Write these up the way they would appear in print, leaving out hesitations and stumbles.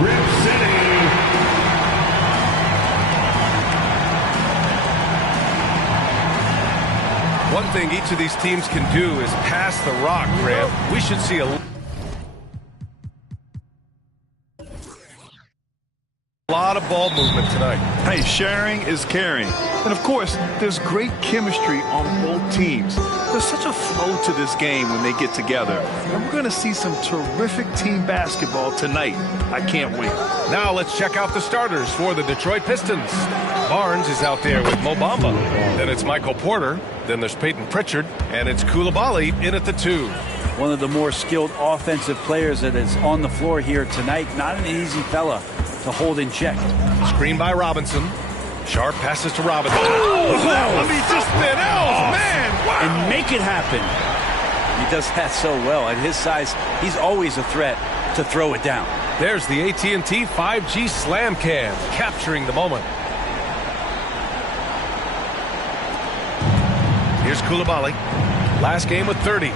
Rip City. One thing each of these teams can do is pass the rock, Grant. We should see a lot of ball movement tonight. Hey, sharing is caring. And of course, there's great chemistry on both teams. There's such a flow to this game when they get together. And we're going to see some terrific team basketball tonight. I can't wait. Now let's check out the starters for the Detroit Pistons. Barnes is out there with Mo Bamba. Then it's Michael Porter. Then there's Peyton Pritchard. And it's Coulibaly in at the 2. One of the more skilled offensive players that is on the floor here tonight. Not an easy fella to hold in check. Screen by Robinson. Sharp passes to Robinson. I mean, just man, wow. And make it happen. He does that so well. At his size, he's always a threat to throw it down. There's the AT&T 5G Slam Cam, capturing the moment. Here's Coulibaly. Last game with 30.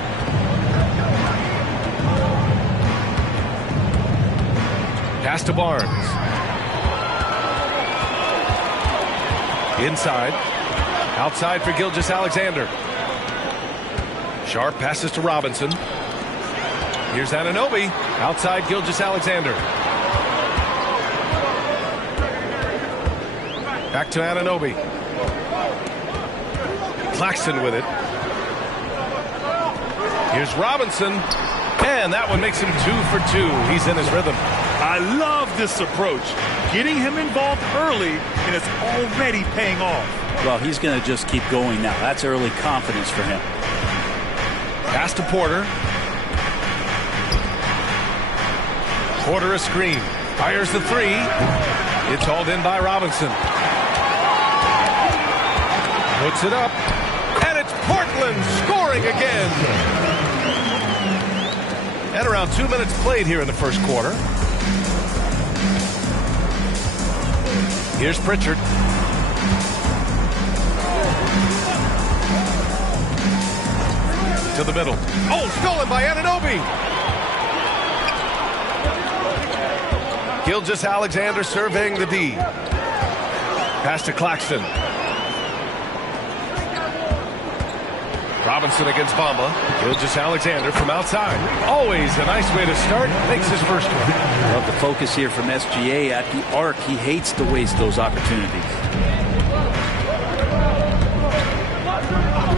Pass to Barnes. Inside. Outside for Gilgeous-Alexander. Sharp passes to Robinson. Here's Anunoby. Outside Gilgeous-Alexander. Back to Anunoby. Claxton with it. Here's Robinson. And that one makes him 2 for 2. He's in his rhythm. I love this approach. Getting him involved early, and it's already paying off. Well, he's going to just keep going now. That's early confidence for him. Pass to Porter. Porter a screen. Fires the 3. It's hauled in by Robinson. Puts it up. And it's Portland scoring again. And around 2 minutes played here in the first quarter. Here's Pritchard. To the middle. Oh, stolen by Anunoby. Gilgeous-Alexander surveying the D. Pass to Claxton. Robinson against Bamba. Gilgeous-Alexander from outside. Always a nice way to start. Makes his first one. Love the focus here from SGA at the arc. He hates to waste those opportunities.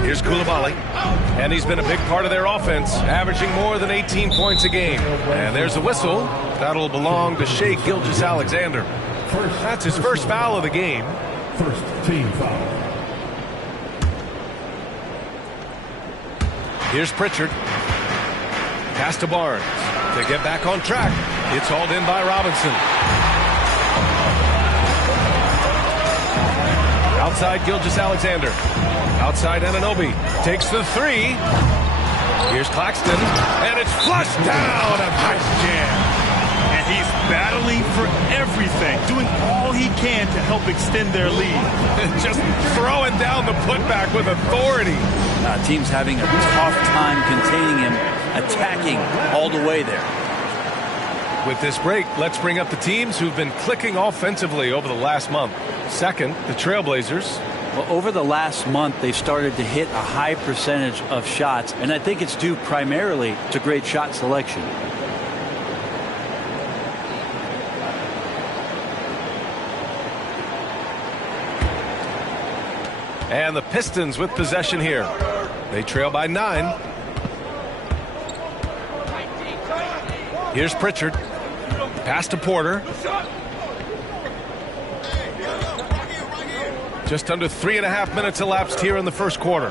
Here's Coulibaly. And he's been a big part of their offense, averaging more than 18 points a game. And there's a whistle. That'll belong to Shai Gilgeous-Alexander. That's his first foul of the game. First team foul. Here's Pritchard. Pass to Barnes. To get back on track. It's hauled in by Robinson. Outside Gilgeous-Alexander. Outside Anunoby. Takes the 3. Here's Claxton. And it's flushed down. A nice jam. And he's battling for everything, doing all he can to help extend their lead. Just throwing down the putback with authority. Team's having a tough time containing him, attacking all the way there. With this break, let's bring up the teams who've been clicking offensively over the last month. Second, the Trailblazers. Well, over the last month, they've started to hit a high percentage of shots, and I think it's due primarily to great shot selection. And the Pistons with possession here. They trail by 9. Here's Pritchard. Pass to Porter. Just under 3.5 minutes elapsed here in the first quarter.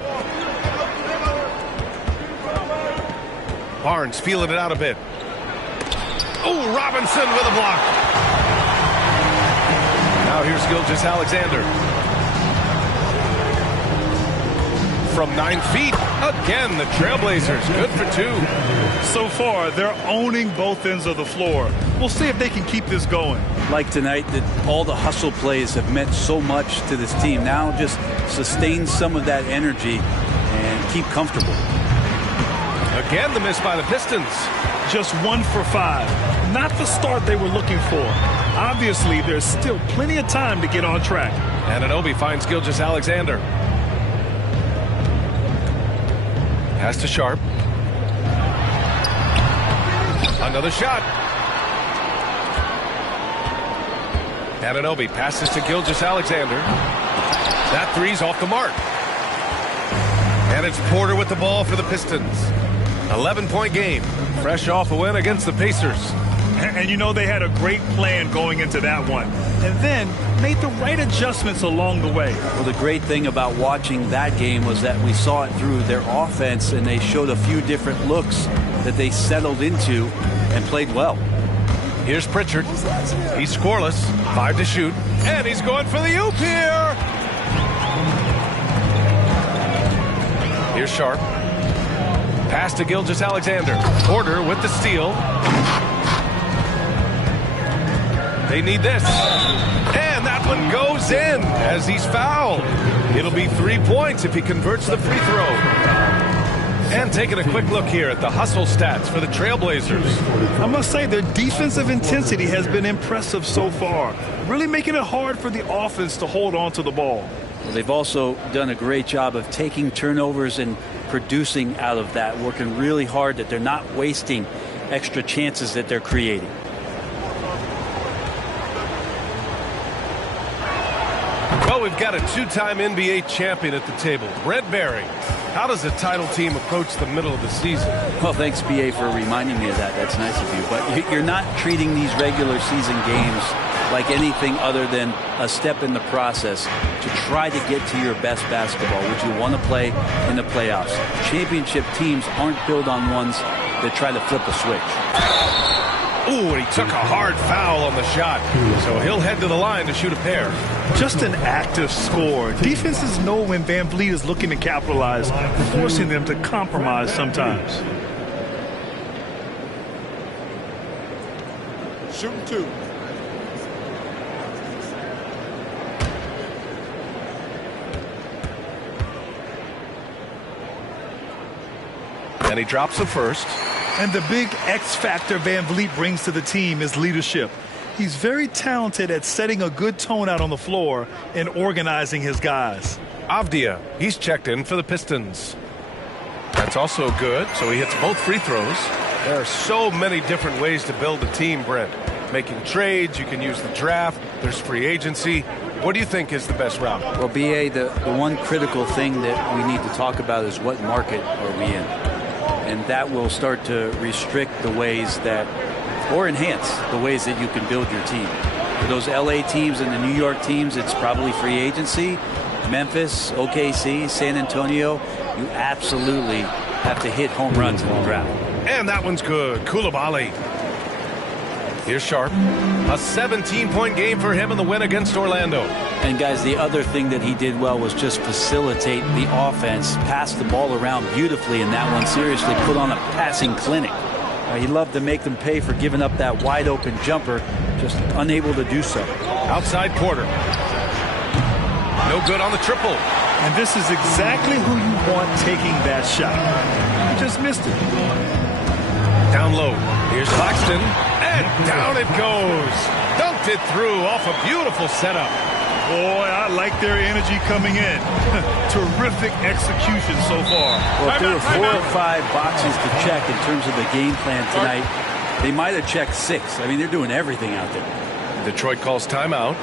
Barnes feeling it out a bit. Oh, Robinson with a block. Now here's Gilgeous-Alexander. From 9 feet. Again, the Trailblazers good for 2. So far, they're owning both ends of the floor. We'll see if they can keep this going. Like tonight, that all the hustle plays have meant so much to this team. Now just sustain some of that energy and keep comfortable. Again, the miss by the Pistons. Just 1 for 5. Not the start they were looking for. Obviously, there's still plenty of time to get on track. Anunoby finds Gilgeous-Alexander. Pass to Sharp. Another shot. Anunoby passes to Gilgeous-Alexander. That three's off the mark. And it's Porter with the ball for the Pistons. 11-point game. Fresh off a win against the Pacers. And you know they had a great plan going into that one. And then made the right adjustments along the way. Well, the great thing about watching that game was that we saw it through their offense, and they showed a few different looks that they settled into and played well. Here's Pritchard. He's scoreless. 5 to shoot. And he's going for the oop here. Here's Sharp. Pass to Gilgeous-Alexander. Porter with the steal. They need this. And that one goes in as he's fouled. It'll be 3 points if he converts the free throw. And taking a quick look here at the hustle stats for the Trailblazers. I must say their defensive intensity has been impressive so far. Really making it hard for the offense to hold on to the ball. Well, they've also done a great job of taking turnovers and producing out of that, working really hard that they're not wasting extra chances that they're creating. Well, we've got a 2-time NBA champion at the table, Brent Barry. How does a title team approach the middle of the season? Well, thanks, BA, for reminding me of that. That's nice of you. But you're not treating these regular season games like anything other than a step in the process to try to get to your best basketball, which you want to play in the playoffs. Championship teams aren't built on ones that try to flip a switch. Ooh, and he took a hard foul on the shot. So he'll head to the line to shoot a pair. Just an active score. Defenses know when Van Vliet is looking to capitalize, forcing them to compromise sometimes. Shooting 2. And he drops the first. And the big X factor Van Vliet brings to the team is leadership. He's very talented at setting a good tone out on the floor and organizing his guys. Avdia, he's checked in for the Pistons. That's also good, so he hits both free throws. There are so many different ways to build a team, Brent. Making trades, you can use the draft, there's free agency. What do you think is the best route? Well, BA, the one critical thing that we need to talk about is what market are we in? And that will start to restrict the ways that, or enhance the ways that you can build your team. For those LA teams and the New York teams, it's probably free agency. Memphis, OKC, San Antonio, you absolutely have to hit home runs in the draft. And that one's good. Koulibaly. Here's Sharp. A 17-point game for him in the win against Orlando. And guys, the other thing that he did well was just facilitate the offense, pass the ball around beautifully in that one, seriously put on a passing clinic. He loved to make them pay for giving up that wide open jumper, just unable to do so. Outside Porter. No good on the triple. And this is exactly who you want taking that shot. He just missed it. Down low. Here's Claxton. And down it goes. Dunked it through off a beautiful setup. Boy, I like their energy coming in. Terrific execution so far. Well, if there were 4 or 5 boxes to check in terms of the game plan tonight, they might have checked 6. I mean, they're doing everything out there. Detroit calls timeout.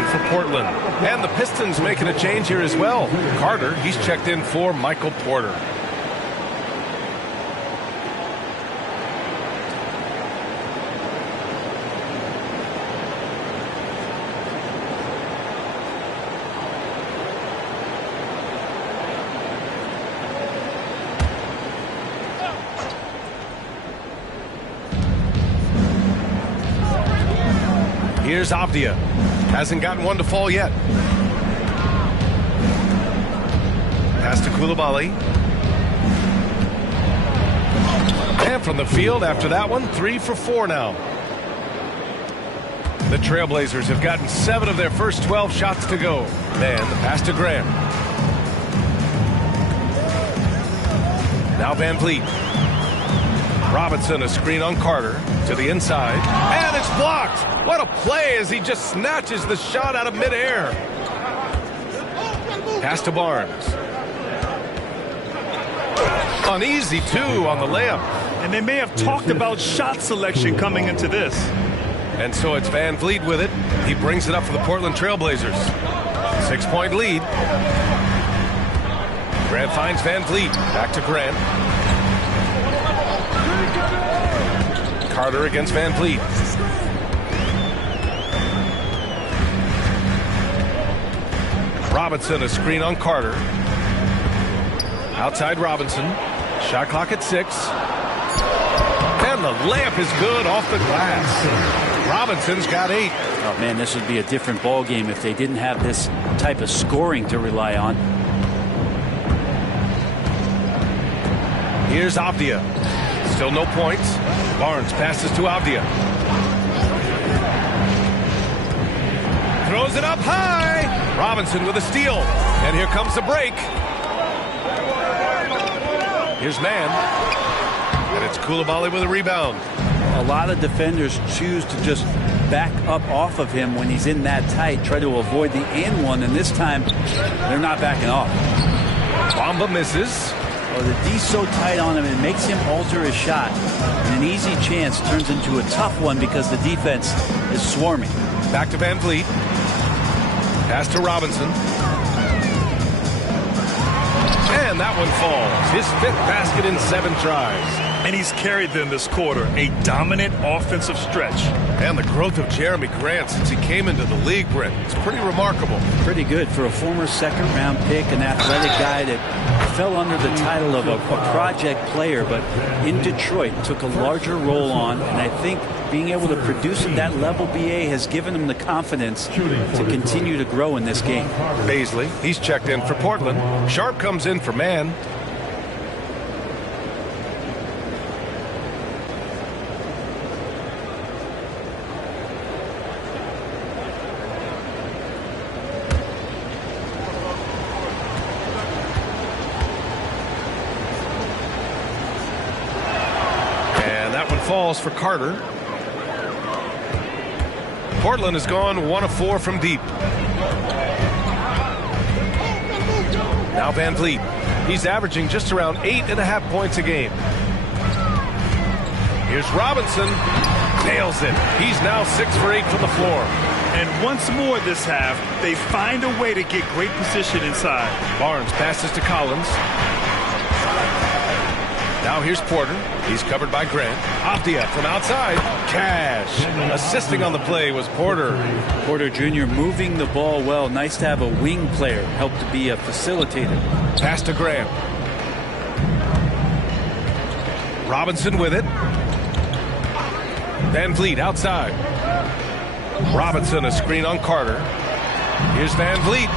in for Portland. And the Pistons making a change here as well. Carter, he's checked in for Michael Porter. Here's Avdia. Hasn't gotten one to fall yet. Pass to Coulibaly. And from the field after that one, 3 for 4 now. The Trailblazers have gotten 7 of their first 12 shots to go. And the pass to Graham. Now Van Vliet. Robinson, a screen on Carter to the inside, and it's blocked. What a play as he just snatches the shot out of midair. Pass to Barnes. Uneasy too on the layup. And they may have talked about shot selection coming into this. And so it's Van Vliet with it. He brings it up for the Portland Trailblazers. 6-point lead. Grant finds Van Vliet. Back to Grant. Carter against Van Vliet. Robinson, a screen on Carter. Outside Robinson. Shot clock at 6. And the layup is good off the glass. Robinson's got 8. Oh, man, this would be a different ball game if they didn't have this type of scoring to rely on. Here's Avdia. Still no points. Barnes passes to Avdia. Throws it up high. Robinson with a steal. And here comes the break. Here's Mann. And it's Coulibaly with a rebound. A lot of defenders choose to just back up off of him when he's in that tight, try to avoid the and one, and this time they're not backing off. Bamba misses. Oh, the D's so tight on him, it makes him alter his shot. And an easy chance turns into a tough one because the defense is swarming. Back to Van Vliet. Pass to Robinson. And that one falls. His 5th basket in 7 tries. And he's carried them this quarter. A dominant offensive stretch. And the growth of Jeremy Grant since he came into the league, Brent, it's pretty remarkable. Pretty good for a former second-round pick, an athletic guy that fell under the title of a project player, but in Detroit took a larger role on, and I think being able to produce at that level, BA, has given him the confidence to continue to grow in this game. Baisley, he's checked in for Portland. Sharp comes in for Mann. Falls for Carter. Portland has gone 1 of 4 from deep. Now Van Vliet. He's averaging just around 8.5 points a game. Here's Robinson. Nails it. He's now 6 for 8 from the floor. And once more this half, they find a way to get great position inside. Barnes passes to Collins. Now here's Porter. He's covered by Grant. Avdia from outside. Cash. Assisting on the play was Porter. Porter Jr. moving the ball well. Nice to have a wing player help to be a facilitator. Pass to Grant. Robinson with it. Van Vliet outside. Robinson, a screen on Carter. Here's Van Vliet.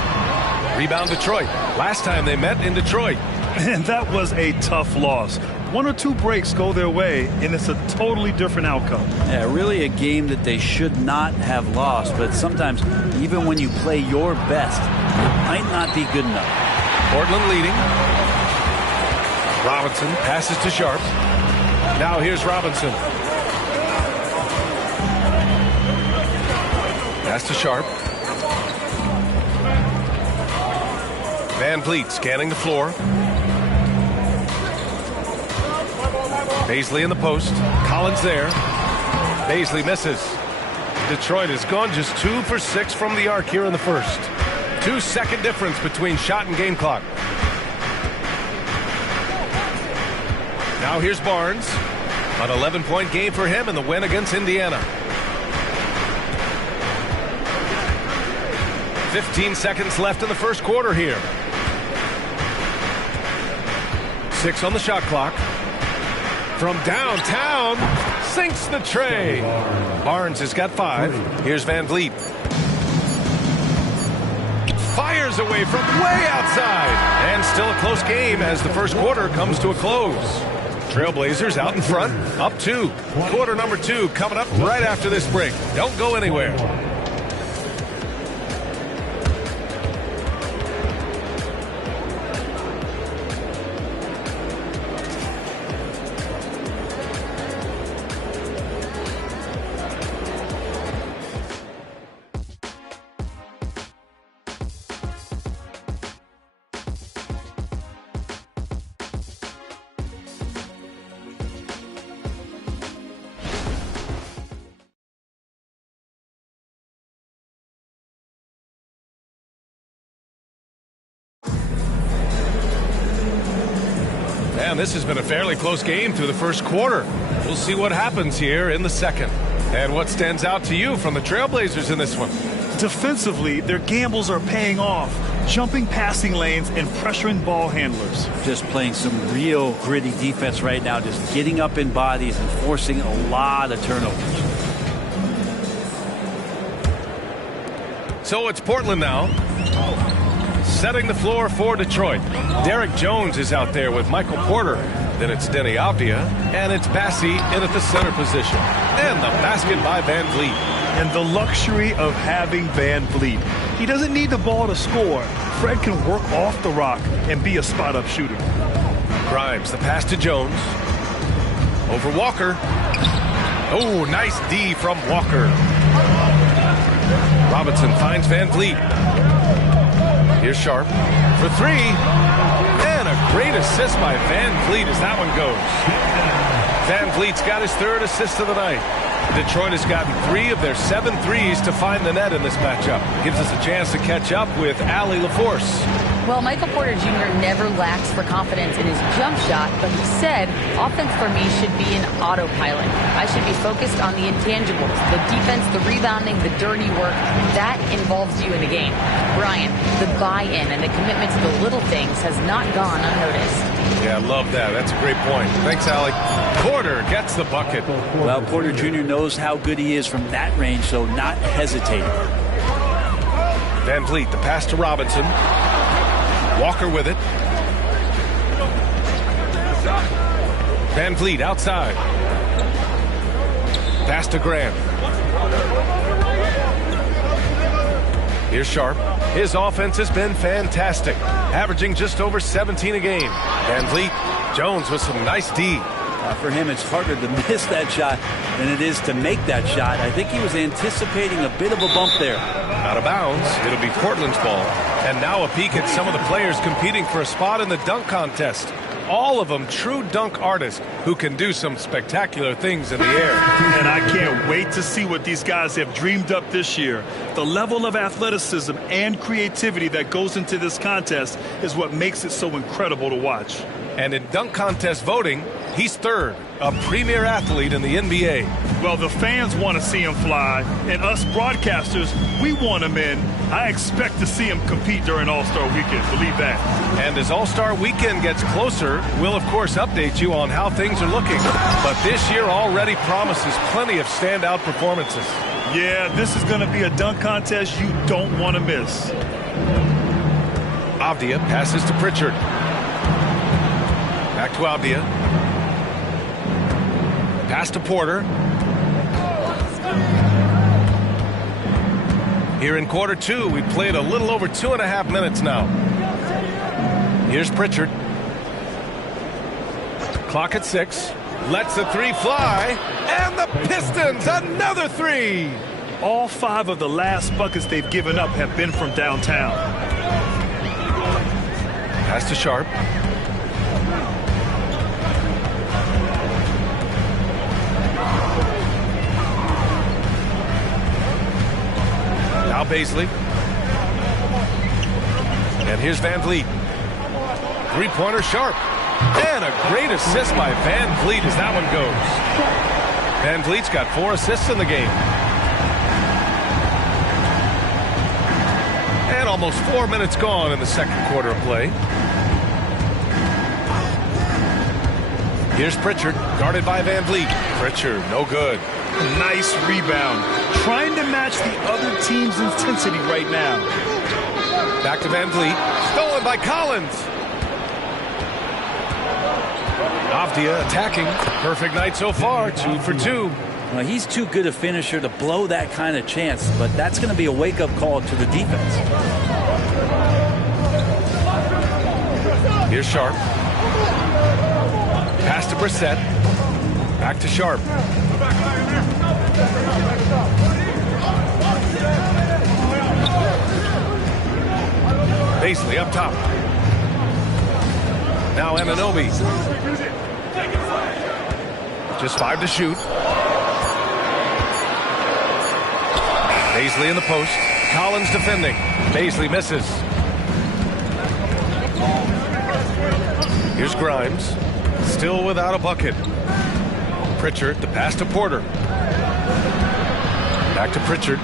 Rebound Detroit. Last time they met in Detroit. And that was a tough loss. 1 or 2 breaks go their way, and it's a totally different outcome. Yeah, really a game that they should not have lost, but sometimes even when you play your best, it might not be good enough. Portland leading. Robinson passes to Sharp. Now here's Robinson. Pass to Sharp. Van Vliet scanning the floor. Baisley in the post. Collins there. Baisley misses. Detroit has gone just 2 for 6 from the arc here in the first. 2-second difference between shot and game clock. Now here's Barnes. An 11-point game for him in the win against Indiana. 15 seconds left in the first quarter here. 6 on the shot clock. From downtown, sinks the tray. Barnes has got 5. Here's Van Vliet. Fires away from way outside. And still a close game as the first quarter comes to a close. Trailblazers out in front, up 2. Quarter number 2 coming up right after this break. Don't go anywhere. And this has been a fairly close game through the first quarter. We'll see what happens here in the second. And what stands out to you from the Trailblazers in this one? Defensively, their gambles are paying off. Jumping passing lanes and pressuring ball handlers. Just playing some real gritty defense right now. Just getting up in bodies and forcing a lot of turnovers. So it's Portland now. Setting the floor for Detroit. Derek Jones is out there with Michael Porter. Then it's Denny Avdia. And it's Bassey in at the center position. And the basket by Van Vliet. And the luxury of having Van Vliet. He doesn't need the ball to score. Fred can work off the rock and be a spot-up shooter. Grimes, the pass to Jones. Over Walker. Oh, nice D from Walker. Robinson finds Van Vliet. Here's Sharp for 3. And a great assist by Van Vliet as that one goes. Van Vliet's got his 3rd assist of the night. Detroit has gotten 3 of their 7 threes to find the net in this matchup. Gives us a chance to catch up with Allie LaForce. Well, Michael Porter Jr. never lacks for confidence in his jump shot, but he said, offense for me should be an autopilot. I should be focused on the intangibles, the defense, the rebounding, the dirty work. That involves you in the game. Brian, the buy-in and the commitment to the little things has not gone unnoticed. Yeah, I love that. That's a great point. Thanks, Allie. Porter gets the bucket. Well, Porter Jr. knows how good he is from that range, so not hesitating. Van Vliet, the pass to Robinson. Walker with it. Van Vliet outside. Pass to Graham. Here's Sharp. His offense has been fantastic, averaging just over 17 a game. Van Vliet, Jones with some nice D. For him, it's harder to miss that shot than it is to make that shot. I think he was anticipating a bit of a bump there. Out of bounds. It'll be Portland's ball. And now a peek at some of the players competing for a spot in the dunk contest. All of them true dunk artists who can do some spectacular things in the air. And I can't wait to see what these guys have dreamed up this year. The level of athleticism and creativity that goes into this contest is what makes it so incredible to watch. And in dunk contest voting, he's 3rd, a premier athlete in the NBA. Well, the fans want to see him fly, and us broadcasters, we want him in. I expect to see him compete during All-Star Weekend, believe that. And as All-Star Weekend gets closer, we'll of course update you on how things are looking. But this year already promises plenty of standout performances. Yeah, this is going to be a dunk contest you don't want to miss. Avdia passes to Pritchard. Back to Avdia. Pass to Porter. Here in quarter 2, we played a little over 2.5 minutes now. Here's Pritchard. Clock at 6. Lets the 3 fly. And the Pistons, another 3. All 5 of the last buckets they've given up have been from downtown. Pass to Sharp. Baisley. And here's Van Vliet. Three-pointer Sharp. And a great assist by Van Vliet as that one goes. Van Vliet's got 4 assists in the game. And almost 4 minutes gone in the second quarter of play. Here's Pritchard, guarded by Van Vliet. Pritchard, no good. Nice rebound. Trying to match the other team's intensity right now. Back to Van Vliet. Stolen by Collins. Avdia attacking. Perfect night so far. 2 for 2. Well, he's too good a finisher to blow that kind of chance, but that's going to be a wake-up call to the defense. Here's Sharp. Pass to Brissett. Back to Sharp. Baisley up top. Now Anunoby. Just 5 to shoot. Baisley in the post. Collins defending. Baisley misses. Here's Grimes. Still without a bucket. Pritchard, the pass to Porter. Back to Pritchard.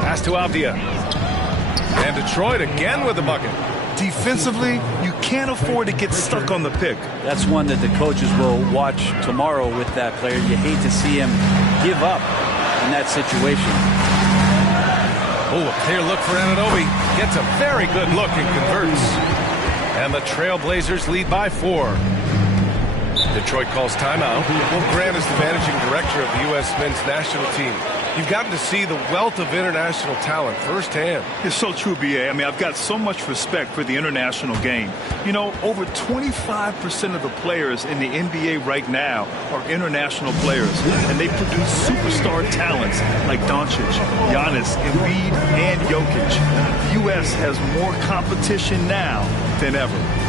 Pass to Avdia. And Detroit again with the bucket. Defensively, you can't afford to get stuck on the pick. That's one that the coaches will watch tomorrow with that player. You hate to see him give up in that situation. Oh, a clear look for Anunoby. Gets a very good look and converts. And the Trailblazers lead by 4. Detroit calls timeout. Will Grant is the managing director of the U.S. men's national team. You've gotten to see the wealth of international talent firsthand. It's so true, B.A. I mean, I've got so much respect for the international game. You know, over 25% of the players in the NBA right now are international players, and they produce superstar talents like Doncic, Giannis, Embiid, and Jokic. The U.S. has more competition now than ever.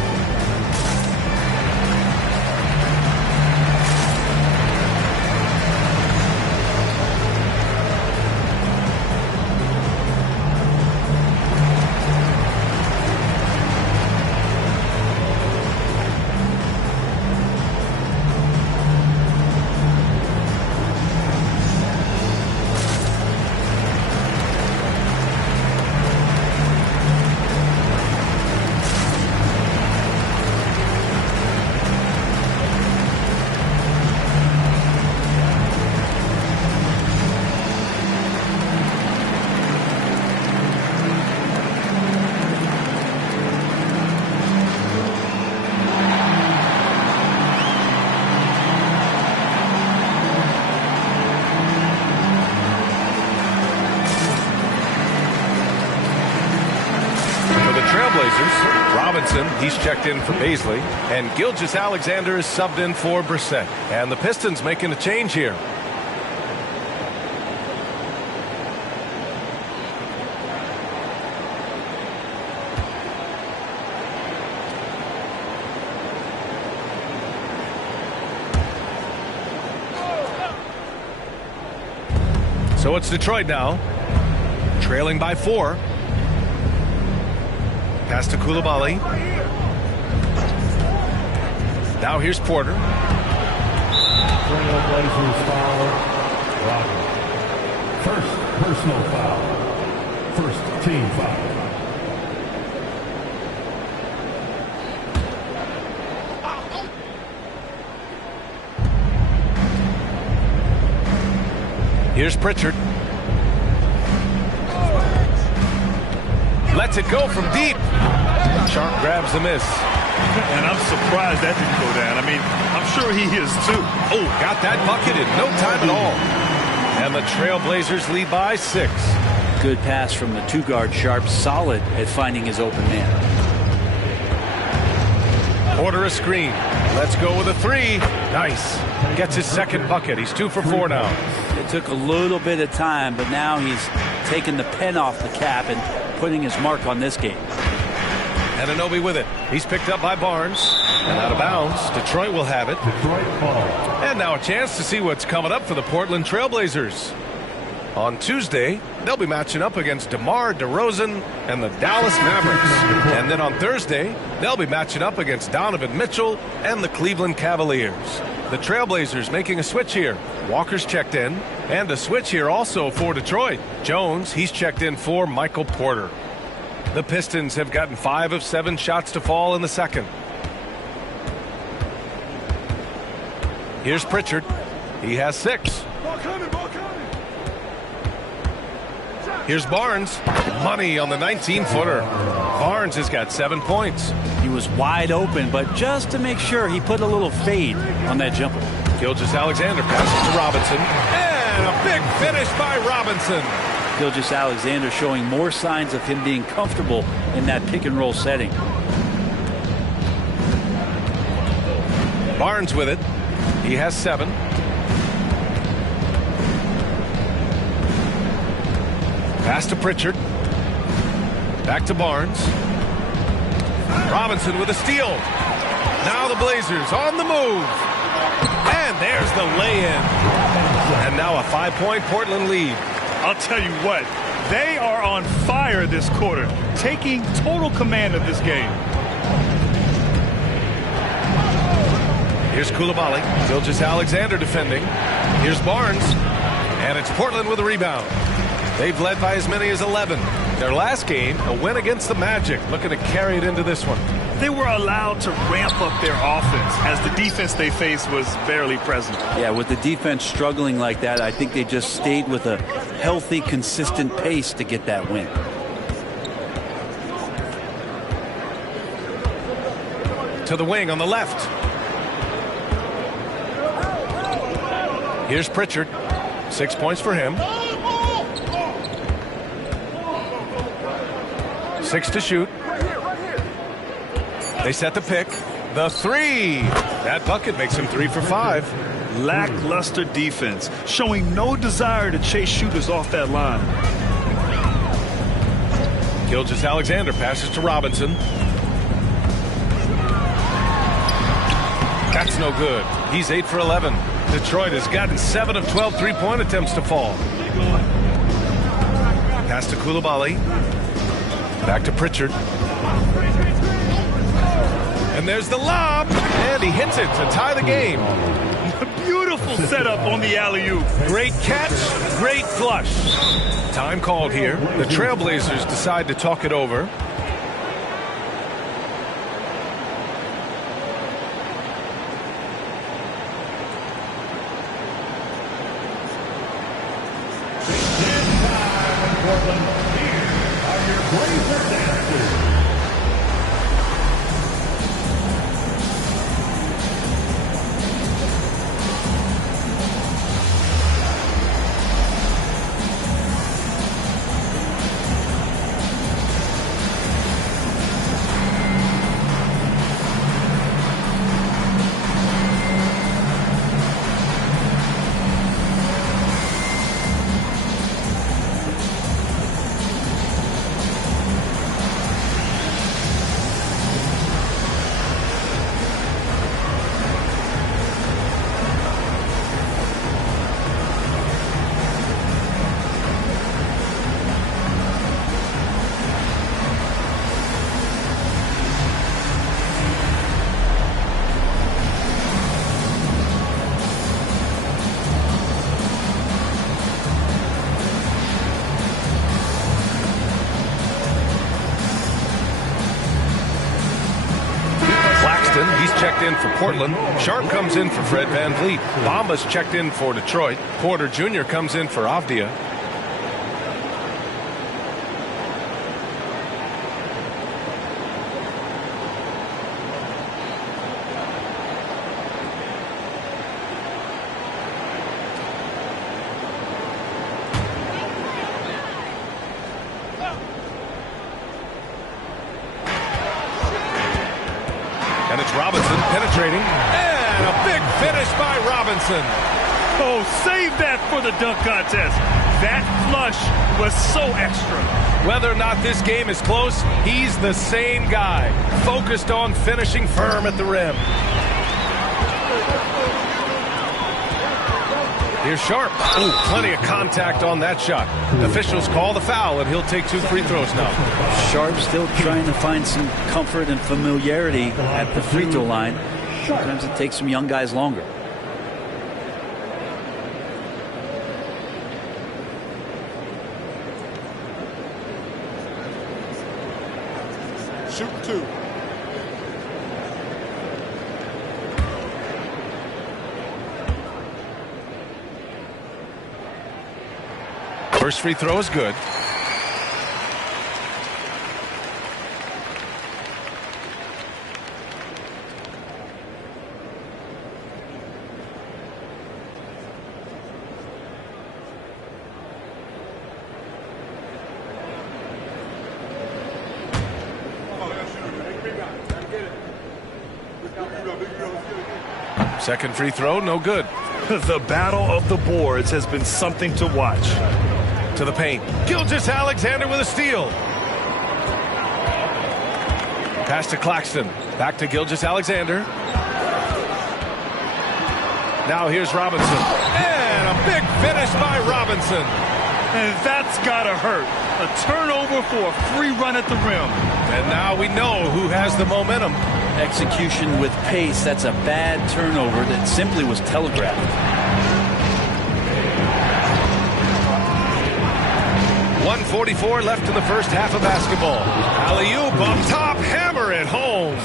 Robinson, he's checked in for Baisley, and Gilgeous-Alexander is subbed in for Brissett. And the Pistons making a change here. So it's Detroit now, trailing by 4. Pass to Coulibaly. Now here's Porter. Trailblazers foul. Roger. First personal foul. First team foul. Here's Pritchard. Lets it go from deep. Sharp grabs the miss. And I'm surprised that didn't go down. I mean, I'm sure he is too. Oh, got that bucket in no time at all. And the Trailblazers lead by 6. Good pass from the 2-guard Sharp. Solid at finding his open man. Porter a screen. Let's go with a 3. Nice. Gets his second bucket. He's 2 for 4 now. It took a little bit of time, but now he's taking the pen off the cap and putting his mark on this game. Anunoby with it. He's picked up by Barnes. And out of bounds. Detroit will have it. Detroit ball. And now a chance to see what's coming up for the Portland Trailblazers. On Tuesday, they'll be matching up against DeMar DeRozan and the Dallas Mavericks. And then on Thursday, they'll be matching up against Donovan Mitchell and the Cleveland Cavaliers. The Trailblazers making a switch here. Walker's checked in. And a switch here also for Detroit. Jones, he's checked in for Michael Porter. The Pistons have gotten 5 of 7 shots to fall in the second. Here's Pritchard. He has 6. Here's Barnes. Money on the 19-footer. Barnes has got 7 points. He was wide open, but just to make sure, he put a little fade on that jumper. Gilgeous-Alexander passes to Robinson. And a big finish by Robinson. Gilgeous-Alexander showing more signs of him being comfortable in that pick-and-roll setting. Barnes with it. He has 7. Pass to Pritchard. Back to Barnes. Robinson with a steal. Now the Blazers on the move. And there's the lay-in. And now a 5-point Portland lead. I'll tell you what, they are on fire this quarter, taking total command of this game. Here's Coulibaly. Gilgeous-Alexander defending. Here's Barnes. And it's Portland with a rebound. They've led by as many as 11. Their last game, a win against the Magic, looking to carry it into this one. They were allowed to ramp up their offense as the defense they faced was barely present. Yeah, with the defense struggling like that, I think they just stayed with a healthy, consistent pace to get that win. To the wing on the left. Here's Pritchard. 6 points for him. 6 to shoot. They set the pick. The 3. That bucket makes him 3 for 5. Lackluster defense, showing no desire to chase shooters off that line. Gilgeous-Alexander passes to Robinson. That's no good. He's 8 for 11. Detroit has gotten 7 of 12 3-point attempts to fall. Pass to Coulibaly. Back to Pritchard. And there's the lob. And he hits it to tie the game. Beautiful setup on the alley-oop. Great catch, great flush. Time called here. The Trailblazers decide to talk it over. He's checked in for Portland. Sharp comes in for Fred VanVleet. Bamba's checked in for Detroit. Porter Jr. comes in for Avdia. And it's Robinson penetrating. And a big finish by Robinson. Oh, save that for the dunk contest. That flush was so extra. Whether or not this game is close, he's the same guy. Focused on finishing firm at the rim. Here's Sharp. Ooh, plenty of contact on that shot. Officials call the foul, and he'll take 2 free throws now. Sharp still trying to find some comfort and familiarity at the free throw line. Sometimes it takes some young guys longer. Shoot 2. First free throw is good. Second free throw, no good. The battle of the boards has been something to watch. To the paint. Gilgeous-Alexander with a steal. Pass to Claxton. Back to Gilgeous-Alexander. Now here's Robinson. And a big finish by Robinson. And that's gotta hurt. A turnover for a free run at the rim. And now we know who has the momentum. Execution with pace. That's a bad turnover that simply was telegraphed. 1:44 left in the first half of basketball. Alley-oop up top, hammer it home.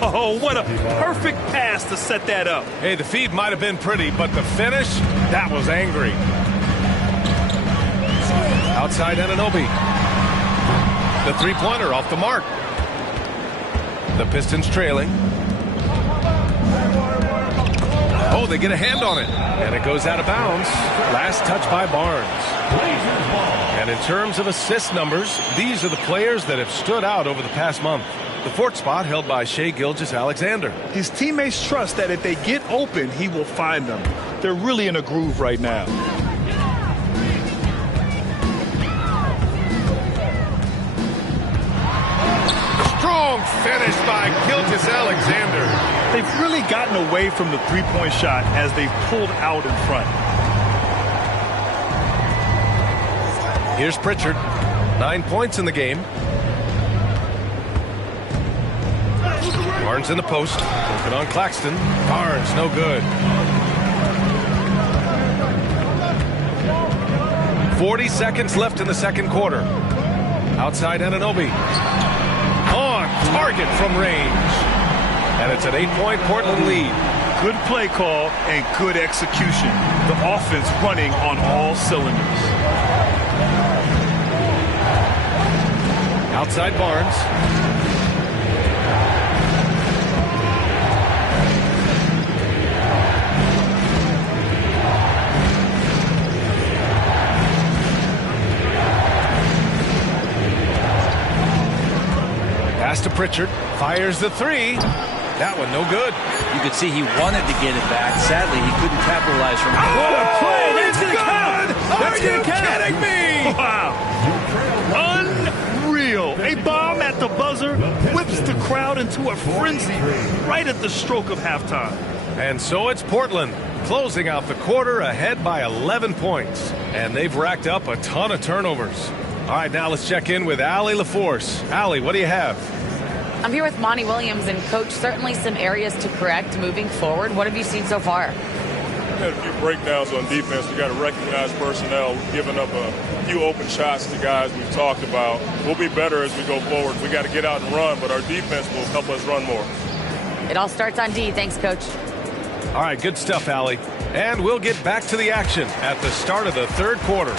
Oh, what a perfect pass to set that up. Hey, the feed might have been pretty, but the finish, that was angry. Outside Anunoby. The three-pointer off the mark. The Pistons trailing. Oh, they get a hand on it. And it goes out of bounds. Last touch by Barnes. And in terms of assist numbers, these are the players that have stood out over the past month. The fourth spot held by Shai Gilgeous-Alexander. His teammates trust that if they get open, he will find them. They're really in a groove right now. Strong finish by Gilgeous-Alexander. They've really gotten away from the three-point shot as they've pulled out in front. Here's Pritchard. 9 points in the game. Barnes in the post. Working on Claxton. Barnes, no good. 40 seconds left in the second quarter. Outside Anunoby. On target from range. And it's an 8-point Portland lead. Good play call and good execution. The offense running on all cylinders. Outside Barnes. Pass to Pritchard. Fires the three. That one no good. You could see he wanted to get it back. Sadly, he couldn't capitalize from it. What a play! That's That's good! Are you kidding me? Wow. Unreal. A bomb at the buzzer whips the crowd into a frenzy right at the stroke of halftime. And so it's Portland closing out the quarter ahead by 11 points. And they've racked up a ton of turnovers. All right, now let's check in with Allie LaForce. Allie, what do you have? I'm here with Monty Williams, and Coach, certainly some areas to correct moving forward. What have you seen so far? We had a few breakdowns on defense. We got to recognize personnel. We've given up a few open shots to guys we've talked about. We'll be better as we go forward. We got to get out and run, but our defense will help us run more. It all starts on D. Thanks, Coach. All right, good stuff, Allie. And we'll get back to the action at the start of the third quarter.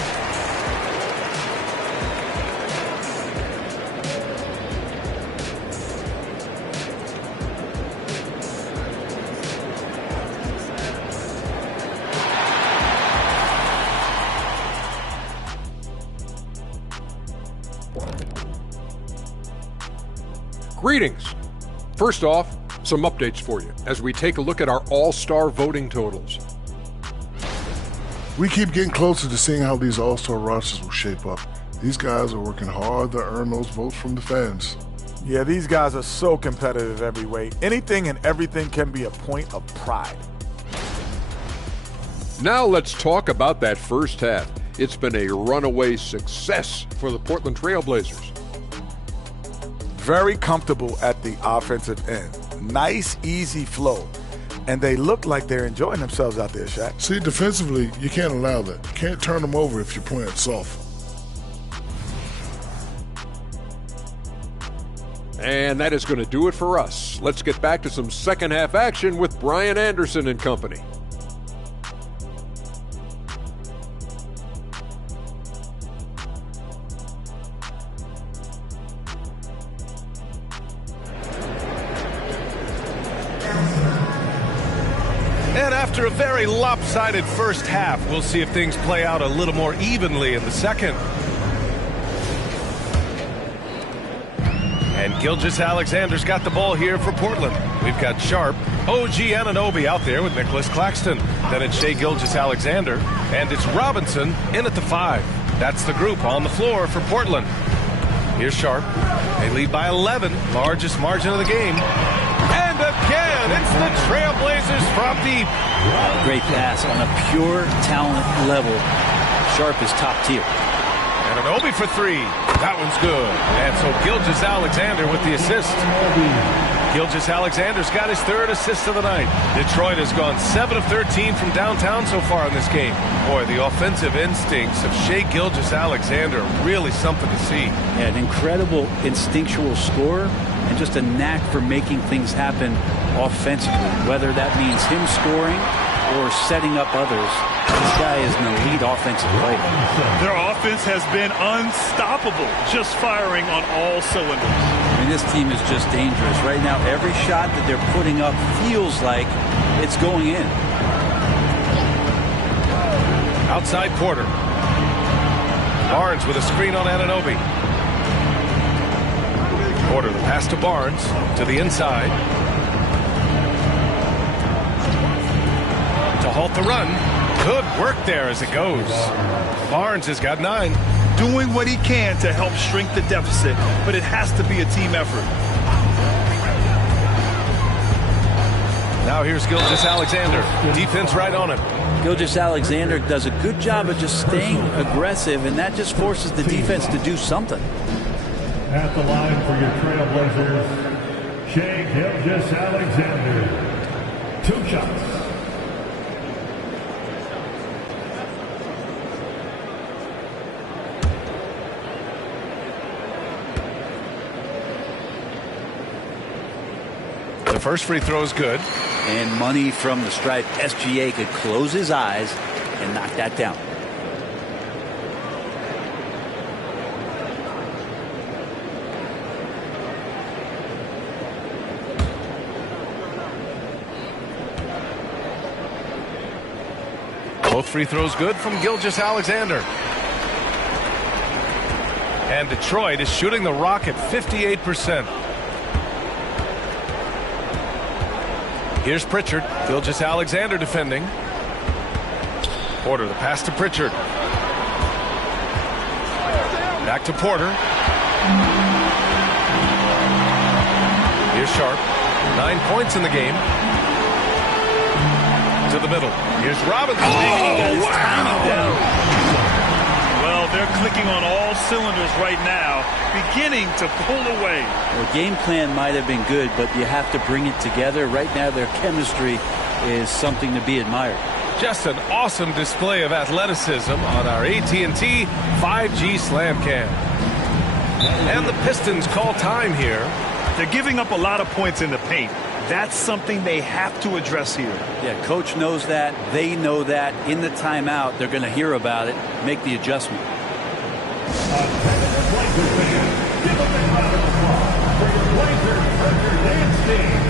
Greetings. First off, some updates for you as we take a look at our all-star voting totals. We keep getting closer to seeing how these all-star rosters will shape up. These guys are working hard to earn those votes from the fans. Yeah, these guys are so competitive every way. Anything and everything can be a point of pride. Now let's talk about that first half. It's been a runaway success for the Portland Trail Blazers. Very comfortable at the offensive end. Nice, easy flow. And they look like they're enjoying themselves out there, Shaq. See, defensively, you can't allow that. You can't turn them over if you're playing soft. And that is going to do it for us. Let's get back to some second half action with Brian Anderson and company. And after a very lopsided first half, we'll see if things play out a little more evenly in the second. And Gilgeous-Alexander's got the ball here for Portland. We've got Sharp, OG Anunoby out there with Nicholas Claxton. Then it's Shai Gilgeous-Alexander, and it's Robinson in at the 5. That's the group on the floor for Portland. Here's Sharp. They lead by 11, largest margin of the game. And again, it's the Trailblazers from deep. Great pass on a pure talent level. Sharp is top tier. Anunoby for 3. That one's good. And so Gilgeous-Alexander with the assist. Gilgeous-Alexander's got his 3rd assist of the night. Detroit has gone 7 of 13 from downtown so far in this game. Boy, the offensive instincts of Shai Gilgeous-Alexander, really something to see. Yeah, an incredible instinctual scorer and just a knack for making things happen offensively, whether that means him scoring or setting up others. This guy is an elite offensive player. Their offense has been unstoppable, just firing on all cylinders. I mean, this team is just dangerous. Right now, every shot that they're putting up feels like it's going in. Outside Porter. Barnes with a screen on Anunoby. Porter, the pass to Barnes, to the inside. To halt the run. Good work there as it goes. Barnes has got 9. Doing what he can to help shrink the deficit, but it has to be a team effort. Now here's Gilgeous-Alexander. Defense right on him. Gilgeous-Alexander does a good job of just staying aggressive, and that just forces the defense to do something. At the line for your Trailblazers, Shai Gilgeous-Alexander. 2 shots. The first free throw is good. And money from the stripe. SGA could close his eyes and knock that down. Both free throws good from Gilgeous-Alexander. And Detroit is shooting the rock at 58%. Here's Pritchard. Gilgeous-Alexander defending. Porter, the pass to Pritchard. Back to Porter. Here's Sharp. 9 points in the game. To the middle. Here's Robinson. Oh, wow. Well, they're clicking on all cylinders right now, beginning to pull away. The game plan might have been good, but you have to bring it together. Right now, their chemistry is something to be admired. Just an awesome display of athleticism on our AT&T 5G Slam Cam. And the Pistons call time here. They're giving up a lot of points in the paint. That's something they have to address here. Yeah, coach knows that. They know that. In the timeout, they're going to hear about it, make the adjustment. Blazers fans, give a big round of applause for your Blazers Burger Dance Team.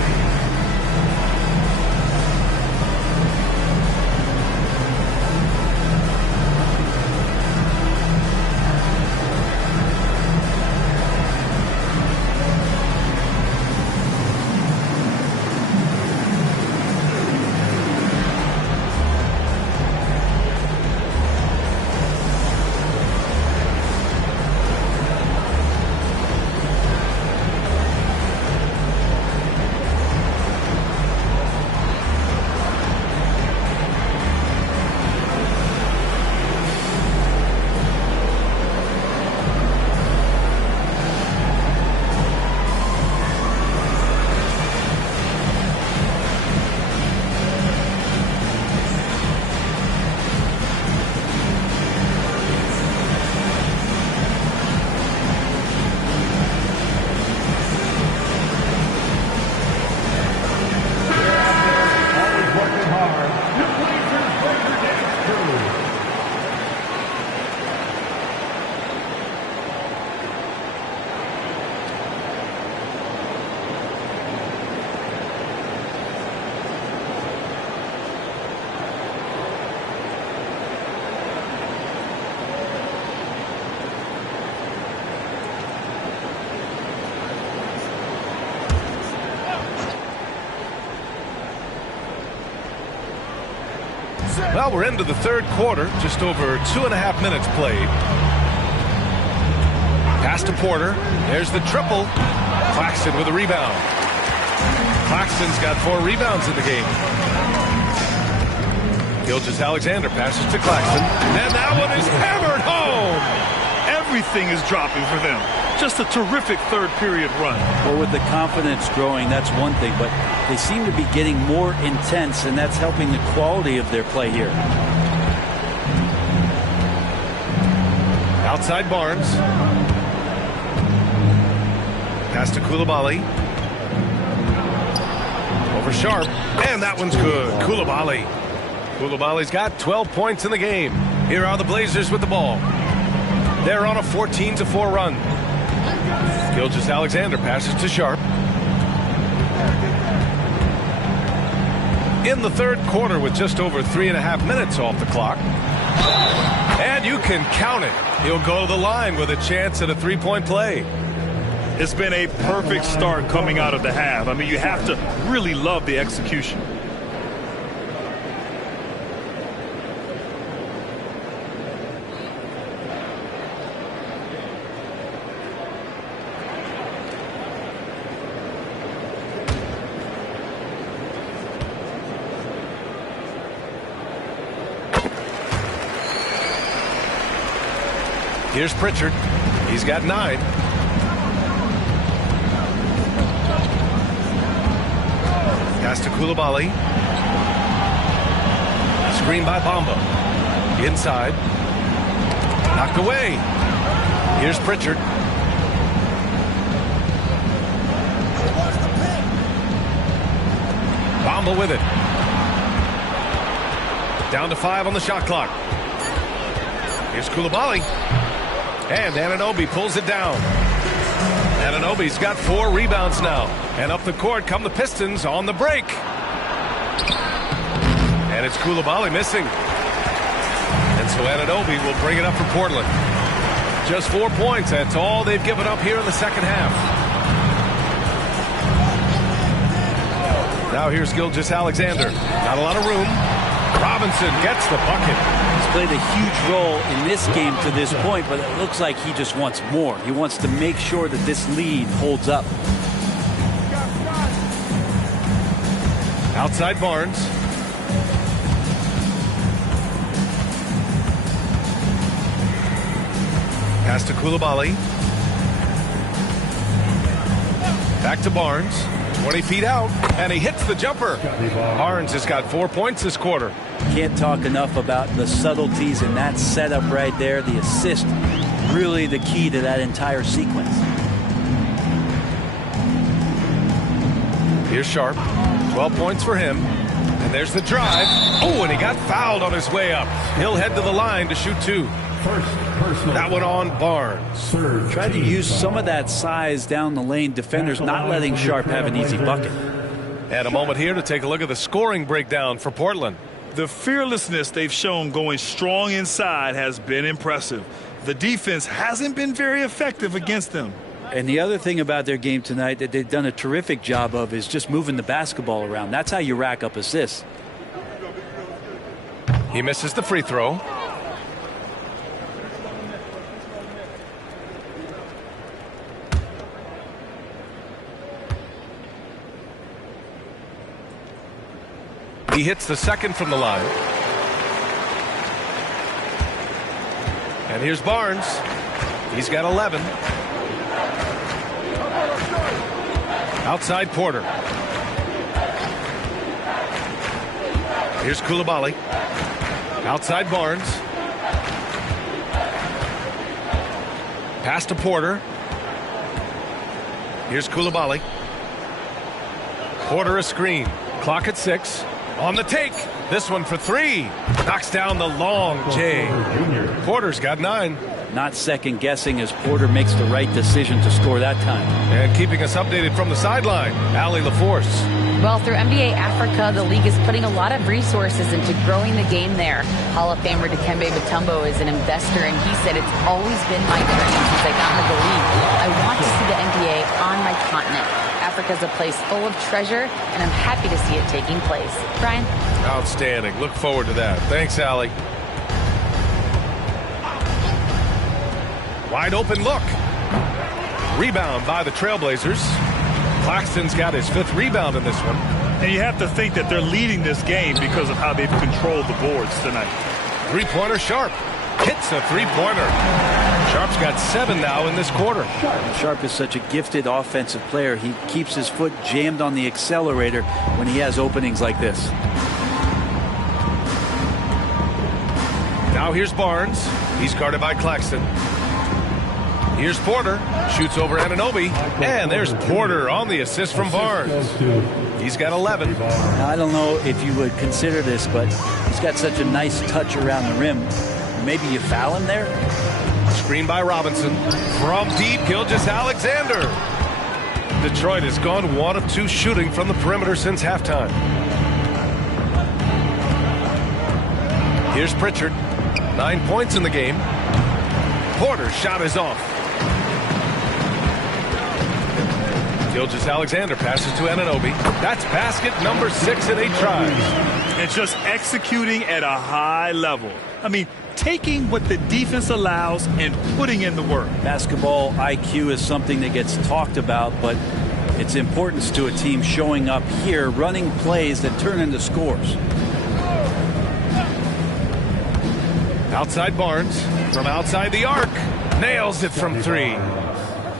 Well, we're into the third quarter, just over 2.5 minutes played. Pass to Porter. There's the triple. Claxton with a rebound. Claxton's got 4 rebounds in the game. Gilgeous-Alexander passes to Claxton. And that one is hammered home. Everything is dropping for them. Just a terrific third period run. Well, with the confidence growing, that's one thing, but they seem to be getting more intense, and that's helping the quality of their play here. Outside Barnes. Pass to Coulibaly. Over Sharp. And that one's good. Coulibaly. Coulibaly's got 12 points in the game. Here are the Blazers with the ball. They're on a 14-4 run. Gilgeous-Alexander passes to Sharp. In the third quarter with just over 3.5 minutes off the clock. And you can count it. He'll go to the line with a chance at a 3-point play. It's been a perfect start coming out of the half. I mean, you have to really love the execution. Here's Pritchard. He's got 9. Pass to Coulibaly. Screen by Bamba. Inside. Knocked away. Here's Pritchard. Bamba with it. Down to 5 on the shot clock. Here's Coulibaly. And Anunoby pulls it down. Anunoby's got 4 rebounds now. And up the court come the Pistons on the break. And it's Coulibaly missing. And so Anunoby will bring it up for Portland. Just 4 points. That's all they've given up here in the second half. Now here's Gilgeous-Alexander. Not a lot of room. Robinson gets the bucket. He's played a huge role in this game to this point, but it looks like he just wants more. He wants to make sure that this lead holds up. Outside Barnes. Pass to Coulibaly. Back to Barnes. 20 feet out, and he hits the jumper. Barnes has got 4 points this quarter. Can't talk enough about the subtleties in that setup right there. The assist, really the key to that entire sequence. Here's Sharp. 12 points for him. And there's the drive. Oh, and he got fouled on his way up. He'll head to the line to shoot 2. That one on Barnes. Tried to use some of that size down the lane. Defenders not letting Sharp have an easy bucket. And a moment here to take a look at the scoring breakdown for Portland. The fearlessness they've shown going strong inside has been impressive. The defense hasn't been very effective against them. And the other thing about their game tonight that they've done a terrific job of is just moving the basketball around. That's how you rack up assists. He misses the free throw. He hits the second from the line. And here's Barnes. He's got 11. Outside Porter. Here's Coulibaly. Outside Barnes. Pass to Porter. Here's Coulibaly. Porter a screen. Clock at 6. On the take. This one for 3. Knocks down the long J. Porter's got 9. Not second guessing as Porter makes the right decision to score that time. And keeping us updated from the sideline, Allie LaForce. Well, through NBA Africa, the league is putting a lot of resources into growing the game there. Hall of Famer Dikembe Mutombo is an investor, and he said, "It's always been my dream since I got into the league. I want to see the NBA on my continent. Africa is a place full of treasure, and I'm happy to see it taking place. Brian? Outstanding. Look forward to that. Thanks, Allie. Wide open look. Rebound by the Trailblazers. Claxton's got his 5th rebound in this one. And you have to think that they're leading this game because of how they've controlled the boards tonight. Three-pointer Sharp. Hits a three-pointer. Sharp's got 7 now in this quarter. Sharp is such a gifted offensive player. He keeps his foot jammed on the accelerator when he has openings like this. Now here's Barnes. He's guarded by Claxton. Here's Porter. Shoots over Anunoby. And there's Porter on the assist from Barnes. He's got 11. Now, I don't know if you would consider this, but he's got such a nice touch around the rim. Maybe you foul him there? Screen by Robinson. From deep, Gilgeous-Alexander. Detroit has gone 1 of 2 shooting from the perimeter since halftime. Here's Pritchard. 9 points in the game. Porter's shot is off. Gilgeous-Alexander passes to Anunoby. That's basket number 6 in 8 tries. And just executing at a high level. I mean, taking what the defense allows and putting in the work. Basketball IQ is something that gets talked about, but its importance to a team showing up here, running plays that turn into scores. Outside Barnes. From outside the arc. Nails it from 3.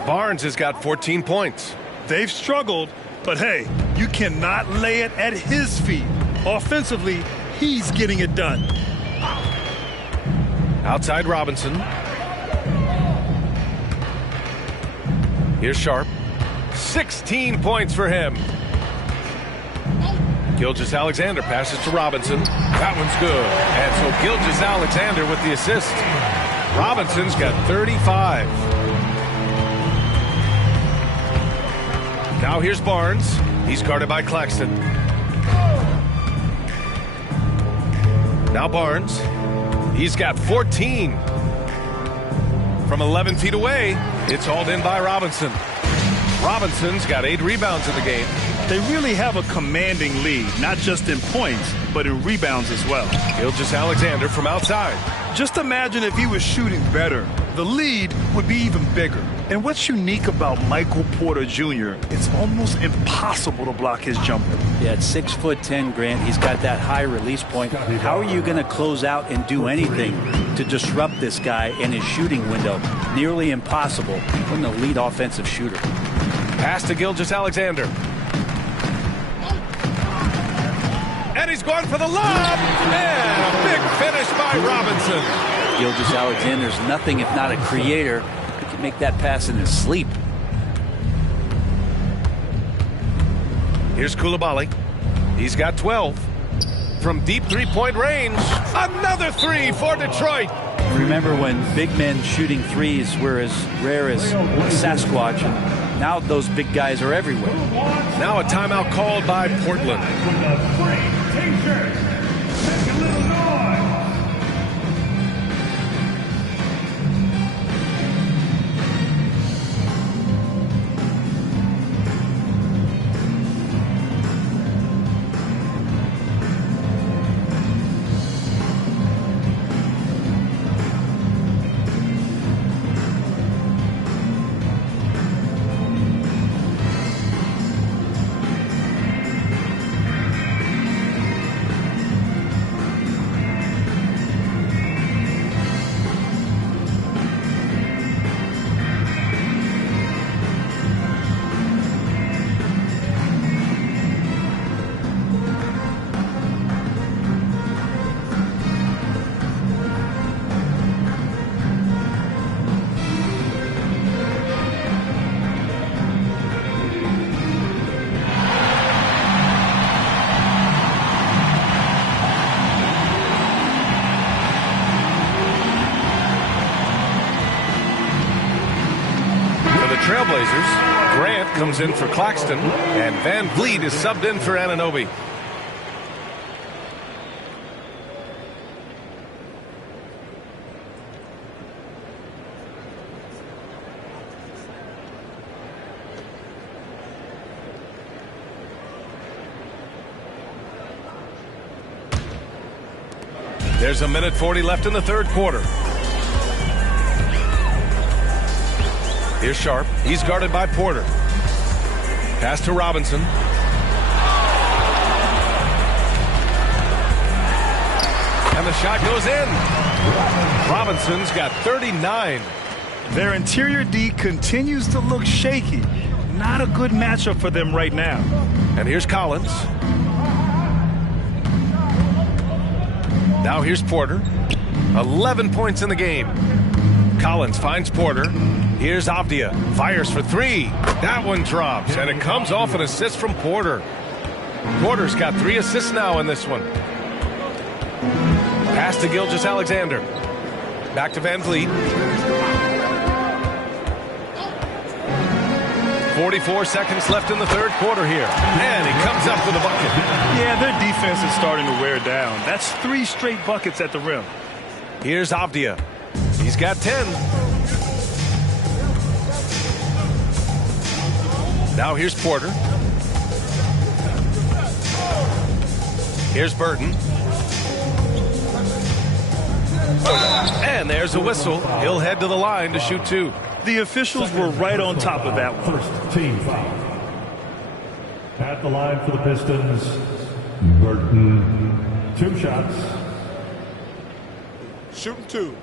Barnes has got 14 points. They've struggled, but hey, you cannot lay it at his feet. Offensively, he's getting it done. Outside Robinson. Here's Sharp. 16 points for him. Gilgeous-Alexander passes to Robinson. That one's good. And so Gilgeous-Alexander with the assist. Robinson's got 35. Now here's Barnes. He's guarded by Claxton. Now Barnes. He's got 14. From 11 feet away, it's hauled in by Robinson. Robinson's got 8 rebounds in the game. They really have a commanding lead, not just in points, but in rebounds as well. Gilgeous-Alexander from outside. Just imagine if he was shooting better. The lead would be even bigger. And what's unique about Michael Porter Jr., it's almost impossible to block his jumper. Yeah, at 6'10", Grant, he's got that high release point. How are you going to close out and do anything to disrupt this guy in his shooting window? Nearly impossible from the lead offensive shooter. Pass to Gilgeous-Alexander. And he's going for the lob. And a big finish by Robinson. Gilgeous-Alexander's nothing if not a creator. He can make that pass in his sleep. Here's Coulibaly. He's got 12. From deep three-point range. Another 3 for Detroit. Remember when big men shooting threes were as rare as Sasquatch? Now those big guys are everywhere. Now a timeout called by Portland. Trailblazers. Grant comes in for Claxton, and Van Vliet is subbed in for Anunoby. There's 1:40 left in the third quarter. Here's Sharp. He's guarded by Porter. Pass to Robinson. And the shot goes in. Robinson's got 39. Their interior D continues to look shaky. Not a good matchup for them right now. And here's Collins. Now here's Porter. 11 points in the game. Collins finds Porter. Here's Avdia. Fires for three. That one drops, and it comes off an assist from Porter. Porter's got 3 assists now in this one. Pass to Gilgeous-Alexander. Back to Van Vliet. 44 seconds left in the third quarter here. And he comes up with a bucket. Yeah, their defense is starting to wear down. That's 3 straight buckets at the rim. Here's Avdia. He's got 10. Now here's Porter. Here's Burton. And there's a whistle. He'll head to the line to shoot 2. The officials were right on top of that one. First team foul. At the line for the Pistons, Burton. 2 shots. Shooting 2.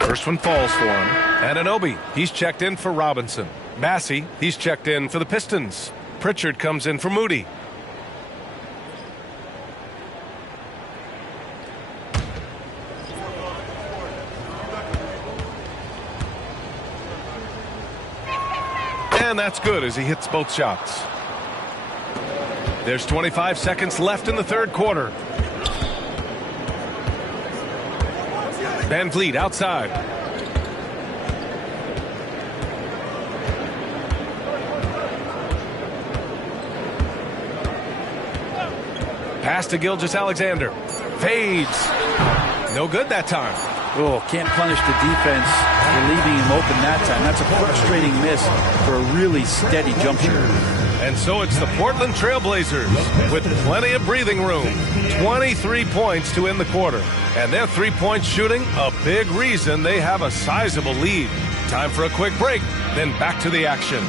First one falls for him. Anunoby, he's checked in for Robinson. Massey, he's checked in for the Pistons. Pritchard comes in for Moody. And that's good as he hits both shots. There's 25 seconds left in the third quarter. Van Vliet outside. Pass to Gilgeous-Alexander. Fades. No good that time. Oh, can't punish the defense for leaving him open that time. That's a frustrating miss for a really steady jump shot. And so it's the Portland Trailblazers with plenty of breathing room. 23 points to end the quarter. And their three-point shooting, a big reason they have a sizable lead. Time for a quick break, then back to the action.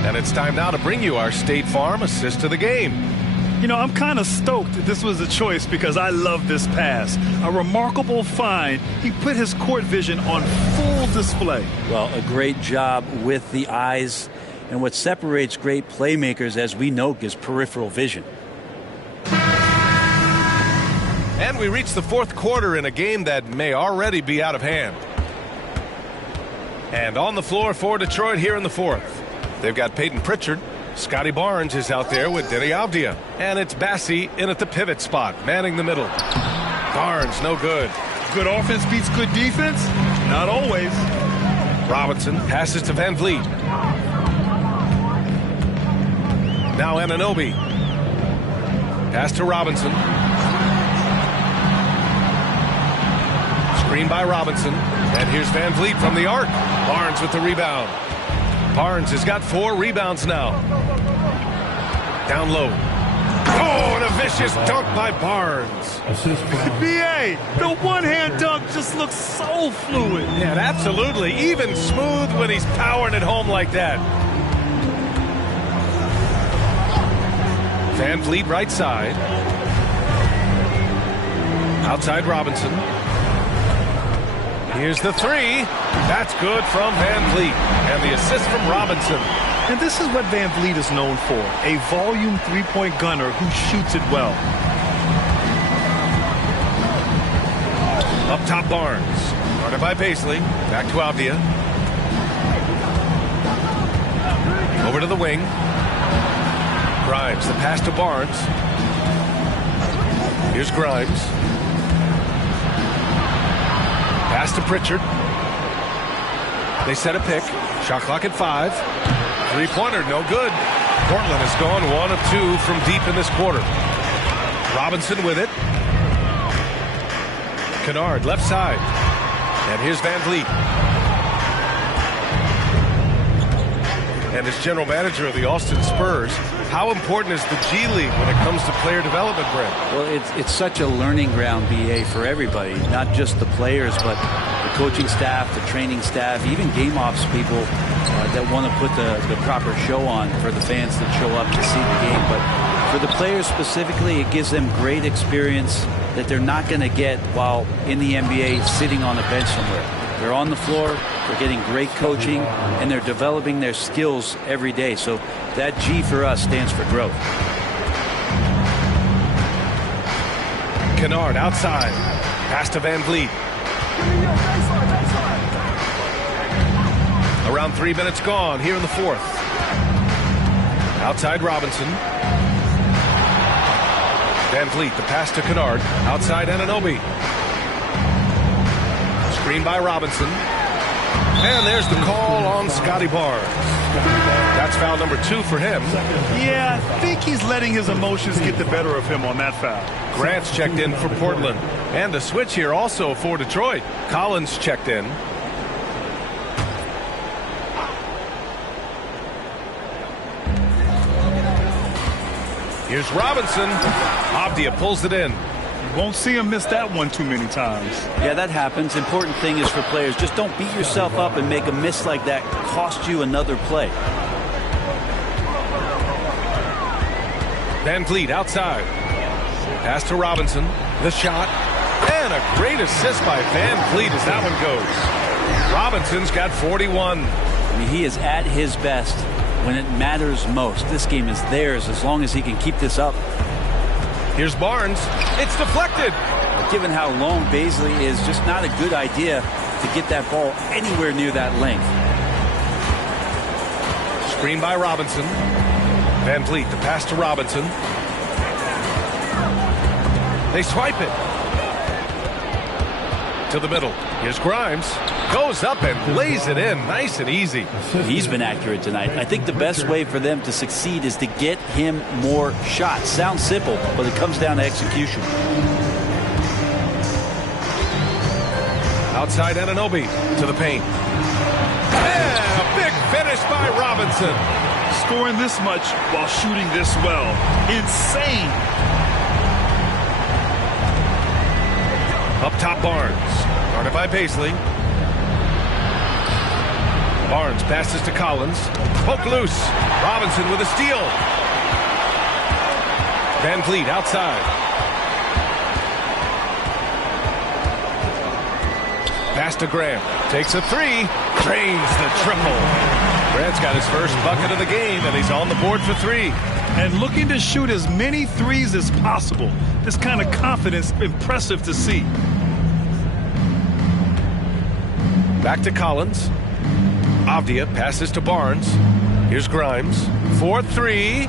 And it's time now to bring you our State Farm assist to the game. You know, I'm kind of stoked that this was a choice because I love this pass. A remarkable find. He put his court vision on full display. Well, a great job with the eyes. And what separates great playmakers, as we know, is peripheral vision. And we reach the fourth quarter in a game that may already be out of hand. And on the floor for Detroit here in the fourth. They've got Peyton Pritchard. Scotty Barnes is out there with Denny Avdia. And it's Bassey in at the pivot spot, manning the middle. Barnes, no good. Good offense beats good defense? Not always. Robinson passes to Van Vliet. Now Anunoby. Pass to Robinson. Screen by Robinson. And here's Van Vliet from the arc. Barnes with the rebound. Barnes has got 4 rebounds now. Down low. Oh, and a vicious dunk by Barnes. Assist from BA, the one-hand dunk just looks so fluid. Yeah, absolutely. Even smooth when he's powering it home like that. Van Vliet right side. Outside Robinson. Here's the 3. That's good from Van Vliet. And the assist from Robinson. And this is what Van Vliet is known for, a volume three-point gunner who shoots it well. Up top Barnes. Guarded by Paisley. Back to Avdia. Over to the wing. Grimes, the pass to Barnes. Here's Grimes. Pass to Pritchard. They set a pick. Shot clock at 5. Three-pointer, no good. Portland has gone 1 of 2 from deep in this quarter. Robinson with it. Kennard, left side. And here's Van Vliet. And as general manager of the Austin Spurs, how important is the G League when it comes to player development, Brent? Well, it's such a learning ground, BA, for everybody, not just the players, but the coaching staff, the training staff, even game ops people that want to put the proper show on for the fans that show up to see the game. But for the players specifically, it gives them great experience that they're not going to get while in the NBA sitting on a bench somewhere. They're on the floor, they're getting great coaching, and they're developing their skills every day. So that G for us stands for growth. Kennard outside. Pass to Van Vliet. Around 3 minutes gone here in the fourth. Outside Robinson. Van Vliet, the pass to Kennard. Outside Anunoby. Screen by Robinson. And there's the call on Scotty Barnes. That's foul number 2 for him. Yeah, I think he's letting his emotions get the better of him on that foul. Grant's checked in for Portland. And the switch here also for Detroit. Collins checked in. Here's Robinson. Avdia pulls it in. Won't see him miss that one too many times. Yeah, that happens. Important thing is for players, just don't beat yourself up and make a miss like that cost you another play. Van Vliet outside. Pass to Robinson. The shot. And a great assist by Van Vliet as that one goes. Robinson's got 41. I mean, he is at his best when it matters most. This game is theirs as long as he can keep this up. Here's Barnes. It's deflected. Given how long Baisley is, just not a good idea to get that ball anywhere near that length. Screen by Robinson. Van Vliet, the pass to Robinson. They swipe it. To the middle. Here's Grimes. Goes up and lays it in. Nice and easy. He's been accurate tonight. I think the best way for them to succeed is to get him more shots. Sounds simple, but it comes down to execution. Outside Anunoby to the paint. And a big finish by Robinson. Scoring this much while shooting this well. Insane. Up top Barnes. Guarded by Baisley. Barnes passes to Collins. Poke loose. Robinson with a steal. Van Vliet outside. Pass to Graham. Takes a 3. Drains the triple. Grant's got his first bucket of the game, and he's on the board for 3. And looking to shoot as many threes as possible. This kind of confidence, impressive to see. Back to Collins. Avdia passes to Barnes. Here's Grimes. 4-3.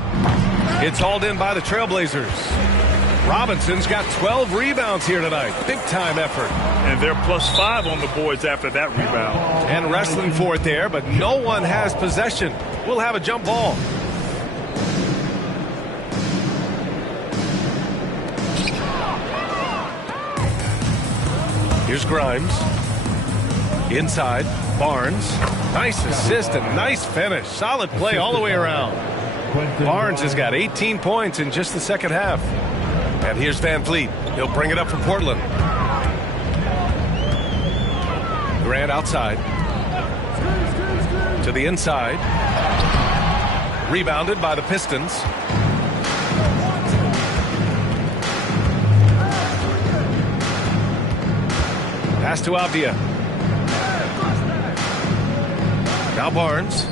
It's hauled in by the Trailblazers. Robinson's got 12 rebounds here tonight. Big time effort. And they're +5 on the boards after that rebound. And wrestling for it there, but no one has possession. We'll have a jump ball. Here's Grimes. Inside, Barnes. Nice assist and nice finish. Solid play all the way around. Barnes has got 18 points in just the second half. And here's Van Vliet. He'll bring it up for Portland. Grant outside. To the inside. Rebounded by the Pistons. Pass to Avdia. Now Barnes.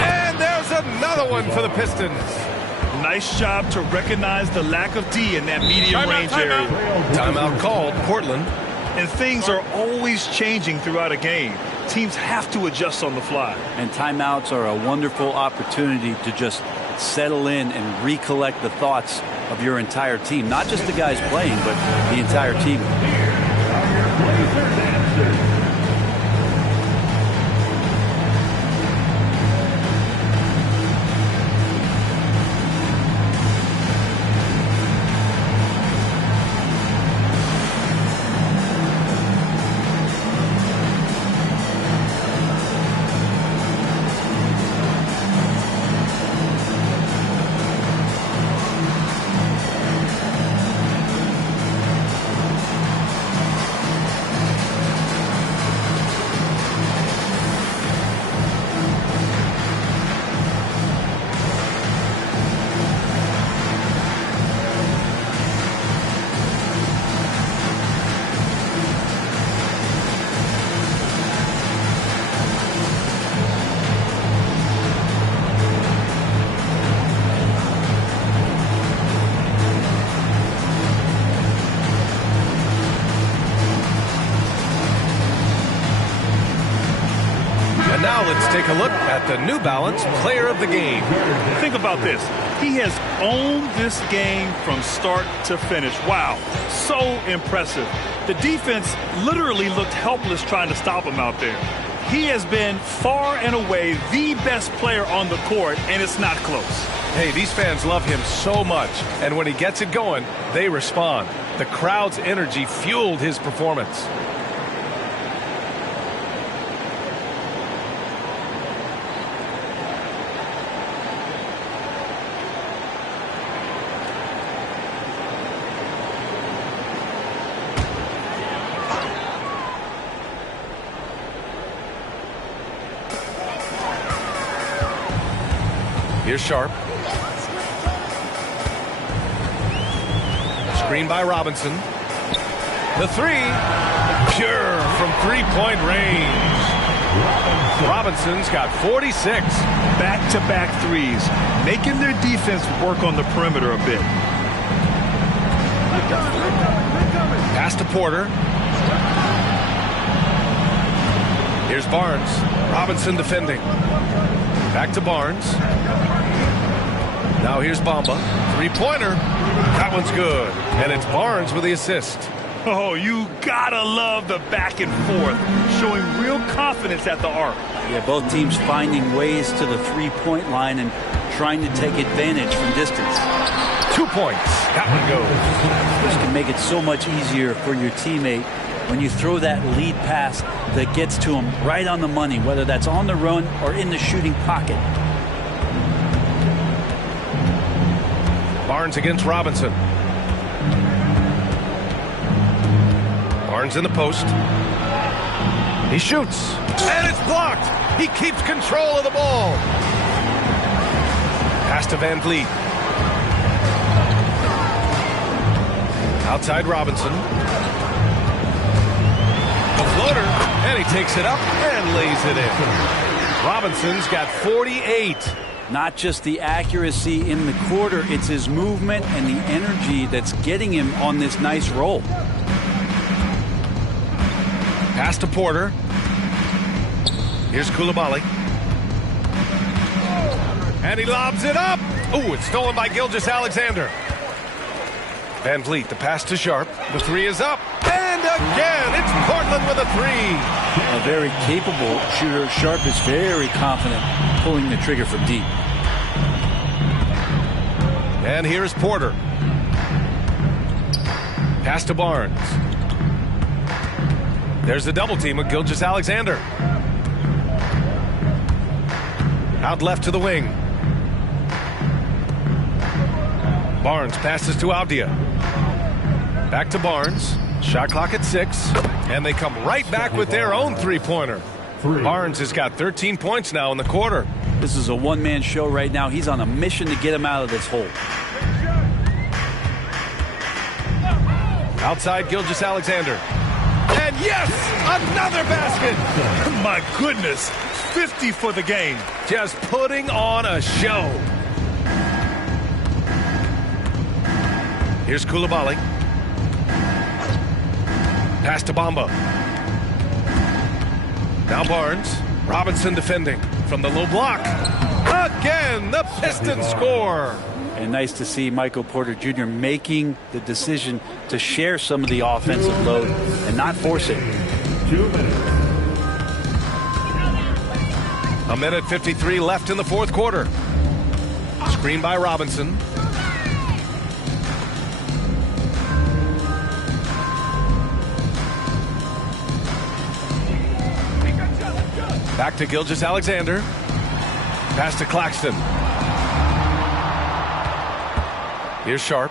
And there's another one for the Pistons. Nice job to recognize the lack of D in that medium range area. Timeout called. Portland. And things are always changing throughout a game. Teams have to adjust on the fly. And timeouts are a wonderful opportunity to just settle in and recollect the thoughts of your entire team. Not just the guys playing, but the entire team. Now let's take a look at the New Balance Player of the Game. Think about this. He has owned this game from start to finish. Wow, so impressive. The defense literally looked helpless trying to stop him out there. He has been far and away the best player on the court, and it's not close. Hey, these fans love him so much, and when he gets it going, they respond. The crowd's energy fueled his performance. Here's Sharp. Screen by Robinson. The three. Pure from three-point range. Robinson's got 46. Back-to-back threes, making their defense work on the perimeter a bit. Pass to Porter. Here's Barnes. Robinson defending. Back to Barnes. Now here's Bamba. Three-pointer. That one's good. And it's Barnes with the assist. Oh, you gotta love the back and forth, showing real confidence at the arc. Yeah, both teams finding ways to the three-point line and trying to take advantage from distance. 2 points. That one goes. This can make it so much easier for your teammate when you throw that lead pass that gets to him right on the money, whether that's on the run or in the shooting pocket. Barnes against Robinson. Barnes in the post. He shoots. And it's blocked. He keeps control of the ball. Pass to Van Vliet. Outside Robinson. The floater. And he takes it up and lays it in. Robinson's got 48. Not just the accuracy in the quarter, it's his movement and the energy that's getting him on this nice roll. Pass to Porter. Here's Coulibaly. And he lobs it up. Ooh, it's stolen by Gilgeous-Alexander. Van Vliet, the pass to Sharp. The three is up. And again, it's Portland with a three. A very capable shooter. Sharp is very confident pulling the trigger from deep. And here's Porter. Pass to Barnes. There's the double team with Gilgeous-Alexander. Out left to the wing. Barnes passes to Avdia. Back to Barnes. Shot clock at 6. And they come right back with their own three-pointer. Barnes has got 13 points now in the quarter. This is a one-man show right now. He's on a mission to get him out of this hole. Outside Gilgeous-Alexander. And yes, another basket. My goodness, 50 for the game. Just putting on a show. Here's Coulibaly. Pass to Bamba. Now Barnes. Robinson defending from the low block. Again, the Pistons score. And nice to see Michael Porter Jr. making the decision to share some of the offensive load and not force it. 2 minutes. A minute 53 left in the fourth quarter. Screen by Robinson. Back to Gilgeous-Alexander. Pass to Claxton. Here's Sharp.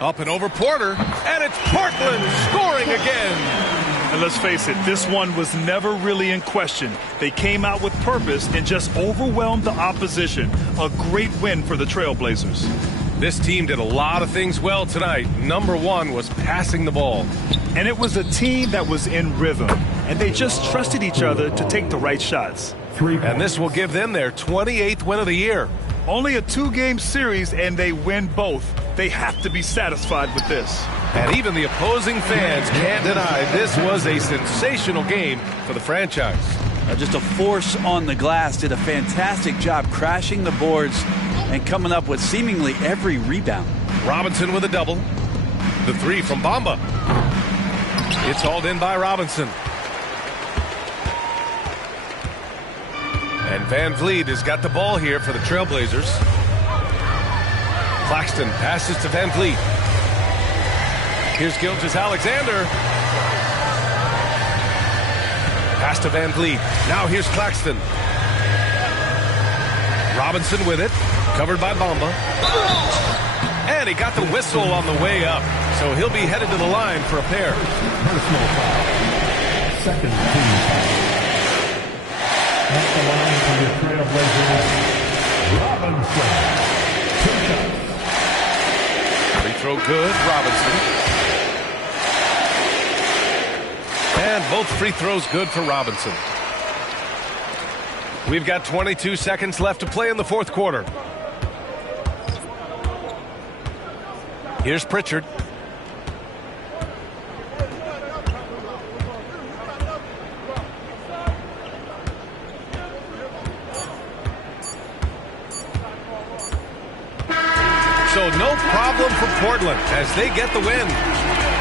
Up and over Porter. And it's Portland scoring again. And let's face it, this one was never really in question. They came out with purpose and just overwhelmed the opposition. A great win for the Trailblazers. This team did a lot of things well tonight. Number one was passing the ball. And it was a team that was in rhythm. And they just trusted each other to take the right shots. And this will give them their 28th win of the year. Only a 2-game series, and they win both. They have to be satisfied with this. And even the opposing fans can't deny this was a sensational game for the franchise. Just a force on the glass. Did a fantastic job crashing the boards and coming up with seemingly every rebound. Robinson with a double. The three from Bamba. It's hauled in by Robinson. And Van Vliet has got the ball here for the Trailblazers. Claxton passes to Van Vliet. Here's Gilgeous-Alexander. Pass to Van Vliet. Now here's Claxton. Robinson with it. Covered by Bamba. And he got the whistle on the way up. So he'll be headed to the line for a pair. Personal foul. Second team foul. At the line for the Trailblazers, Robinson. 2 shots. Free throw good, Robinson. And both free throws good for Robinson. We've got 22 seconds left to play in the fourth quarter. Here's Pritchard. So no problem for Portland as they get the win.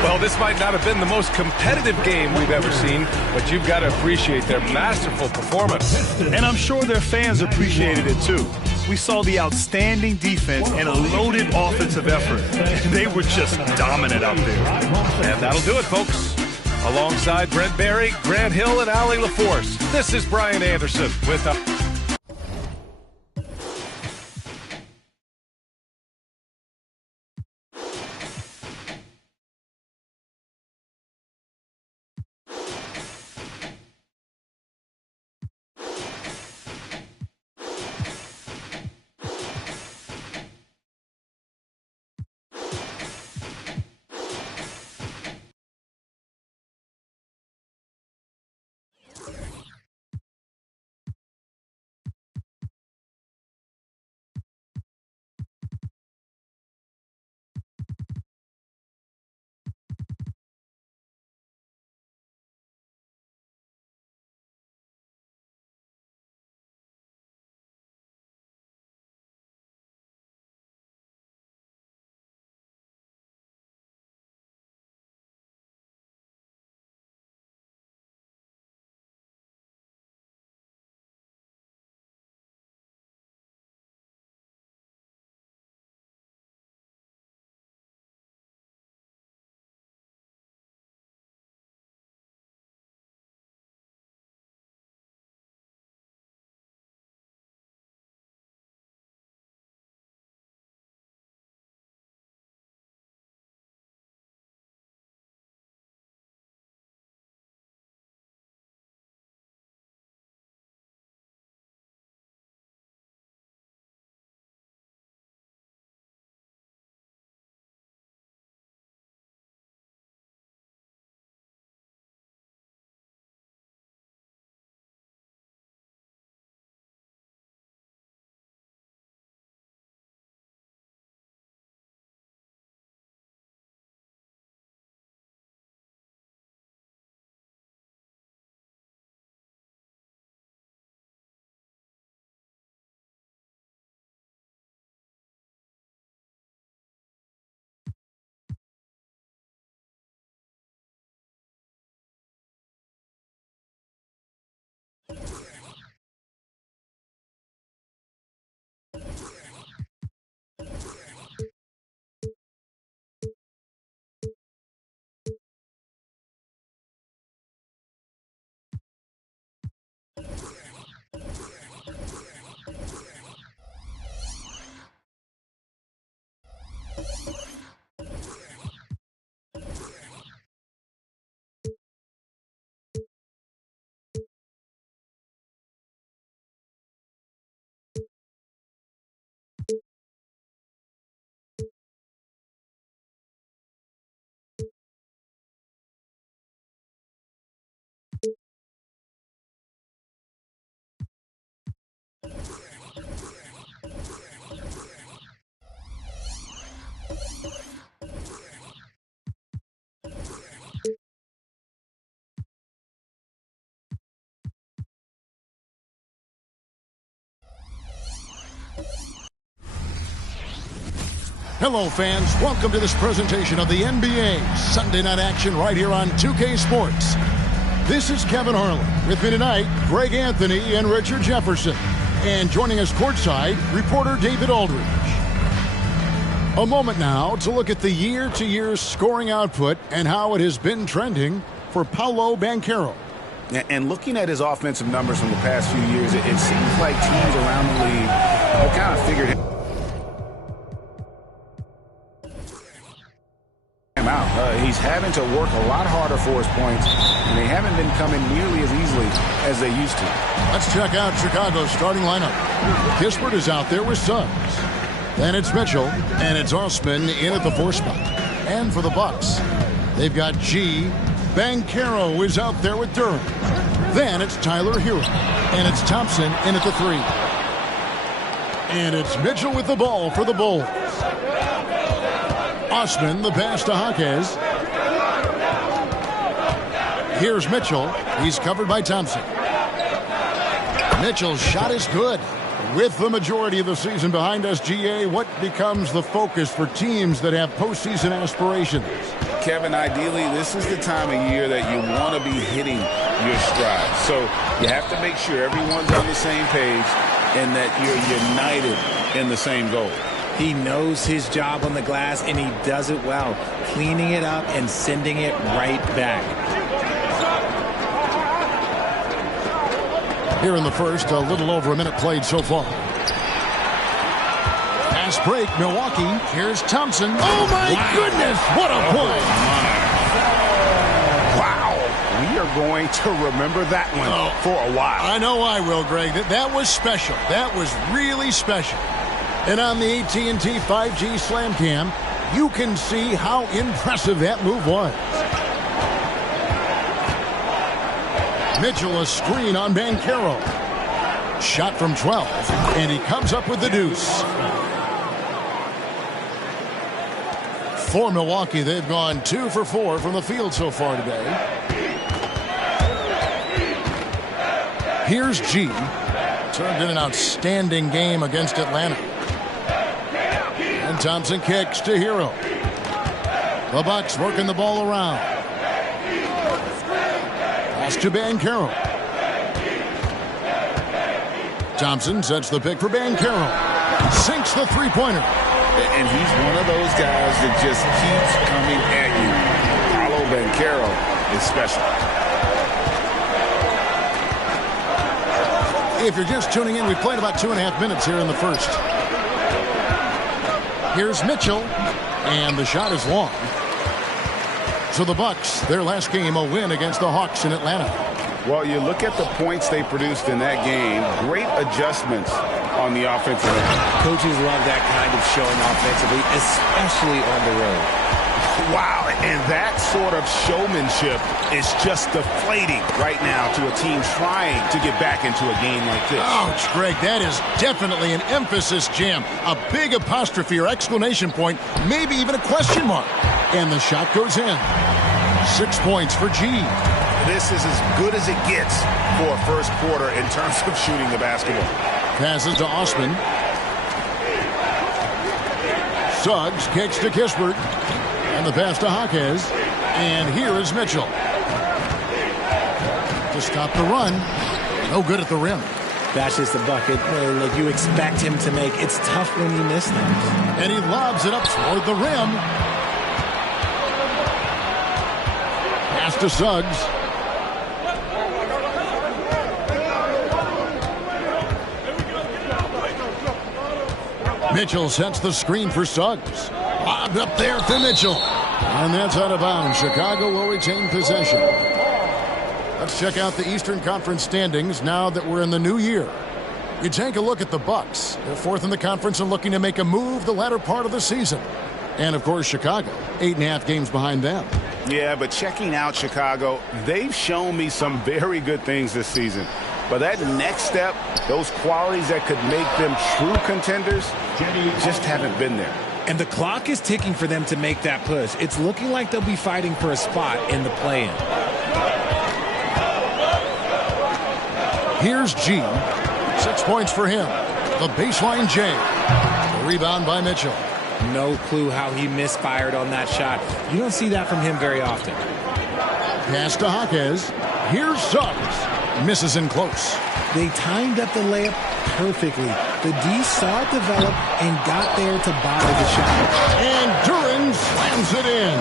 Well, this might not have been the most competitive game we've ever seen, but you've got to appreciate their masterful performance. And I'm sure their fans appreciated it too. We saw the outstanding defense and a loaded offensive effort. They were just dominant out there. And that'll do it, folks. Alongside Brent Barry, Grant Hill, and Allie LaForce, this is Brian Anderson with Hello, fans. Welcome to this presentation of the NBA Sunday Night Action right here on 2K Sports. This is Kevin Harlan. With me tonight, Greg Anthony and Richard Jefferson. And joining us courtside, reporter David Aldridge. A moment now to look at the year-to-year scoring output and how it has been trending for Paolo Banchero. And looking at his offensive numbers from the past few years, it seems like teams around the league have kind of figured him out. He's having to work a lot harder for his points, and they haven't been coming nearly as easily as they used to. Let's check out Chicago's starting lineup. Kispert is out there with Suggs. Then it's Mitchell, and it's Osman in at the 4 spot. And for the Bucks, they've got G. Banchero is out there with Durham. Then it's Tyler Hero, and it's Thompson in at the 3. And it's Mitchell with the ball for the Bulls. Osman, the pass to Jaquez. Here's Mitchell. He's covered by Thompson. Mitchell's shot is good. With the majority of the season behind us, GA, what becomes the focus for teams that have postseason aspirations? Kevin, ideally, this is the time of year that you want to be hitting your stride. So you have to make sure everyone's on the same page and that you're united in the same goal. He knows his job on the glass, and he does it well, cleaning it up and sending it right back. Here in the first, a little over a minute played so far. Fast break, Milwaukee. Here's Thompson. Oh, my goodness. What a play. Wow. We are going to remember that one for a while. I know I will, Greg. That was special. That was really special. And on the AT&T 5G Slam Cam, you can see how impressive that move was. Mitchell, a screen on Banchero. Shot from 12, and he comes up with the deuce. For Milwaukee, they've gone 2 for 4 from the field so far today. Here's G. Turned in an outstanding game against Atlanta. And Thompson kicks to Hero. The Bucks working the ball around. Pass to Banchero. Thompson sets the pick for Banchero. Sinks the three-pointer. And he's one of those guys that just keeps coming at you. Paolo Banchero is special. If you're just tuning in, we played about 2.5 minutes here in the first. Here's Mitchell, and the shot is long. So the Bucks, their last game, a win against the Hawks in Atlanta. Well, you look at the points they produced in that game. Great adjustments on the offensive end. Coaches love that kind of showing offensively, especially on the road. Wow, and that sort of showmanship is just deflating right now to a team trying to get back into a game like this. Ouch, Greg, that is definitely an emphasis jam. A big apostrophe or exclamation point, maybe even a question mark. And the shot goes in. 6 points for G. This is as good as it gets for a first quarter in terms of shooting the basketball. Passes to Osman. Suggs kicks to Kispert. And the pass to Jaquez. And here is Mitchell. To stop the run. No good at the rim. That's just a bucket like you expect him to make. It's tough when you miss them. And he lobs it up toward the rim. Pass to Suggs. Mitchell sets the screen for Suggs. Lobbed up there for Mitchell. And that's out of bounds. Chicago will retain possession. Let's check out the Eastern Conference standings now that we're in the new year. You take a look at the Bucks. They're 4th in the conference and looking to make a move the latter part of the season. And, of course, Chicago, 8.5 games behind them. Yeah, but checking out Chicago, they've shown me some very good things this season. But that next step, those qualities that could make them true contenders, just haven't been there. And the clock is ticking for them to make that push. It's looking like they'll be fighting for a spot in the play-in. Here's G. 6 points for him. The baseline J. The rebound by Mitchell. No clue how he misfired on that shot. You don't see that from him very often. Pass to Jaquez. Here's Suggs. Misses in close. They timed up the layup perfectly. The D saw it develop and got there to bottle the shot. And Duren slams it in.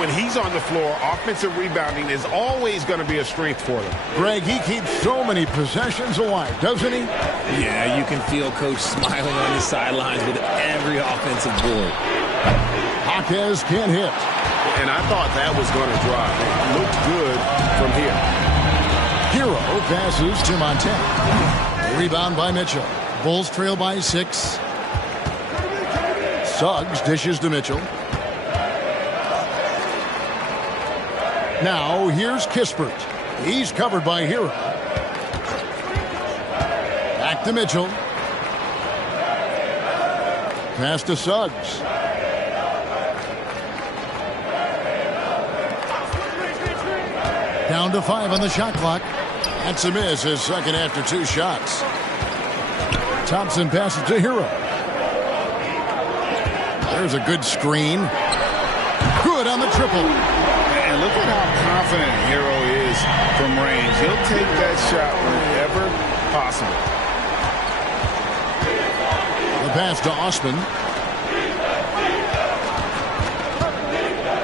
When he's on the floor, offensive rebounding is always going to be a strength for them. Greg, he keeps so many possessions alive, doesn't he? Yeah, you can feel Coach smiling on his sidelines with every offensive board. Jaquez can't hit. And I thought that was going to drop. It looked good from here. Hero passes to Montana. Rebound by Mitchell. Bulls trail by 6. Suggs dishes to Mitchell. Now here's Kispert. He's covered by Hero. Back to Mitchell. Pass to Suggs. Down to 5 on the shot clock. That's a miss, his second after 2 shots. Thompson passes to Hero. There's a good screen. Good on the triple. And look at how confident Hero is from range. He'll take that shot whenever possible. The pass to Osman.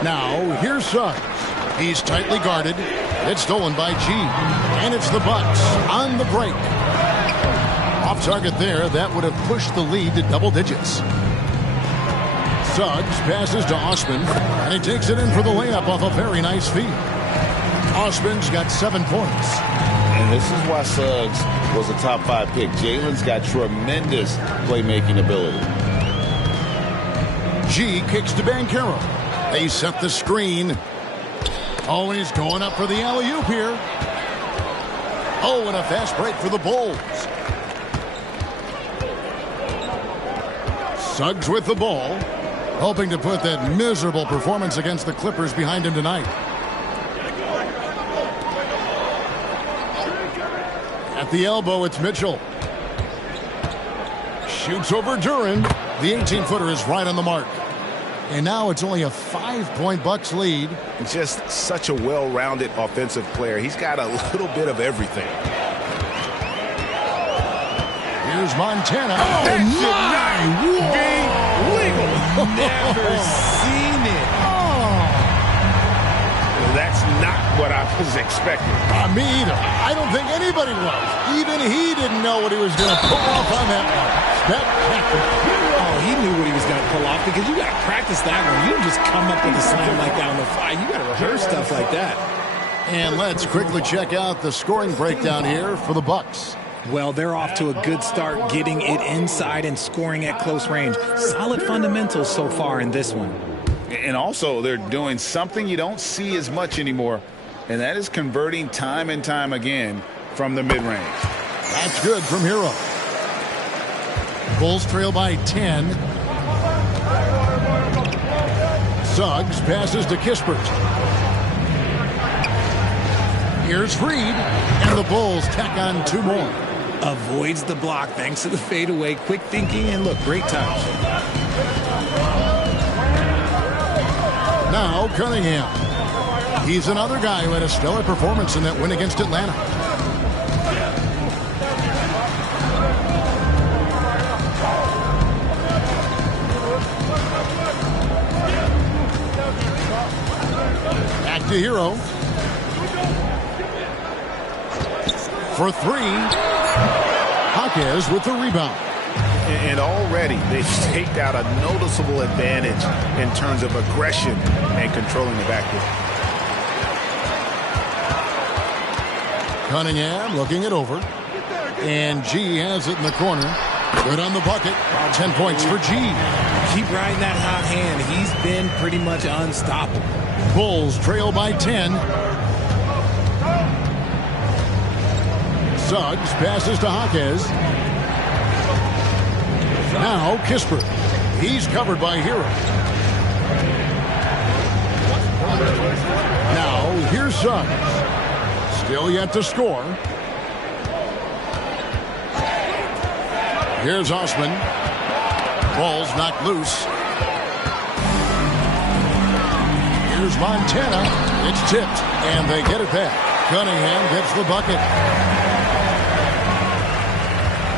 Now, here's Suggs. He's tightly guarded. It's stolen by G. And it's the Bucks on the break. Off target there. That would have pushed the lead to double digits. Suggs passes to Osman. And he takes it in for the layup off a very nice feed. Osman's got 7 points. And this is why Suggs was a top 5 pick. Jalen's got tremendous playmaking ability. G kicks to Banchero. They set the screen. Oh, he's going up for the alley-oop here. Oh, and a fast break for the Bulls. Suggs with the ball, hoping to put that miserable performance against the Clippers behind him tonight. At the elbow, it's Mitchell. Shoots over Duren. The 18-footer is right on the mark. And now it's only a 5-point Bucks lead. Just such a well-rounded offensive player. He's got a little bit of everything. Here's Montana. Oh, that should not be legal. Never seen it. That's not what I was expecting. Me either. I don't think anybody was. Even he didn't know what he was going to pull off on that one. Spectacular. Oh, he knew what he was going to pull off because you got to practice that one. You don't just come up with a slam like that on the fly. You got to rehearse stuff like that. And let's quickly check out the scoring breakdown here for the Bucks. Well, they're off to a good start getting it inside and scoring at close range. Solid fundamentals so far in this one. And also, they're doing something you don't see as much anymore, and that is converting time and time again from the mid-range. That's good from Hero. Bulls trail by 10. Suggs passes to Kispert. Here's Freed, and the Bulls tack on 2 more. Avoids the block thanks to the fadeaway. Quick thinking, and look, great touch. Now Cunningham. He's another guy who had a stellar performance in that win against Atlanta. Back to Hero. For 3. Jaquez with the rebound. And already they've staked out a noticeable advantage in terms of aggression and controlling the backcourt. Cunningham looking it over. And G has it in the corner. Good on the bucket. 10 points for G. Keep riding that hot hand. He's been pretty much unstoppable. Bulls trail by 10. Suggs passes to Jaquez. Now Kispert. He's covered by Hero. Now here's Suggs. Still yet to score. Here's Osman. Ball's knocked loose. Here's Montana. It's tipped, and they get it back. Cunningham gets the bucket.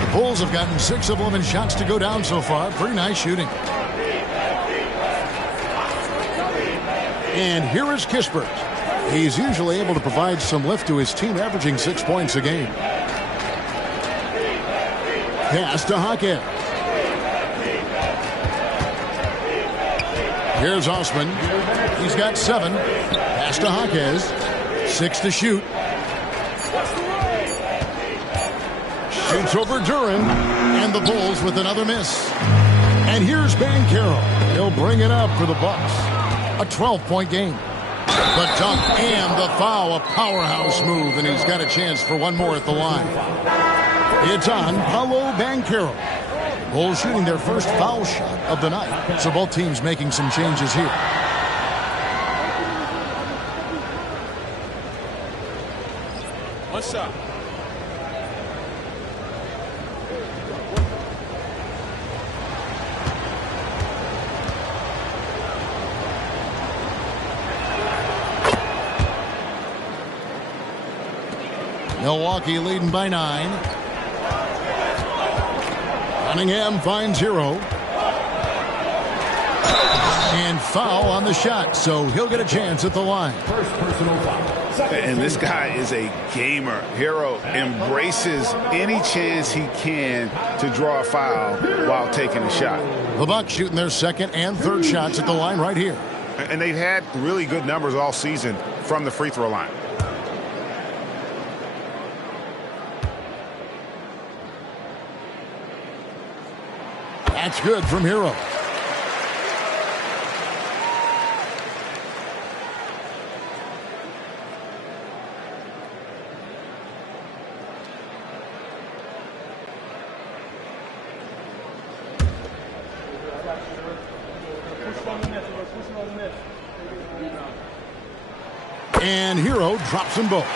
The Bulls have gotten 6 of 11 shots to go down so far. Pretty nice shooting. And here is Kispert. He's usually able to provide some lift to his team, averaging 6 points a game. Pass to Hackett. Here's Osman. He's got 7. Pass to Jaquez. 6 to shoot. Shoots over Duran. And the Bulls with another miss. And here's Banchero. He'll bring it up for the Bucks. A 12-point game. The dunk and the foul. A powerhouse move. And he's got a chance for one more at the line. It's on Paolo Banchero. Bulls shooting their first foul shot of the night. So both teams making some changes here. One shot. Milwaukee leading by 9. Cunningham finds Hero. And foul on the shot, so he'll get a chance at the line. First personal foul. And this guy is a gamer. Hero embraces any chance he can to draw a foul while taking a shot. The Bucks shooting their second and third shots at the line right here. And they've had really good numbers all season from the free throw line. That's good from Hero. And Hero drops them both.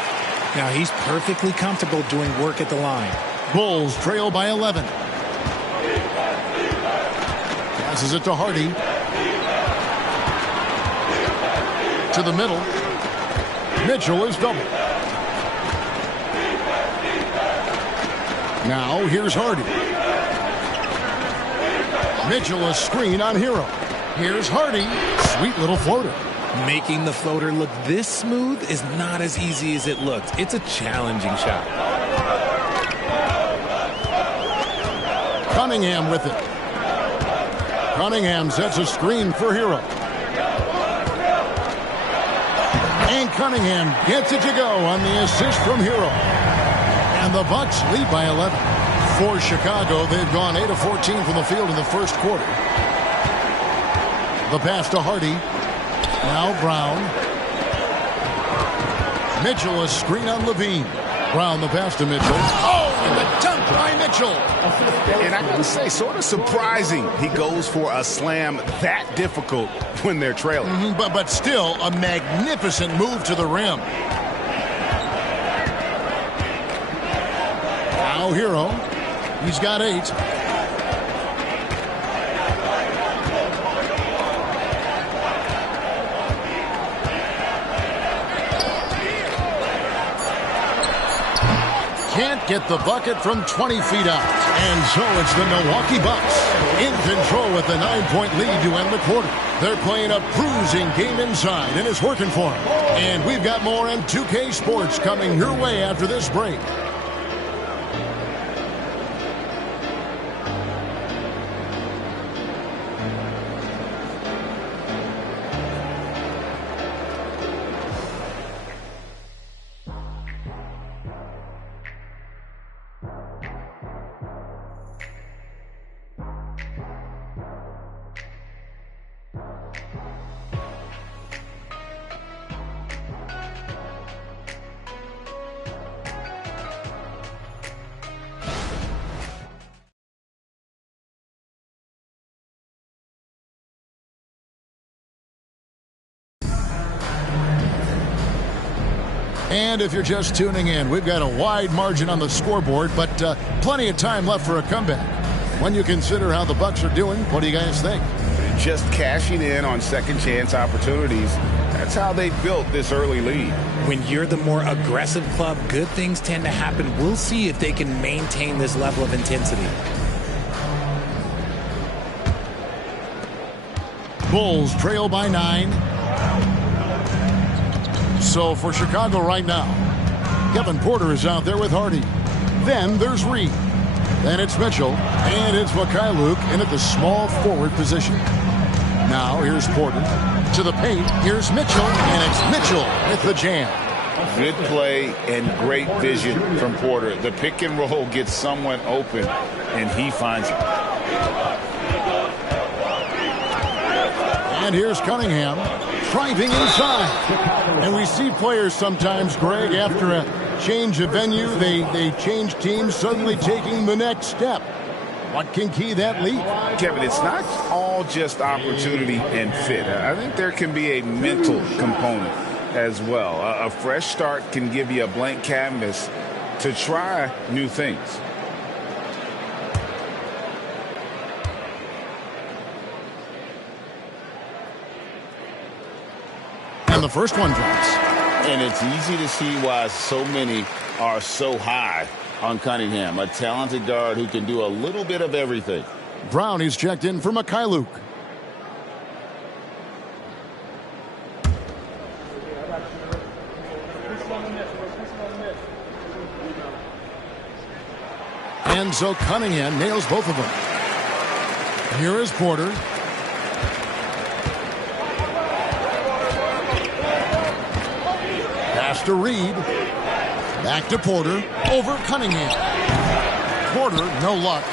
Now he's perfectly comfortable doing work at the line. Bulls trail by 11. Passes it to Hardy. To the middle. Mitchell is double. Now here's Hardy. Mitchell a screen on Hero. Here's Hardy. Sweet little floater. Making the floater look this smooth is not as easy as it looks. It's a challenging shot. Cunningham with it. Cunningham sets a screen for Hero. And Cunningham gets it to go on the assist from Hero. And the Bucks lead by 11. For Chicago, they've gone 8 of 14 from the field in the first quarter. The pass to Hardy. Now Brown. Mitchell a screen on Levine. Brown the pass to Mitchell. Oh, and the dunk by Mitchell. And I gotta say, sort of surprising he goes for a slam that difficult when they're trailing. But still a magnificent move to the rim. Now Hero. He's got 8. Can't get the bucket from 20 feet out. And so it's the Milwaukee Bucks in control with a 9-point lead to end the quarter. They're playing a bruising game inside, and it's working for them. And we've got more M2K Sports coming your way after this break. And if you're just tuning in, we've got a wide margin on the scoreboard, but plenty of time left for a comeback. When you consider how the Bucks are doing, what do you guys think? Just cashing in on second chance opportunities. That's how they built this early lead. When you're the more aggressive club, good things tend to happen. We'll see if they can maintain this level of intensity. Bulls trail by 9. So for Chicago right now, Kevin Porter is out there with Hardy. Then there's Reed. Then it's Mitchell. And it's Mikhailuk in at the small forward position. Now here's Porter. To the paint. Here's Mitchell. And it's Mitchell with the jam. Good play and great vision from Porter. The pick and roll gets someone open, and he finds it. And here's Cunningham driving inside. And we see players sometimes, Greg, after a change of venue, they change teams, suddenly taking the next step. What can key that leap? Kevin, it's not all just opportunity and fit. I think there can be a mental component as well. A fresh start can give you a blank canvas to try new things. And the first one drops. And it's easy to see why so many are so high on Cunningham, a talented guard who can do a little bit of everything. Brown is checked in for Mikhailuk. And so Cunningham nails both of them. Here is Porter. Pass to Reed. Back to Porter. Over Cunningham. Porter, no luck.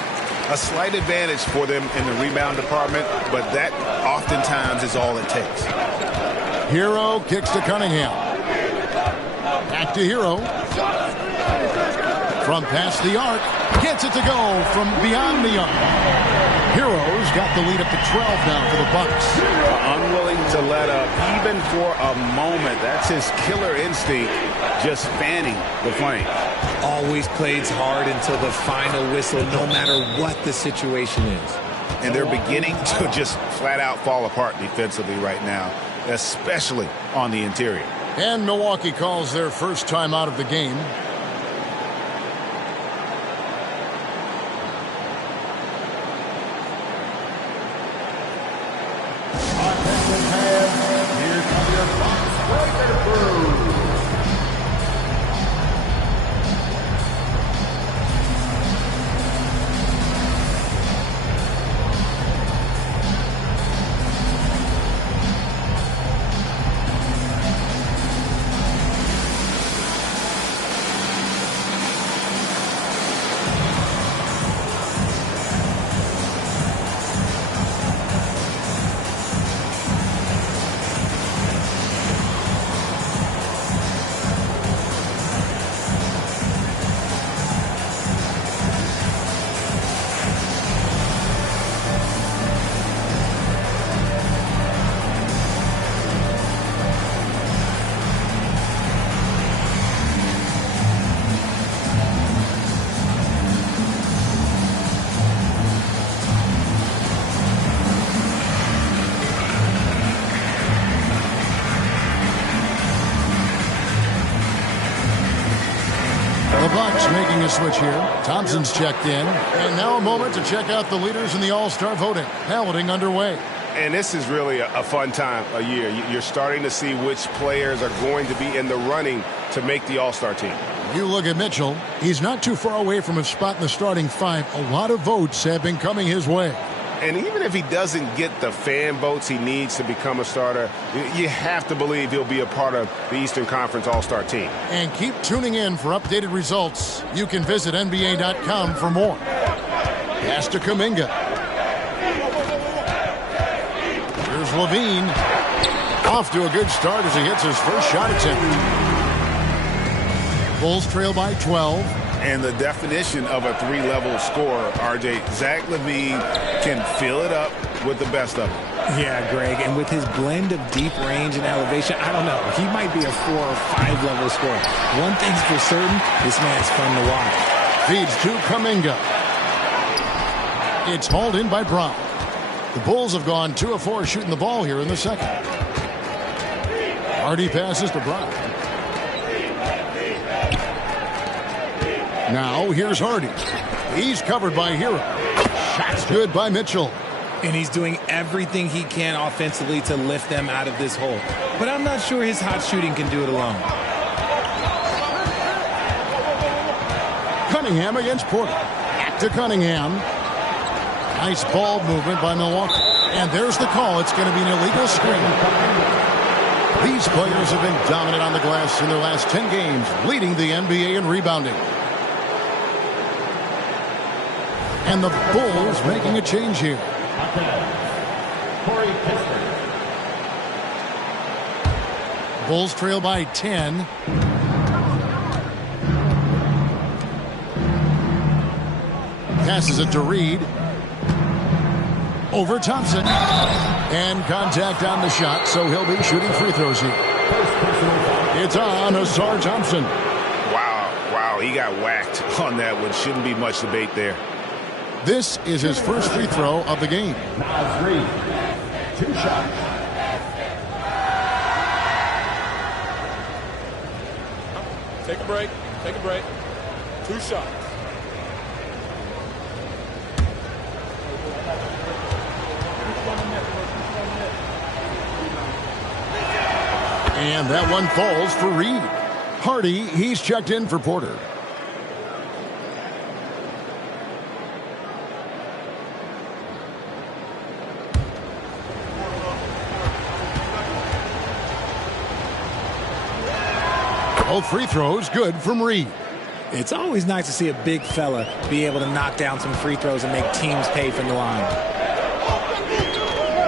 A slight advantage for them in the rebound department, but that oftentimes is all it takes. Hero kicks to Cunningham. Back to Hero. From past the arc. Gets it to go from beyond the arc. Hero's got the lead up to 12 now for the Bucks. Unwilling to let up even for a moment. That's his killer instinct, just fanning the flame. Always plays hard until the final whistle, no matter what the situation is. And they're beginning to just flat out fall apart defensively right now, especially on the interior. And Milwaukee calls their first time out of the game. Making a switch here. Thompson's checked in. And now a moment to check out the leaders in the All-Star voting. Balloting underway. And this is really a fun time of year. You're starting to see which players are going to be in the running to make the All-Star team. You look at Mitchell. He's not too far away from his spot in the starting five. A lot of votes have been coming his way. And even if he doesn't get the fan votes he needs to become a starter, you have to believe he'll be a part of the Eastern Conference All-Star team. And keep tuning in for updated results. You can visit NBA.com for more. Pass to Kuminga. Here's Levine. Off to a good start as he hits his first shot attempt. Bulls trail by 12. And the definition of a three-level scorer, RJ, Zach LaVine can fill it up with the best of them. Yeah, Greg, and with his blend of deep range and elevation, I don't know. He might be a 4 or 5 level scorer. One thing's for certain, this man's fun to watch. Feeds to Kuminga. It's hauled in by Brown. The Bulls have gone 2 of 4 shooting the ball here in the second. Hardy passes to Brown. Now here's Hardy. He's covered by Hero. Shot's good by Mitchell. And he's doing everything he can offensively to lift them out of this hole. But I'm not sure his hot shooting can do it alone. Cunningham against Porter. Back to Cunningham. Nice ball movement by Milwaukee. And there's the call. It's going to be an illegal screen. These players have been dominant on the glass in their last 10 games, leading the NBA in rebounding. And the Bulls making a change here. Bulls trail by 10. Passes it to Reed. Over Thompson. And contact on the shot, so he'll be shooting free throws here. It's on Asar Thompson. Wow, he got whacked on that one. Shouldn't be much debate there. This is his first free throw of the game. Now 3. 2 shots. Take a break. Take a break. 2 shots. And that one falls for Reed. Hardy, he's checked in for Porter. Both free throws good from Reed. It's always nice to see a big fella be able to knock down some free throws and make teams pay from the line.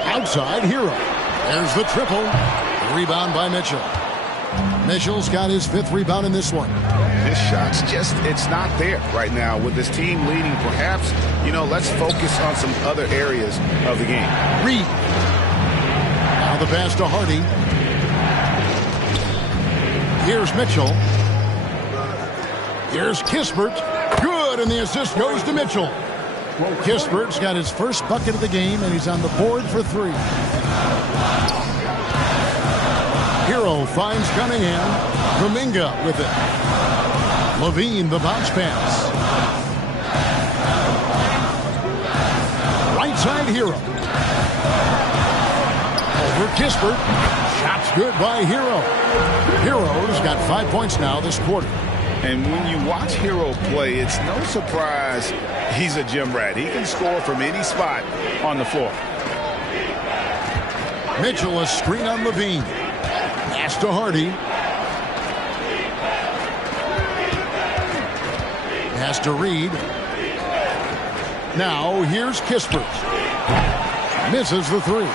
Outside Hero. There's the triple. Rebound by Mitchell. Mitchell's got his 5th rebound in this one. This shot's it's not there right now. With this team leading, perhaps, let's focus on some other areas of the game. Reed. Now the pass to Hardy. Here's Mitchell. Here's Kispert. Good, and the assist goes to Mitchell. Kispert's got his first bucket of the game, and he's on the board for 3. Hero finds Cunningham. Kuminga with it. Levine, the bounce pass. Right side Hero. Over Kispert. Shot's good by Hero. Hero's got 5 points now this quarter. And when you watch Hero play, it's no surprise he's a gym rat. He can score from any spot on the floor. Mitchell, a screen on Levine. Pass to Hardy. Pass to Reed. Now here's Kispert. Misses the 3.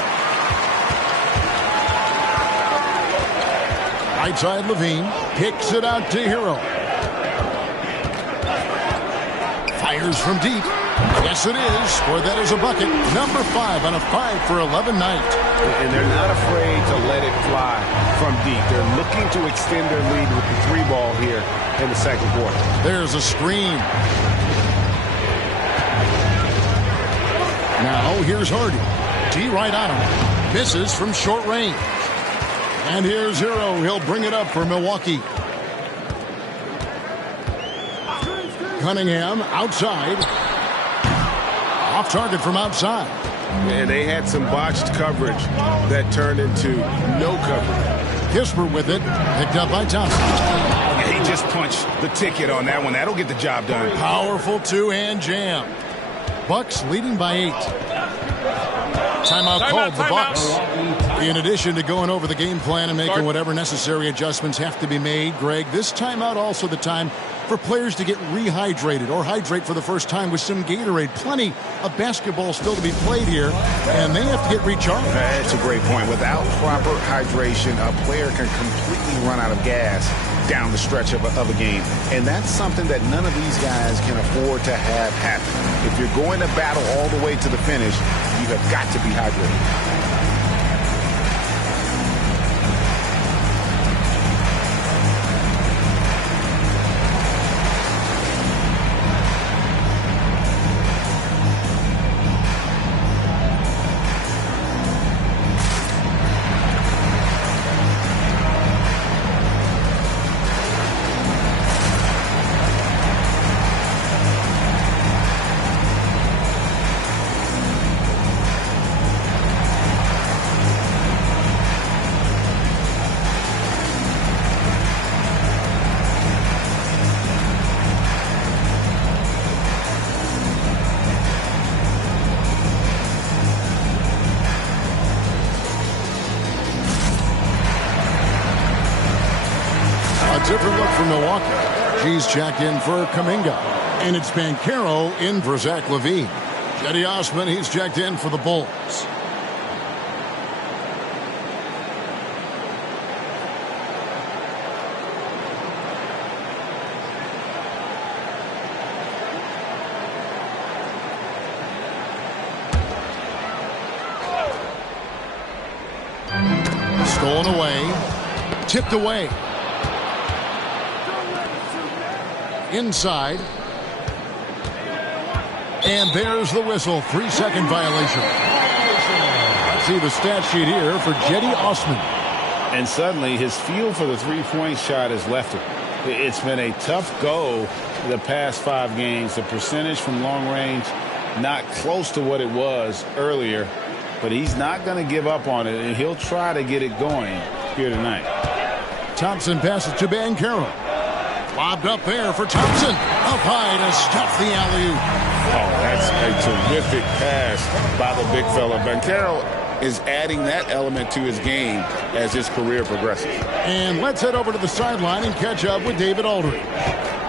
Right side Levine. Kicks it out to Hero. Fires from deep. Yes, it is. Or that is a bucket. Number 5 on a 5 for 11 night. And they're not afraid to let it fly from deep. They're looking to extend their lead with the 3 ball here in the second quarter. There's a screen. Now here's Hardy. D right on him. Misses from short range. And here's Hero. He'll bring it up for Milwaukee. Cunningham outside. Off target from outside. And they had some botched coverage that turned into no coverage. Kispert with it. Picked up by Thompson. He just punched the ticket on that one. That'll get the job done. Powerful 2-hand jam. Bucks leading by 8. Timeout called the Bucks. In addition to going over the game plan and making whatever necessary adjustments have to be made, Greg, this timeout also the time for players to get rehydrated or hydrate for the first time with some Gatorade. Plenty of basketball still to be played here, and they have to get recharged. That's a great point. Without proper hydration, a player can completely run out of gas down the stretch of a game. And that's something that none of these guys can afford to have happen. If you're going to battle all the way to the finish, you have got to be hydrated. for Milwaukee. G's checked in for Kuminga. And it's Banchero in for Zach LaVine. Cedi Osman, he's checked in for the Bulls. Stolen away. Tipped away. Inside. And there's the whistle. 3-second violation. Let's see the stat sheet here for Cedi Osman. And suddenly his feel for the three-point shot has left him. It's been a tough go the past 5 games. The percentage from long range not close to what it was earlier. But he's not going to give up on it, and he'll try to get it going here tonight. Thompson passes to Banchero. Lobbed up there for Thompson. Up high to stuff the alley-oop. Oh, that's a terrific pass by the big fella. Banchero is adding that element to his game as his career progresses. And let's head over to the sideline and catch up with David Aldridge.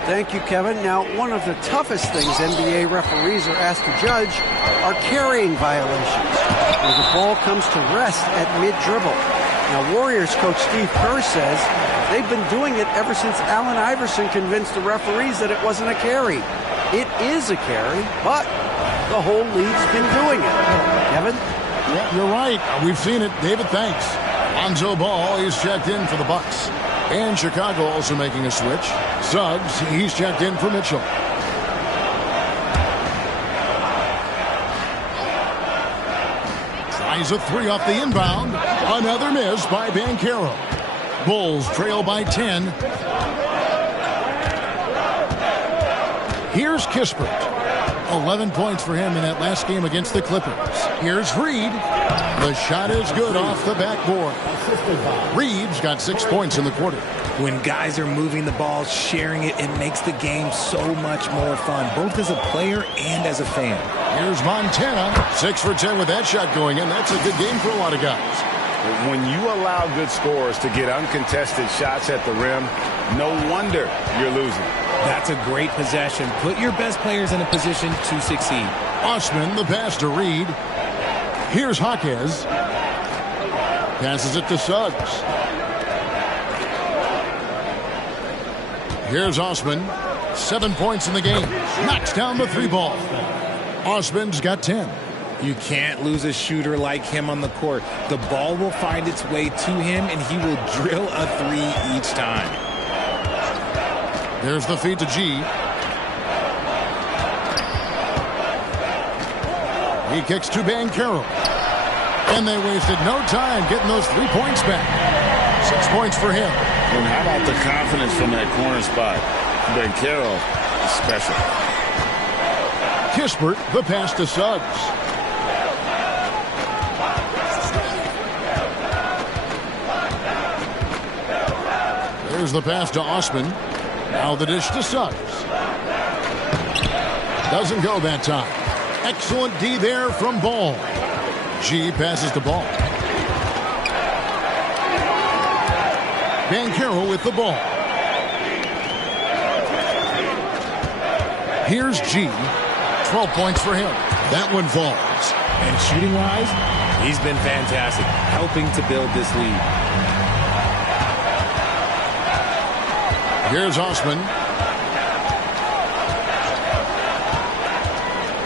Thank you, Kevin. Now, one of the toughest things NBA referees are asked to judge are carrying violations, where the ball comes to rest at mid-dribble. Now, Warriors coach Steve Kerr says they've been doing it ever since Allen Iverson convinced the referees that it wasn't a carry. It is a carry, but the whole league's been doing it. Kevin? Yeah, you're right. We've seen it. David, thanks. Lonzo Ball is checked in for the Bucks. And Chicago also making a switch. Suggs, he's checked in for Mitchell. Tries a 3 off the inbound. Another miss by Banchero. Bulls trail by 10. Here's Kispert. 11 points for him in that last game against the Clippers. Here's Reed. The shot is good off the backboard. Reed's got 6 points in the quarter. When guys are moving the ball, sharing it, it makes the game so much more fun, both as a player and as a fan. Here's Montana. 6 for 10 with that shot going in. That's a good game for a lot of guys. When you allow good scorers to get uncontested shots at the rim, no wonder you're losing. That's a great possession. Put your best players in a position to succeed. Osman, the pass to Reed. Here's Jaquez. Passes it to Suggs. Here's Osman. 7 points in the game. Knocks down the 3 ball. Osman's got 10. You can't lose a shooter like him on the court. The ball will find its way to him, and he will drill a 3 each time. There's the feed to G. He kicks to Banchero. And they wasted no time getting those 3 points back. 6 points for him. And how about the confidence from that corner spot? Banchero is special. Kispert, the pass to Suggs. There's the pass to Osman. Now the dish to Suggs. Doesn't go that time. Excellent D there from Ball. G passes the ball. Banchero with the ball. Here's G. 12 points for him. That one falls. And shooting-wise, he's been fantastic, helping to build this lead. Here's Osman.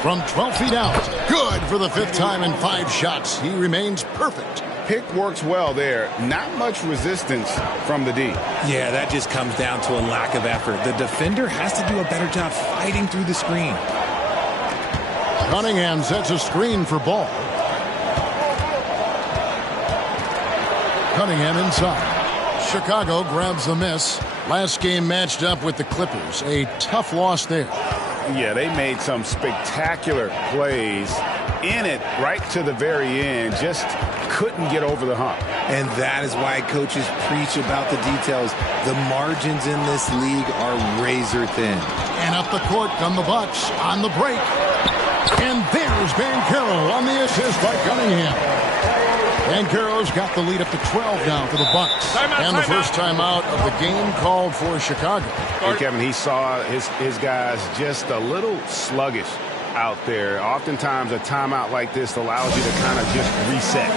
From 12 feet out. Good for the 5th time in 5 shots. He remains perfect. Pick works well there. Not much resistance from the D. Yeah, that just comes down to a lack of effort. The defender has to do a better job fighting through the screen. Cunningham sets a screen for Ball. Cunningham inside. Chicago grabs the miss. Last game matched up with the Clippers. A tough loss there. Yeah, they made some spectacular plays in it right to the very end. Just couldn't get over the hump. And that is why coaches preach about the details. The margins in this league are razor thin. And up the court come the Bucks on the break. And there Here's Banchero on the assist by Cunningham. Banchero's got the lead up to 12 now for the Bucks. And the first timeout of the game called for Chicago. Hey, Kevin, he saw his guys just a little sluggish out there. Oftentimes a timeout like this allows you to kind of just reset.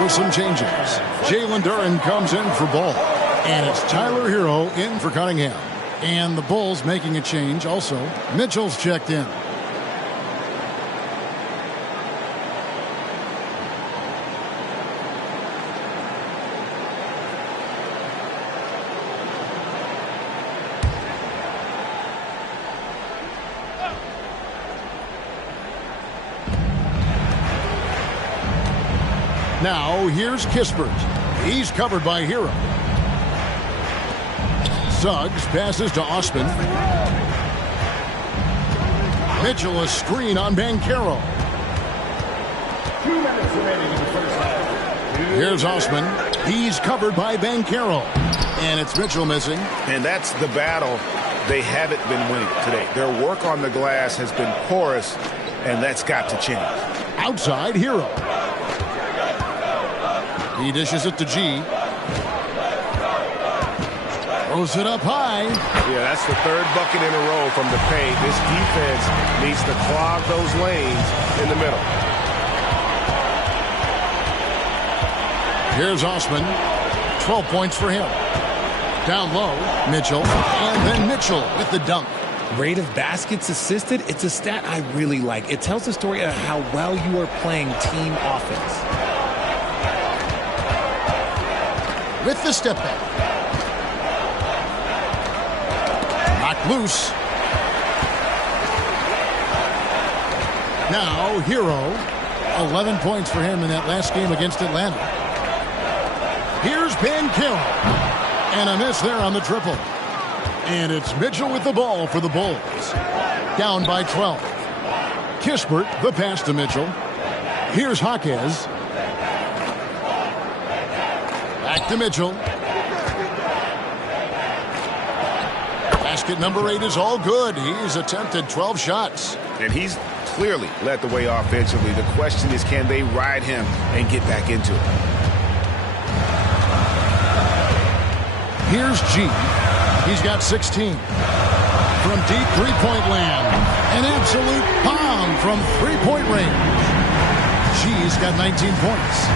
With some changes. Jalen Duren comes in for Ball. And it's Tyler Hero in for Cunningham. And the Bulls making a change also. Mitchell's checked in. Now, here's Kispert. He's covered by Hero. Suggs passes to Osman. Mitchell a screen on Banchero. 2 minutes remaining in the first half. Here's Osman. He's covered by Banchero. And it's Mitchell missing. And that's the battle they haven't been winning today. Their work on the glass has been porous, and that's got to change. Outside, Hero. He dishes it to G. Throws it up high. Yeah, that's the third bucket in a row from the paint. This defense needs to clog those lanes in the middle. Here's Osman. 12 points for him. Down low, Mitchell. And then Mitchell with the dunk. Rate of baskets assisted, it's a stat I really like. It tells the story of how well you are playing team offense. With the step back. Knocked loose. Now, Hero. 11 points for him in that last game against Atlanta. Here's Banchero. And a miss there on the triple. And it's Mitchell with the ball for the Bulls. Down by 12. Kispert, the pass to Mitchell. Here's Jaquez. Back to Mitchell. Basket number 8 is all good. He's attempted 12 shots. And he's clearly led the way offensively. The question is, can they ride him and get back into it? Here's G. He's got 16. From deep three-point land. An absolute bomb from three-point range. G's got 19 points.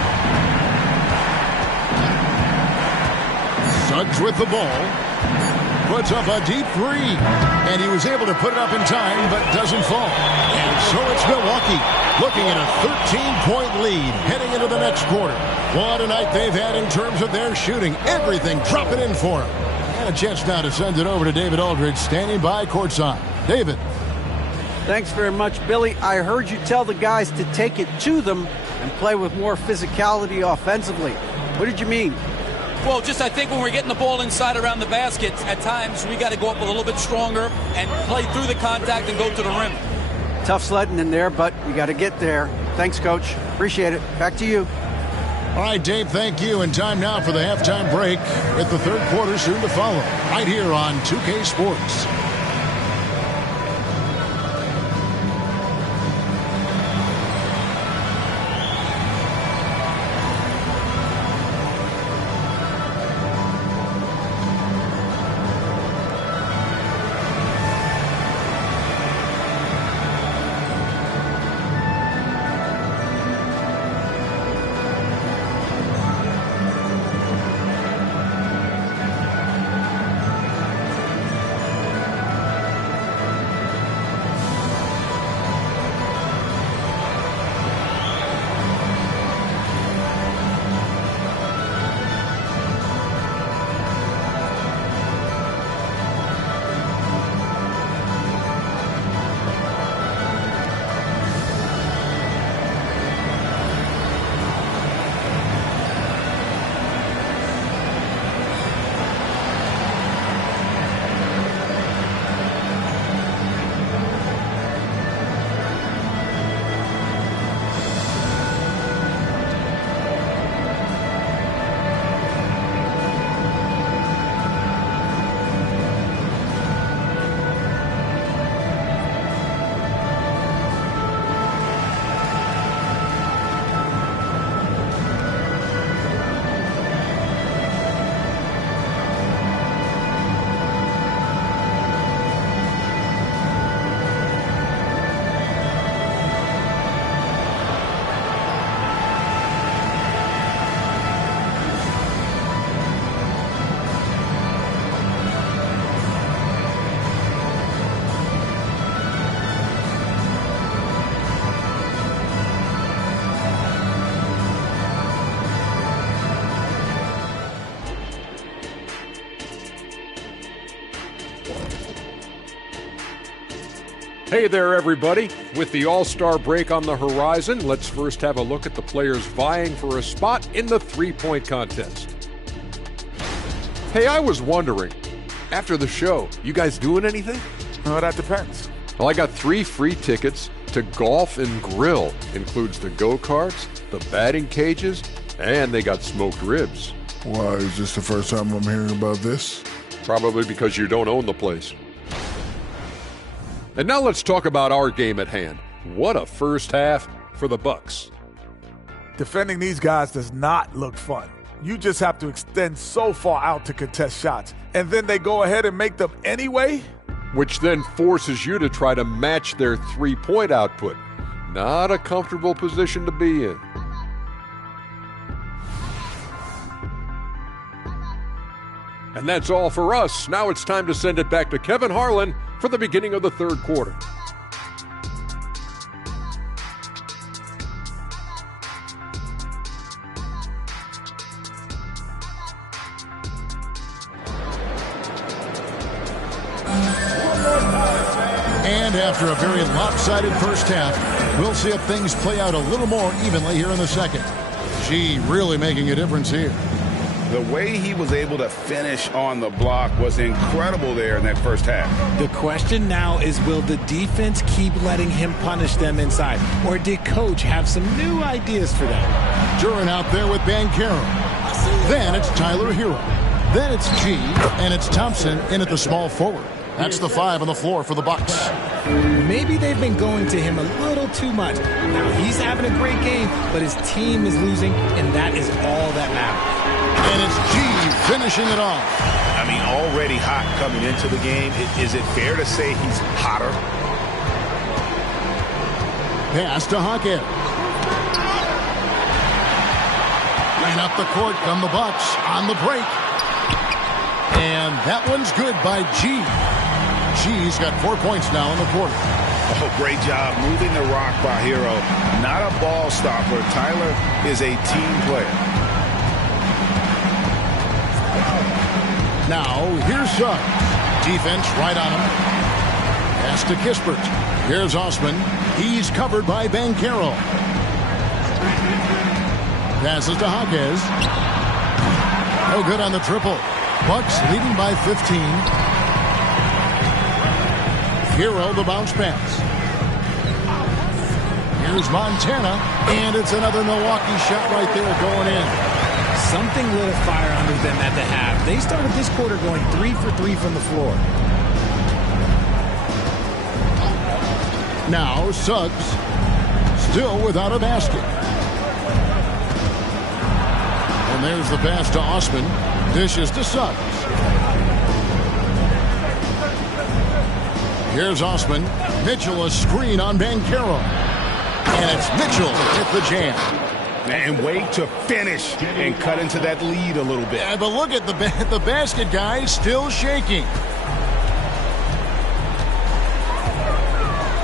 Suggs with the ball. Puts up a deep three. And he was able to put it up in time, but doesn't fall. And so it's Milwaukee looking at a 13-point lead heading into the next quarter. What a night they've had in terms of their shooting. Everything dropping in for them. And a chance now to send it over to David Aldridge, standing by courtside. David. Thanks very much, Billy. I heard you tell the guys to take it to them and play with more physicality offensively. What did you mean? Well, just I think when we're getting the ball inside around the basket, at times we got to go up a little bit stronger and play through the contact and go to the rim. Tough sledding in there, but you got to get there. Thanks, Coach. Appreciate it. Back to you. All right, Dave, thank you. And time now for the halftime break with the third quarter soon to follow. Right here on 2K Sports. Hey there, everybody. With the All-Star break on the horizon, let's first have a look at the players vying for a spot in the three-point contest. Hey, I was wondering, after the show, you guys doing anything? Oh, that depends. Well, I got 3 free tickets to Golf and Grill. Includes the go-karts, the batting cages, and they got smoked ribs. Why, is this the first time I'm hearing about this? Probably because you don't own the place. And now let's talk about our game at hand. What a first half for the Bucks. Defending these guys does not look fun. You just have to extend so far out to contest shots, and then they go ahead and make them anyway? Which then forces you to try to match their three-point output. Not a comfortable position to be in. And that's all for us. Now it's time to send it back to Kevin Harlan for the beginning of the third quarter. And after a very lopsided first half, we'll see if things play out a little more evenly here in the second. G really making a difference here. The way he was able to finish on the block was incredible there in that first half. The question now is, will the defense keep letting him punish them inside? Or did Coach have some new ideas for them? Duran out there with Banchero. Then it's Tyler Hero. Then it's G, and it's Thompson in at the small forward. That's the 5 on the floor for the Bucks. Maybe they've been going to him a little too much. Now he's having a great game, but his team is losing, and that is all that matters. And it's G finishing it off. I mean, already hot coming into the game. Is it fair to say he's hotter? Pass to Hawkins. And up the court come the Bucks on the break. And that one's good by G. G's got 4 points now in the quarter. Oh, great job moving the rock by Hero. Not a ball stopper. Tyler is a team player. Now, here's Suggs. Defense right on him. Pass to Kispert. Here's Osman. He's covered by Banchero. Passes to Hawkins. No good on the triple. Bucks leading by 15. Hero the bounce pass. Here's Montana. And it's another Milwaukee shot right there going in. Something lit a fire under them at the half. They started this quarter going 3 for 3 from the floor. Now Suggs still without a basket. And there's the pass to Osman. Dishes to Suggs. Here's Osman. Mitchell a screen on Banchero. And it's Mitchell with the jam. And wait to finish and cut into that lead a little bit. Yeah, but look at the basket guy still shaking.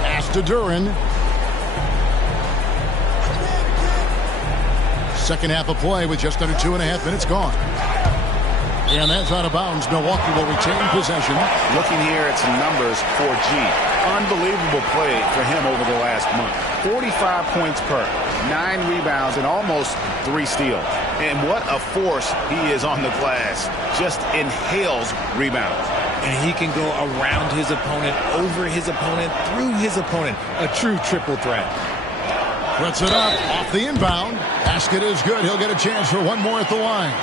Pass to Duran. Second half of play with just under 2.5 minutes gone. And that's out of bounds. Milwaukee will retain possession. Looking here at some numbers for G. Unbelievable play for him over the last month. 45 points per, 9 rebounds, and almost 3 steals. And what a force he is on the glass. Just inhales rebounds. And he can go around his opponent, over his opponent, through his opponent. A true triple threat. Puts it up off the inbound. Basket is good. He'll get a chance for one more at the line.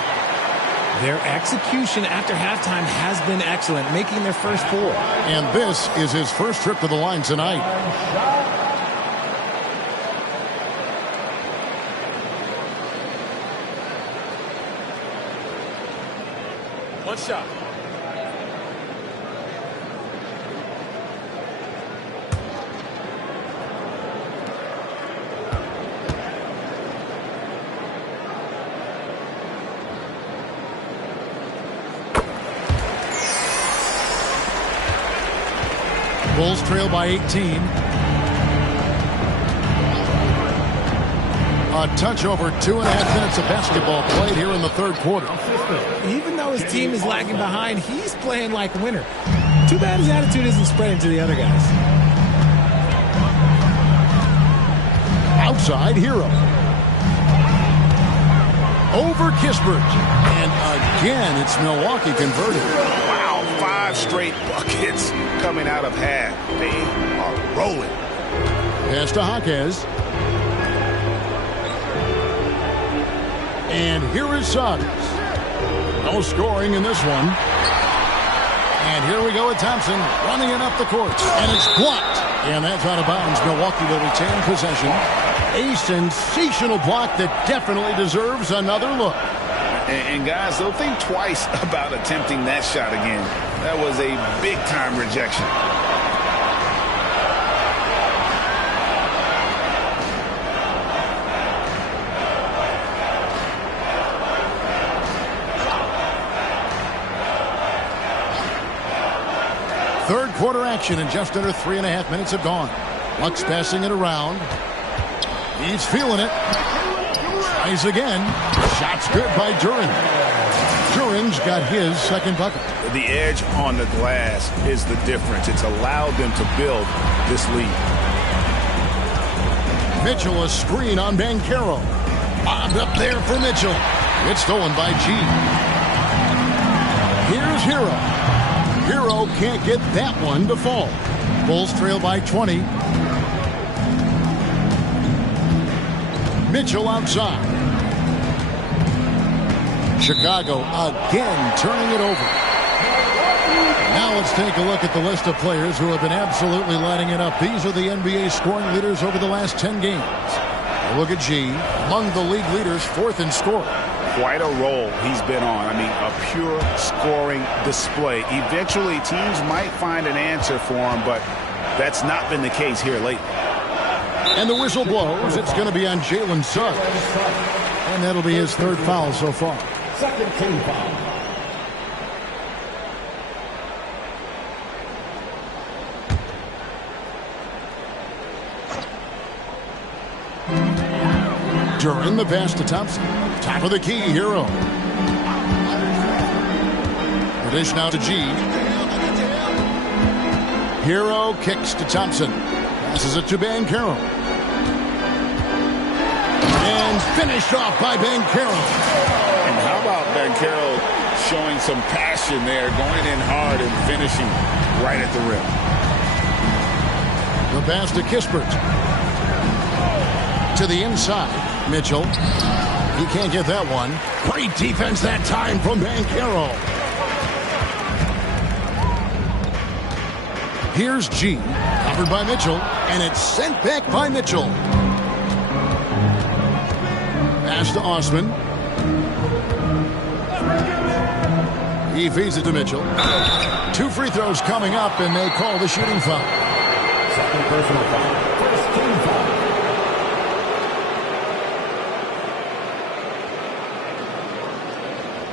Their execution after halftime has been excellent, making their first 4. And this is his first trip to the line tonight. One shot. Bulls trail by 18. A touch over 2.5 minutes of basketball played here in the third quarter. Even though his team is lagging behind, he's playing like a winner. Too bad his attitude isn't spreading to the other guys. Outside, Hero. Over Kispert. And again, it's Milwaukee converted. Wow, 5 straight buckets coming out of half. They are rolling. Pass to Jaquez. And here is Suggs. No scoring in this one. And here we go with Thompson running it up the court. And it's blocked. And that's out of bounds. Milwaukee will retain possession. A sensational block that definitely deserves another look. And guys, they'll think twice about attempting that shot again. That was a big-time rejection. Third quarter action, and just under 3.5 minutes have gone. Lux passing it around. He's feeling it. Tries again. Shot's good by Duren. Duren's got his second bucket. The edge on the glass is the difference. It's allowed them to build this lead. Mitchell, a screen on Banchero. Bobbed up there for Mitchell. It's stolen by G. Here's Hero. Hero can't get that one to fall. Bulls trail by 20. Mitchell outside. Chicago again turning it over. Now let's take a look at the list of players who have been absolutely lighting it up. These are the NBA scoring leaders over the last 10 games. Look at G, among the league leaders, 4th in scoring. Quite a role he's been on. I mean, a pure scoring display. Eventually, teams might find an answer for him, but that's not been the case here lately. And the whistle blows. It's going to be on Jalen Suggs. And that'll be his 3rd foul so far. Second team foul. Duren the pass to Thompson. Top of the key, Hero. The dish now to G. Hero kicks to Thompson. Passes it to Banchero. And finished off by Banchero. And how about Banchero showing some passion there, going in hard and finishing right at the rim. The pass to Kispert. To the inside. Mitchell. He can't get that one. Great defense that time from Banchero. Here's G. Covered by Mitchell. And it's sent back by Mitchell. Pass to Osman. He feeds it to Mitchell. 2 free throws coming up, and they call the shooting foul. Second personal foul. First team foul.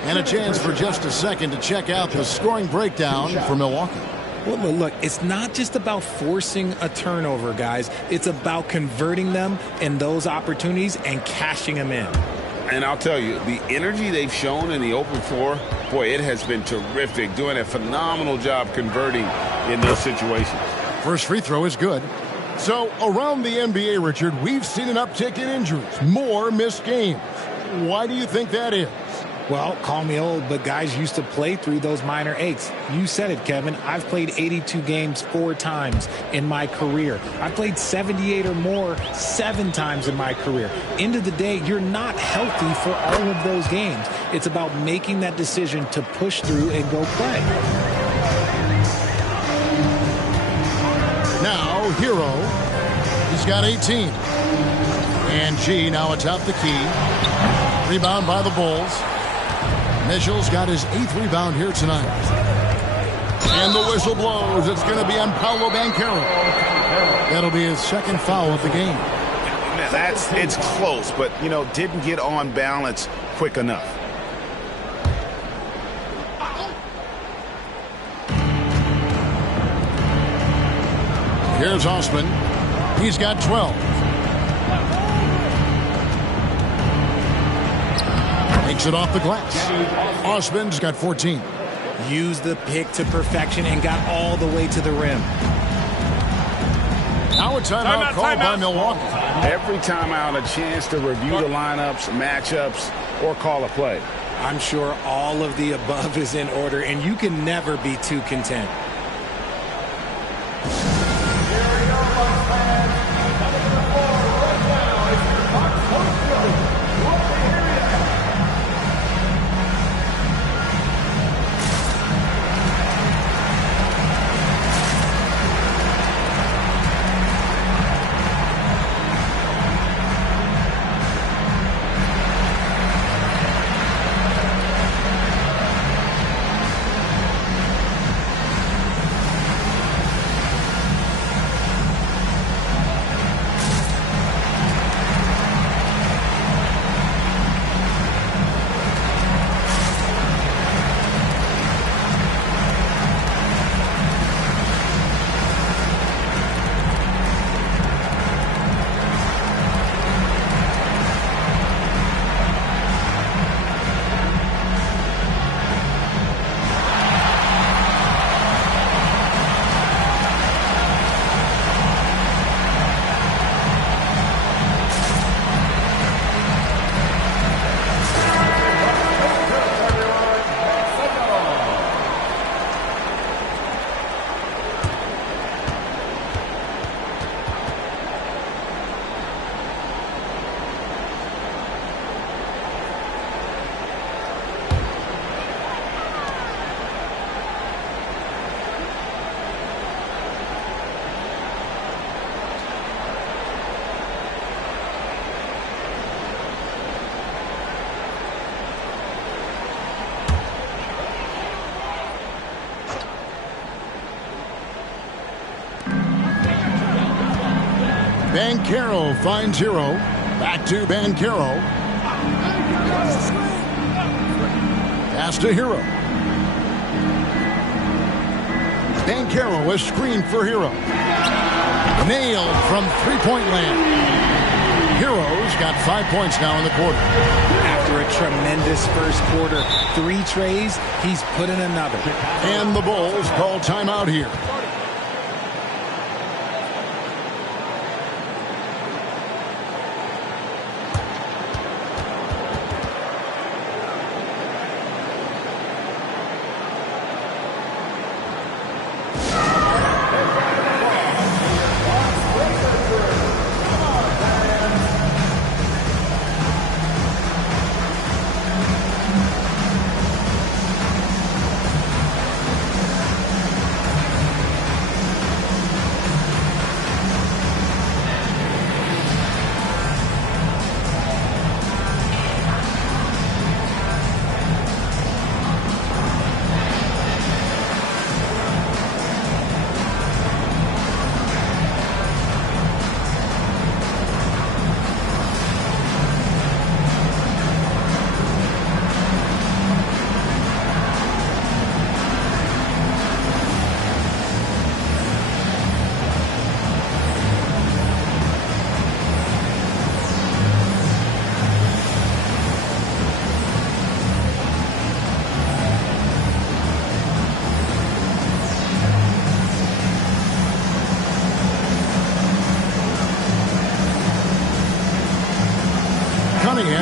And a chance for just a second to check out the scoring breakdown for Milwaukee. Well, look, it's not just about forcing a turnover, guys. It's about converting them in those opportunities and cashing them in. And I'll tell you, the energy they've shown in the open floor, boy, it has been terrific. Doing a phenomenal job converting in those situations. First free throw is good. So around the NBA, Richard, we've seen an uptick in injuries. More missed games. Why do you think that is? Well, call me old, but guys used to play through those minor aches. You said it, Kevin. I've played 82 games 4 times in my career. I played 78 or more 7 times in my career. End of the day, you're not healthy for all of those games. It's about making that decision to push through and go play. Now, Hero. He's got 18. And G now atop the key. Rebound by the Bulls. Mitchell's got his 8th rebound here tonight. And the whistle blows. It's going to be on Paolo Banchero. That'll be his 2nd foul of the game. It's close, but, didn't get on balance quick enough. Here's Osman. He's got 12. Takes it off the glass. Osman's got 14. Used the pick to perfection and got all the way to the rim. Now a timeout called by Milwaukee. Every time out, a chance to review the lineups, matchups, or call a play. I'm sure all of the above is in order, and you can never be too content. Banchero finds Hero. Back to Banchero. Pass to Hero. Banchero is screened for Hero. Nailed from three-point land. Hero's got 5 points now in the quarter. After a tremendous first quarter, 3 trays, he's put in another. And the Bulls call timeout here.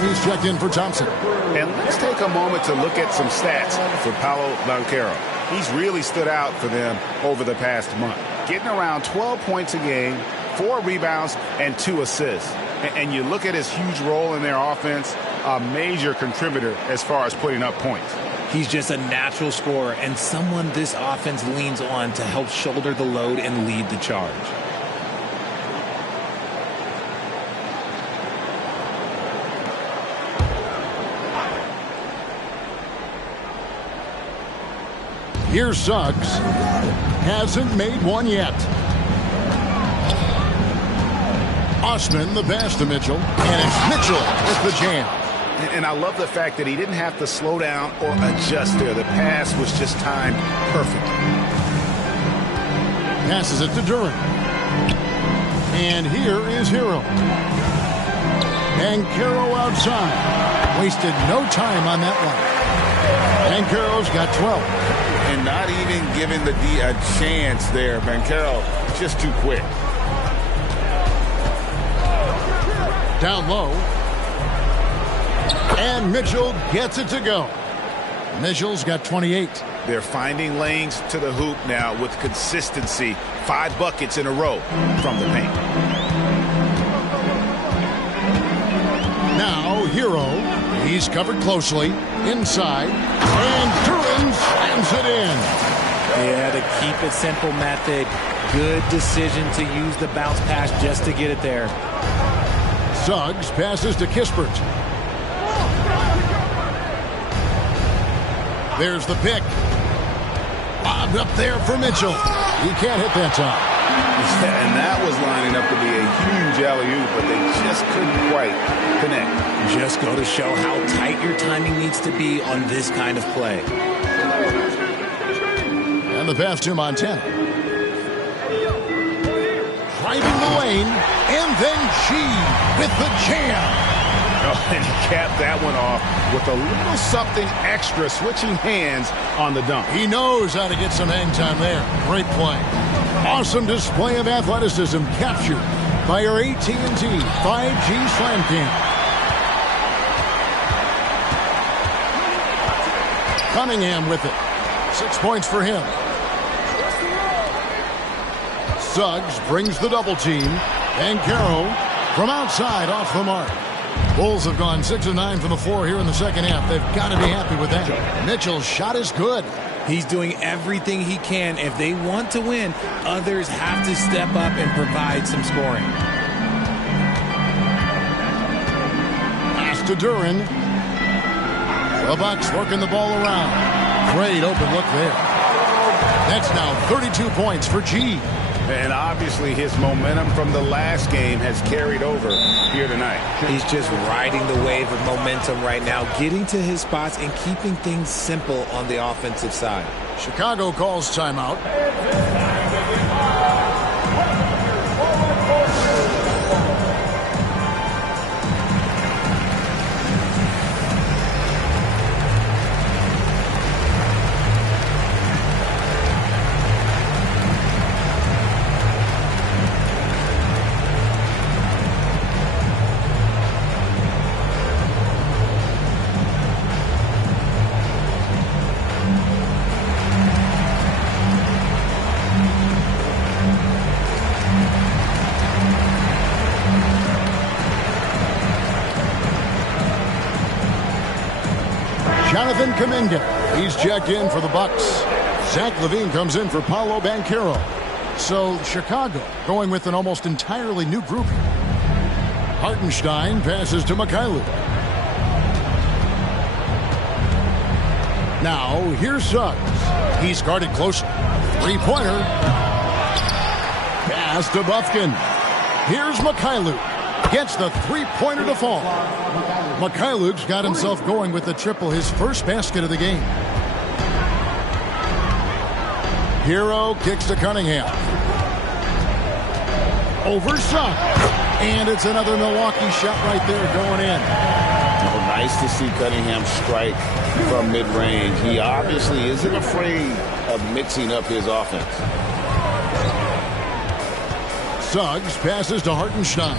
He's checked in for Thompson. And let's take a moment to look at some stats for Paolo Banchero. He's really stood out for them over the past month. Getting around 12 points a game, 4 rebounds, and 2 assists. And you look at his huge role in their offense, a major contributor as far as putting up points. He's just a natural scorer and someone this offense leans on to help shoulder the load and lead the charge. Here's Suggs. Hasn't made one yet. Osman the pass to Mitchell. And it's Mitchell with the jam. And I love the fact that he didn't have to slow down or adjust there. The pass was just timed perfect. Passes it to Duran. And here is Hero. Banchero outside. Wasted no time on that one. Banchero's got 12. And not even giving the D a chance there. Banchero just too quick. Down low. And Mitchell gets it to go. Mitchell's got 28. They're finding lanes to the hoop now with consistency. 5 buckets in a row from the paint. Now, Hero. He's covered closely. Inside. And Duran slams it in. Yeah, the keep it simple method. Good decision to use the bounce pass just to get it there. Suggs passes to Kispert. There's the pick. Lobbed up there for Mitchell. He can't hit that time. And that was lining up to be a huge alley-oop, but they just couldn't quite connect. Just go to show how tight your timing needs to be on this kind of play. And the pass to Montana. Driving the lane, and then G with the jam. Oh, and he capped that one off with a little something extra, switching hands on the dunk. He knows how to get some hang time there. Great play. Awesome display of athleticism captured by our AT&T 5G Slam Cam. Cunningham with it. 6 points for him. Suggs brings the double team. And Caro from outside off the mark. Bulls have gone 6 of 9 from the floor here in the second half. They've got to be happy with that. Mitchell's shot is good. He's doing everything he can. If they want to win, others have to step up and provide some scoring. Pass to Duran. The Bucks working the ball around. Great open look there. That's now 32 points for G. And obviously his momentum from the last game has carried over here tonight. He's just riding the wave of momentum right now, getting to his spots and keeping things simple on the offensive side. Chicago calls timeout. Jonathan Kuminga. He's checked in for the Bucks. Zach LaVine comes in for Paolo Banchero. So Chicago going with an almost entirely new group. Hartenstein passes to Mikhailuk. Now here's Suggs. He's guarded closely. Three-pointer. Pass to Bufkin. Here's Mikhailuk. Gets the three-pointer to fall. Mikhailuk's got himself going with the triple, his first basket of the game. Hero kicks to Cunningham. Over Suggs. And it's another Milwaukee shot right there going in. Oh, nice to see Cunningham strike from mid-range. He obviously isn't afraid of mixing up his offense. Suggs passes to Hartenstein.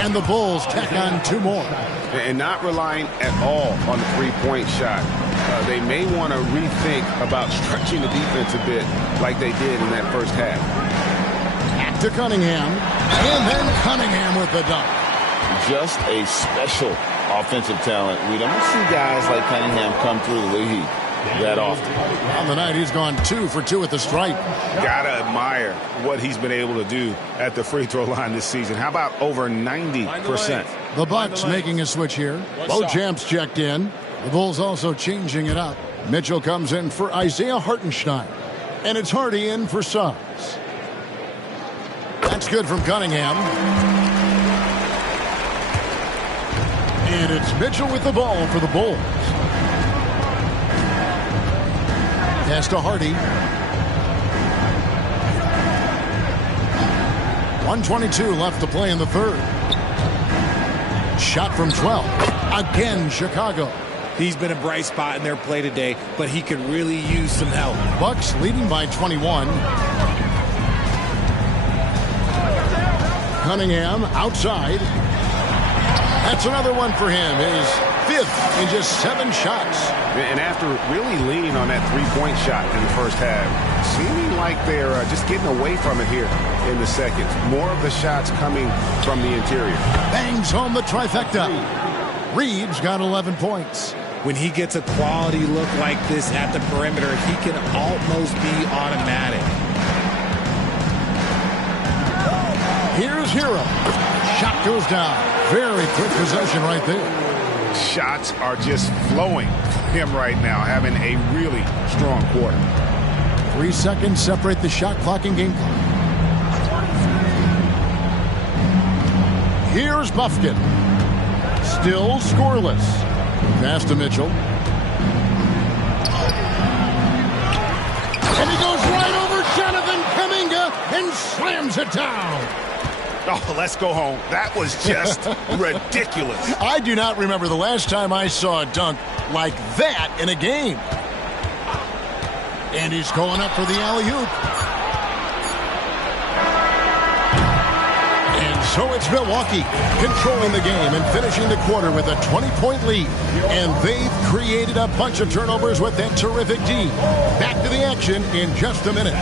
And the Bulls tack on two more. And not relying at all on the three-point shot. They may want to rethink about stretching the defense a bit like they did in that first half. Back to Cunningham. And then Cunningham with the dunk. Just a special offensive talent. We don't see guys like Cunningham come through the league that often. On the night, he's gone 2 for 2 at the stripe. Gotta admire what he's been able to do at the free throw line this season. How about over 90%? The Bucks making a switch here. Both champs checked in. The Bulls also changing it up. Mitchell comes in for Isaiah Hartenstein. And it's Hardy in for Suggs. That's good from Cunningham. And it's Mitchell with the ball for the Bulls. Pass to Hardy. 1:22 left to play in the third. Shot from 12. Again, Chicago. He's been a bright spot in their play today, but he could really use some help. Bucks leading by 21. Cunningham outside. That's another one for him. His 5th in just 7 shots. And after really leaning on that three-point shot in the first half, seeming like they're just getting away from it here in the second. More of the shots coming from the interior. Bangs home the trifecta. Reeves got 11 points. When he gets a quality look like this at the perimeter, he can almost be automatic. Here's Hero. Shot goes down. Very quick possession right there. Shots are just flowing for him right now, having a really strong quarter. 3 seconds separate the shot clock and game clock. Here's Buffkin. Still scoreless. Pass to Mitchell. And he goes right over Jonathan Kuminga and slams it down. Oh, let's go home. That was just ridiculous. I do not remember the last time I saw a dunk like that in a game. And he's going up for the alley-oop. And so it's Milwaukee controlling the game and finishing the quarter with a 20-point lead. And they've created a bunch of turnovers with that terrific D. Back to the action in just a minute.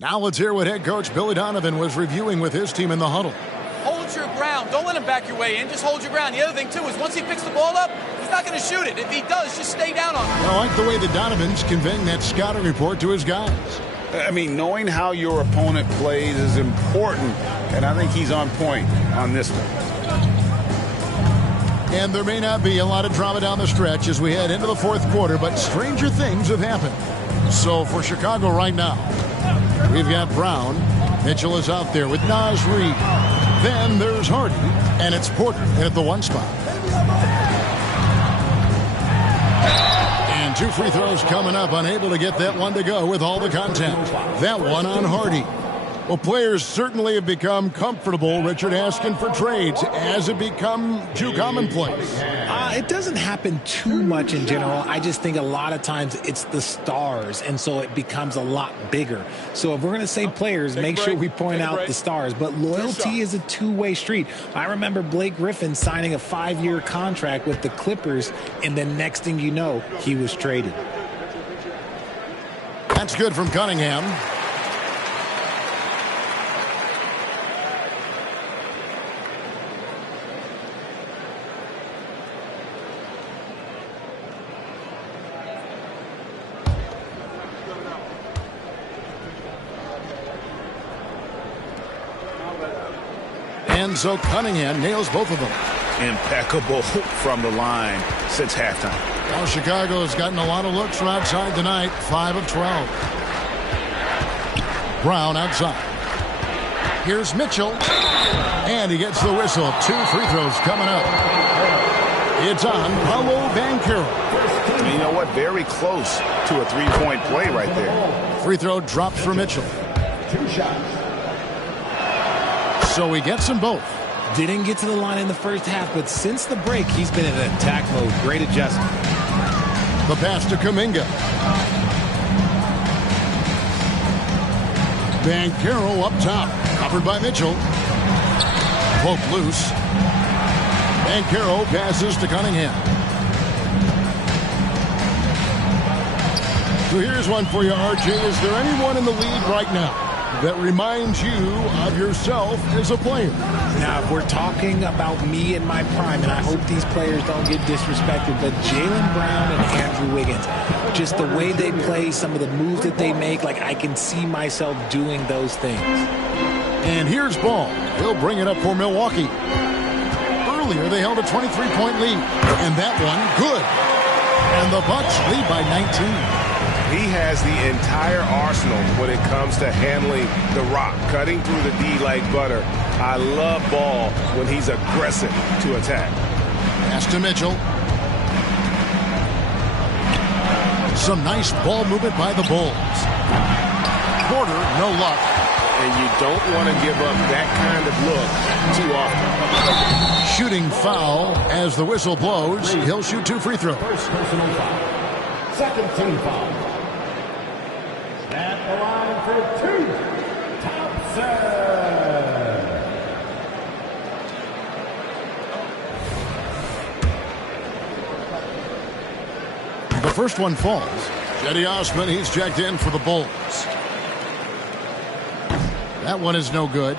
Now let's hear what head coach Billy Donovan was reviewing with his team in the huddle. Hold your ground. Don't let him back your way in. Just hold your ground. The other thing, too, is once he picks the ball up, he's not going to shoot it. If he does, just stay down on him. I like the way that Donovan's conveying that scouting report to his guys. I mean, knowing how your opponent plays is important, and I think he's on point on this one. And there may not be a lot of drama down the stretch as we head into the fourth quarter, but stranger things have happened. So for Chicago right now, we've got Brown. Mitchell is out there with Naz Reid. Then there's Hardy, and it's Porter at the 1 spot. And 2 free throws coming up, unable to get that one to go with all the contact. That one on Hardy. Well, players certainly have become comfortable, Richard, asking for trades. Has it become too commonplace? It doesn't happen too much in general. I just think a lot of times it's the stars, and so it becomes a lot bigger. So if we're going to say players, make sure we point out the stars. But loyalty is a two-way street. I remember Blake Griffin signing a 5-year contract with the Clippers, and the next thing you know, he was traded. That's good from Cunningham. And so Cunningham nails both of them. Impeccable from the line since halftime. Well, Chicago has gotten a lot of looks from outside tonight. 5 of 12. Brown outside. Here's Mitchell. And he gets the whistle. 2 free throws coming up. It's on Paolo Banchero. You know what? Very close to a 3-point play right there. Free throw drops for Mitchell. 2 shots. So he gets them both. Didn't get to the line in the first half, but since the break, he's been in attack mode. Great adjustment. The pass to Kuminga. Banchero up top. Covered by Mitchell. Poke loose. Banchero passes to Cunningham. So here's one for you, RJ. Is there anyone in the league right now that reminds you of yourself as a player? Now, if we're talking about me in my prime, and I hope these players don't get disrespected, but Jaylen Brown and Andrew Wiggins, just the way they play, some of the moves that they make, like I can see myself doing those things. And here's Ball. He'll bring it up for Milwaukee. Earlier, they held a 23-point lead. And that one, good. And the Bucks lead by 19. He has the entire arsenal when it comes to handling the rock, cutting through the D like butter. I love Ball when he's aggressive to attack. Pass to Mitchell. Some nice ball movement by the Bulls. Porter, no luck. And you don't want to give up that kind of look too often. Shooting foul as the whistle blows. He'll shoot 2 free throws. First personal foul. Second team foul. At the line for 2, Thompson. The first one falls. Cedi Osman, he's checked in for the Bulls. That one is no good.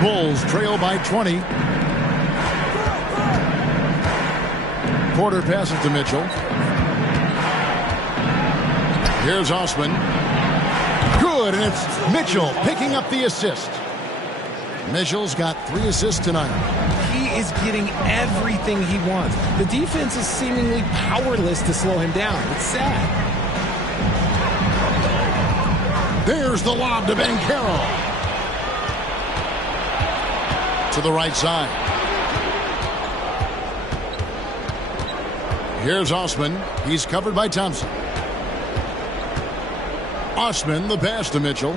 Bulls trail by 20. Porter passes to Mitchell. Here's Osman. Good, and it's Mitchell picking up the assist. Mitchell's got 3 assists tonight. He is getting everything he wants. The defense is seemingly powerless to slow him down. It's sad. There's the lob to Banchero. To the right side. Here's Osman. He's covered by Thompson. Osman, the pass to Mitchell.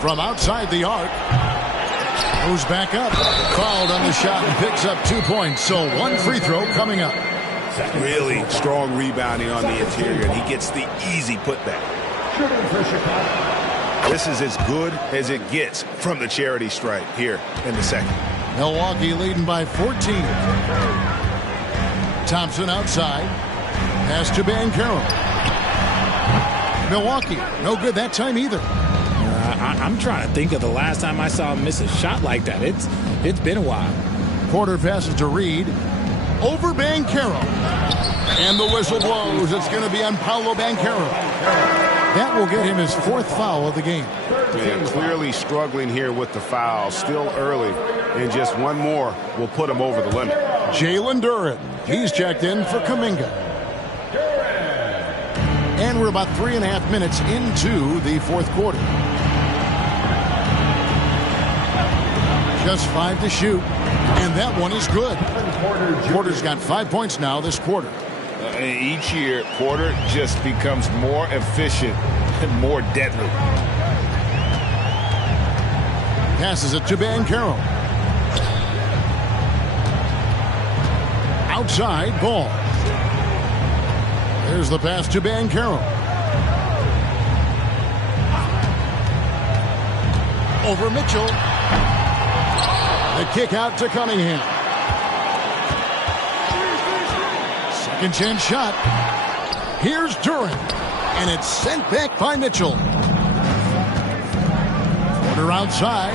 From outside the arc. Goes back up. Fouled on the shot and picks up 2 points. So 1 free throw coming up. Really strong rebounding on the interior, and he gets the easy putback. This is as good as it gets from the charity stripe here in the second. Milwaukee leading by 14. Thompson outside. Pass to Banchero. Milwaukee, no good that time either. I'm trying to think of the last time I saw him miss a shot like that. It's been a while. Porter passes to Reed. Over Banchero. And the whistle blows. It's going to be on Paolo Banchero. That will get him his 4th foul of the game. Yeah, clearly struggling here with the foul. Still early. And just one more will put him over the limit. Jalen Duren. He's checked in for Kuminga. And we're about 3.5 minutes into the 4th quarter. Just 5 to shoot. And that one is good. Porter's got 5 points now this quarter. Each year, Porter just becomes more efficient and more deadly. Passes it to Banchero. Outside, Ball. There's the pass to Banchero. Over Mitchell. The kick out to Cunningham. Second chance shot. Here's Duren. And it's sent back by Mitchell. Porter outside.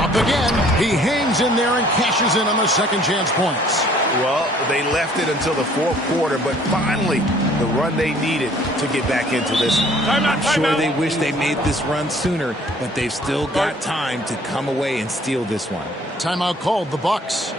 Up again. He hangs in there and cashes in on the second chance points. Well, they left it until the 4th quarter, but finally the run they needed to get back into this. I'm sure they wish they made this run sooner, but they've still got time to come away and steal this one. Timeout called, the Bucks.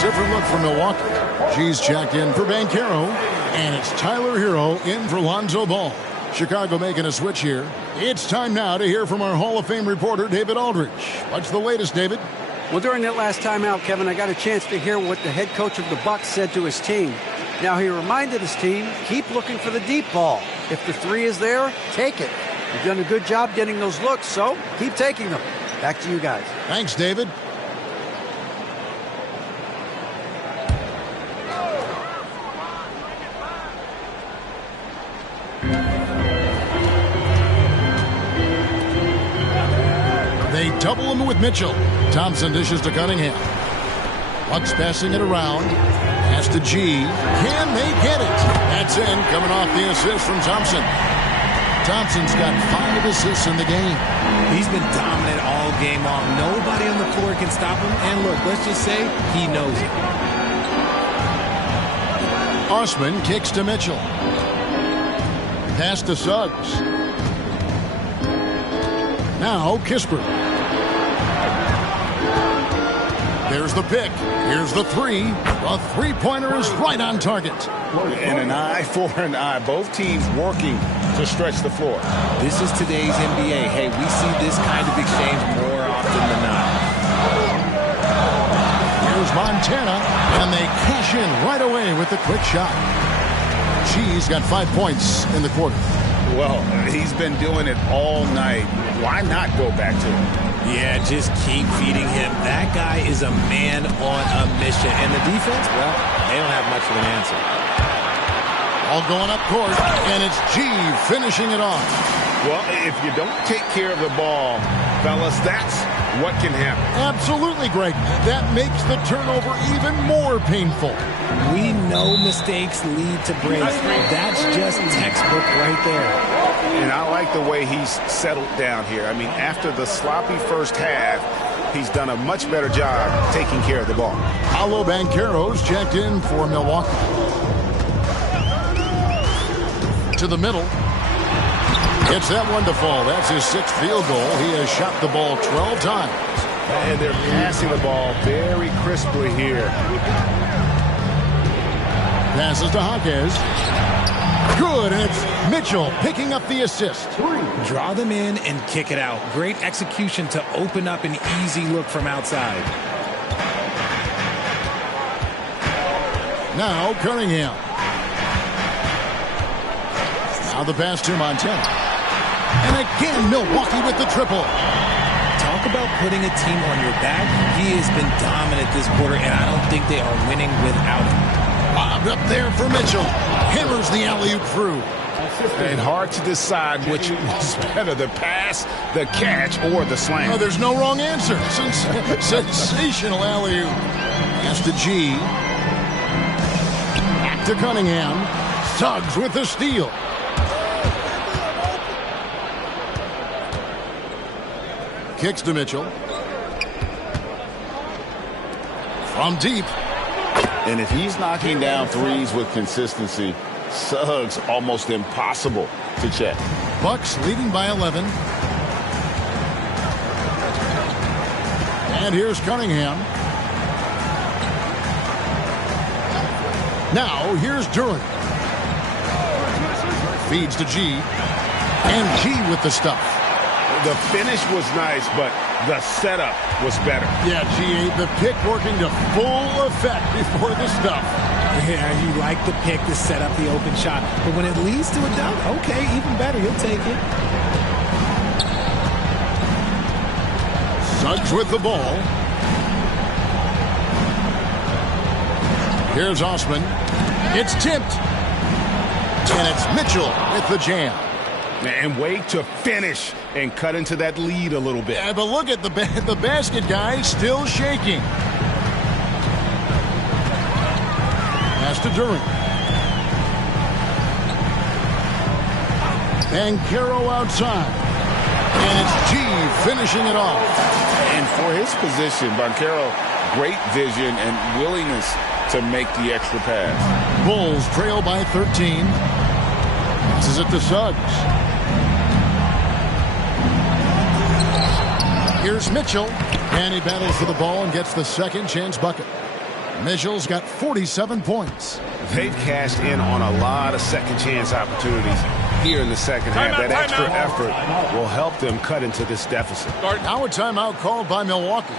Different look for Milwaukee. She's checked in for Banchero, and it's Tyler Hero in for Lonzo Ball. Chicago making a switch here. It's time now to hear from our Hall of Fame reporter, David Aldridge. What's the latest, David? Well, during that last timeout, Kevin, I got a chance to hear what the head coach of the Bucks said to his team. Now, he reminded his team, keep looking for the deep ball. If the three is there, take it. You've done a good job getting those looks, so keep taking them. Back to you guys. Thanks, David. They double him with Mitchell. Thompson dishes to Cunningham. Bucks passing it around. Pass to G. Can they get it? That's in, coming off the assist from Thompson. Thompson's got 5 assists in the game. He's been dominant all game long. Nobody on the floor can stop him. And look, let's just say he knows it. Osman kicks to Mitchell. Pass to Suggs. Now Kispert. There's the pick. Here's the three. The three-pointer is right on target. And an eye for an eye. Both teams working to stretch the floor. This is today's NBA. Hey, we see this kind of exchange more often than not. Here's Montana, and they cash in right away with the quick shot. G's got 5 points in the quarter. Well, he's been doing it all night. Why not go back to him? Yeah, just keep feeding him. That guy is a man on a mission. And the defense, well, they don't have much of an answer. All going up court, and it's G finishing it off. Well, if you don't take care of the ball, fellas, that's what can happen. Absolutely, Greg. That makes the turnover even more painful. We know mistakes lead to breaks. That's just textbook right there. And I like the way he's settled down here. I mean, after the sloppy first half, he's done a much better job taking care of the ball. Paolo Banchero's checked in for Milwaukee. To the middle. Gets that one to fall. That's his 6th field goal. He has shot the ball 12 times. And they're passing the ball very crisply here. Passes to Hawkins. Good, and it's Mitchell picking up the assist. Draw them in and kick it out. Great execution to open up an easy look from outside. Now Cunningham. Now the pass to Montana. And again, Milwaukee with the triple. Talk about putting a team on your back. He has been dominant this quarter, and I don't think they are winning without him. Bobbed up there for Mitchell. Hammers the alley-oop through. And hard to decide which was better, the pass, the catch, or the slam. Oh, there's no wrong answer. Sensational alley-oop. Pass to G. Back to Cunningham. Suggs with the steal. Kicks to Mitchell. From deep. And if he's knocking down threes with consistency, Suggs almost impossible to check. Bucks leading by 11. And here's Cunningham. Now here's Durant. Feeds to G. And G with the stuff. The finish was nice, but the setup was better. Yeah, G8, the pick working to full effect before the stuff. Yeah, you like the pick to set up the open shot. But when it leads to a dunk, okay, even better. You'll take it. Suggs with the ball. Here's Osman. It's tipped. And it's Mitchell with the jam. And wait to finish and cut into that lead a little bit. Yeah, but look at the basket guy still shaking. Pass to Durant. Banchero outside. And it's G finishing it off. And for his position, Banchero, great vision and willingness to make the extra pass. Bulls trail by 13. Passes it to Suggs. Here's Mitchell, and he battles for the ball and gets the second chance bucket. Mitchell's got 47 points. They've cashed in on a lot of second chance opportunities. here in the second half. That extra effort will help them cut into this deficit. Now a timeout called by Milwaukee.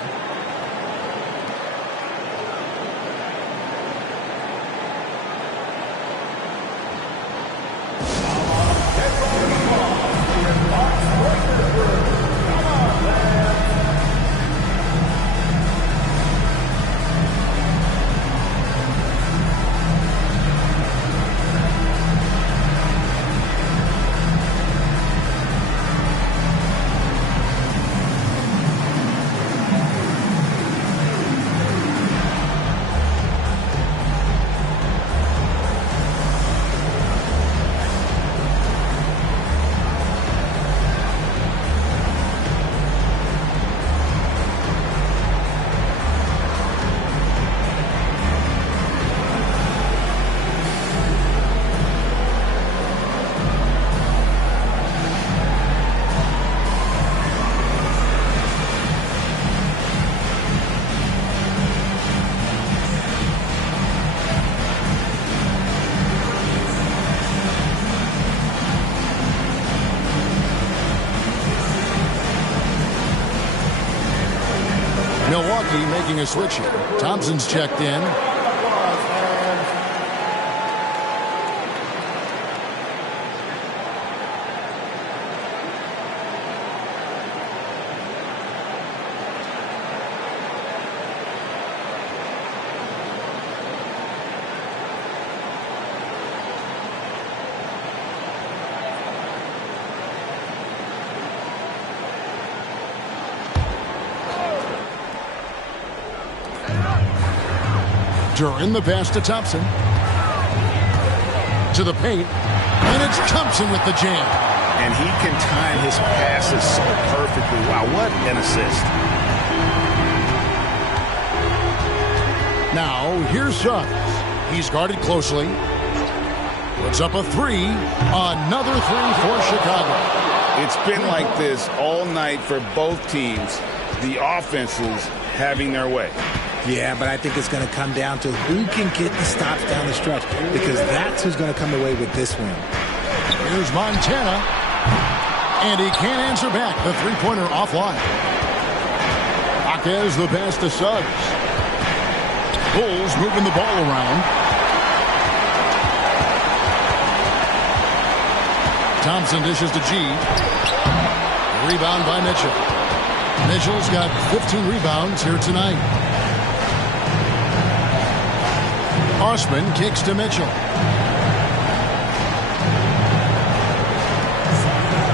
Milwaukee making a switch here. Thompson's checked in. Duran the pass to Thompson. To the paint. And it's Thompson with the jam. And he can time his passes so perfectly. Wow, what an assist. Now, here's Suggs. He's guarded closely. Puts up a three. Another three for Chicago. It's been like this all night for both teams. The offenses having their way. Yeah, but I think it's going to come down to who can get the stops down the stretch, because that's who's going to come away with this win. Here's Montana. And he can't answer back. The three-pointer offline. Jaquez the pass to Suggs. Bulls moving the ball around. Thompson dishes to G. Rebound by Mitchell. Mitchell's got 15 rebounds here tonight. Osman kicks to Mitchell.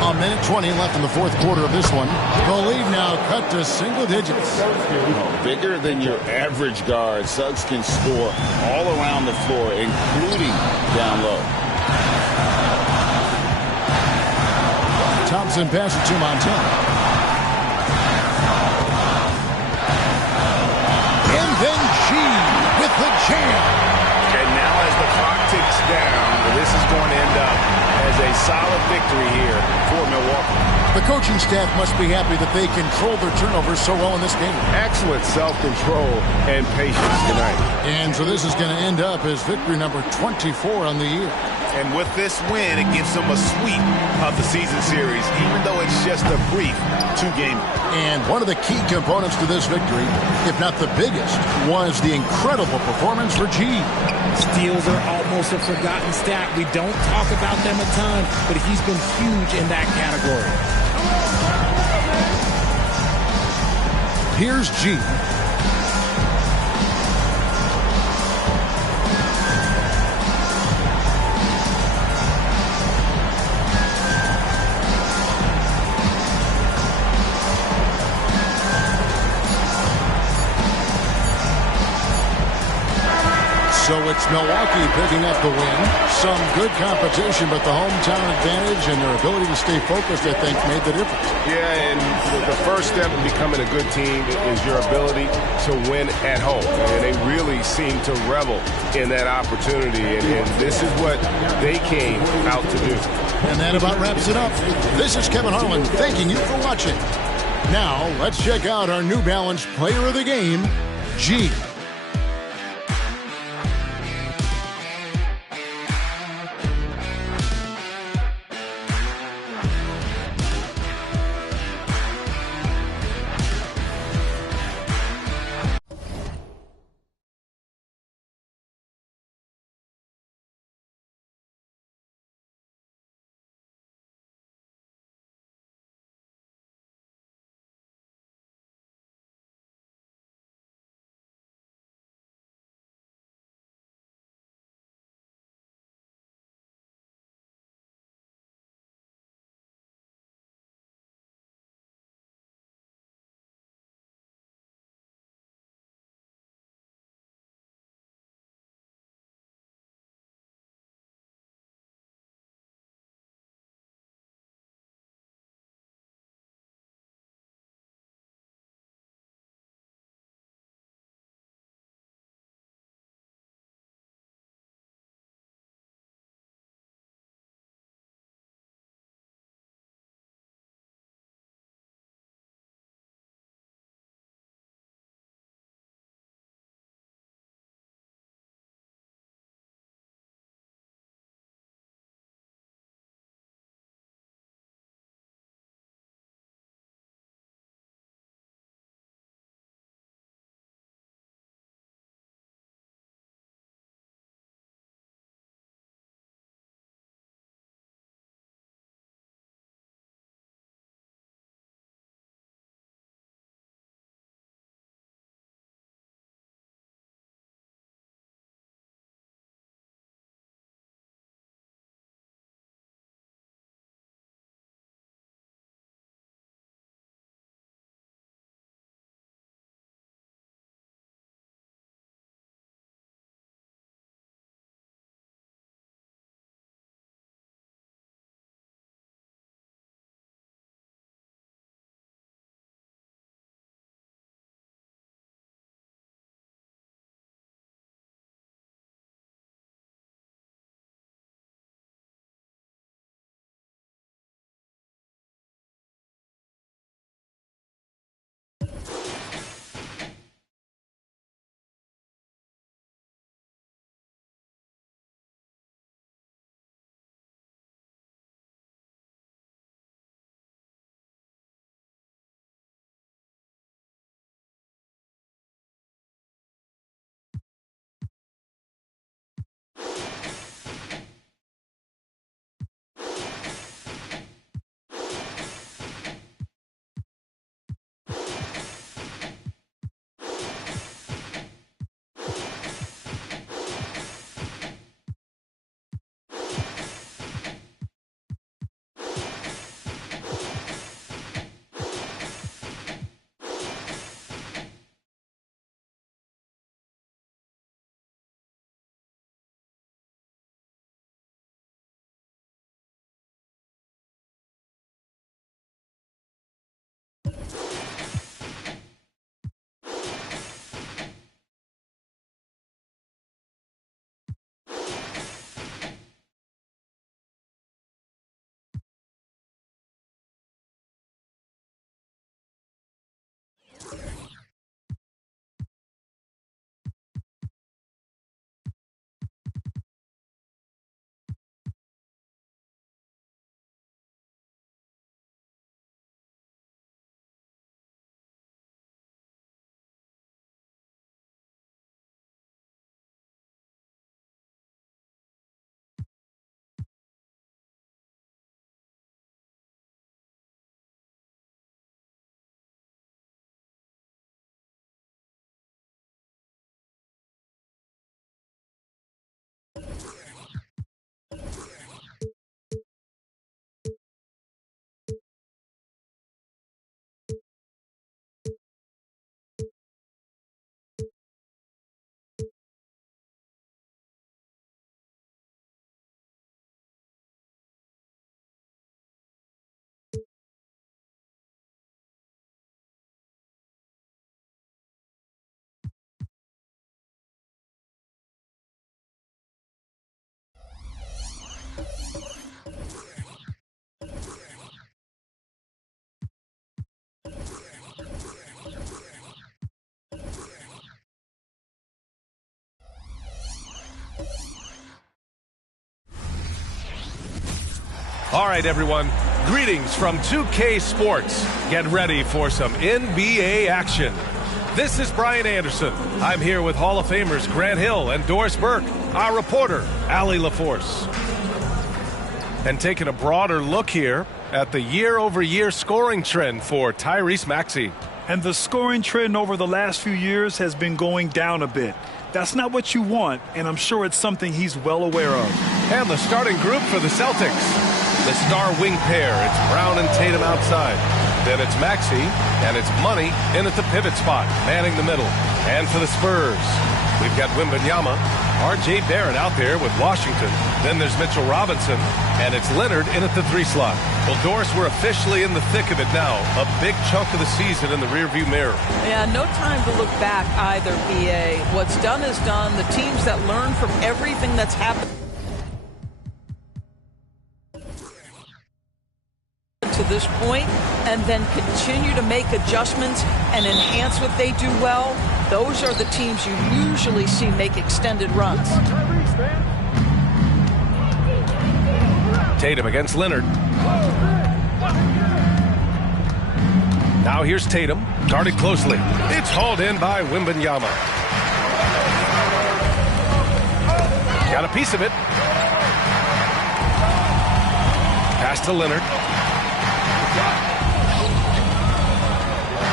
A minute 20 left in the fourth quarter of this one. The lead now cut to single digits. Bigger than your average guard, Suggs can score all around the floor, including down low. Thompson passes to Montana. And then G with the jam. And now as the clock ticks down, this is going to end up as a solid victory here for Milwaukee. The coaching staff must be happy that they controlled their turnovers so well in this game. Excellent self-control and patience tonight. And so this is going to end up as victory number 24 on the year. And with this win, it gives them a sweep of the season series, even though it's just a brief two-game. And one of the key components to this victory, if not the biggest, was the incredible performance for G. Steals are almost a forgotten stat. We don't talk about them a ton, but he's been huge in that category. Here's G. So it's Milwaukee picking up the win. Some good competition, but the hometown advantage and their ability to stay focused, I think, made the difference. Yeah, and the first step in becoming a good team is your ability to win at home. And they really seem to revel in that opportunity, and this is what they came out to do. And that about wraps it up. This is Kevin Harlan thanking you for watching. Now, let's check out our New Balance player of the game, G. All right, everyone. Greetings from 2K Sports. Get ready for some NBA action. This is Brian Anderson. I'm here with Hall of Famers Grant Hill and Doris Burke, our reporter, Allie LaForce. And taking a broader look here at the year-over-year scoring trend for Tyrese Maxey. And the scoring trend over the last few years has been going down a bit. That's not what you want, and I'm sure it's something he's well aware of. And the starting group for the Celtics. The star wing pair, it's Brown and Tatum outside. Then it's Maxey, and it's Money in at the pivot spot, manning the middle. And for the Spurs, we've got Wembanyama, R.J. Barrett out there with Washington. Then there's Mitchell Robinson, and it's Leonard in at the 3 slot. Well, Doris, we're officially in the thick of it now. A big chunk of the season in the rearview mirror. Yeah, no time to look back either, BA. What's done is done. The teams that learn from everything that's happened to this point and then continue to make adjustments and enhance what they do well, those are the teams you usually see make extended runs. Tatum against Leonard. Now here's Tatum, guarded closely. It's hauled in by Wembanyama. Got a piece of it. Pass to Leonard.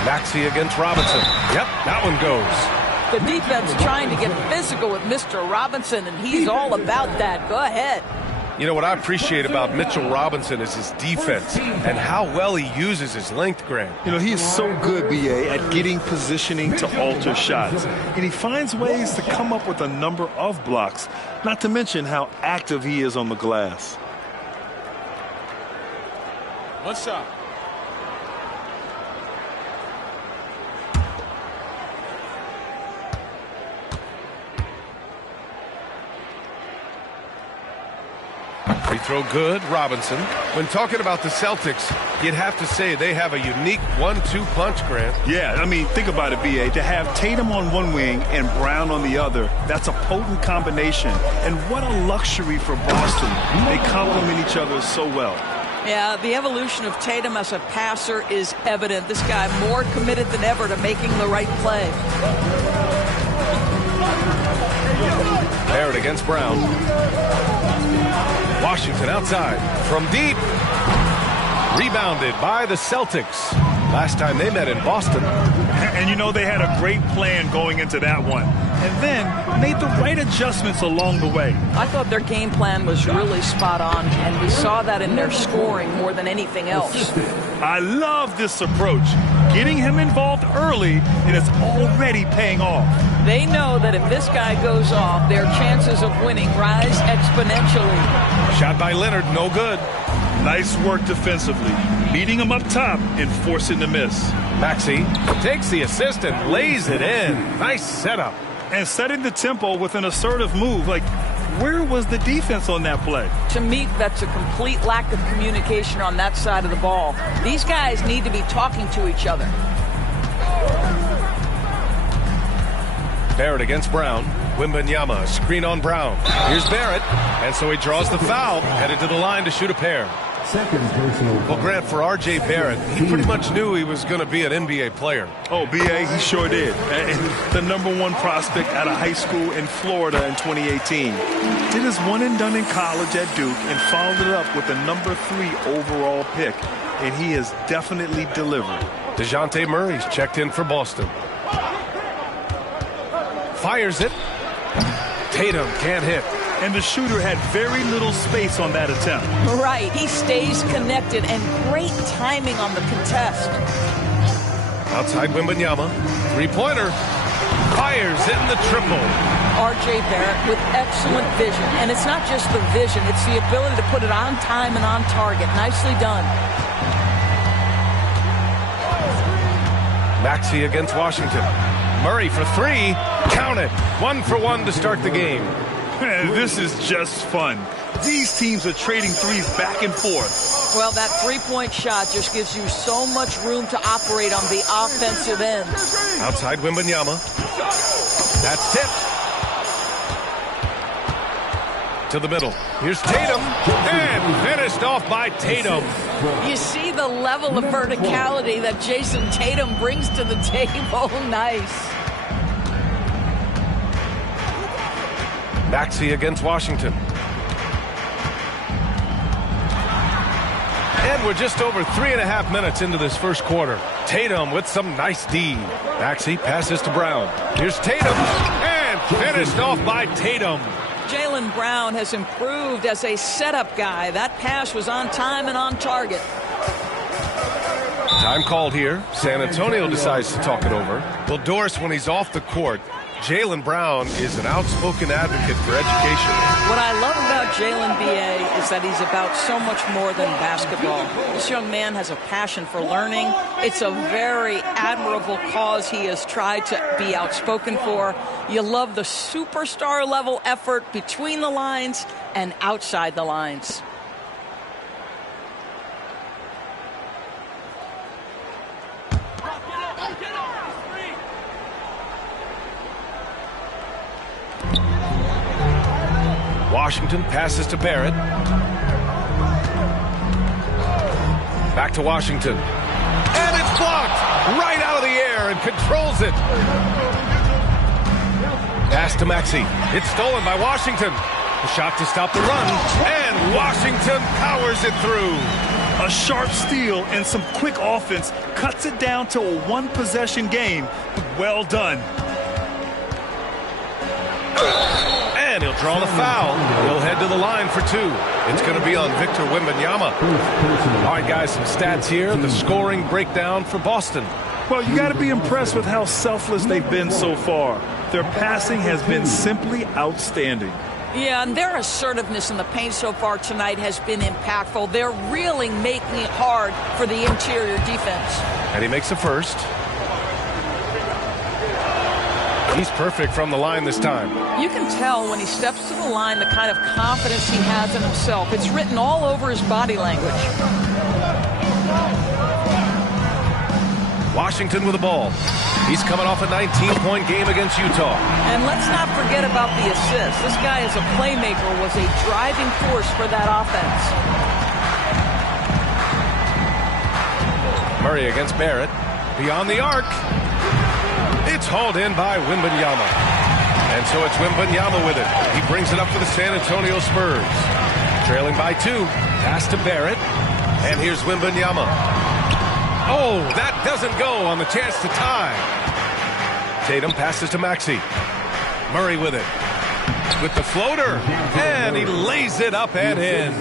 Maxey against Robinson. Yep, that one goes. The defense trying to get physical with Mr. Robinson, and he's all about that. Go ahead. You know what I appreciate about Mitchell Robinson is his defense and how well he uses his length, Grant. You know, he is so good, BA, at getting positioning to alter shots. And he finds ways to come up with a number of blocks, not to mention how active he is on the glass. One shot. Free throw good, Robinson. When talking about the Celtics, you'd have to say they have a unique 1-2 punch, Grant. Yeah, I mean, think about it, BA. To have Tatum on one wing and Brown on the other, that's a potent combination. And what a luxury for Boston. They complement each other so well. Yeah, the evolution of Tatum as a passer is evident. This guy more committed than ever to making the right play. Barrett against Brown. Washington outside from deep. Rebounded by the Celtics. Last time they met in Boston. And you know, they had a great plan going into that one. And then made the right adjustments along the way. I thought their game plan was really spot on, and we saw that in their scoring more than anything else. I love this approach. Getting him involved early, and it's already paying off. They know that if this guy goes off, their chances of winning rise exponentially. Shot by Leonard, no good. Nice work defensively, beating him up top and forcing the miss. Maxey takes the assist and lays it in. Nice setup. And setting the tempo with an assertive move. Like, where was the defense on that play? To me, that's a complete lack of communication on that side of the ball. These guys need to be talking to each other. Barrett against Brown. Wembanyama, screen on Brown. Here's Barrett, and so he draws the foul, headed to the line to shoot a pair. Well, Grant, for R.J. Barrett, he pretty much knew he was going to be an NBA player. Oh, B.A., he sure did. And the #1 prospect out of high school in Florida in 2018. Did his one and done in college at Duke and followed it up with the #3 overall pick. And he has definitely delivered. DeJounte Murray's checked in for Boston. Fires it. Tatum can't hit. And the shooter had very little space on that attempt. Right. He stays connected, and great timing on the contest. Outside Wembanyama. Three-pointer. Fires in the triple. R.J. Barrett with excellent vision. And it's not just the vision. It's the ability to put it on time and on target. Nicely done. Maxey against Washington. Murray for 3. Count it. 1 for 1 to start the game. Man, this is just fun. These teams are trading threes back and forth. Well, that three-point shot just gives you so much room to operate on the offensive end. Outside Wembanyama. That's tipped. To the middle. Here's Tatum. And finished off by Tatum. You see the level of verticality that Jason Tatum brings to the table. Nice. Maxey against Washington. And we're just over 3.5 minutes into this first quarter. Tatum with some nice D. Maxey passes to Brown. Here's Tatum. And finished off by Tatum. Jaylen Brown has improved as a setup guy. That pass was on time and on target. Time called here. San Antonio decides to talk it over. Well, Doris, when he's off the court, Jaylen Brown is an outspoken advocate for education. What I love about Jaylen, B.A., is that he's about so much more than basketball. This young man has a passion for learning. It's a very admirable cause he has tried to be outspoken for. You love the superstar level effort between the lines and outside the lines. Washington passes to Barrett. Back to Washington. And it's blocked right out of the air and controls it. Pass to Maxey. It's stolen by Washington. A shot to stop the run. And Washington powers it through. A sharp steal and some quick offense cuts it down to a one-possession game. Well done. And he'll draw the foul. He'll head to the line for two. It's going to be on Victor Wembanyama. All right, guys, some stats here. The scoring breakdown for Boston. Well, you got to be impressed with how selfless they've been so far. Their passing has been simply outstanding. Yeah, and their assertiveness in the paint so far tonight has been impactful. They're really making it hard for the interior defense. And he makes a first. He's perfect from the line this time. You can tell when he steps to the line the kind of confidence he has in himself. It's written all over his body language. Washington with the ball. He's coming off a 19-point game against Utah. And let's not forget about the assist. This guy as a playmaker was a driving force for that offense. Murray against Barrett. Beyond the arc. It's hauled in by Wembanyama. And so it's Wembanyama with it. He brings it up for the San Antonio Spurs. Trailing by 2. Pass to Barrett. And here's Wembanyama. Oh, that doesn't go on the chance to tie. Tatum passes to Maxey. Murray with it. With the floater. And he lays it up and in.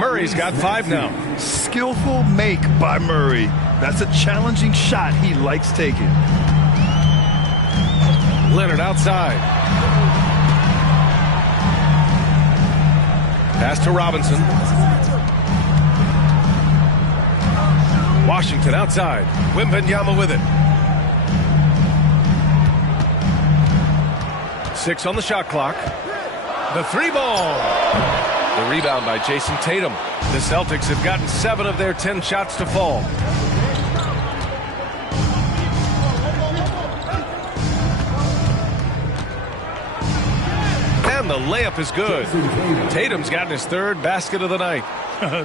Murray's got 5 now. Skillful make by Murray. That's a challenging shot he likes taking. Leonard outside. Pass to Robinson. Washington outside. Wembanyama with it. 6 on the shot clock. The 3 ball. The rebound by Jason Tatum. The Celtics have gotten 7 of their 10 shots to fall. And the layup is good. Tatum's gotten his 3rd basket of the night.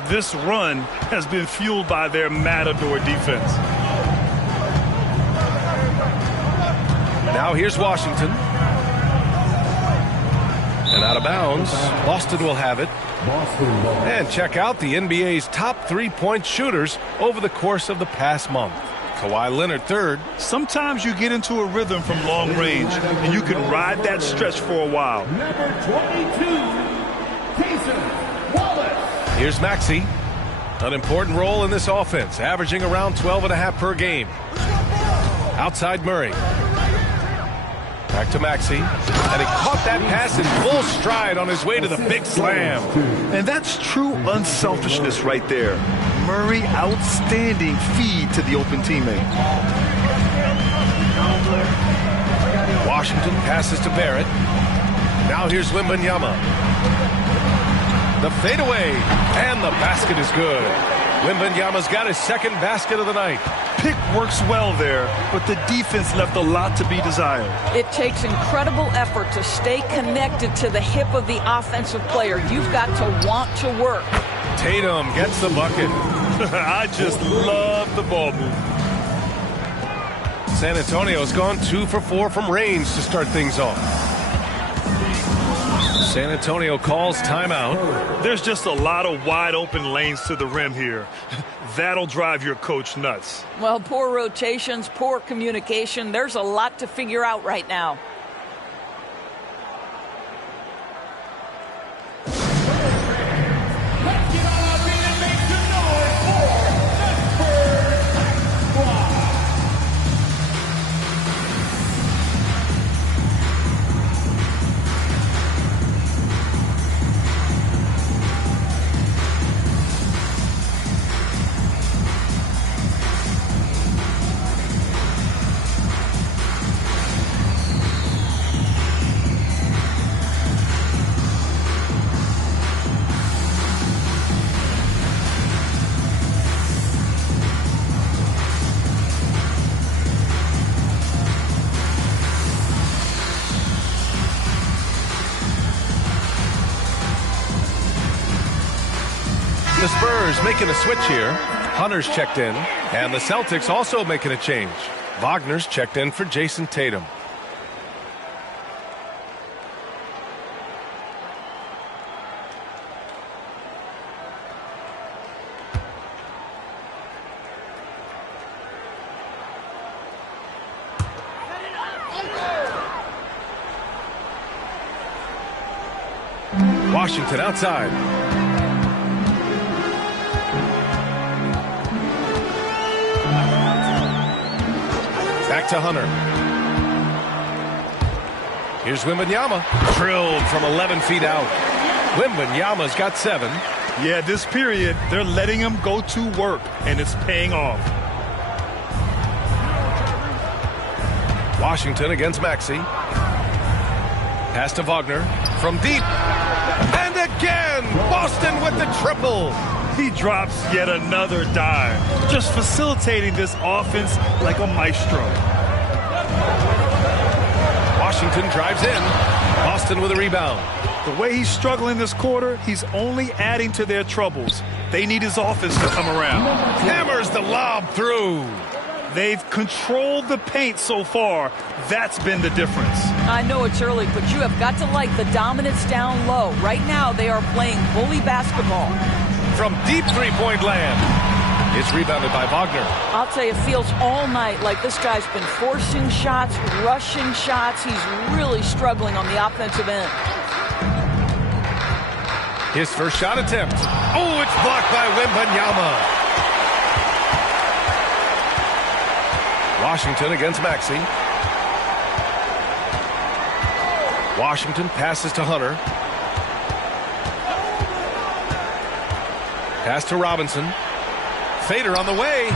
This run has been fueled by their Matador defense. Now here's Washington. And out of bounds. Boston will have it. And check out the NBA's top 3-point shooters over the course of the past month. Kawhi Leonard 3rd. Sometimes you get into a rhythm from long range, and you can ride that stretch for a while. Number 22, Cason Wallace. Here's Maxey. An important role in this offense, averaging around 12.5 per game. Outside Murray. Back to Maxey. And he caught that pass in full stride on his way to the big slam. And that's true unselfishness right there. Murray, outstanding feed to the open teammate. Washington passes to Barrett. Now here's Wembanyama. The fadeaway, and the basket is good. Wembanyama's got his second basket of the night. Pick works well there, but the defense left a lot to be desired. It takes incredible effort to stay connected to the hip of the offensive player. You've got to want to work. Tatum gets the bucket. I just love the ball move. San Antonio's gone 2 for 4 from range to start things off. San Antonio calls timeout. There's just a lot of wide open lanes to the rim here. That'll drive your coach nuts. Well, poor rotations, poor communication. There's a lot to figure out right now. The Spurs making a switch here. Hunter's checked in, and the Celtics also making a change. Wagner's checked in for Jason Tatum. Washington outside. Back to Hunter. Here's Wembanyama. Drilled from 11 feet out. Wembanyama's got 7. Yeah, this period, they're letting him go to work, and it's paying off. Washington against Maxey. Pass to Wagner. From deep. And again, Boston with the triple. He drops yet another dive, just facilitating this offense like a maestro. Washington drives in. Boston with a rebound. The way he's struggling this quarter, he's only adding to their troubles. They need his offense to come around. Hammers the lob through. They've controlled the paint so far. That's been the difference. I know it's early, but you have got to like the dominance down low. Right now, they are playing bully basketball. From deep three-point land. It's rebounded by Wagner. I'll tell you, it feels all night like this guy's been forcing shots, rushing shots. He's really struggling on the offensive end. His first shot attempt. Oh, it's blocked by Wembanyama. Washington against Maxey. Washington passes to Hunter. Pass to Robinson. Fader on the way.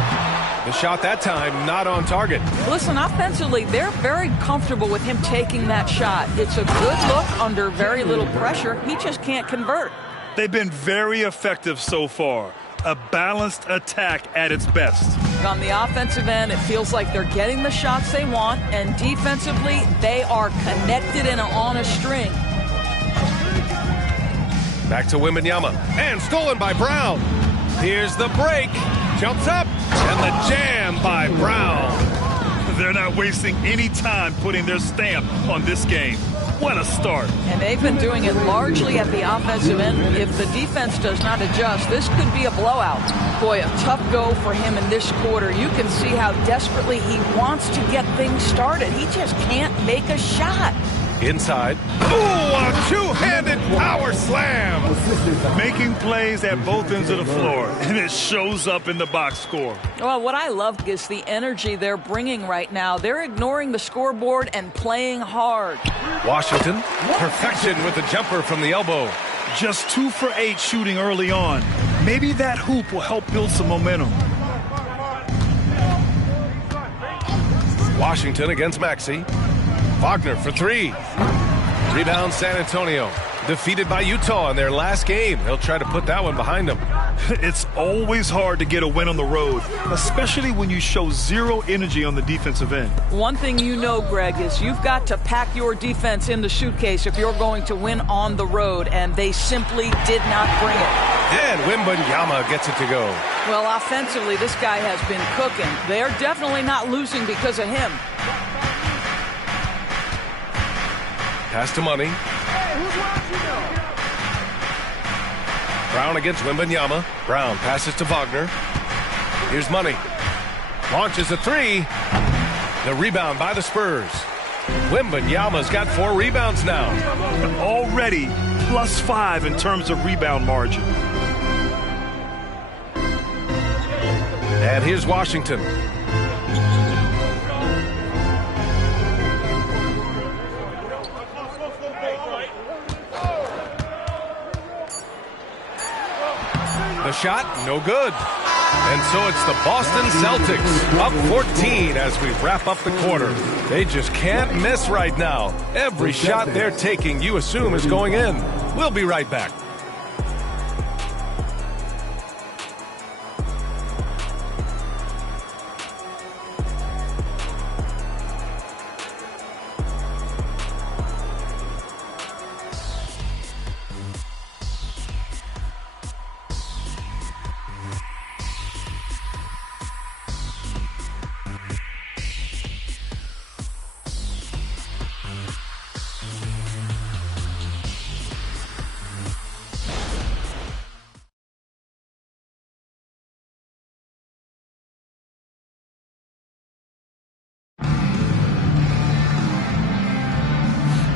The shot that time not on target. Listen, offensively, they're very comfortable with him taking that shot. It's a good look under very little pressure. He just can't convert. They've been very effective so far. A balanced attack at its best. On the offensive end, it feels like they're getting the shots they want, and defensively, they are connected and on a string. Back to Wembanyama, and stolen by Brown. Here's the break. Jumps up, and the jam by Brown. They're not wasting any time putting their stamp on this game. What a start. And they've been doing it largely at the offensive end. If the defense does not adjust, this could be a blowout. Boy, a tough go for him in this quarter. You can see how desperately he wants to get things started. He just can't make a shot. Inside. Ooh, a two-handed power slam. Making plays at both ends of the floor, and it shows up in the box score. Well, what I love is the energy they're bringing right now. They're ignoring the scoreboard and playing hard. Washington, perfection with the jumper from the elbow. Just 2 for 8 shooting early on. Maybe that hoop will help build some momentum. Washington against Maxey. Wagner for 3. Rebound San Antonio. defeated by Utah in their last game. They'll try to put that one behind them. It's always hard to get a win on the road, especially when you show zero energy on the defensive end. One thing you know, Greg, is you've got to pack your defense in the suitcase if you're going to win on the road, and they simply did not bring it. And Wembanyama gets it to go. Well, offensively, this guy has been cooking. They're definitely not losing because of him. Pass to Money. Brown against Wembanyama. Brown passes to Wagner. Here's Money. Launches a three. The rebound by the Spurs. Wembanyama's got 4 rebounds now. Already +5 in terms of rebound margin. And here's Washington. The shot, no good. And so it's the Boston Celtics up 14 as we wrap up the quarter. They just can't miss right now. Every shot they're taking, you assume, is going in. We'll be right back.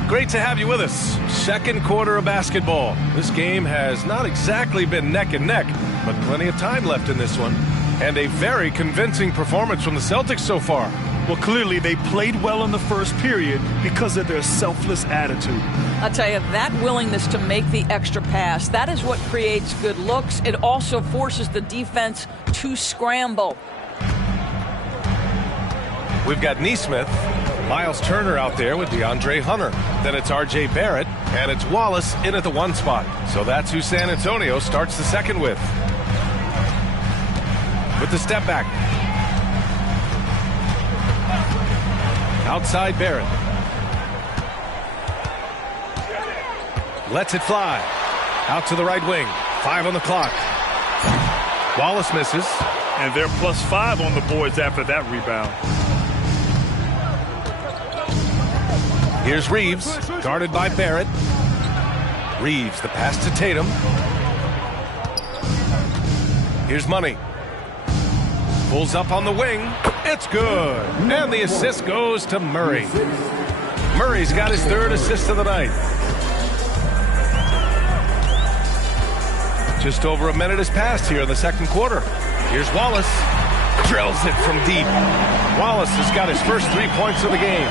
Great to have you with us. Second quarter of basketball. This game has not exactly been neck and neck, but plenty of time left in this one. And a very convincing performance from the Celtics so far. Well, clearly they played well in the first period because of their selfless attitude. I'll tell you, that willingness to make the extra pass, that is what creates good looks. It also forces the defense to scramble. We've got Nesmith, Miles Turner out there with DeAndre Hunter. Then it's R.J. Barrett, and it's Wallace in at the 1 spot. So that's who San Antonio starts the second with. With the step back. Outside Barrett. Lets it fly. Out to the right wing. 5 on the clock. Wallace misses. And they're +5 on the boards after that rebound. Here's Reeves, guarded by Barrett. Reeves, the pass to Tatum. Here's Money. Pulls up on the wing. It's good. And the assist goes to Murray. Murray's got his 3rd assist of the night. Just over a minute has passed here in the second quarter. Here's Wallace. Drills it from deep. Wallace has got his first 3 points of the game.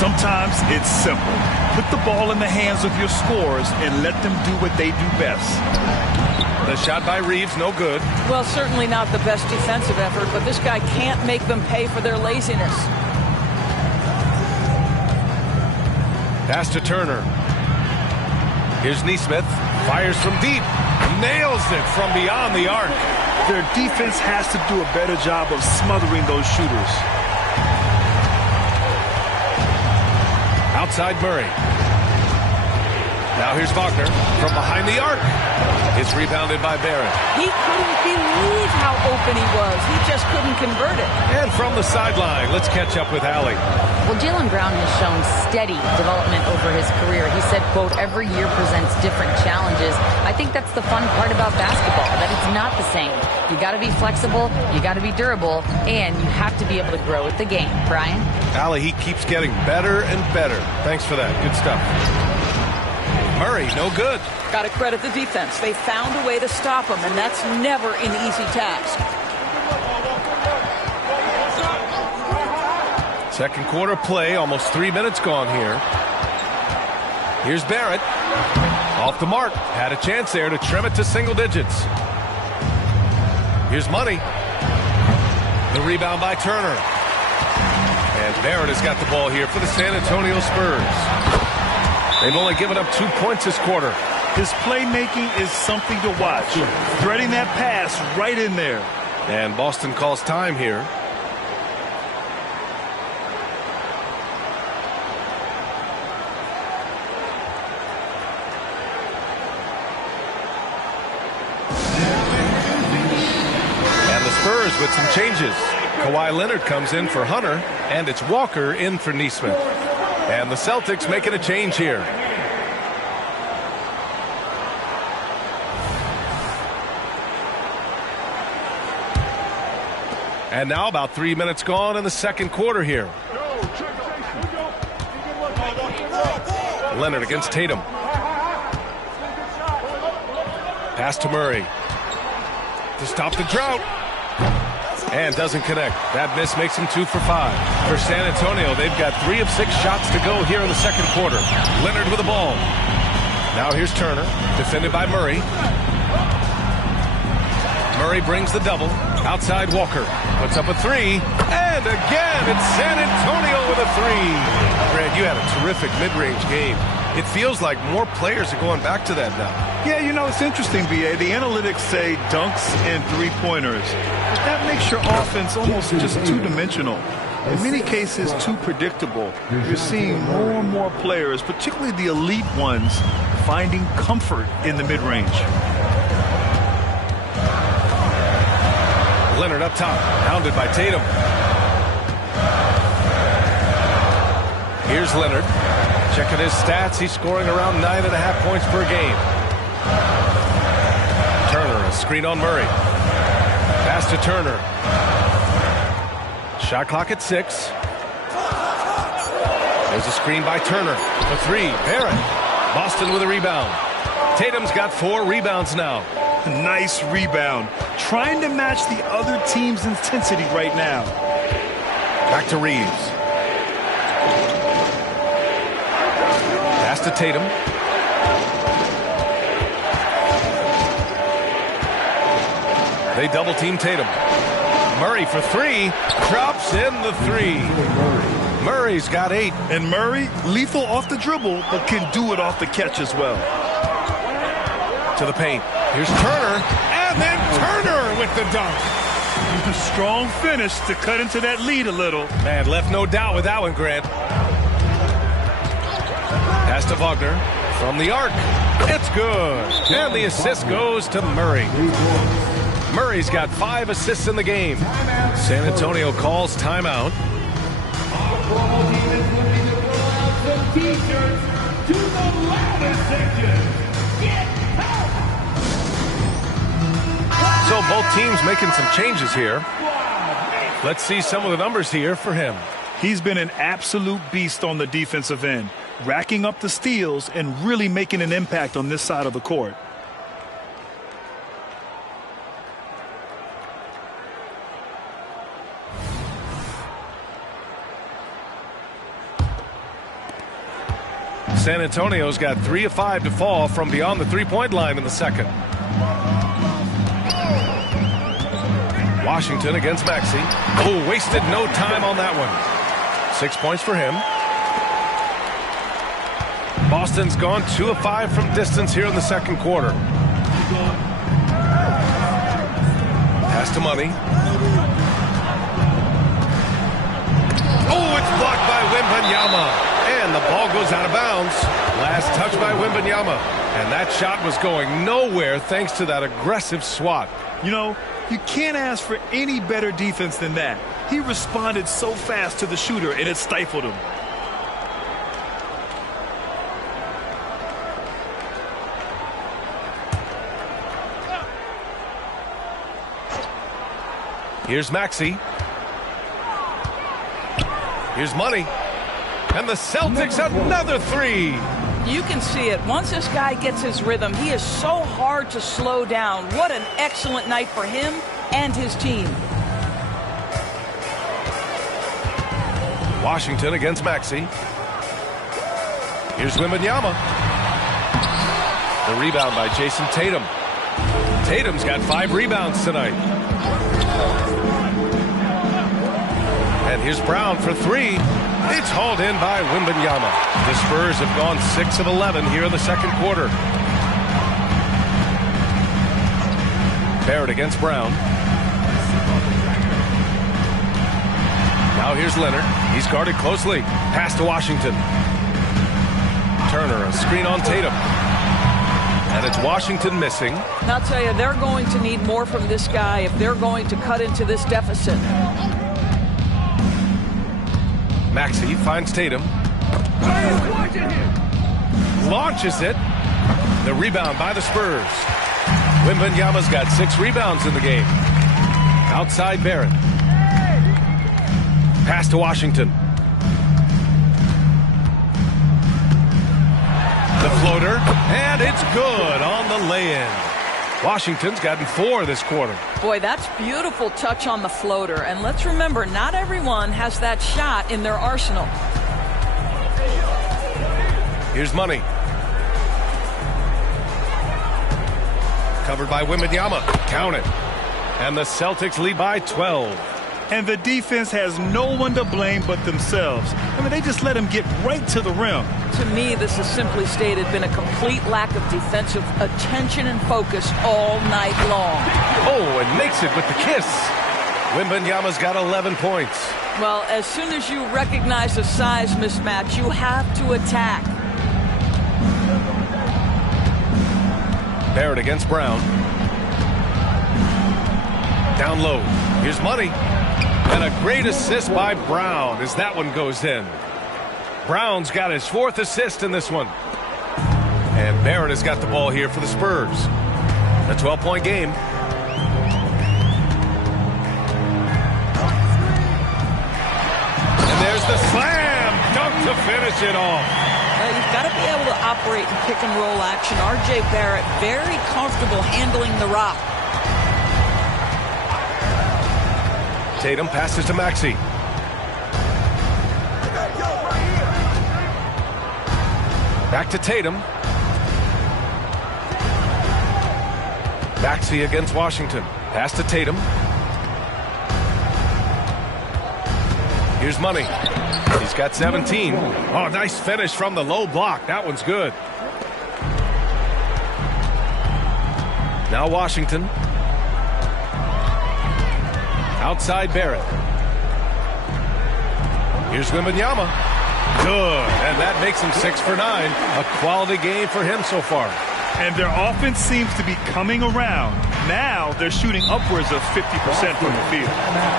Sometimes it's simple. Put the ball in the hands of your scorers and let them do what they do best. The shot by Reeves, no good. Well, certainly not the best defensive effort, but this guy can't make them pay for their laziness. Pass to Turner. Here's Nesmith. Fires from deep. Nails it from beyond the arc. Their defense has to do a better job of smothering those shooters. Outside Murray. Now here's Wagner from behind the arc. It's rebounded by Barrett. He couldn't believe how open he was. He just couldn't convert it. And from the sideline, let's catch up with Allie. Well, Jaylen Brown has shown steady development over his career. He said, quote, every year presents different challenges. I think that's the fun part about basketball, that it's not the same. You got to be flexible, you got to be durable, and you have to be able to grow with the game. Brian? Allie, he keeps getting better and better. Thanks for that. Good stuff. Murray, no good. Got to credit the defense. They found a way to stop him, and that's never an easy task. Second quarter play, almost 3 minutes gone here. Here's Barrett. Off the mark. Had a chance there to trim it to single digits. Here's Money. The rebound by Turner. And Barrett has got the ball here for the San Antonio Spurs. They've only given up 2 points this quarter. His playmaking is something to watch. Threading that pass right in there. And Boston calls time here. And the Spurs with some changes. Kawhi Leonard comes in for Hunter, and it's Walker in for Nesmith. And the Celtics making a change here. And now about 3 minutes gone in the second quarter here. Leonard against Tatum. Pass to Murray. To stop the drought. And doesn't connect. That miss makes him 2 for 5. For San Antonio, they've got 3 of 6 shots to go here in the second quarter. Leonard with the ball. Now here's Turner, defended by Murray. Murray brings the double. Outside Walker. Puts up a 3. And again, it's San Antonio with a 3. Grant, you had a terrific mid-range game. It feels like more players are going back to that now. Yeah, you know, it's interesting, B.A. The analytics say dunks and three-pointers. But that makes your offense almost just two-dimensional. In many cases, too predictable. You're seeing more and more players, particularly the elite ones, finding comfort in the mid-range. Leonard up top, hounded by Tatum. Here's Leonard. Checking his stats, he's scoring around 9.5 points per game. Turner, a screen on Murray. Pass to Turner. Shot clock at 6. There's a screen by Turner. For 3, Barrett. Boston with a rebound. Tatum's got 4 rebounds now. Nice rebound. Trying to match the other team's intensity right now. Back to Reeves. Pass to Tatum. They double team Tatum. Murray for 3. Drops in the 3. Murray's got 8. And Murray, lethal off the dribble, but can do it off the catch as well. To the paint. Here's Turner. And then Turner with the dunk. Strong finish to cut into that lead a little. Man, left no doubt with that one, Grant. Pass to Wagner from the arc. It's good. And the assist goes to Murray. Murray's got 5 assists in the game. San Antonio calls timeout. So both teams making some changes here. Let's see some of the numbers here for him. He's been an absolute beast on the defensive end, racking up the steals and really making an impact on this side of the court. San Antonio's got 3 of 5 to fall from beyond the three-point line in the second. Washington against Maxey. Oh, wasted no time on that one. 6 points for him. Boston's gone 2 of 5 from distance here in the second quarter. Pass to Money. Oh, it's blocked by Wembanyama. And the ball goes out of bounds. Last touch by Wembanyama. And that shot was going nowhere thanks to that aggressive swat. You know, you can't ask for any better defense than that. He responded so fast to the shooter, and it stifled him. Here's Maxey. Here's Money. And the Celtics another 3. You can see it. Once this guy gets his rhythm, he is so hard to slow down. What an excellent night for him and his team. Washington against Maxey. Here's Wembanyama. The rebound by Jason Tatum. Tatum's got 5 rebounds tonight. And here's Brown for 3. It's hauled in by Wembanyama. The Spurs have gone 6 of 11 here in the second quarter. Barrett against Brown. Now here's Leonard. He's guarded closely. Pass to Washington. Turner, a screen on Tatum. And it's Washington missing. And I'll tell you, they're going to need more from this guy if they're going to cut into this deficit. Maxey finds Tatum. Launches it. The rebound by the Spurs. Wembanyama's got 6 rebounds in the game. Outside Barrett. Pass to Washington. The floater, and it's good on the lay-in. Washington's gotten 4 this quarter. Boy, that's beautiful touch on the floater. And let's remember, not everyone has that shot in their arsenal. Here's Money. Covered by Wembanyama. Count it. And the Celtics lead by 12. And the defense has no one to blame but themselves. I mean, they just let him get right to the rim. To me, this has simply stated been a complete lack of defensive attention and focus all night long. Oh, and makes it with the kiss. Wembanyama's got 11 points. Well, as soon as you recognize a size mismatch, you have to attack. Barrett against Brown. Down low. Here's Money. And a great assist by Brown as that one goes in. Brown's got his 4th assist in this one. And Barrett has got the ball here for the Spurs. A 12-point game. And there's the slam dunk to finish it off. You've got to be able to operate in pick and roll action. R.J. Barrett very comfortable handling the rock. Tatum passes to Maxey. Back to Tatum. Maxey against Washington. Pass to Tatum. Here's Money. He's got 17. Oh, nice finish from the low block. That one's good. Now Washington. Outside Barrett. Here's Wembanyama. Good. And that makes him 6 for 9. A quality game for him so far. And their offense seems to be coming around. Now they're shooting upwards of 50% from the field.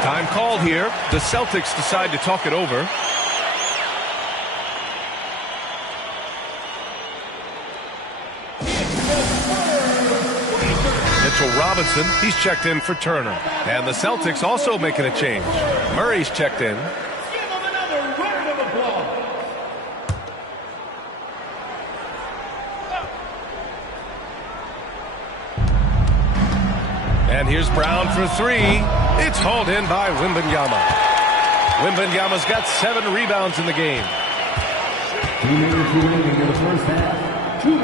Time called here. The Celtics decide to talk it over. Mitchell Robinson, he's checked in for Turner. And the Celtics also making a change. Murray's checked in. And here's Brown for 3. It's hauled in by Wembanyama. Wembanyama's got 7 rebounds in the game.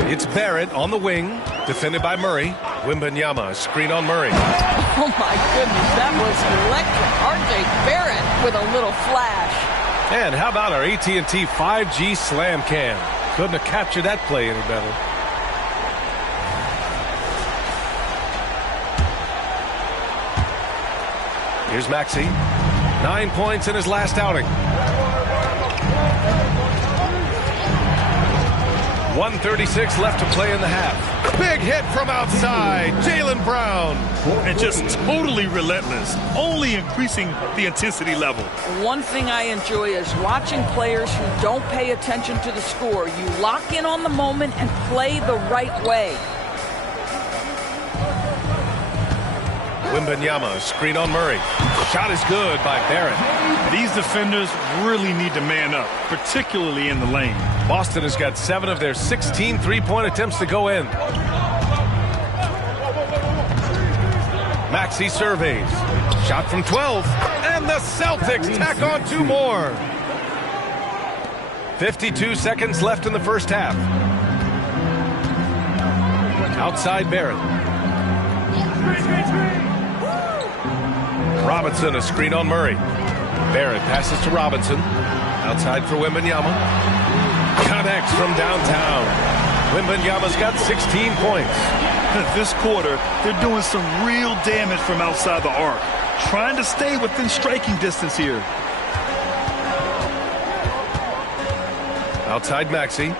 It's Barrett on the wing, defended by Murray. Wembanyama, screen on Murray. Oh, my goodness, that was electric. R.J. Barrett with a little flash. And how about our AT&T 5G Slam Cam? Couldn't have captured that play any better. Here's Maxey. 9 points in his last outing. 1:36 left to play in the half. Big hit from outside. Jaylen Brown. And just totally relentless, only increasing the intensity level. One thing I enjoy is watching players who don't pay attention to the score. You lock in on the moment and play the right way. Wembanyama, screen on Murray. Shot is good by Barrett. These defenders really need to man up, particularly in the lane. Boston has got 7 of their 16 three-point attempts to go in. Maxey surveys. Shot from 12. And the Celtics tack on 2 more. 52 seconds left in the first half. Outside Barrett. Robinson, a screen on Murray. Barrett passes to Robinson. Outside for Wembanyama. Connects from downtown. Wembanyama's got 16 points. This quarter, they're doing some real damage from outside the arc. Trying to stay within striking distance here. Outside Maxey.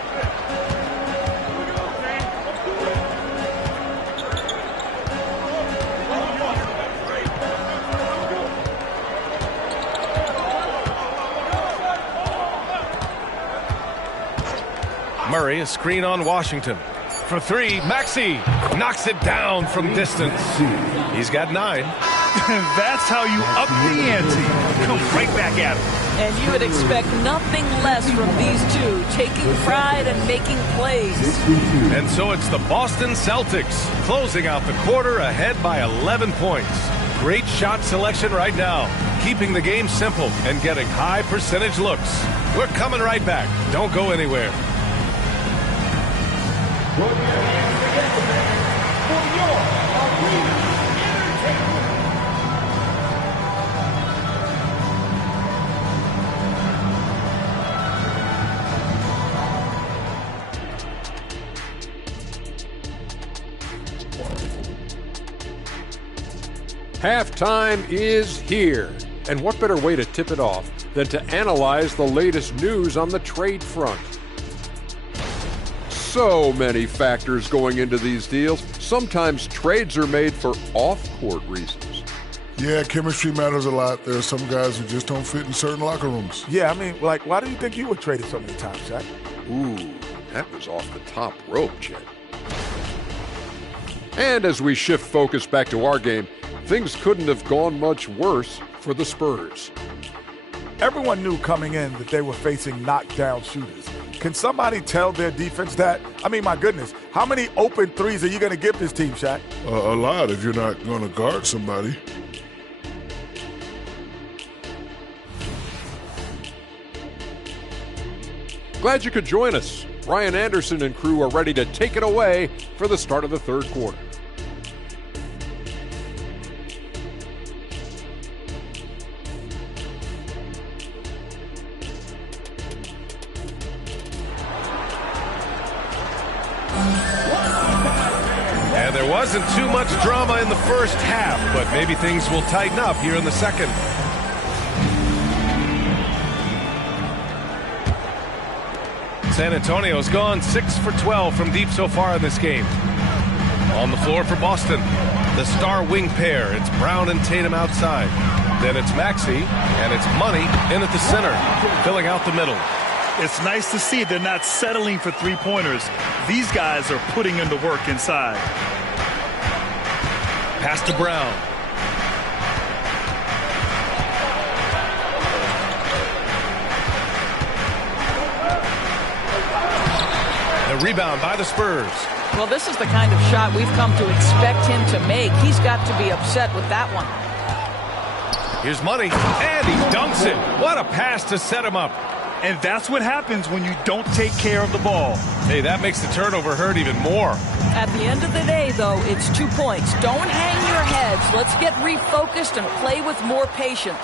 Murray, a screen on Washington. For three, Maxey knocks it down from distance. He's got 9. That's how you up the ante. Come right back at him. And you would expect nothing less from these two, taking pride and making plays. And so it's the Boston Celtics closing out the quarter ahead by 11 points. Great shot selection right now, keeping the game simple and getting high percentage looks. We're coming right back. Don't go anywhere. Put your hands together for your arena Halftime is here. And what better way to tip it off than to analyze the latest news on the trade front? So many factors going into these deals. Sometimes trades are made for off-court reasons. Yeah, chemistry matters a lot. There are some guys who just don't fit in certain locker rooms. Yeah, I mean, like, why do you think you were traded so many times, Jack? Ooh, that was off the top rope, Chet. And as we shift focus back to our game, things couldn't have gone much worse for the Spurs. Everyone knew coming in that they were facing knockdown shooters. Can somebody tell their defense that? I mean, my goodness, how many open threes are you going to give this team, Shaq? A lot if you're not going to guard somebody. Glad you could join us. Ryan Anderson and crew are ready to take it away for the start of the third quarter. And there wasn't too much drama in the first half, but maybe things will tighten up here in the second. San Antonio's gone 6 for 12 from deep so far in this game. On the floor for Boston, the star wing pair. It's Brown and Tatum outside. Then it's Maxey, and it's Money in at the center, filling out the middle. It's nice to see they're not settling for three-pointers. These guys are putting in the work inside. Pass to Brown. The rebound by the Spurs. Well, this is the kind of shot we've come to expect him to make. He's got to be upset with that one. Here's Money, and he dunks it. What a pass to set him up. And that's what happens when you don't take care of the ball. Hey, that makes the turnover hurt even more. At the end of the day, though, it's 2 points. Don't hang your heads. Let's get refocused and play with more patience.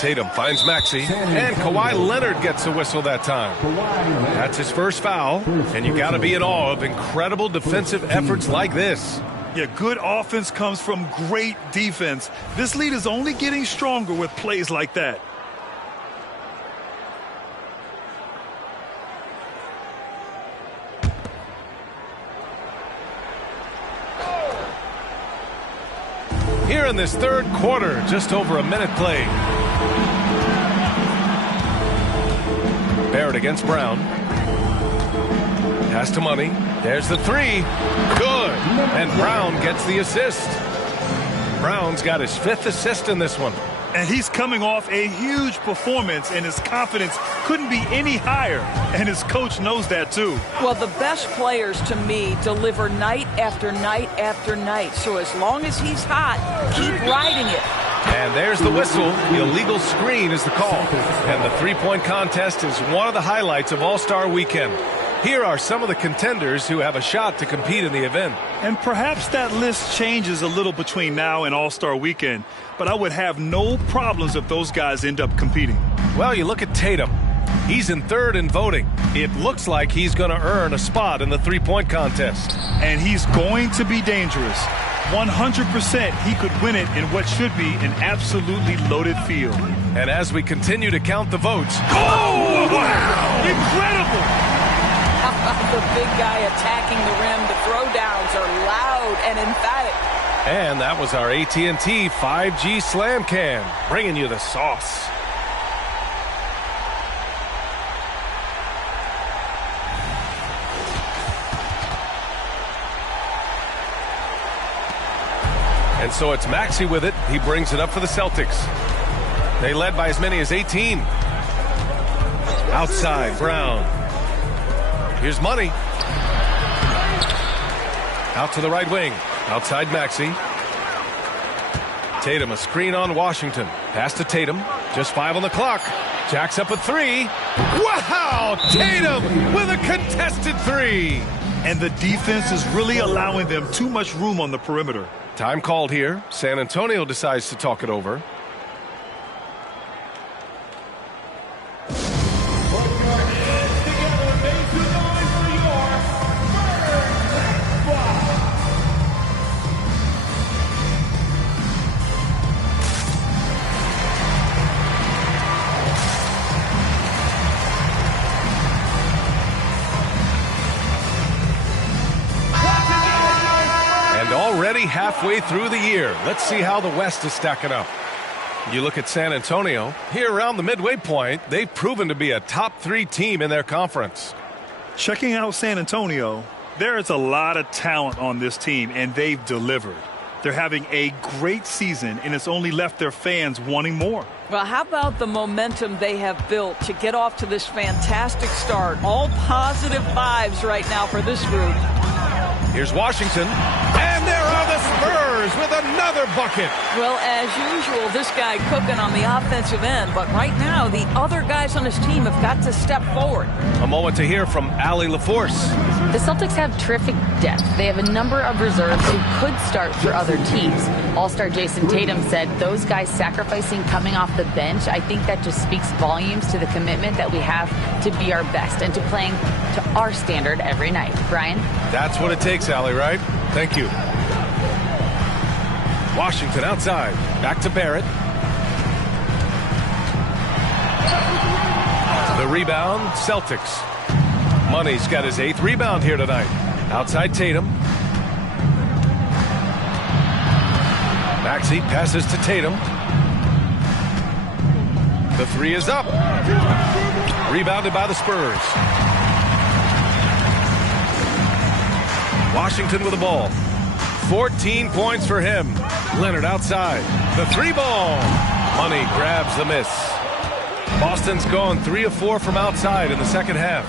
Tatum finds Maxey, and Kawhi Leonard gets a whistle that time. That's his first foul, and you got to be in awe of incredible defensive efforts like this. Yeah, good offense comes from great defense. This lead is only getting stronger with plays like that. Here in this third quarter, just over a minute played. Barrett against Brown. Pass to Money. There's the three. Good. And Brown gets the assist. Brown's got his 5th assist in this one. And he's coming off a huge performance, and his confidence couldn't be any higher. And his coach knows that, too. Well, the best players, to me, deliver night after night after night. So as long as he's hot, keep riding it. And there's the whistle. The illegal screen is the call. And the three-point contest is one of the highlights of All-Star Weekend. Here are some of the contenders who have a shot to compete in the event. And perhaps that list changes a little between now and All-Star Weekend, but I would have no problems if those guys end up competing. Well, you look at Tatum. He's in third in voting. It looks like he's going to earn a spot in the three-point contest. And he's going to be dangerous. 100% he could win it in what should be an absolutely loaded field. And as we continue to count the votes... Oh, wow! Incredible! The big guy attacking the rim. The throwdowns are loud and emphatic. And that was our AT&T 5G Slam Cam, bringing you the sauce. And so it's Maxey with it. He brings it up for the Celtics. They led by as many as 18. Outside, Brown. Here's Money. Out to the right wing. Outside Maxey. Tatum, a screen on Washington. Pass to Tatum. Just 5 on the clock. Jacks up a 3. Wow! Tatum with a contested 3. And the defense is really allowing them too much room on the perimeter. Time called here. San Antonio decides to talk it over. Already halfway through the year. Let's see how the West is stacking up. You look at San Antonio. Here around the midway point, they've proven to be a top 3 team in their conference. Checking out San Antonio, there is a lot of talent on this team, and they've delivered. They're having a great season, and it's only left their fans wanting more. Well, how about the momentum they have built to get off to this fantastic start? All positive vibes right now for this group. Here's Washington. And there are the Spurs with another bucket. Well, as usual, this guy cooking on the offensive end. But right now, the other guys on his team have got to step forward. A moment to hear from Allie LaForce. The Celtics have terrific depth. They have a number of reserves who could start for other teams. All-star Jason Tatum said those guys sacrificing coming off the bench, I think that just speaks volumes to the commitment that we have to be our best and to playing to our standard every night. Brian? That's what it takes, Allie, right? Thank you. Washington outside. Back to Barrett. The rebound, Celtics. Money's got his 8th rebound here tonight. Outside Tatum. Maxey passes to Tatum. The 3 is up. Rebounded by the Spurs. Washington with the ball. 14 points for him. Leonard outside. The 3 ball. Money grabs the miss. Boston's gone 3 of 4 from outside in the second half.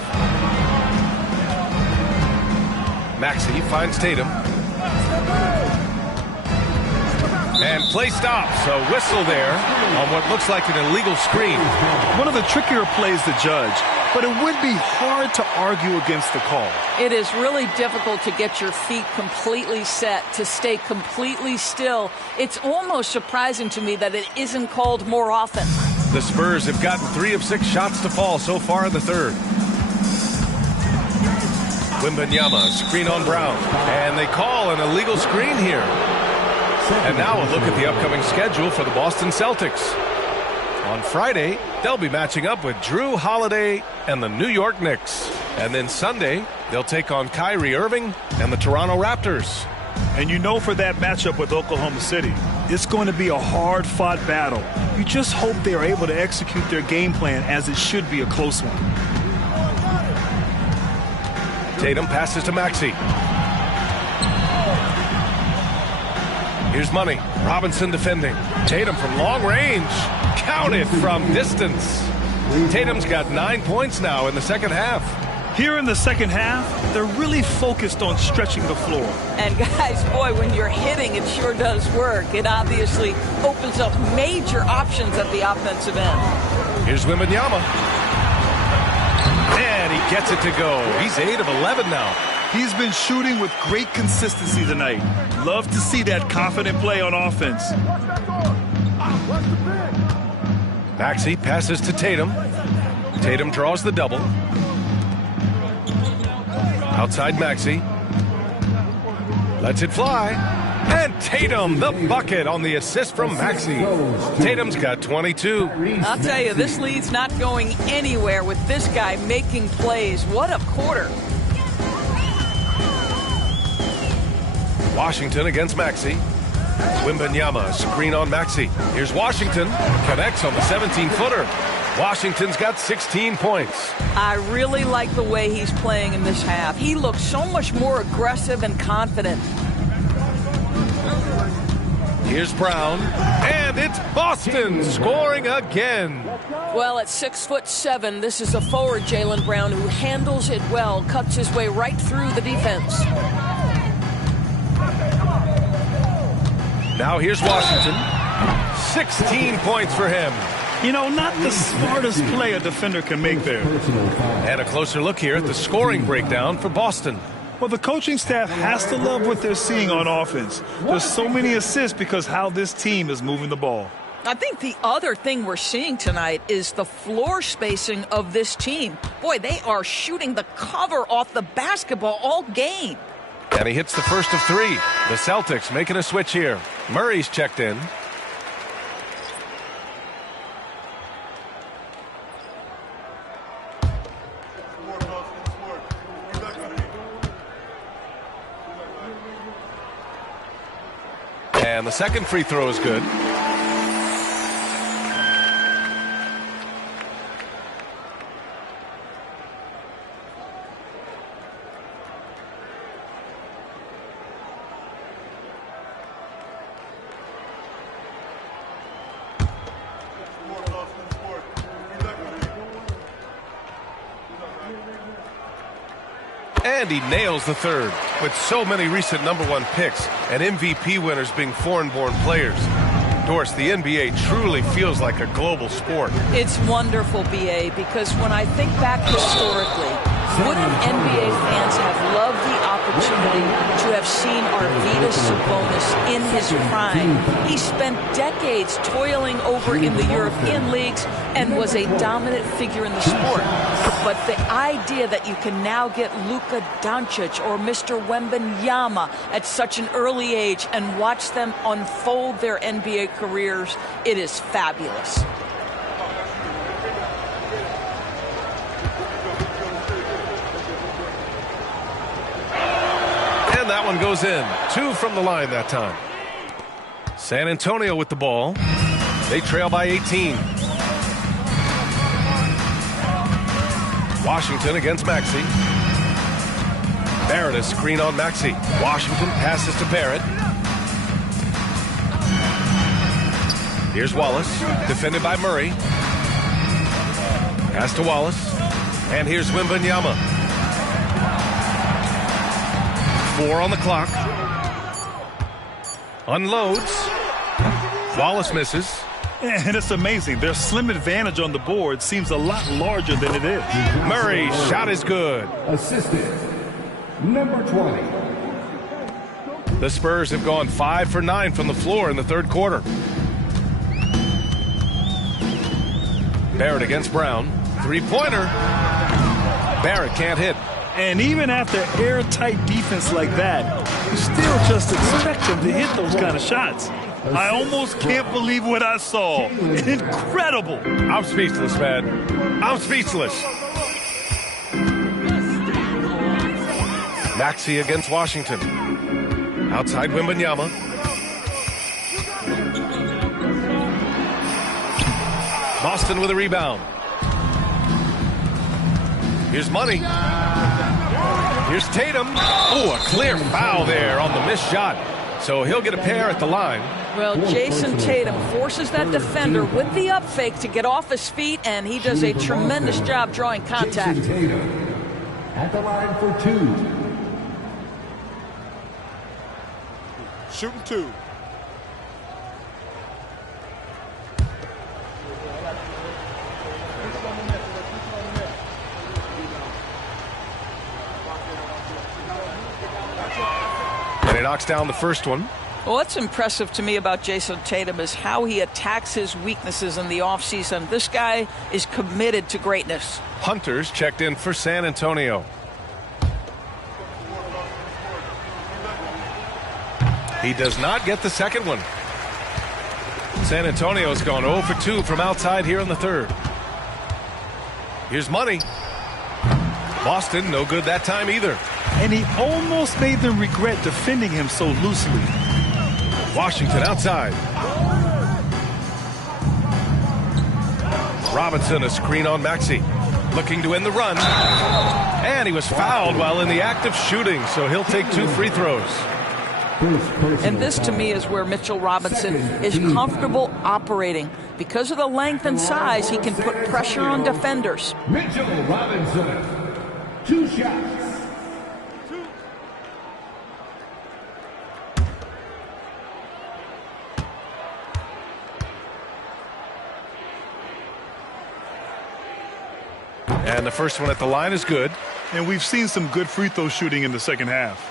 Maxey finds Tatum. And play stops. A whistle there on what looks like an illegal screen. One of the trickier plays to judge, but it would be hard to argue against the call. It is really difficult to get your feet completely set, to stay completely still. It's almost surprising to me that it isn't called more often. The Spurs have gotten 3 of 6 shots to fall so far in the third. Wembanyama, screen on Brown. And they call an illegal screen here. And now a look at the upcoming schedule for the Boston Celtics. On Friday, they'll be matching up with Drew Holiday and the New York Knicks. And then Sunday, they'll take on Kyrie Irving and the Toronto Raptors. And you know, for that matchup with Oklahoma City, it's going to be a hard-fought battle. You just hope they are able to execute their game plan, as it should be a close one. Tatum passes to Maxey. Here's Money. Robinson defending. Tatum from long range. Counted from distance. Tatum's got 9 points now in the second half. Here in the second half, they're really focused on stretching the floor. And guys, boy, when you're hitting, it sure does work. It obviously opens up major options at the offensive end. Here's Wembanyama. And he gets it to go. He's 8 of 11 now. He's been shooting with great consistency tonight. Love to see that confident play on offense. Maxey passes to Tatum. Tatum draws the double. Outside Maxey. Lets it fly. And Tatum, the bucket on the assist from Maxey. Tatum's got 22. I'll tell you, this lead's not going anywhere with this guy making plays. What a quarter. Washington against Maxey. Wembanyama, screen on Maxey. Here's Washington. Connects on the 17-footer. Washington's got 16 points. I really like the way he's playing in this half. He looks so much more aggressive and confident. Here's Brown, and it's Boston scoring again. Well, at 6'7", this is a forward, Jaylen Brown, who handles it well, cuts his way right through the defense. Now here's Washington. 16 points for him. You know, not the smartest play a defender can make there. And a closer look here at the scoring breakdown for Boston. Well, the coaching staff has to love what they're seeing on offense. There's so many assists because how this team is moving the ball. I think the other thing we're seeing tonight is the floor spacing of this team. Boy, they are shooting the cover off the basketball all game. And he hits the first of three. The Celtics making a switch here. Murray's checked in. And the second free throw is good. And he nails the third. With so many recent #1 picks and MVP winners being foreign-born players, Doris, the NBA truly feels like a global sport. It's wonderful, BA, because when I think back historically, wouldn't NBA fans have loved the opportunity to have seen Arvydas Sabonis in his prime? He spent decades toiling over in the European leagues and was a dominant figure in the sport. But the idea that you can now get Luka Doncic or Mr. Wembanyama at such an early age and watch them unfold their NBA careers, it is fabulous. And that one goes in. 2 from the line that time. San Antonio with the ball. They trail by 18. Washington against Maxey. Barrett, a screen on Maxey. Washington passes to Barrett. Here's Wallace, defended by Murray. Pass to Wallace. And here's Wembanyama. 4 on the clock. Unloads. Wallace misses. And it's amazing. Their slim advantage on the board seems a lot larger than it is. Murray's shot is good. Assistant, number 20. The Spurs have gone 5 for 9 from the floor in the third quarter. Barrett against Brown. Three-pointer. Barrett can't hit. And even after airtight defense like that, you still just expect them to hit those kind of shots. I almost can't believe what I saw. Incredible. I'm speechless, man. I'm speechless. Maxey against Washington. Outside Wembanyama. Boston with a rebound. Here's Money. Here's Tatum. Oh, a clear foul there on the missed shot. So he'll get a pair at the line. Well, Jason Tatum forces that defender with the up fake to get off his feet, and he does a tremendous job drawing contact. Jason Tatum at the line for 2. Shooting 2. And he knocks down the first one. Well, what's impressive to me about Jason Tatum is how he attacks his weaknesses in the offseason. This guy is committed to greatness. Hunter's checked in for San Antonio. He does not get the second one. San Antonio's gone 0 for 2 from outside here in the third. Here's Money. Boston, no good that time either. And he almost made them regret defending him so loosely. Washington outside. Robinson, a screen on Maxey. Looking to end the run. And he was fouled while in the act of shooting, so he'll take 2 free throws. And this, to me, is where Mitchell Robinson is comfortable operating. Because of the length and size, he can put pressure on defenders. Mitchell Robinson, 2 shots. And the first one at the line is good. And we've seen some good free throw shooting in the second half.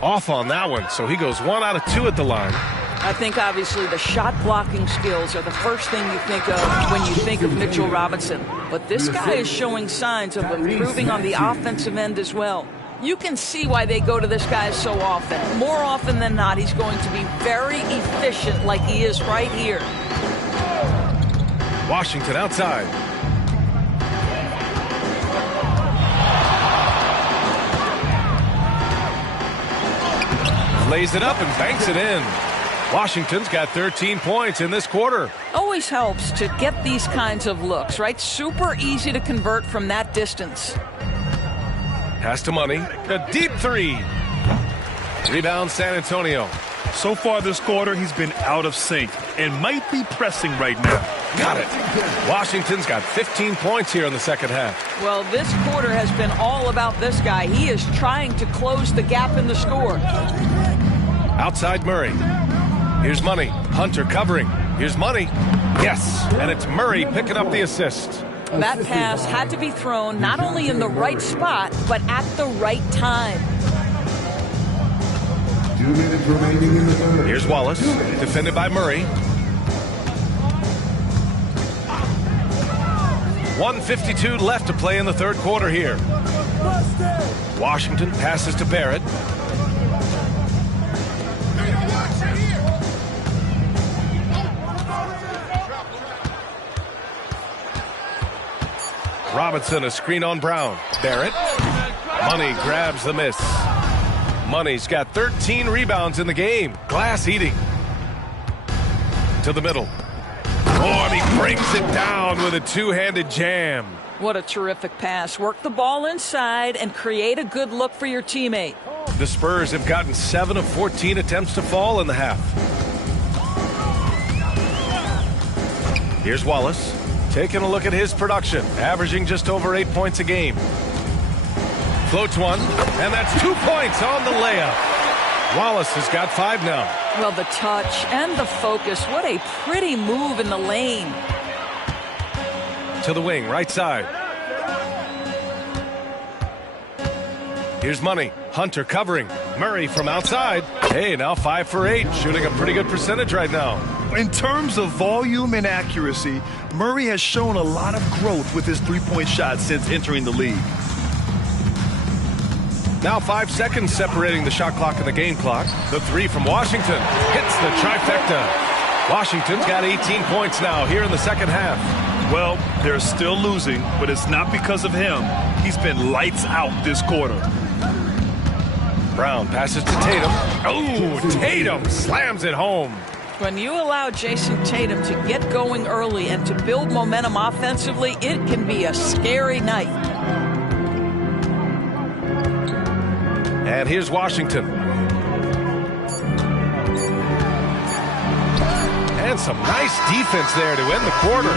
Off on that one, so he goes 1 out of 2 at the line. I think obviously the shot blocking skills are the first thing you think of when you think of Mitchell Robinson. But this guy is showing signs of improving on the offensive end as well. You can see why they go to this guy so often. More often than not, he's going to be very efficient like he is right here. Washington outside. Lays it up and banks it in. Washington's got 13 points in this quarter. Always helps to get these kinds of looks, right? Super easy to convert from that distance. Pass to Money. A deep 3. Rebound San Antonio. So far this quarter, he's been out of sync and might be pressing right now. Got it. Washington's got 15 points here in the second half. Well, this quarter has been all about this guy. He is trying to close the gap in the score. Outside Murray. Here's Money. Hunter covering. Here's Money. Yes, and it's Murray picking up the assist. That pass had to be thrown not only in the right spot, but at the right time. 2 minutes remaining in the third. Here's Wallace, defended by Murray. 1:52 left to play in the third quarter here. Washington passes to Barrett. Robinson, a screen on Brown. Barrett. Money grabs the miss. Money's got 13 rebounds in the game. Glass eating. To the middle. Oh, and he brings it down with a two-handed jam. What a terrific pass. Work the ball inside and create a good look for your teammate. The Spurs have gotten 7 of 14 attempts to fall in the half. Here's Wallace. Taking a look at his production. Averaging just over 8 points a game. Floats one, and that's 2 points on the layup. Wallace has got 5 now. Well, the touch and the focus. What a pretty move in the lane. To the wing, right side. Here's Money. Hunter covering. Murray from outside. Hey, now 5 for 8. Shooting a pretty good percentage right now. In terms of volume and accuracy, Murray has shown a lot of growth with his three-point shot since entering the league. Now 5 seconds separating the shot clock and the game clock. The 3 from Washington hits the trifecta. Washington's got 18 points now here in the second half. Well, they're still losing, but it's not because of him. He's been lights out this quarter. Brown passes to Tatum. Oh, Tatum slams it home. When you allow Jason Tatum to get going early and to build momentum offensively, it can be a scary night. And here's Washington. And some nice defense there to end the quarter.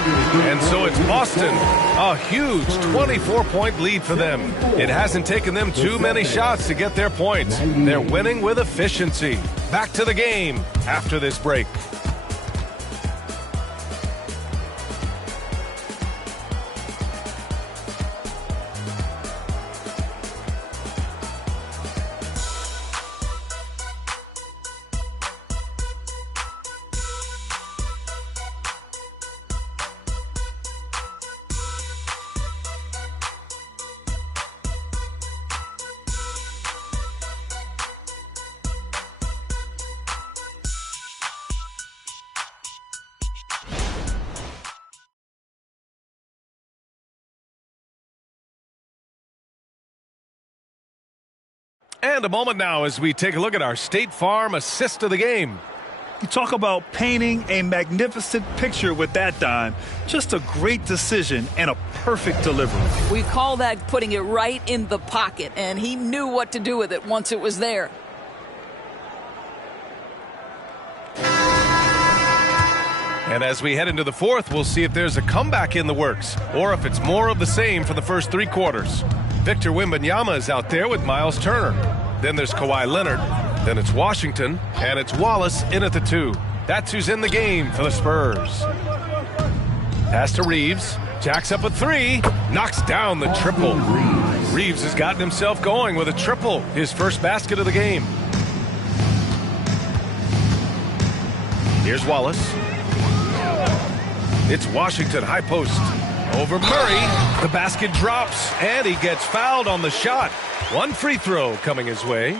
And so it's Boston, a huge 24-point lead for them. It hasn't taken them too many shots to get their points. They're winning with efficiency. Back to the game after this break. And a moment now as we take a look at our State Farm assist of the game. You talk about painting a magnificent picture with that dime. Just a great decision and a perfect delivery. We call that putting it right in the pocket, and he knew what to do with it once it was there. And as we head into the fourth, we'll see if there's a comeback in the works or if it's more of the same for the first 3 quarters. Victor Wembanyama is out there with Miles Turner. Then there's Kawhi Leonard. Then it's Washington. And it's Wallace in at the 2. That's who's in the game for the Spurs. Pass to Reeves. Jacks up a 3. Knocks down the triple. Reeves has gotten himself going with a triple. His first basket of the game. Here's Wallace. It's Washington high post. Over Murray, the basket drops, and he gets fouled on the shot. 1 free throw coming his way.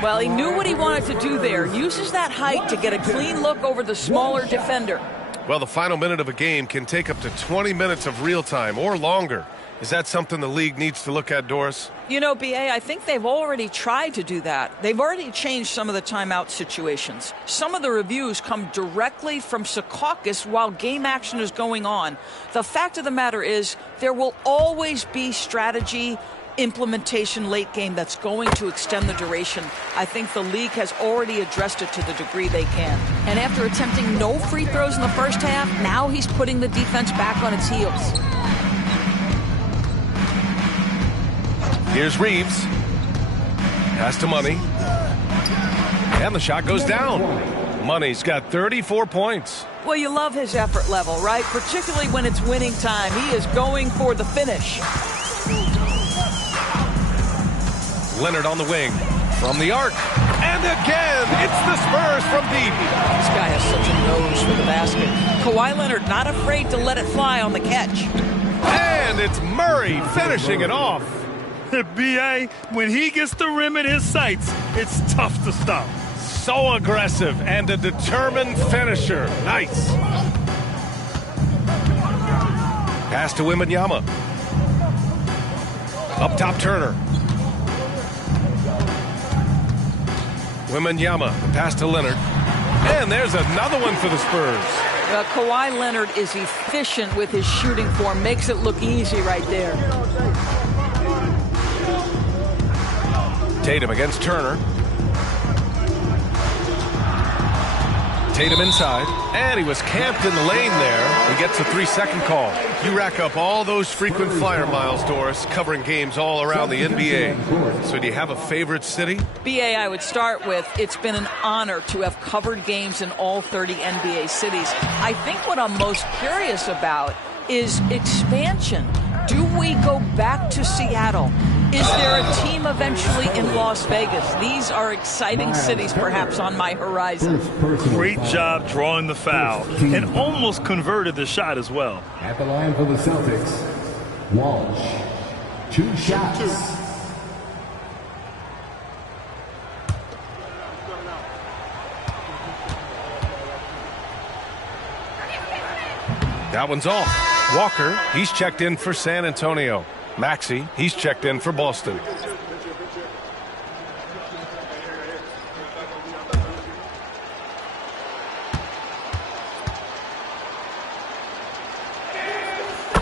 Well, he knew what he wanted to do there. Uses that height to get a clean look over the smaller defender. Well, the final minute of a game can take up to 20 minutes of real time or longer. Is that something the league needs to look at, Doris? You know, B.A., I think they've already tried to do that. They've already changed some of the timeout situations. Some of the reviews come directly from Secaucus while game action is going on. The fact of the matter is there will always be strategy implementation late game that's going to extend the duration. I think the league has already addressed it to the degree they can. And after attempting no free throws in the first half, now he's putting the defense back on its heels. Here's Reeves. Pass to Money. And the shot goes down. Money's got 34 points. Well, you love his effort level, right? Particularly when it's winning time. He is going for the finish. Leonard on the wing. From the arc. And again, it's the Spurs from deep. This guy has such a nose for the basket. Kawhi Leonard not afraid to let it fly on the catch. And it's Murray finishing it off. B.A., when he gets the rim in his sights, it's tough to stop. So aggressive and a determined finisher. Nice. Pass to Wembanyama. Up top, Turner. Wembanyama, pass to Leonard. And there's another one for the Spurs. Kawhi Leonard is efficient with his shooting form. Makes it look easy right there. Tatum against Turner. Tatum inside, and he was camped in the lane there. He gets a 3-second call. You rack up all those frequent flyer miles, Doris, covering games all around the NBA. So do you have a favorite city? BA, I would start with, it's been an honor to have covered games in all 30 NBA cities. I think what I'm most curious about is expansion. Do we go back to Seattle? Is there a team eventually in Las Vegas? These are exciting cities perhaps on my horizon. Great job drawing the foul and almost converted the shot as well. At the line for the Celtics, Walsh. 2 shots. That one's off. Walker, he's checked in for San Antonio. Maxey, he's checked in for Boston.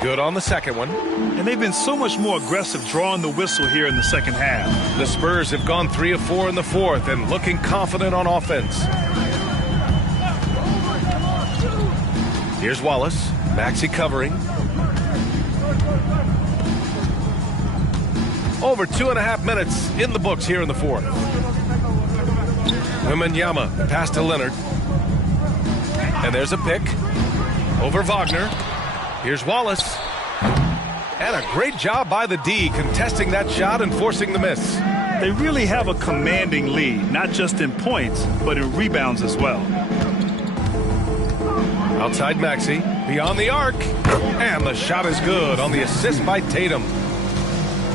Good on the second one. And they've been so much more aggressive drawing the whistle here in the second half. The Spurs have gone 3 of 4 in the fourth and looking confident on offense. Here's Wallace. Maxey covering. Over 2.5 minutes in the books here in the fourth. Wembanyama pass to Leonard. And there's a pick over Wagner. Here's Wallace. And a great job by the D contesting that shot and forcing the miss. They really have a commanding lead, not just in points, but in rebounds as well. Outside Maxey, beyond the arc. And the shot is good on the assist by Tatum.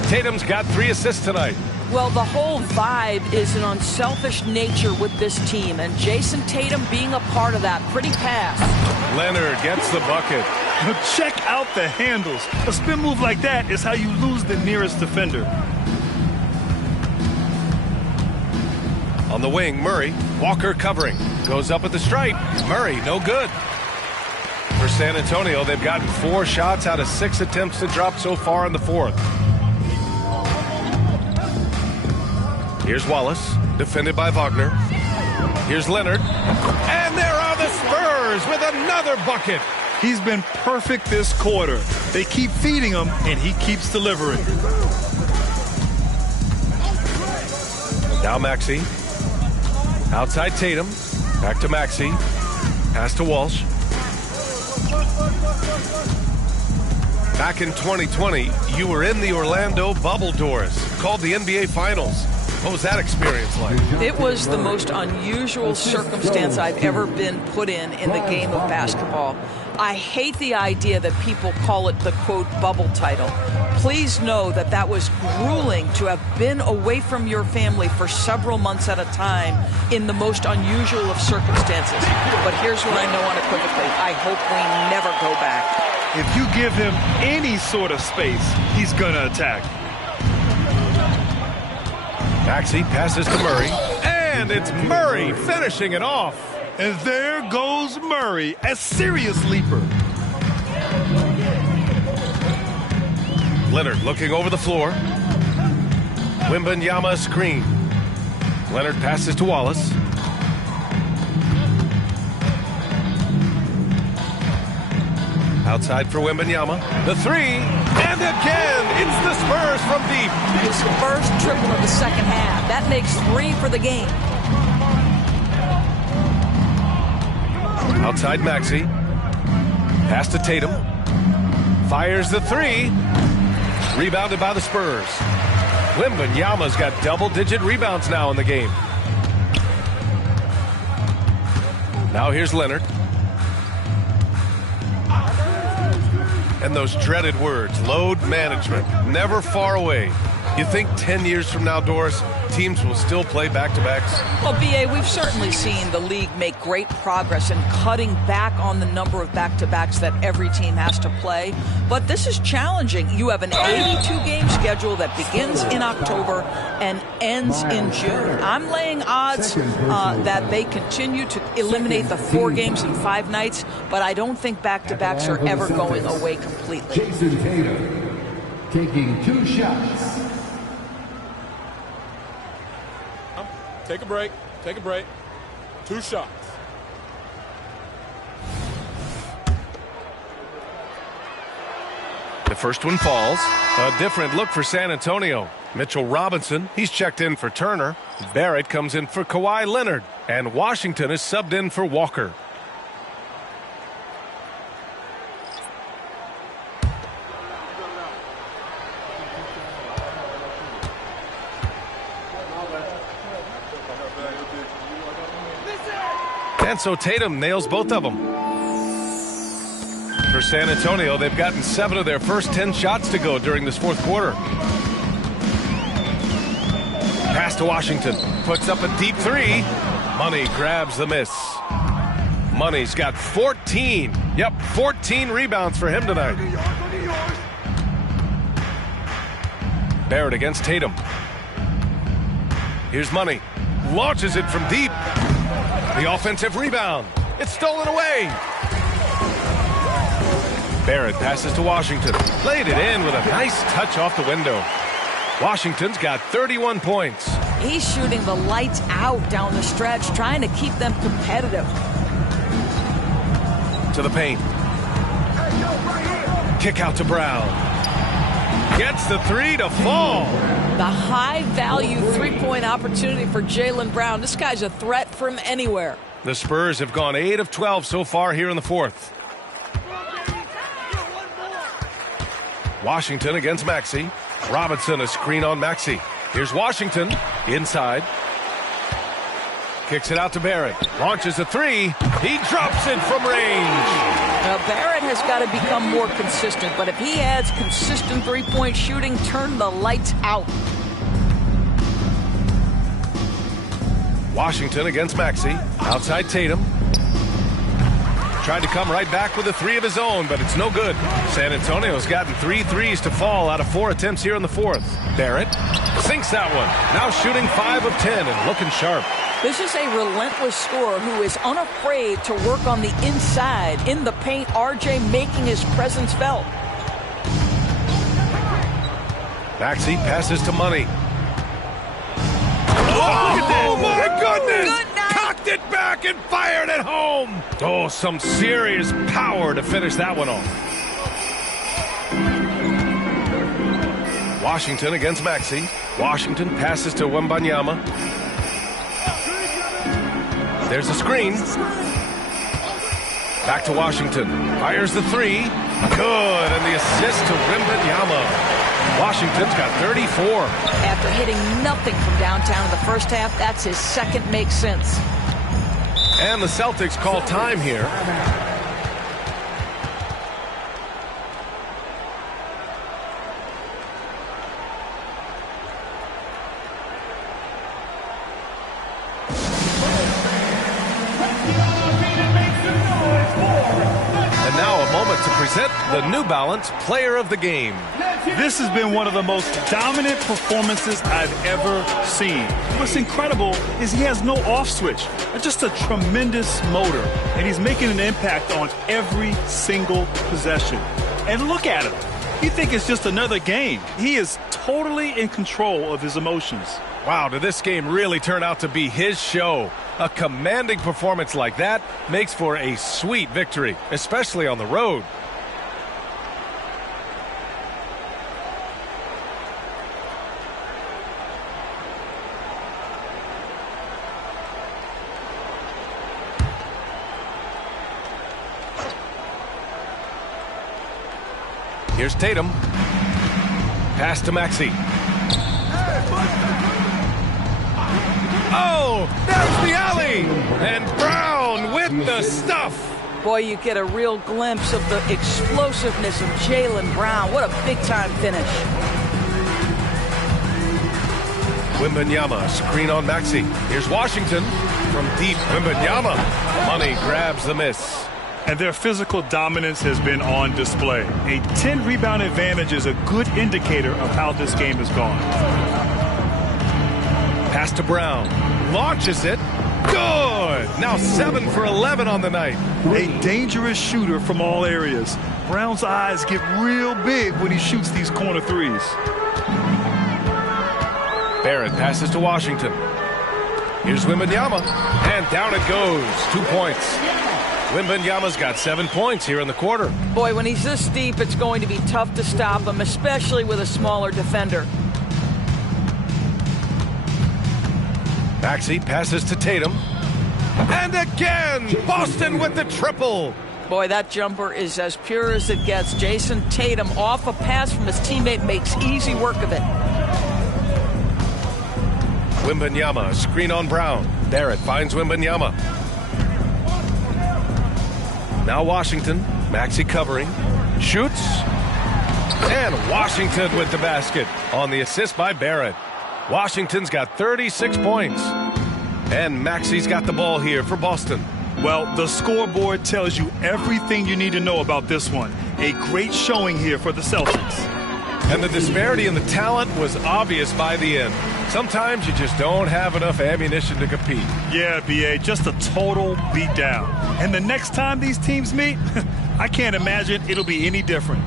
Tatum's got 3 assists tonight. Well, the whole vibe is an unselfish nature with this team, and Jason Tatum being a part of that. Pretty pass. Leonard gets the bucket. Check out the handles. A spin move like that is how you lose the nearest defender. On the wing, Murray. Walker covering. Goes up at the stripe. Murray, no good. For San Antonio, they've gotten 4 shots out of 6 attempts to drop so far in the fourth. Here's Wallace, defended by Wagner. Here's Leonard. And there are the Spurs with another bucket. He's been perfect this quarter. They keep feeding him, and he keeps delivering. Now Maxey. Outside Tatum. Back to Maxey. Pass to Walsh. Back in 2020, you were in the Orlando bubble, Doris. Called the NBA Finals. What was that experience like? It was the most unusual circumstance I've ever been put in the game of basketball. I hate the idea that people call it the, quote, bubble title. Please know that that was grueling to have been away from your family for several months at a time in the most unusual of circumstances. But here's what I know unequivocally. I hope we never go back. If you give him any sort of space, he's going to attack. Maxey passes to Murray. And it's Murray finishing it off. And there goes Murray, a serious leaper. Leonard looking over the floor. Wembanyama screen. Leonard passes to Wallace. Outside for Wembanyama. The 3. And again, it's the Spurs from deep. His first triple of the second half. That makes 3 for the game. Outside Maxey. Pass to Tatum. Fires the 3. Rebounded by the Spurs. Wembanyama's got double-digit rebounds now in the game. Now here's Leonard. And those dreaded words, load management, never far away. You think 10 years from now, Doris, teams will still play back-to-backs? Well, B.A., we've certainly seen the league make great progress in cutting back on the number of back-to-backs that every team has to play. But this is challenging. You have an 82-game schedule that begins in October and ends in June. I'm laying odds that they continue to eliminate the 4 games in 5 nights, but I don't think back-to-backs are ever going away completely. Jason Tatum taking 2 shots. Take a break. Take a break. 2 shots. The first one falls. A different look for San Antonio. Mitchell Robinson, he's checked in for Turner. Barrett comes in for Kawhi Leonard. And Washington is subbed in for Walker. And so Tatum nails both of them. For San Antonio, they've gotten 7 of their first 10 shots to go during this fourth quarter. Pass to Washington. Puts up a deep 3. Money grabs the miss. Money's got 14. Yep, 14 rebounds for him tonight. Barrett against Tatum. Here's Money. Launches it from deep. The offensive rebound. It's stolen away. Barrett passes to Washington. Laid it in with a nice touch off the window. Washington's got 31 points. He's shooting the lights out down the stretch, trying to keep them competitive. To the paint. Kick out to Brown. Gets the three to fall. The high-value three-point opportunity for Jaylen Brown. This guy's a threat from anywhere. The Spurs have gone 8 of 12 so far here in the fourth. Washington against Maxey. Robinson a screen on Maxey. Here's Washington inside. Kicks it out to Barrett. Launches a three. He drops it from range. Now, Barrett has got to become more consistent, but if he adds consistent three-point shooting, turn the lights out. Washington against Maxey. Outside Tatum. Tried to come right back with a three of his own, but it's no good. San Antonio's gotten 3 threes to fall out of 4 attempts here in the fourth. Barrett sinks that one. Now shooting 5 of 10 and looking sharp. This is a relentless scorer who is unafraid to work on the inside. In the paint, RJ making his presence felt. Maxey passes to Money. Oh my goodness! Cocked it back and fired it home. Oh, some serious power to finish that one off. Washington against Maxey. Washington passes to Wembanyama. There's a screen. Back to Washington. Fires the three. Good, and the assist to Wembanyama. Washington's got 34. After hitting nothing from downtown in the first half, that's his second make sense. And the Celtics call time here. And now a moment to present the New Balance Player of the Game. This has been one of the most dominant performances I've ever seen. What's incredible is he has no off switch, just a tremendous motor, and he's making an impact on every single possession. And look at him. You think it's just another game. He is totally in control of his emotions. Wow, did this game really turn out to be his show? A commanding performance like that makes for a sweet victory, especially on the road. Here's Tatum. Pass to Maxey. Oh, that's the alley! And Brown with the stuff. Boy, you get a real glimpse of the explosiveness of Jaylen Brown. What a big-time finish. Wembanyama, screen on Maxey. Here's Washington from deep. Wembanyama. Money grabs the miss. And their physical dominance has been on display. A 10-rebound advantage is a good indicator of how this game has gone. Pass to Brown. Launches it. Good! Now 7 for 11 on the night. A dangerous shooter from all areas. Brown's eyes get real big when he shoots these corner threes. Barrett passes to Washington. Here's Wembanyama. And down it goes. 2 points. Wembanyama's got 7 points here in the quarter. Boy, when he's this deep, it's going to be tough to stop him, especially with a smaller defender. Maxey passes to Tatum. And again, Boston with the triple. Boy, that jumper is as pure as it gets. Jason Tatum, off a pass from his teammate, makes easy work of it. Wembanyama, screen on Brown. Barrett finds Wembanyama. Now Washington, Maxey covering, shoots, and Washington with the basket on the assist by Barrett. Washington's got 36 points, and Maxey's got the ball here for Boston. Well, the scoreboard tells you everything you need to know about this one. A great showing here for the Celtics. And the disparity in the talent was obvious by the end. Sometimes you just don't have enough ammunition to compete. Yeah, B.A., just a total beatdown. And the next time these teams meet, I can't imagine it'll be any different.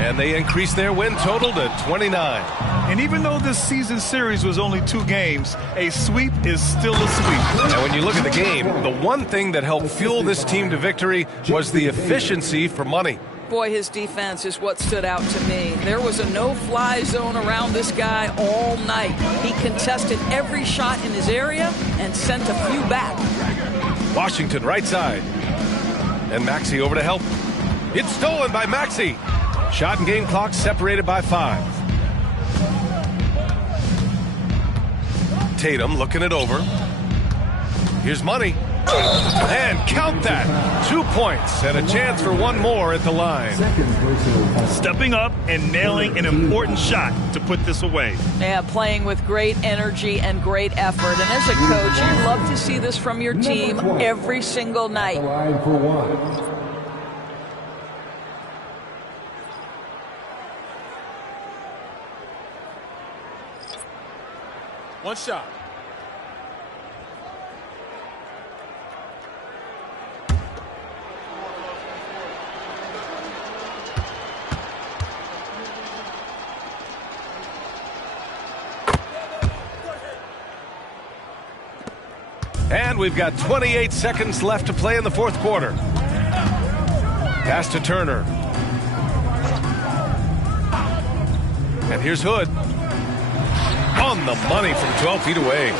And they increased their win total to 29. And even though this season series was only 2 games, a sweep is still a sweep. And when you look at the game, the one thing that helped fuel this team to victory was the efficiency for money. Boy, his defense is what stood out to me. There was a no-fly zone around this guy all night. He contested every shot in his area and sent a few back. Washington right side. And Maxey over to help. It's stolen by Maxey. Shot and game clock separated by 5. Tatum looking it over. Here's money. And count that. 2 points and a chance for one more at the line. Stepping up and nailing an important shot to put this away. Yeah, playing with great energy and great effort. And as a coach, you love to see this from your team every single night. One shot. And we've got 28 seconds left to play in the fourth quarter. Pass to Turner. And here's Hood. On the money from 12 feet away.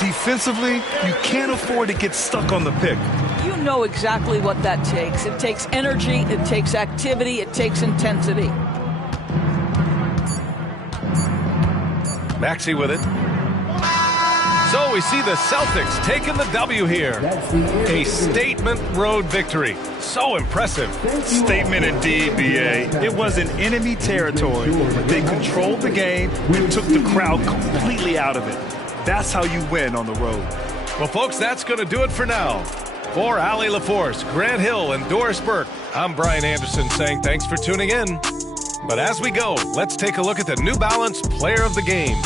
Defensively, you can't afford to get stuck on the pick. You know exactly what that takes. It takes energy, it takes activity, it takes intensity. Maxey with it. So we see the Celtics taking the W here. A statement road victory. So impressive. Statement indeed, B.A. It was in enemy territory, but they controlled the game and took the crowd completely out of it. That's how you win on the road. Well, folks, that's going to do it for now. For Allie LaForce, Grant Hill, and Doris Burke, I'm Brian Anderson saying thanks for tuning in. But as we go, let's take a look at the New Balance Player of the Game.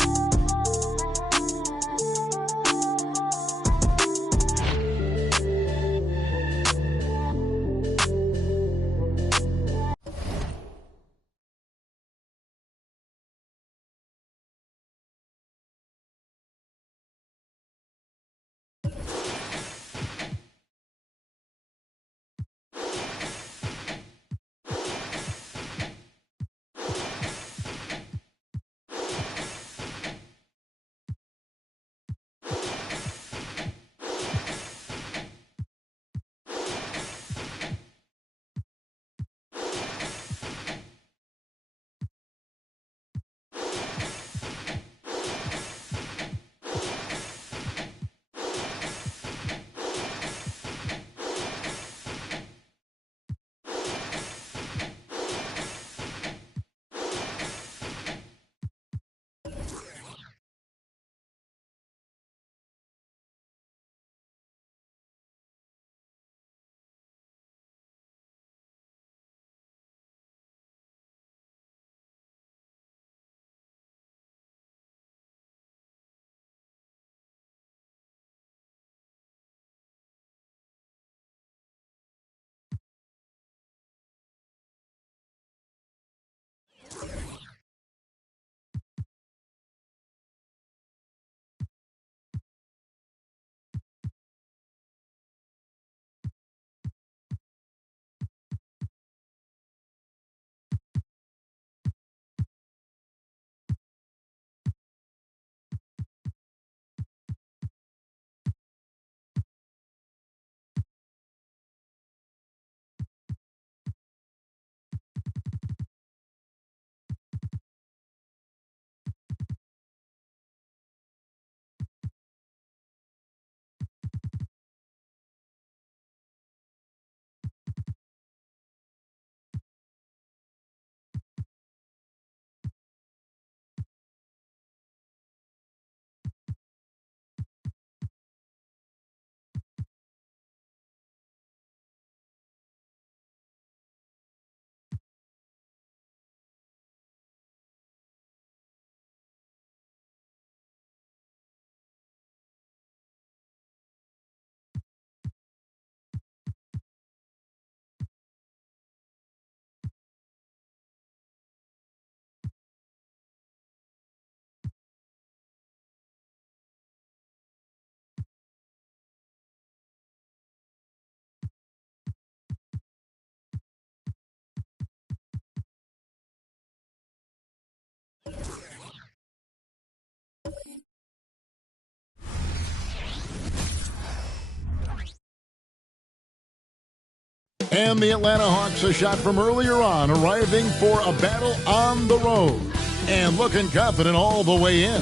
And the Atlanta Hawks, a shot from earlier on, arriving for a battle on the road and looking confident all the way in.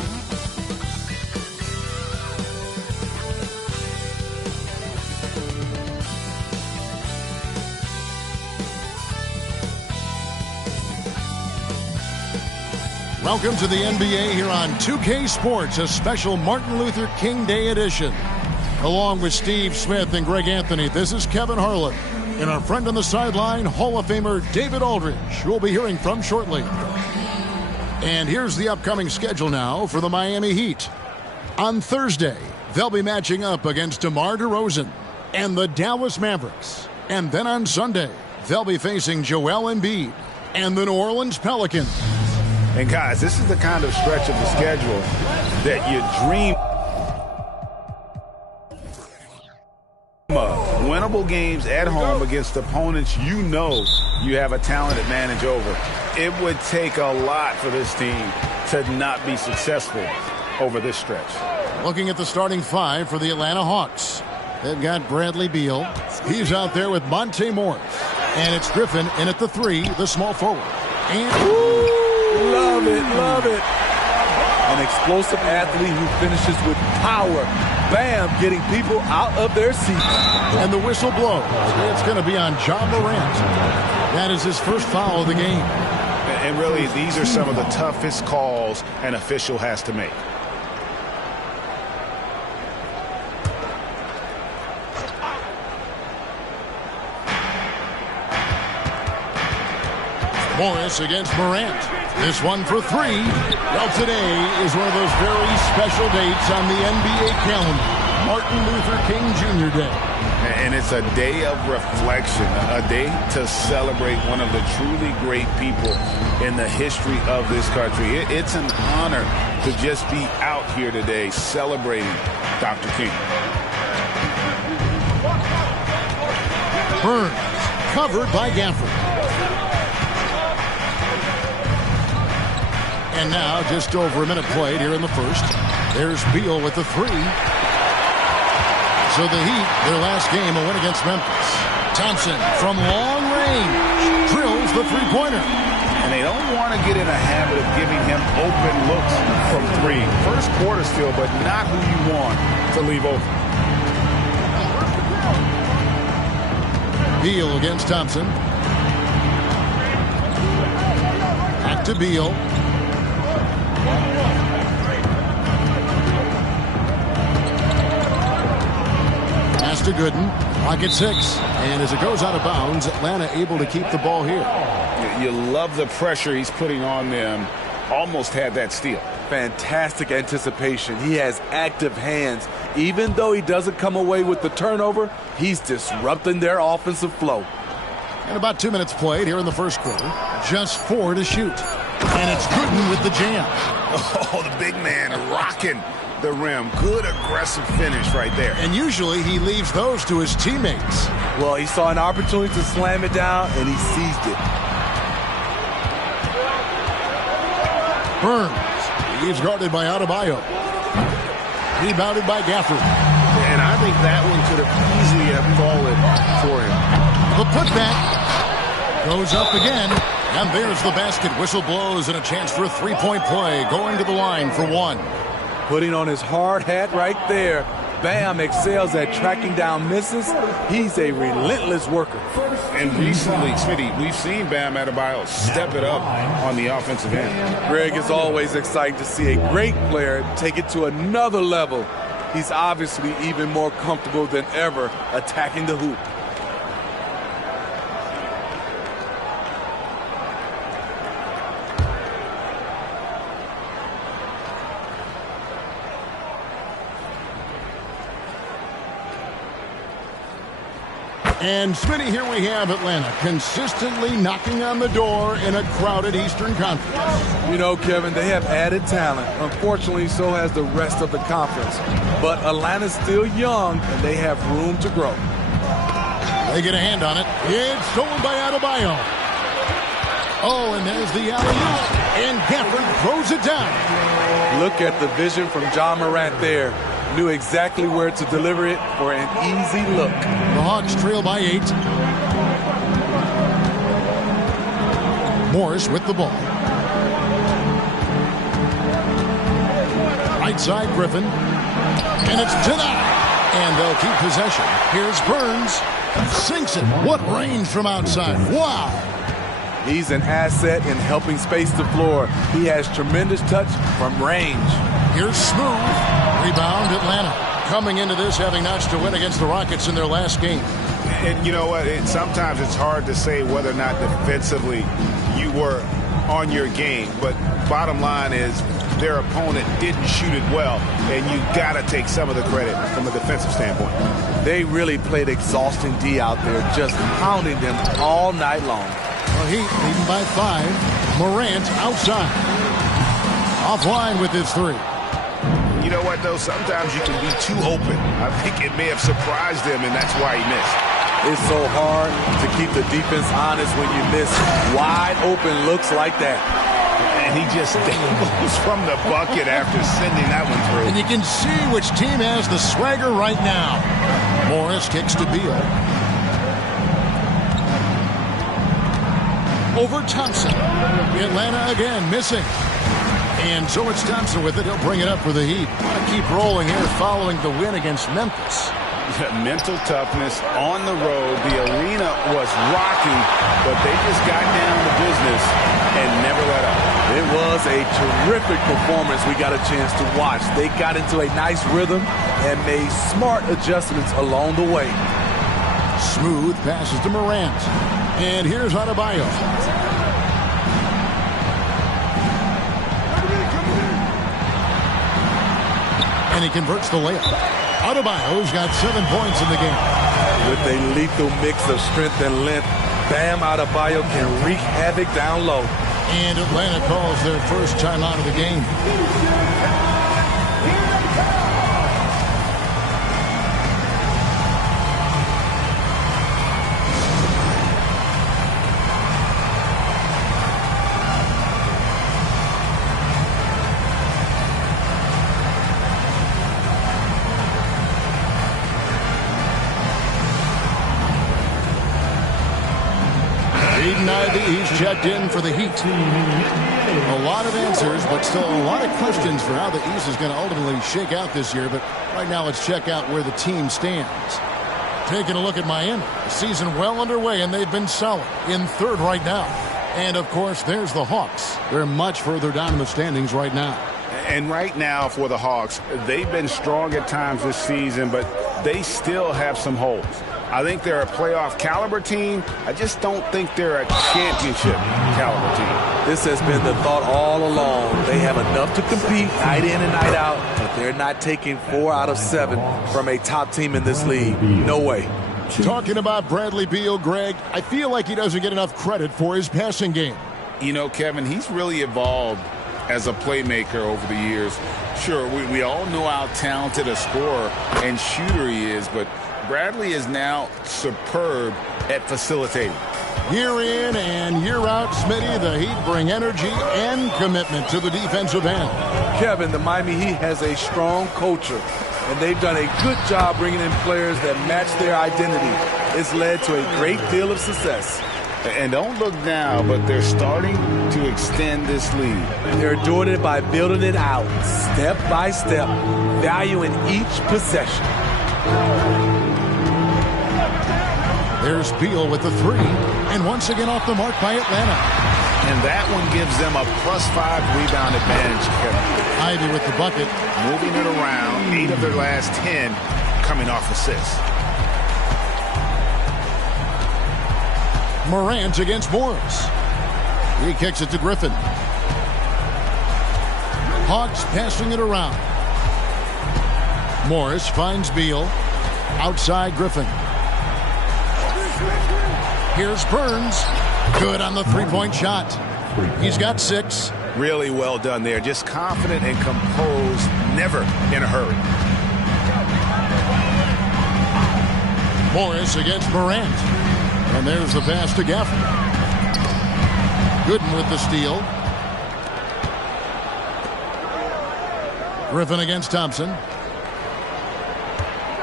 Welcome to the NBA here on 2K Sports, a special Martin Luther King Day edition. Along with Steve Smith and Greg Anthony, this is Kevin Harlan. And our friend on the sideline, Hall of Famer David Aldridge, who we'll be hearing from shortly. And here's the upcoming schedule now for the Miami Heat. On Thursday, they'll be matching up against DeMar DeRozan and the Dallas Mavericks. And then on Sunday, they'll be facing Joel Embiid and the New Orleans Pelicans. And guys, this is the kind of stretch of the schedule that you dream of. Winnable games at home against opponents you know you have a talent advantage over. It would take a lot for this team to not be successful over this stretch. Looking at the starting five for the Atlanta Hawks. They've got Bradley Beal. He's out there with Monte Morris. And it's Griffin in at the three, the small forward. And love it, love it. An explosive athlete who finishes with power. Bam, getting people out of their seats. And the whistle blows. It's going to be on John Morant. That is his first foul of the game. And really, these are some of the toughest calls an official has to make. Morris against Morant. This one for three. Well, today is one of those very special dates on the NBA calendar. Martin Luther King Jr. Day. And it's a day of reflection, a day to celebrate one of the truly great people in the history of this country. It's an honor to just be out here today celebrating Dr. King. Burns, covered by Gafford. And now, just over a minute played here in the first. There's Beal with the three. So the Heat, their last game, a win against Memphis. Thompson from long range drills the three-pointer. And they don't want to get in a habit of giving him open looks from three. First quarter still, but not who you want to leave open. Beal against Thompson. Back to Beal. Pass to Gooden. Pocket six. And as it goes out of bounds, Atlanta able to keep the ball here. You love the pressure he's putting on them. Almost had that steal. Fantastic anticipation. He has active hands. Even though he doesn't come away with the turnover, he's disrupting their offensive flow. And about 2 minutes played here in the first quarter. Just 4 to shoot. And it's Gooden with the jam. Oh, the big man rocking the rim. Good aggressive finish right there. And usually he leaves those to his teammates. Well, he saw an opportunity to slam it down, and he seized it. Burns. He's guarded by Adebayo. Rebounded by Gafford. And I think that one could have easily have fallen for him. The putback goes up again. And there's the basket. Whistle blows and a chance for a three-point play. Going to the line for one. Putting on his hard hat right there. Bam excels at tracking down misses. He's a relentless worker. And recently, Smitty, we've seen Bam Adebayo step it up on the offensive end. Greg, is always exciting to see a great player take it to another level. He's obviously even more comfortable than ever attacking the hoop. And Smitty, here we have Atlanta consistently knocking on the door in a crowded Eastern Conference. You know, Kevin, they have added talent. Unfortunately, so has the rest of the conference. But Atlanta's still young, and they have room to grow. They get a hand on it. It's stolen by Adebayo. Oh, and there's the alley-oop. And Gafford throws it down. Look at the vision from John Morant there. Knew exactly where to deliver it for an easy look. The Hawks trail by 8. Morris with the ball. Right side, Griffin. And it's denied. And they'll keep possession. Here's Burns. Sinks it. What range from outside. Wow. He's an asset in helping space the floor. He has tremendous touch from range. Here's Smooth. Rebound, Atlanta. Coming into this having notched to win against the Rockets in their last game. And you know what? Sometimes it's hard to say whether or not defensively you were on your game. But bottom line is their opponent didn't shoot it well, and you got to take some of the credit from a defensive standpoint. They really played exhausting D out there, just pounding them all night long. Well, Heat leading by 5. Morant outside. Offline with his 3. You know what, though? Sometimes you can be too open. I think it may have surprised him, and that's why he missed. It's so hard to keep the defense honest when you miss wide open looks like that. And he just dangles from the bucket after sending that one through. And you can see which team has the swagger right now. Morris kicks to Beal. Over Thompson. Atlanta again missing. And so it's Thompson with it. He'll bring it up for the Heat. Want to keep rolling here following the win against Memphis. Mental toughness on the road. The arena was rocking, but they just got down to business and never let up. It was a terrific performance we got a chance to watch. They got into a nice rhythm and made smart adjustments along the way. Smooth passes to Morant. And here's Adebayo. And he converts the layup. Adebayo's got 7 points in the game. With a lethal mix of strength and length, Bam Adebayo can wreak havoc down low. And Atlanta calls their first timeout of the game. He's checked in for the Heat. A lot of answers, but still a lot of questions for how the East is going to ultimately shake out this year. But right now, let's check out where the team stands. Taking a look at Miami. The season well underway, and they've been solid in 3rd right now. And, of course, there's the Hawks. They're much further down in the standings right now. And right now for the Hawks, they've been strong at times this season, but they still have some holes. I think they're a playoff caliber team. I just don't think they're a championship caliber team. This has been the thought all along. They have enough to compete night in and night out, but they're not taking 4 out of 7 from a top team in this league. No way. Talking about Bradley Beal, Greg, I feel like he doesn't get enough credit for his passing game. You know, Kevin, he's really evolved as a playmaker over the years. Sure, we all know how talented a scorer and shooter he is, but Bradley is now superb at facilitating. Year in and year out, Smitty, the Heat bring energy and commitment to the defensive end. Kevin, the Miami Heat has a strong culture, and they've done a good job bringing in players that match their identity. It's led to a great deal of success. And don't look now, but they're starting to extend this lead. They're doing it by building it out, step by step, valuing each possession. There's Beal with the 3, and once again off the mark by Atlanta. And that one gives them a +5 rebound advantage, Kevin. Ivy with the bucket. Moving it around, 8 of their last 10 coming off assists. Morant against Morris. He kicks it to Griffin. Hawks passing it around. Morris finds Beal. Outside Griffin. Here's Burns. Good on the 3-point shot. He's got 6. Really well done there. Just confident and composed. Never in a hurry. Morris against Morant. And there's the pass to Gafford. Gooden with the steal. Griffin against Thompson.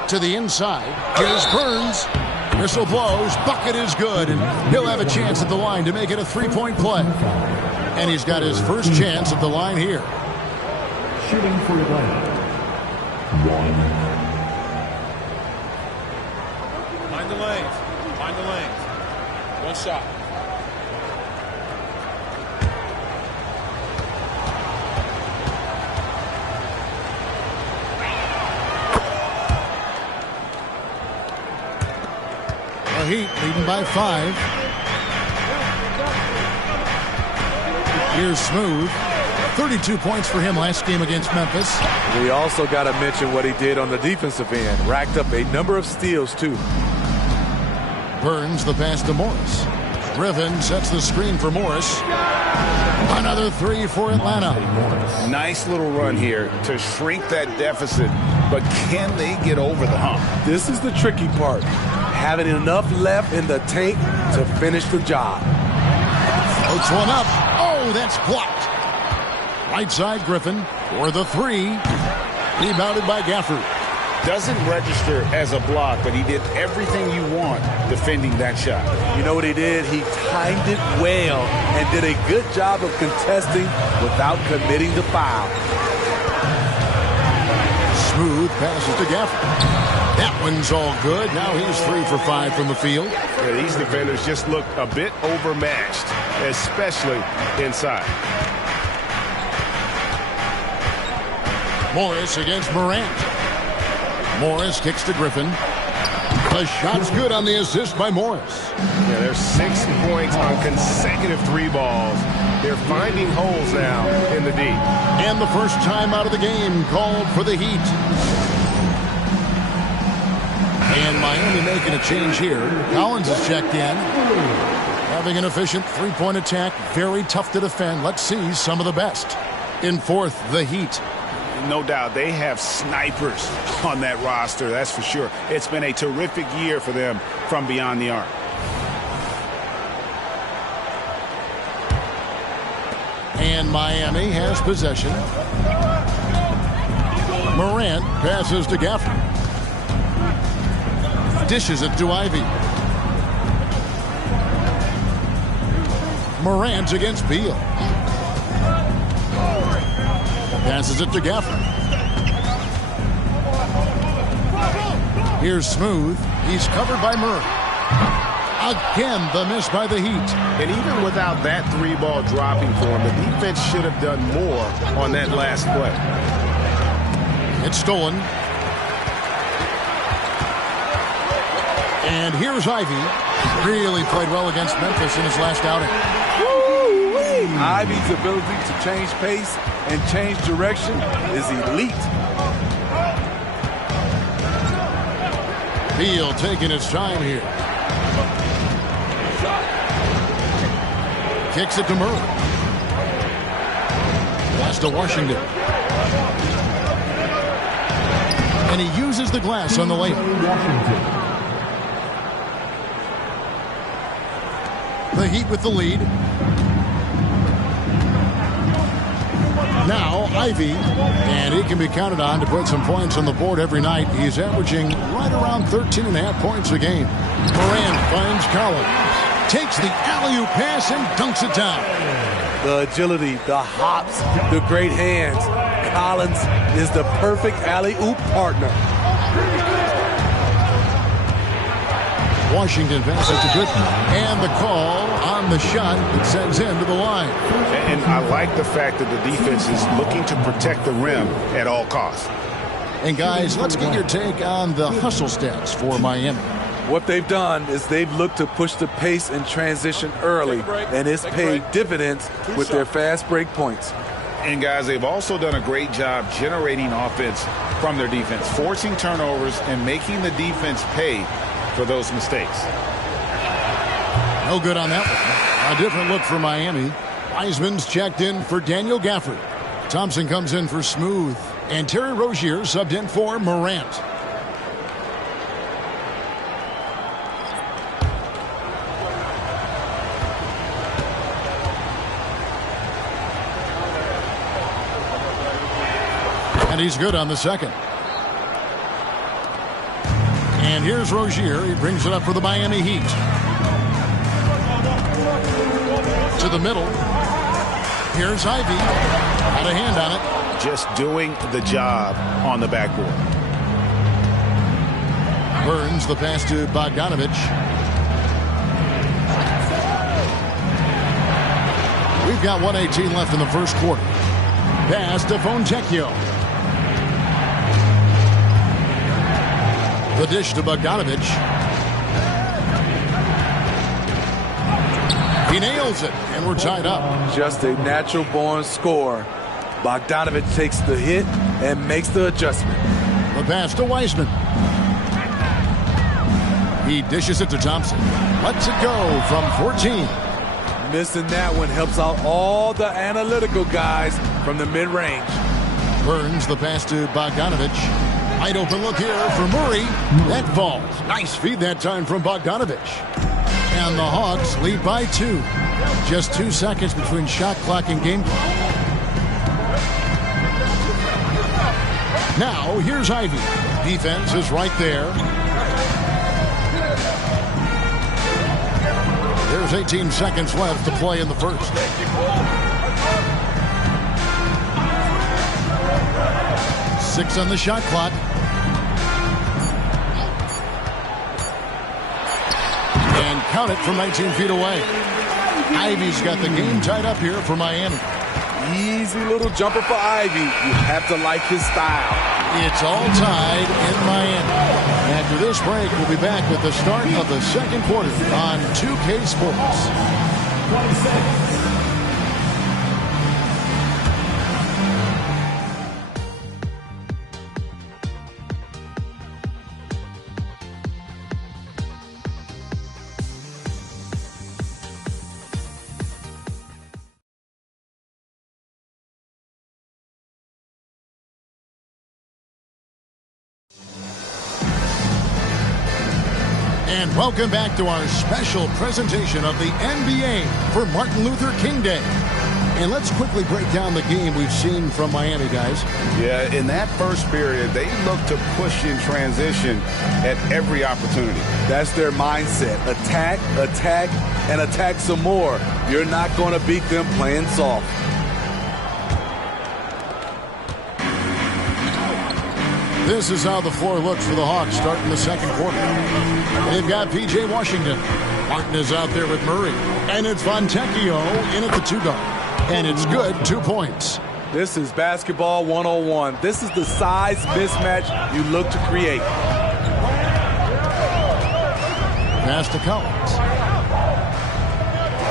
To the inside. Here's Burns. Whistle blows. Bucket is good, and he'll have a chance at the line to make it a three-point play. And he's got his first chance at the line here. Shooting for Atlanta. 1. Find the lanes. Find the lanes. One shot. The Heat leading by 5. Here's Smooth. 32 points for him last game against Memphis. We also got to mention what he did on the defensive end. Racked up a number of steals, too. Burns the pass to Morris. Griffin sets the screen for Morris. Another 3 for Atlanta. Nice little run here to shrink that deficit, but can they get over the hump? This is the tricky part. Having enough left in the tank to finish the job. Floats one up. Oh, that's blocked. Right side Griffin for the 3. Rebounded by Gafford. Doesn't register as a block, but he did everything you want defending that shot. You know what he did? He timed it well and did a good job of contesting without committing the foul. Smooth passes to Gafford. That one's all good. Now he's 3 for 5 from the field. Yeah, these defenders just look a bit overmatched, especially inside. Morris against Morant. Morris kicks to Griffin. The shot's good on the assist by Morris. Yeah, there's 6 points on consecutive 3 balls. They're finding holes now in the D. And the first time out of the game called for the Heat. And Miami making a change here. Collins is checked in. Having an efficient three-point attack. Very tough to defend. Let's see some of the best. In fourth, the Heat. No doubt they have snipers on that roster, that's for sure. It's been a terrific year for them from beyond the arc. And Miami has possession. Morant passes to Gafford. Dishes it to Ivy. Morant against Beal. Passes it to Gafford. Here's Smooth. He's covered by Murray. Again, the miss by the Heat. And even without that 3-ball dropping for him, the defense should have done more on that last play. It's stolen. And here's Ivy. Really played well against Memphis in his last outing. Ivy's ability to change pace and change direction is elite. Beal taking his time here. Kicks it to Murray. Pass to Washington. And he uses the glass on the layup. The Heat with the lead. Now Ivy, and he can be counted on to put some points on the board every night. He's averaging right around 13.5 points a game. Morant finds Collins, takes the alley-oop pass and dunks it down. The agility, the hops, the great hands. Collins is the perfect alley-oop partner. Washington passes to Goodman, and the call on the shot that sends him to the line. And I like the fact that the defense is looking to protect the rim at all costs. And guys, let's get your take on the hustle stats for Miami. What they've done is they've looked to push the pace and transition early, and it's paid dividends with their fast break points. And guys, they've also done a great job generating offense from their defense, forcing turnovers and making the defense pay for those mistakes. No good on that one. A different look for Miami. Wiseman's checked in for Daniel Gafford. Thompson comes in for Smooth. And Terry Rozier subbed in for Morant. And he's good on the second. And here's Rozier. He brings it up for the Miami Heat. To the middle. Here's Ivy. Had a hand on it. Just doing the job on the backboard. Burns the pass to Bogdanovich. We've got 1:18 left in the first quarter. Pass to Fontecchio. The dish to Bogdanovich. He nails it, and we're tied up. Just a natural-born scorer. Bogdanovich takes the hit and makes the adjustment. The pass to Wiseman. He dishes it to Thompson. Lets it go from 14. Missing that one helps out all the analytical guys from the mid-range. Burns the pass to Bogdanovich. Wide open look here for Murray. That falls. Nice feed that time from Bogdanovich. And the Hawks lead by 2. Just 2 seconds between shot clock and game clock. Now, here's Ivy. Defense is right there. There's 18 seconds left to play in the first. Six on the shot clock. And count it from 19 feet away. Ivy's got the game tied up here for Miami. Easy little jumper for Ivy. You have to like his style. It's all tied in Miami. After this break, we'll be back with the start of the second quarter on 2K Sports. And welcome back to our special presentation of the NBA for Martin Luther King Day. And let's quickly break down the game we've seen from Miami, guys. Yeah, in that first period, they looked to push in transition at every opportunity. That's their mindset. Attack, attack, and attack some more. You're not going to beat them playing soft. This is how the floor looks for the Hawks starting the second quarter. They've got P.J. Washington. Martin is out there with Murray. And it's Fontecchio in at the 2-guard. And it's good, 2 points. This is basketball 101. This is the size mismatch you look to create. Pass to Collins.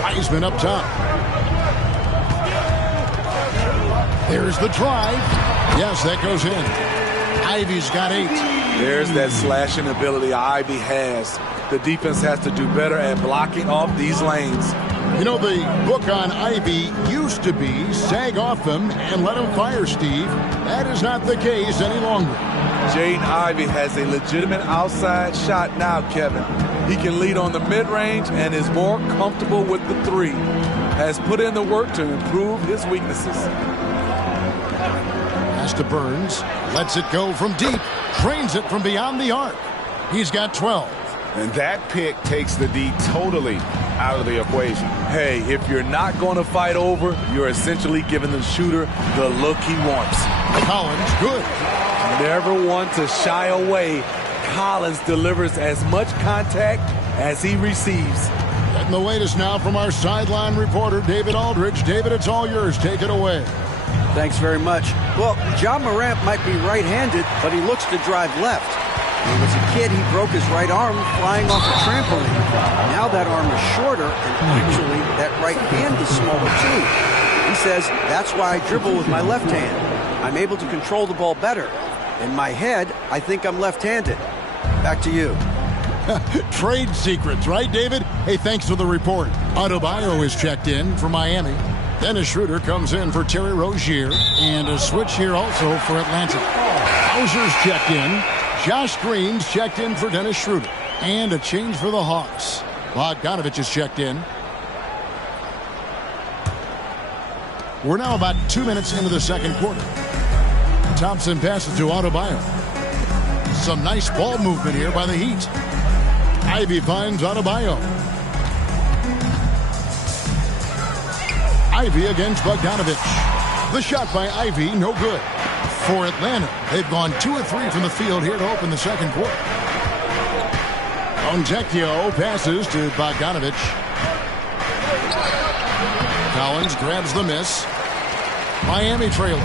Wiseman up top. There's the drive. Yes, that goes in. Ivy's got 8. There's that slashing ability Ivy has. The defense has to do better at blocking off these lanes. You know, the book on Ivy used to be sag off them and let him fire, Steve. That is not the case any longer. Jaden Ivey has a legitimate outside shot now, Kevin. He can lead on the mid-range and is more comfortable with the 3. Has put in the work to improve his weaknesses. Pass to Burns. Lets it go from deep. Trains it from beyond the arc. He's got 12. And that pick takes the D totally out of the equation. Hey, if you're not going to fight over, you're essentially giving the shooter the look he wants. Collins, good. Never one to shy away. Collins delivers as much contact as he receives. Getting the latest now from our sideline reporter, David Aldridge. David, it's all yours. Take it away. Thanks very much. Well, Ja Morant might be right-handed, but he looks to drive left. When he was a kid, he broke his right arm flying off a trampoline. Now that arm is shorter, and actually that right hand is smaller too. He says, that's why I dribble with my left hand. I'm able to control the ball better. In my head, I think I'm left-handed. Back to you. Trade secrets, right, David? Hey, thanks for the report. Adebayo is checked in for Miami. Dennis Schroeder comes in for Terry Rozier. And a switch here also for Atlanta. Hauser's checked in. Josh Green's checked in for Dennis Schroeder. And a change for the Hawks. Bogdanovich is checked in. We're now about 2 minutes into the second quarter. Thompson passes to Adebayo. Some nice ball movement here by the Heat. Ivy finds Adebayo. Ivy against Bogdanovich. The shot by Ivy, no good. For Atlanta, they've gone 2 of 3 from the field here to open the second quarter. Fontecchio passes to Bogdanovich. Collins grabs the miss. Miami trailing.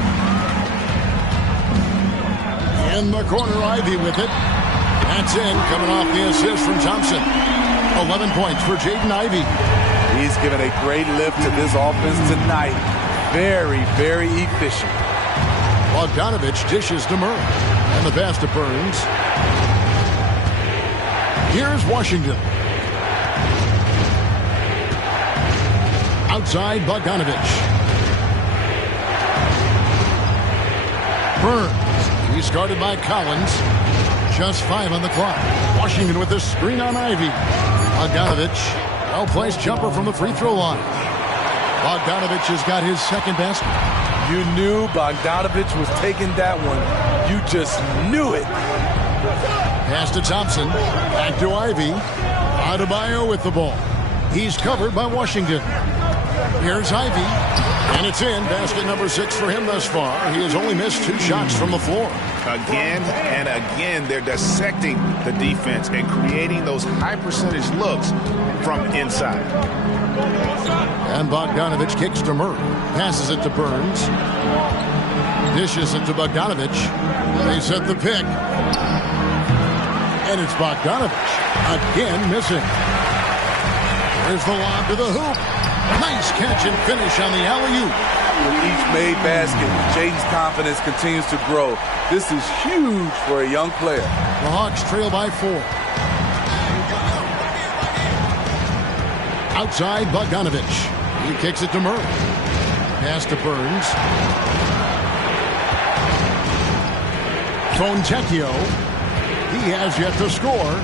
In the corner, Ivy with it. That's in, coming off the assist from Thompson. 11 points for Jaden Ivey. He's given a great lift to this offense tonight. Very, very efficient. Bogdanovich dishes to Murray. And the pass to Burns. Here's Washington. Outside Bogdanovich. Burns. He's guarded by Collins. Just 5 on the clock. Washington with the screen on Ivy. Bogdanovich. Well-placed jumper from the free throw line. Bogdanovich has got his second basket. You knew Bogdanovich was taking that one. You just knew it. Pass to Thompson. Back to Ivy. Adebayo with the ball. He's covered by Washington. Here's Ivy. And it's in. Basket number 6 for him thus far. He has only missed 2 shots from the floor. Again and again, they're dissecting the defense and creating those high percentage looks from inside. And Bogdanovich kicks to Murray. Passes it to Burns. Dishes it to Bogdanovich. They set the pick. And it's Bogdanovich. Again missing. There's the lob to the hoop. Nice catch and finish on the alley-oop. With each made basket, Jaden's confidence continues to grow. This is huge for a young player. The Hawks trail by 4. Outside Bogdanovich. He kicks it to Murray. Pass to Burns. Fontecchio. He has yet to score.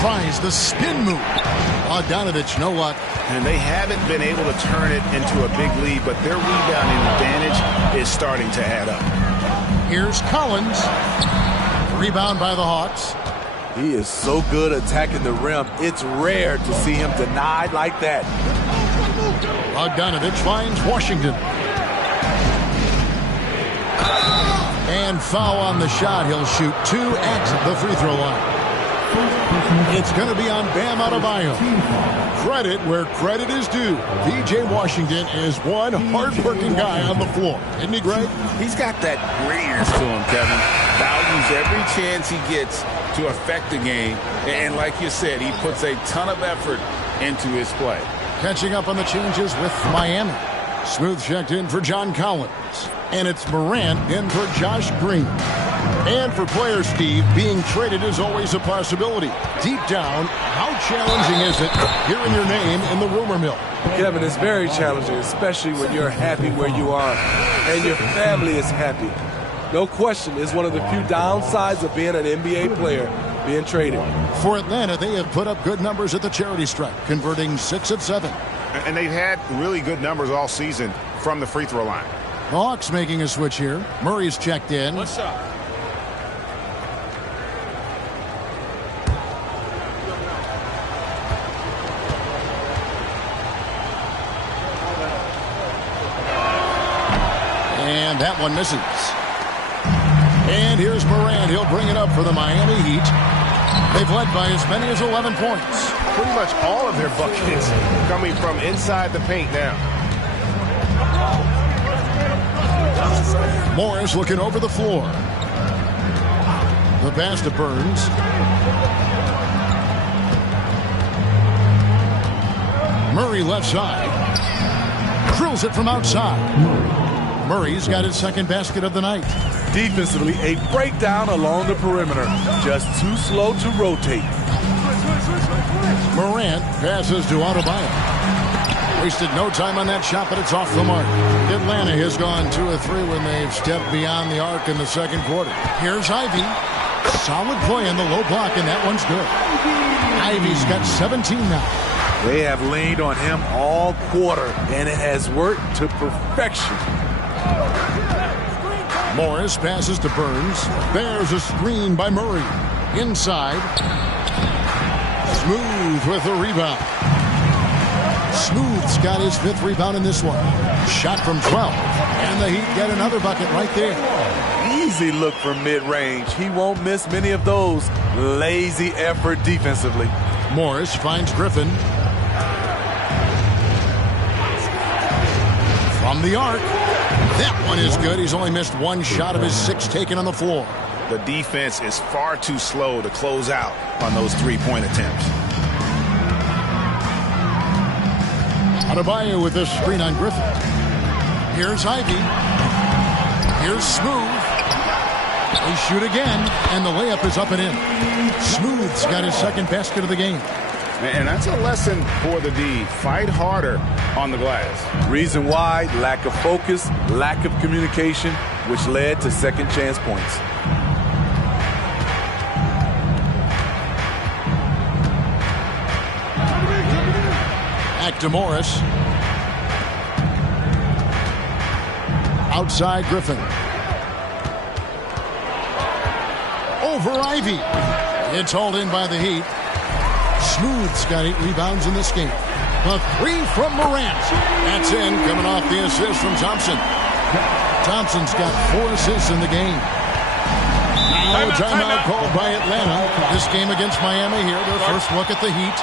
Tries the spin move. Bogdanovich, no luck. And they haven't been able to turn it into a big lead, but their rebounding advantage is starting to add up. Here's Collins. Rebound by the Hawks. He is so good attacking the rim. It's rare to see him denied like that. Bogdanovich finds Washington. And foul on the shot. He'll shoot 2 at the free throw line. It's going to be on Bam Adebayo. Credit where credit is due. P.J. Washington is one hard-working guy on the floor. Isn't he great? He's got that grittiness to him, Kevin. Values every chance he gets to affect the game. And like you said, he puts a ton of effort into his play. Catching up on the changes with Miami. Smooth checked in for John Collins. And it's Morant in for Josh Green. And for players, Steve, being traded is always a possibility. Deep down, how challenging is it hearing your name in the rumor mill? Kevin, it's very challenging, especially when you're happy where you are and your family is happy. No question, it's one of the few downsides of being an NBA player, being traded. For Atlanta, they have put up good numbers at the charity stripe, converting 6 of 7. And they've had really good numbers all season from the free throw line. The Hawks making a switch here. Murray's checked in. What's up? And that one misses. And here's Morant. He'll bring it up for the Miami Heat. They've led by as many as 11 points. Pretty much all of their buckets coming from inside the paint now. Morris looking over the floor. The pass to Burns. Murray left side. Drills it from outside. Murray's got his second basket of the night. Defensively, a breakdown along the perimeter. Just too slow to rotate. Morant passes to Adebayo. Wasted no time on that shot, but it's off the mark. Atlanta has gone 2 of 3 when they've stepped beyond the arc in the second quarter. Here's Ivy. Solid play in the low block, and that one's good. Ivy's got 17 now. They have leaned on him all quarter, and it has worked to perfection. Morris passes to Burns. There's a screen by Murray. Inside. Smooth with the rebound. Smooth's got his 5th rebound in this one. Shot from 12. And the Heat get another bucket right there. Easy look from mid-range. He won't miss many of those. Lazy effort defensively. Morris finds Griffin. From the arc. That one is good. He's only missed 1 shot of his 6 taken on the floor. The defense is far too slow to close out on those 3-point attempts. Adebayo with the screen on Griffin. Here's Ivy. Here's Smooth. They shoot again, and the layup is up and in. Smooth's got his 2nd basket of the game. And that's a lesson for the D. Fight harder on the glass. Reason why: lack of focus, lack of communication, which led to second chance points. Back to Morris. Outside Griffin. Over Ivy. It's hauled in by the Heat. Smooth's got 8 rebounds in this game. A 3 from Morant. That's in, coming off the assist from Thompson. Thompson's got 4 assists in the game. Now a timeout called by Atlanta. This game against Miami here. Their first look at the Heat.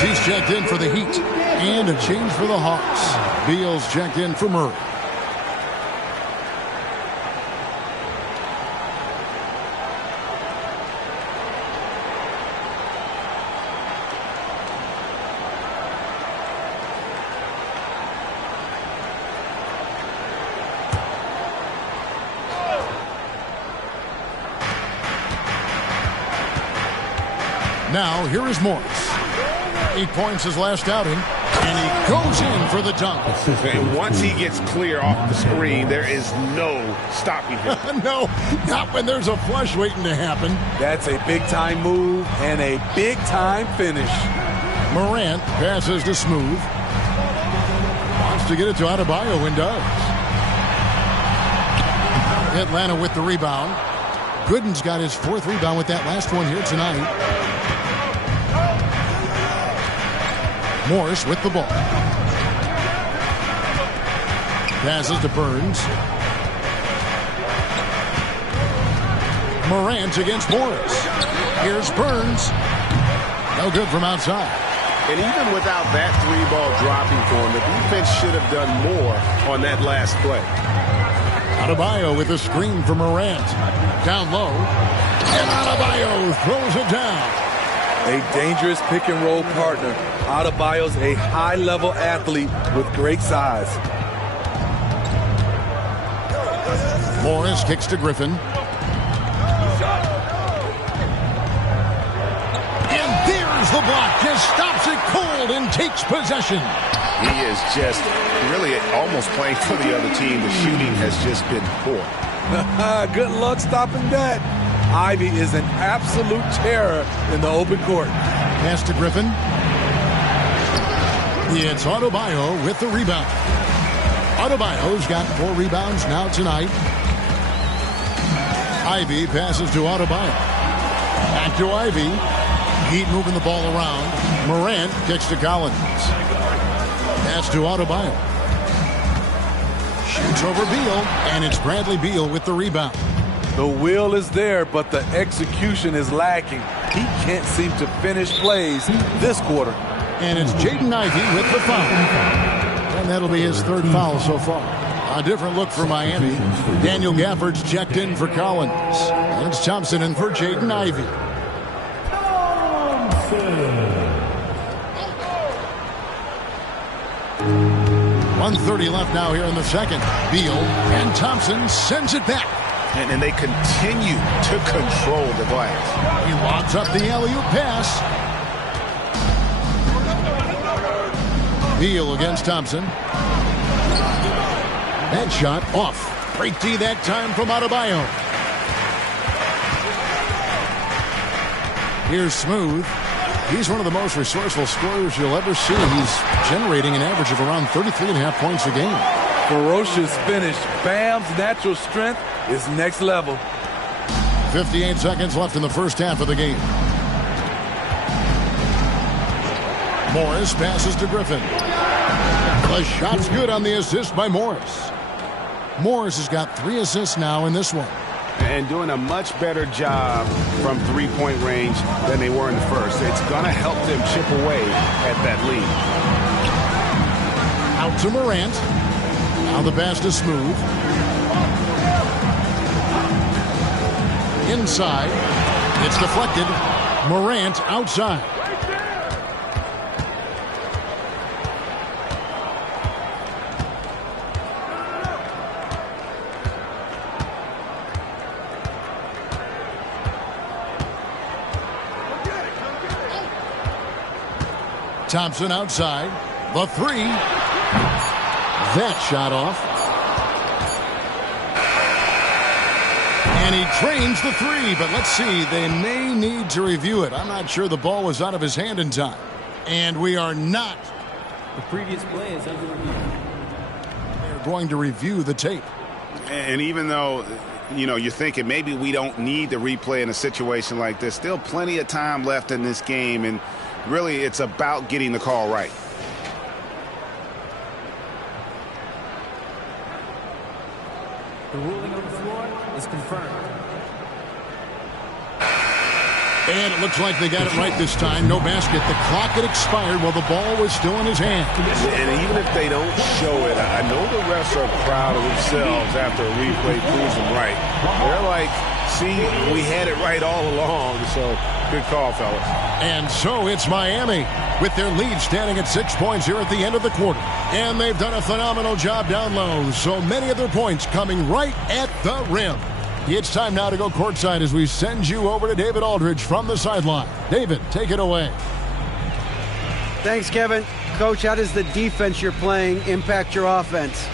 He's checked in for the Heat. And a change for the Hawks. Beal's checked in for Murray. Now, here is Morris. 8 points his last outing, and he goes in for the dunk. And once he gets clear off the screen, there is no stopping him. No, not when there's a flush waiting to happen. That's a big-time move and a big-time finish. Morant passes to Smooth. Wants to get it to Adebayo and does. Atlanta with the rebound. Gooden's got his 4th rebound with that last one here tonight. Morris with the ball. Passes to Burns. Morant against Morris. Here's Burns. No good from outside. And even without that 3-ball dropping for him, the defense should have done more on that last play. Adebayo with a screen for Morant. Down low. And Adebayo throws it down. A dangerous pick-and-roll partner. Adebayo's a high-level athlete with great size. Morris kicks to Griffin. And there's the block. Just stops it cold and takes possession. He is just really almost playing for the other team. The shooting has just been poor. Good luck stopping that. Ivy is an absolute terror in the open court. Pass to Griffin. It's Adebayo with the rebound. Adebayo's got 4 rebounds now tonight. Ivy passes to Adebayo. Back to Ivy. Heat moving the ball around. Morant kicks to Collins. Pass to Adebayo. Shoots over Beal, and it's Bradley Beal with the rebound. The will is there, but the execution is lacking. He can't seem to finish plays this quarter. And it's Jaden Ivey with the foul. And that'll be his 3rd foul so far. A different look for Miami. Daniel Gafford's checked in for Collins. And it's Thompson in for Jaden Ivey. 1:30 left now here in the second. Beal and Thompson sends it back. and they continue to control the glass. He lobs up the alley-oop pass. Beal against Thompson. That shot off. Great D that time from Adebayo. Here's Smooth. He's one of the most resourceful scorers you'll ever see. He's generating an average of around 33.5 points a game. Ferocious finish. Bam's natural strength is next level. 58 seconds left in the first half of the game. Morris passes to Griffin. The shot's good on the assist by Morris. Morris has got 3 assists now in this one. And doing a much better job from three-point range than they were in the first. It's going to help them chip away at that lead. Out to Morant. Now the pass to Smooth. Inside. It's deflected. Morant outside. Thompson outside. The 3. That shot off. And he trains the 3, but let's see. They may need to review it. I'm not sure the ball was out of his hand in time. And we are not. The previous play is under review. They're going to review the tape. And even though, you're thinking maybe we don't need the replay in a situation like this, still plenty of time left in this game, and really it's about getting the call right. The ruling on the floor is confirmed. And it looks like they got it right this time. No basket. The clock had expired while the ball was still in his hand. And even if they don't show it, I know the refs are proud of themselves after a replay proves them right. They're like, see, we had it right all along. So good call, fellas. And so it's Miami with their lead standing at 6 points here at the end of the quarter. And they've done a phenomenal job down low. So many of their points coming right at the rim. It's time now to go courtside as we send you over to David Aldridge from the sideline. David, take it away. Thanks, Kevin. Coach, how does the defense you're playing impact your offense?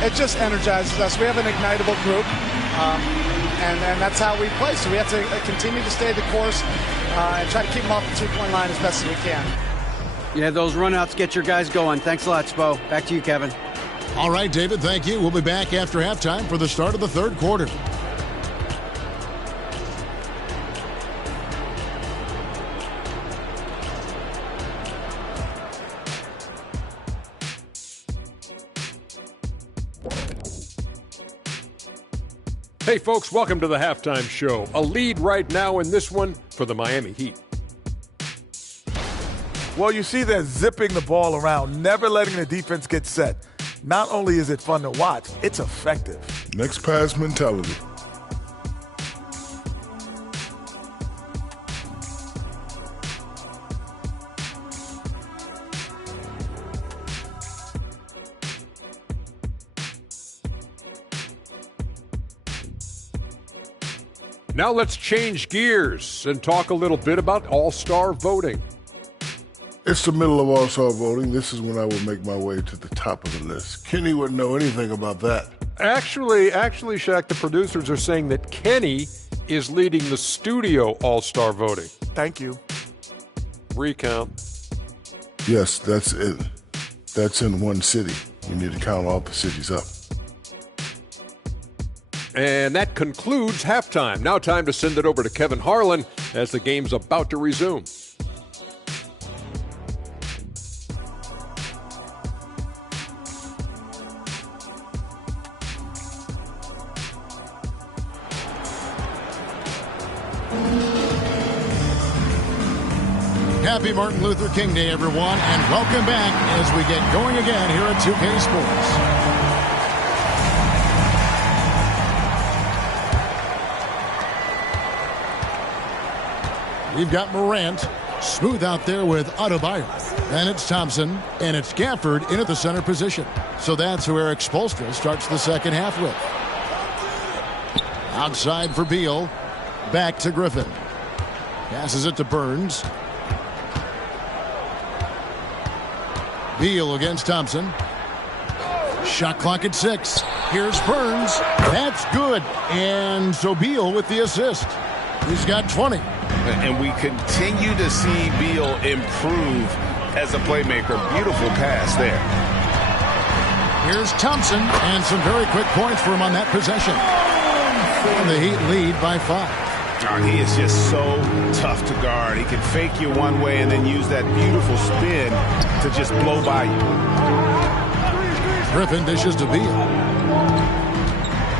It just energizes us. We have an ignitable group, and that's how we play. So we have to continue to stay the course and try to keep them off the two-point line as best as we can. Yeah, those runouts get your guys going. Thanks a lot, Spo. Back to you, Kevin. All right, David, thank you. We'll be back after halftime for the start of the third quarter. Hey folks, welcome to the halftime show. A lead right now in this one for the Miami Heat. Well, you see they're zipping the ball around, never letting the defense get set. Not only is it fun to watch, it's effective. Next pass mentality. Now let's change gears and talk a little bit about All-Star voting. It's the middle of All-Star voting. This is when I will make my way to the top of the list. Kenny wouldn't know anything about that. Actually, Shaq, the producers are saying that Kenny is leading the studio All-Star voting. Thank you. Recount. Yes, that's it. That's in one city. You need to count all the cities up. And that concludes halftime. Now time to send it over to Kevin Harlan as the game's about to resume. Happy Martin Luther King Day, everyone, and welcome back as we get going again here at 2K Sports. We've got Morant, smooth out there with Adebayo. Then it's Thompson, and it's Gafford in at the center position. So that's who Eric Spoelstra starts the second half with. Outside for Beal. Back to Griffin. Passes it to Burns. Beal against Thompson. Shot clock at 6. Here's Burns. That's good. And so Beal with the assist. He's got 20. And we continue to see Beal improve as a playmaker. Beautiful pass there. Here's Thompson, and some very quick points for him on that possession. And the Heat lead by 5. He is just so tough to guard. He can fake you one way and then use that beautiful spin to just blow by you. Griffin dishes to Beal.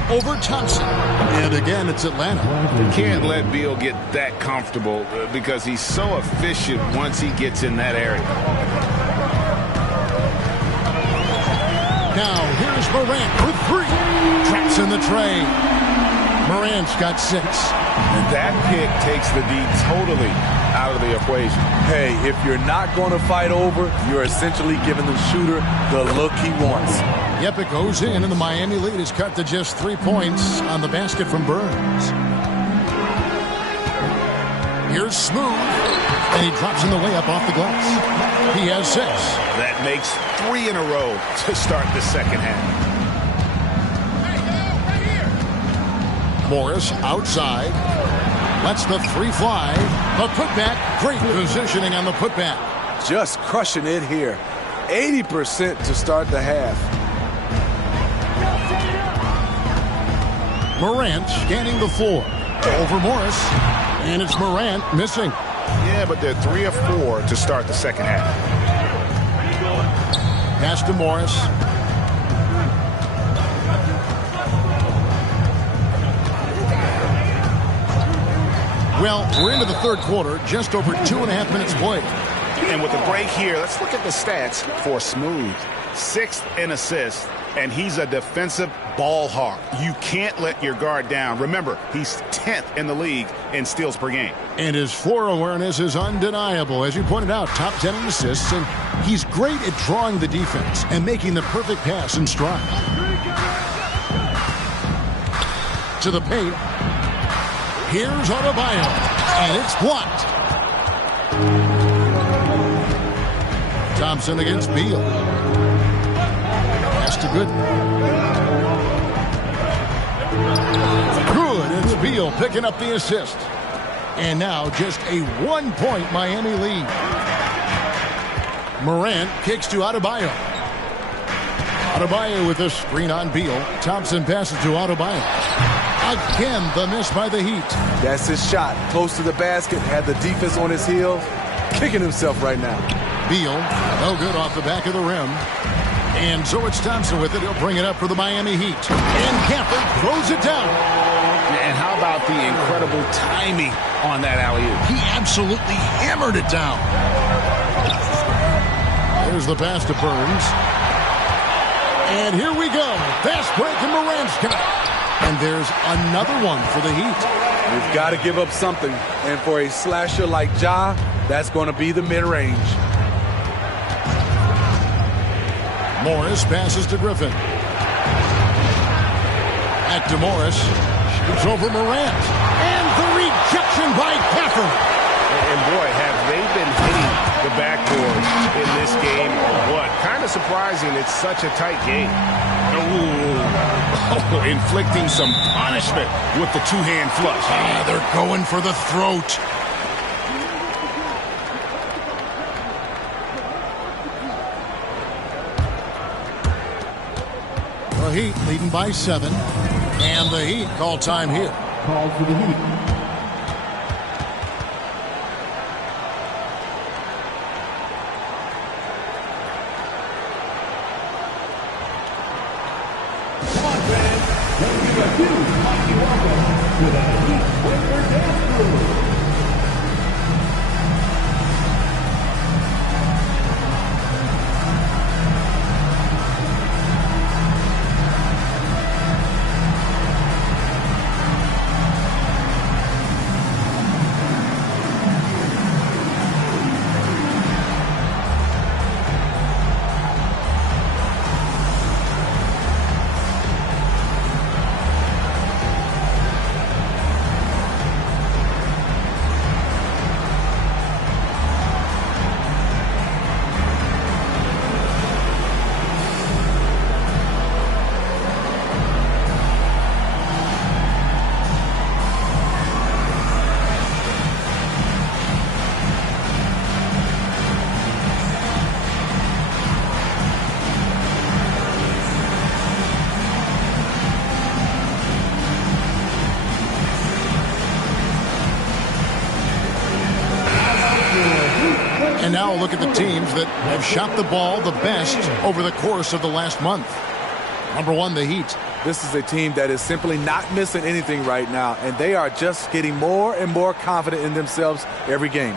Over Thompson. And again, it's Atlanta. You can't let Beal get that comfortable because he's so efficient once he gets in that area. Now, here's Morant for 3. Traps in the tray. Morant's got 6. And that pick takes the D totally out of the equation. Hey, if you're not going to fight over, you're essentially giving the shooter the look he wants. Yep, it goes in, and the Miami lead is cut to just 3 points on the basket from Burns. Here's Smooth, and he drops in the layup off the glass. He has 6. That makes 3 in a row to start the second half. Morris outside. Lets the 3 fly. The putback. Great positioning on the putback. Just crushing it here. 80% to start the half. Morant scanning the floor. Over Morris. And it's Morant missing. Yeah, but they're 3 of 4 to start the second half. Pass to Morris. Well, we're into the third quarter, just over 2.5 minutes played. And with the break here, let's look at the stats for Smooth. 6th in assists, and he's a defensive ball hawk. You can't let your guard down. Remember, he's 10th in the league in steals per game. And his floor awareness is undeniable. As you pointed out, top 10 in assists, and he's great at drawing the defense and making the perfect pass in stride. To the paint. Here's Adebayo, and it's blocked. Thompson against Beal. Pass to Gooden. Good, it's Beal picking up the assist. And now just a 1-point Miami lead. Morant kicks to Adebayo. Adebayo with a screen on Beal. Thompson passes to Adebayo. Again, the miss by the Heat. That's his shot. Close to the basket. Had the defense on his heels. Kicking himself right now. Beal, no good off the back of the rim. And so it's Thompson with it. He'll bring it up for the Miami Heat. And Camper throws it down. And how about the incredible timing on that alley-oop? He absolutely hammered it down. There's the pass to Burns. And here we go. Fast break, and Morant's got it. And there's another one for the Heat. You've got to give up something. And for a slasher like Ja, that's going to be the mid-range. Morris passes to Griffin. Back to Morris. Shoots over Morant. And the rejection by Catherine. And boy, have they been hitting the backboard in this game or what? Kind of surprising. It's such a tight game. Oh, inflicting some punishment with the 2-hand flush. They're going for the throat. The Heat leading by 7. And the Heat call time here. Called for the Heat. Now a look at the teams that have shot the ball the best over the course of the last month. Number 1, the Heat. This is a team that is simply not missing anything right now, and they are just getting more and more confident in themselves every game.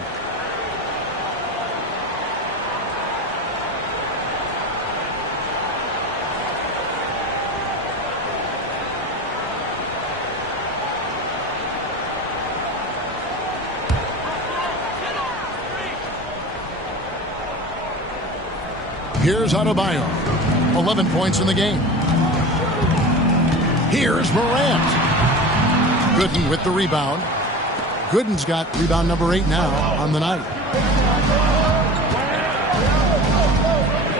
Here's Adebayo. 11 points in the game. Here's Morant. Gooden with the rebound. Gooden's got rebound number 8 now on the night.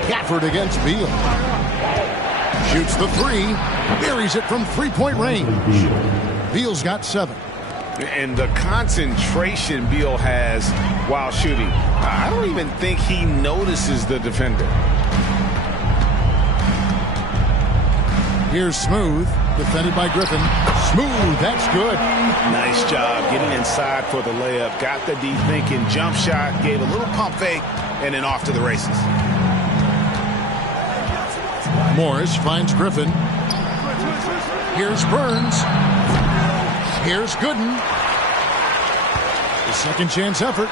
Gafford against Beal. Shoots the 3. Buries it from 3-point range. Beal's got 7. And the concentration Beal has while shooting, I don't even think he notices the defender. Here's Smooth, defended by Griffin. Smooth, that's good. Nice job getting inside for the layup. Got the D thinking, jump shot, gave a little pump fake, and then off to the races. Morris finds Griffin. Here's Burns. Here's Gooden. The second chance effort.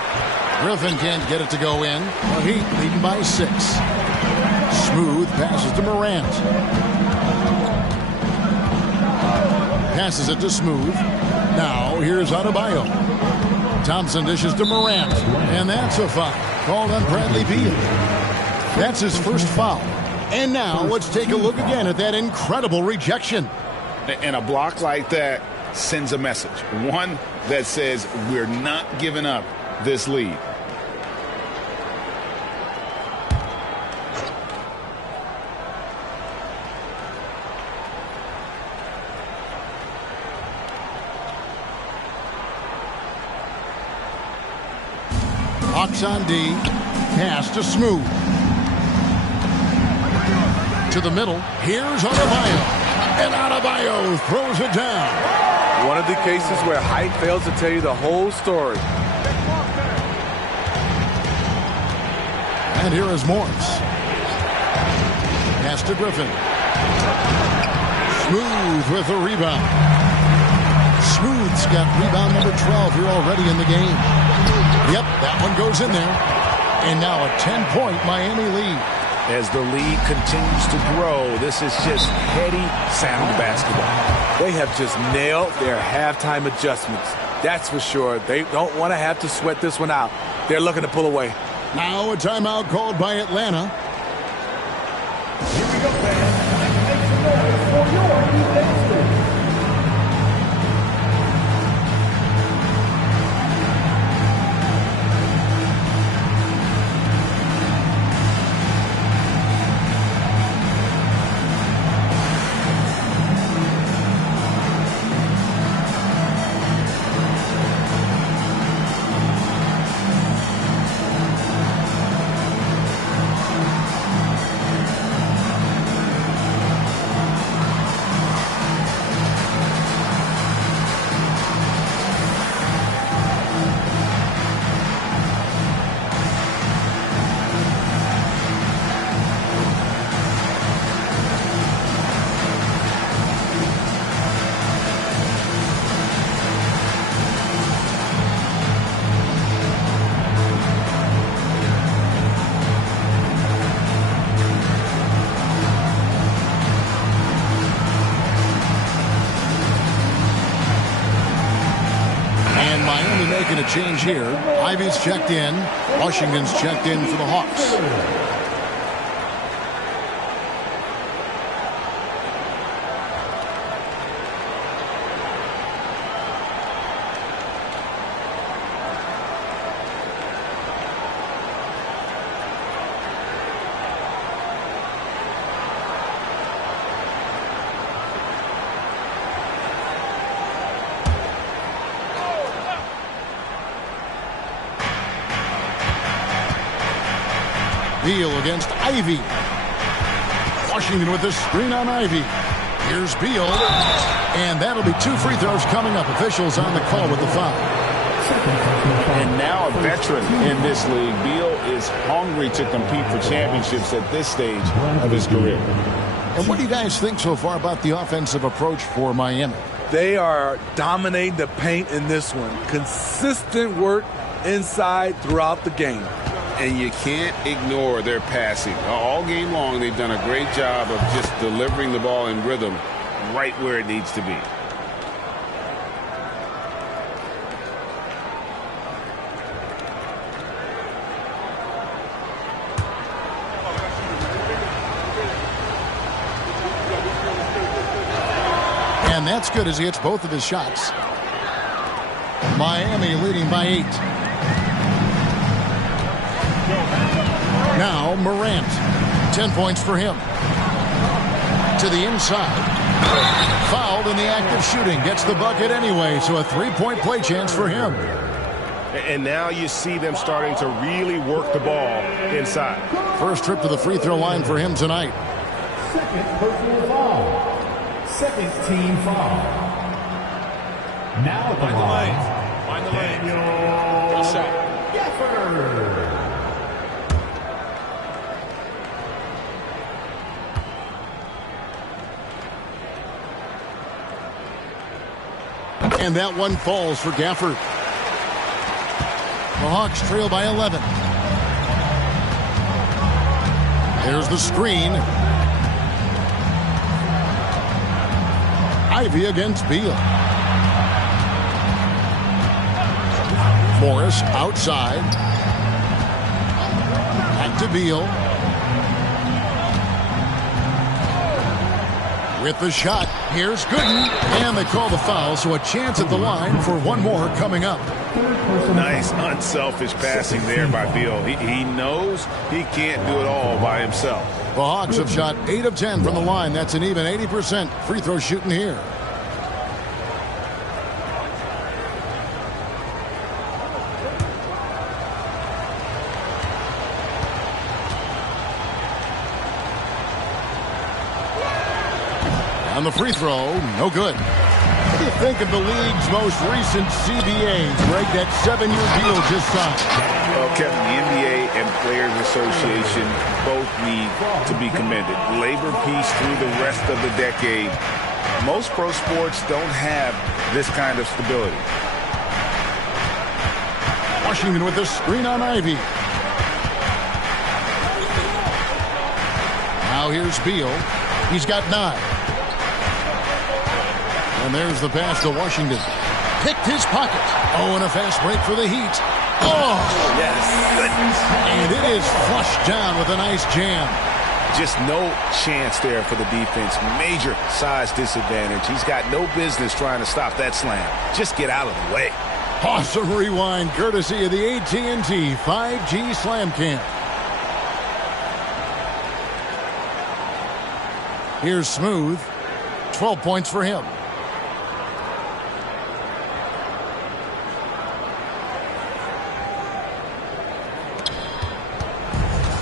Griffin can't get it to go in. The Heat leading by 6. Smooth passes to Morant. Passes it to Smooth. Now here's Adebayo. Thompson dishes to Morant. And that's a foul. Called on Bradley Beal. That's his first foul. And now let's take a look again at that incredible rejection. And a block like that sends a message. One that says we're not giving up this lead. Hawks on D. Pass to Smooth. To the middle. Here's Adebayo. And Adebayo throws it down. One of the cases where height fails to tell you the whole story. And here is Morris. Pass to Griffin. Smooth with the rebound. Smooth's got rebound number 12 here already in the game. Yep, that one goes in there. And now a 10-point Miami lead. As the lead continues to grow, this is just heady, sound basketball. They have just nailed their halftime adjustments. That's for sure. They don't want to have to sweat this one out. They're looking to pull away. Now a timeout called by Atlanta. Here we go, fans. Make some noise for your defense team. Making a change here. Ivy's checked in. Washington's checked in for the Hawks. Beal against Ivy. Washington with the screen on Ivy. Here's Beal. And that'll be 2 free throws coming up. Officials on the call with the foul. And now a veteran in this league. Beal is hungry to compete for championships at this stage of his career. And what do you guys think so far about the offensive approach for Miami? They are dominating the paint in this one. Consistent work inside throughout the game. And you can't ignore their passing. All game long, they've done a great job of just delivering the ball in rhythm right where it needs to be. And that's good as he hits both of his shots. Miami leading by 8. Now Morant. 10 points for him. To the inside. Fouled in the act of shooting. Gets the bucket anyway, so a 3-point play chance for him. And now you see them starting to really work the ball inside. First trip to the free throw line for him tonight. Second personal foul. Second team foul. Now at the line. Find the lane. Daniel Gafford. And that one falls for Gafford. The Hawks trail by 11. There's the screen. Ivy against Beal. Morris outside. Back to Beal. With the shot. Here's Gooden. And they call the foul, so a chance at the line for one more coming up. Nice, unselfish passing there by Beal. He knows he can't do it all by himself. The Hawks have shot 8 of 10 from the line. That's an even 80% free throw shooting here. On the free throw, no good. What do you think of the league's most recent CBAs, Greg, that 7-year deal just signed? Well, Kevin, the NBA and Players Association both need to be commended. Labor peace through the rest of the decade. Most pro sports don't have this kind of stability. Washington with the screen on Ivy. Now here's Beal. He's got 9. And there's the pass to Washington. Picked his pocket. Oh, and a fast break for the Heat. Oh! Yes, goodness. And it is flushed down with a nice jam. Just no chance there for the defense. Major size disadvantage. He's got no business trying to stop that slam. Just get out of the way. Awesome rewind courtesy of the AT&T 5G Slam Cam. Here's Smooth. 12 points for him.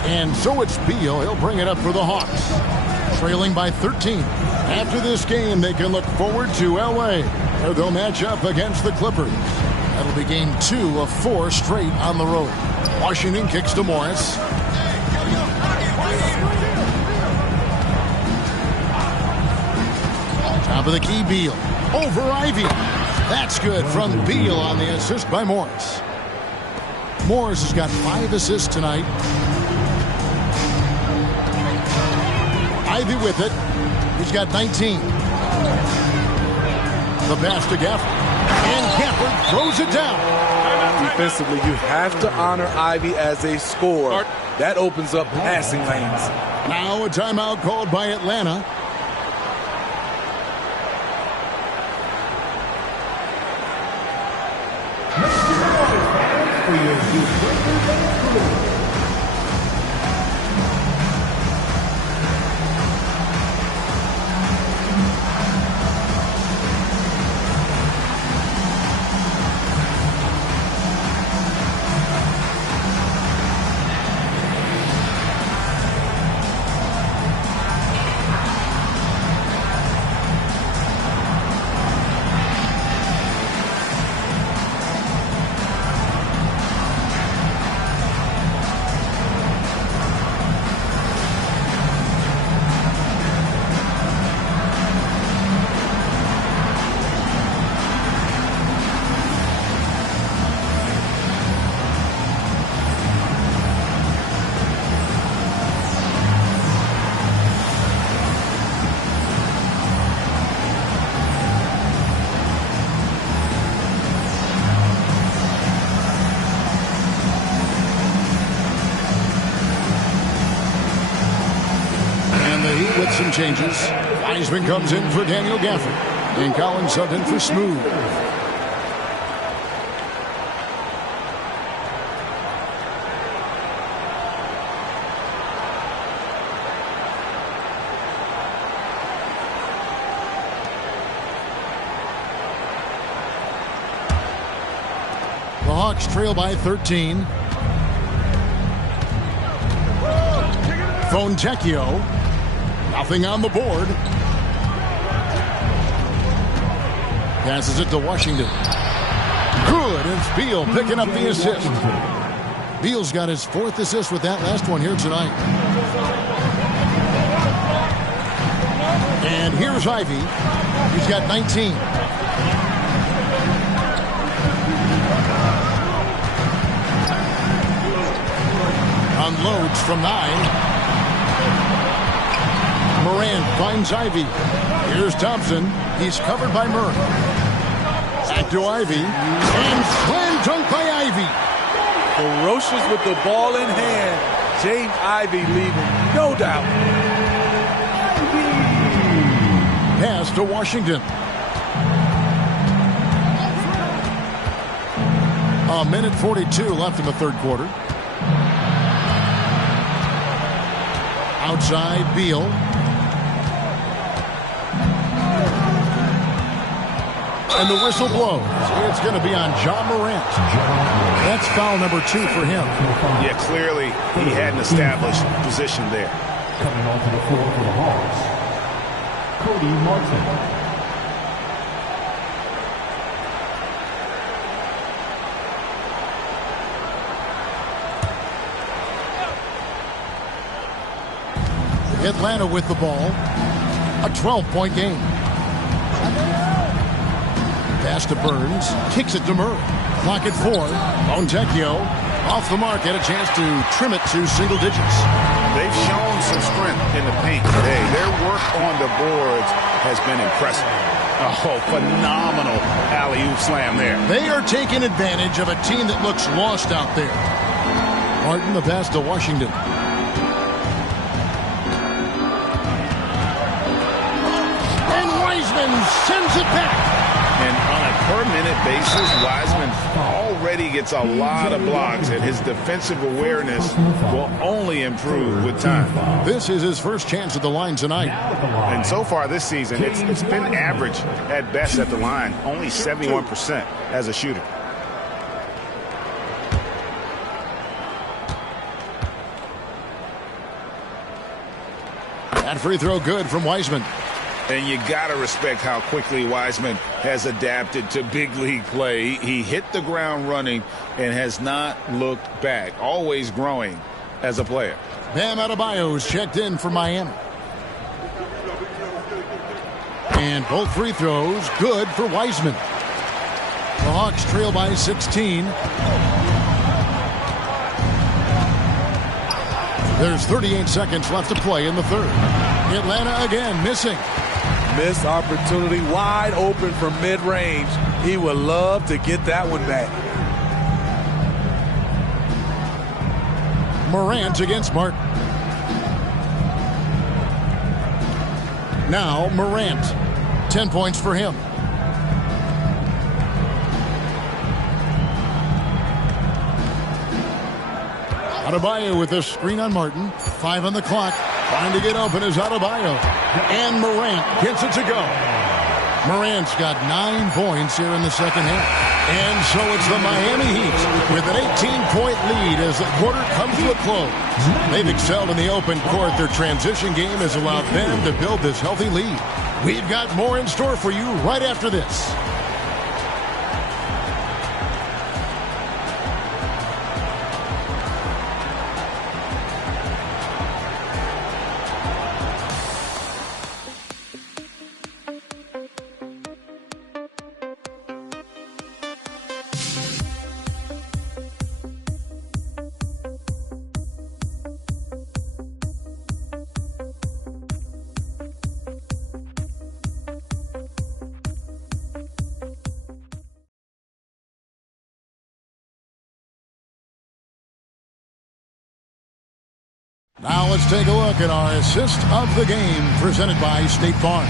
And so it's Beal. He'll bring it up for the Hawks. Trailing by 13. After this game, they can look forward to L.A., where they'll match up against the Clippers. That'll be game 2 of 4 straight on the road. Washington kicks to Morris. Top of the key, Beal. Over Ivy. That's good from Beal on the assist by Morris. Morris has got 5 assists tonight. Ivy with it. He's got 19. The pass to Gafford. And Gafford throws it down. Defensively, you have to honor Ivy as a scorer. That opens up passing lanes. Now a timeout called by Atlanta. with some changes. Wiseman comes in for Daniel Gafford. And Collins subbed in for Smooth. The Hawks trail by 13. Fontecchio. Nothing on the board. Passes it to Washington. Good. It's Beal picking up the assist. Beal's got his 4th assist with that last one here tonight. And here's Ivy. He's got 19. Unloads from 9. Morant finds Ivy. Here's Thompson. He's covered by Murray. Back to Ivy. And slam dunk by Ivy. Ferocious with the ball in hand. James Ivy leaving no doubt. Pass to Washington. A minute 42 left in the third quarter. Outside, Beal. And the whistle blows. It's going to be on John Morant. That's foul number 2 for him. Yeah, clearly he had an established position there. Coming onto the floor for the Hawks, Cody Martin. Atlanta with the ball. A 12-point game. Pass to Burns. Kicks it to Murray. Clock at 4. Fontecchio off the mark. Had a chance to trim it to single digits. They've shown some strength in the paint today. Their work on the boards has been impressive. Oh, phenomenal alley-oop slam there. They are taking advantage of a team that looks lost out there. Martin, the pass to Washington. Sends it back. And on a per-minute basis, Wiseman already gets a lot of blocks, and his defensive awareness will only improve with time. This is his first chance at the line tonight. And so far this season, it's been average at best at the line, only 71% as a shooter. That free throw good from Wiseman. And you got to respect how quickly Wiseman has adapted to big league play. He hit the ground running and has not looked back, always growing as a player. Bam Adebayo's checked in for Miami. And both free throws good for Wiseman. The Hawks trail by 16. There's 38 seconds left to play in the third. Atlanta again missing. Missed opportunity, wide open from mid-range. He would love to get that one back. Morant against Martin. Now Morant. 10 points for him. Adebayo with a screen on Martin. 5 on the clock. Trying to get open is Adebayo. And Morant gets it to go. Morant's got 9 points here in the second half. And so it's the Miami Heat with an 18-point lead as the quarter comes to a close. They've excelled in the open court. Their transition game has allowed them to build this healthy lead. We've got more in store for you right after this. Now let's take a look at our assist of the game presented by State Farm.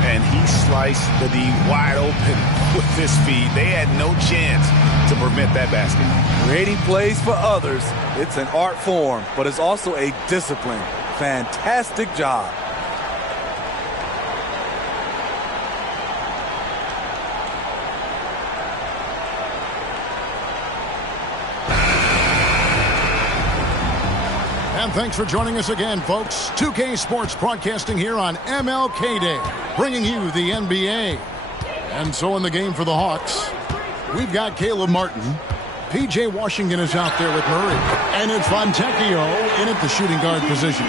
And he sliced the D wide open with this feed. They had no chance to prevent that basket. Creating plays for others, it's an art form, but it's also a discipline. Fantastic job. And thanks for joining us again, folks. 2K Sports broadcasting here on MLK Day, bringing you the NBA. And so in the game for the Hawks, we've got Caleb Martin. P.J. Washington is out there with Murray. And it's Fontecchio in at the shooting guard position.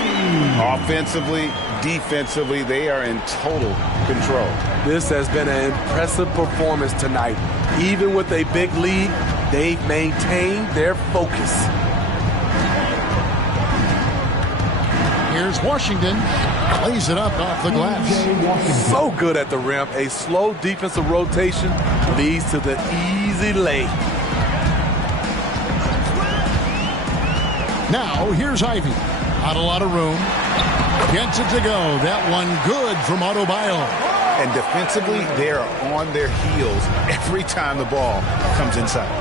Offensively, defensively, they are in total control. This has been an impressive performance tonight. Even with a big lead, they've maintained their focus. Here's Washington. Lays it up off the glass. So good at the rim. A slow defensive rotation leads to the easy lay. Now, here's Ivy. Not a lot of room. Gets it to go. That one good from Adebayo. And defensively, they are on their heels every time the ball comes inside.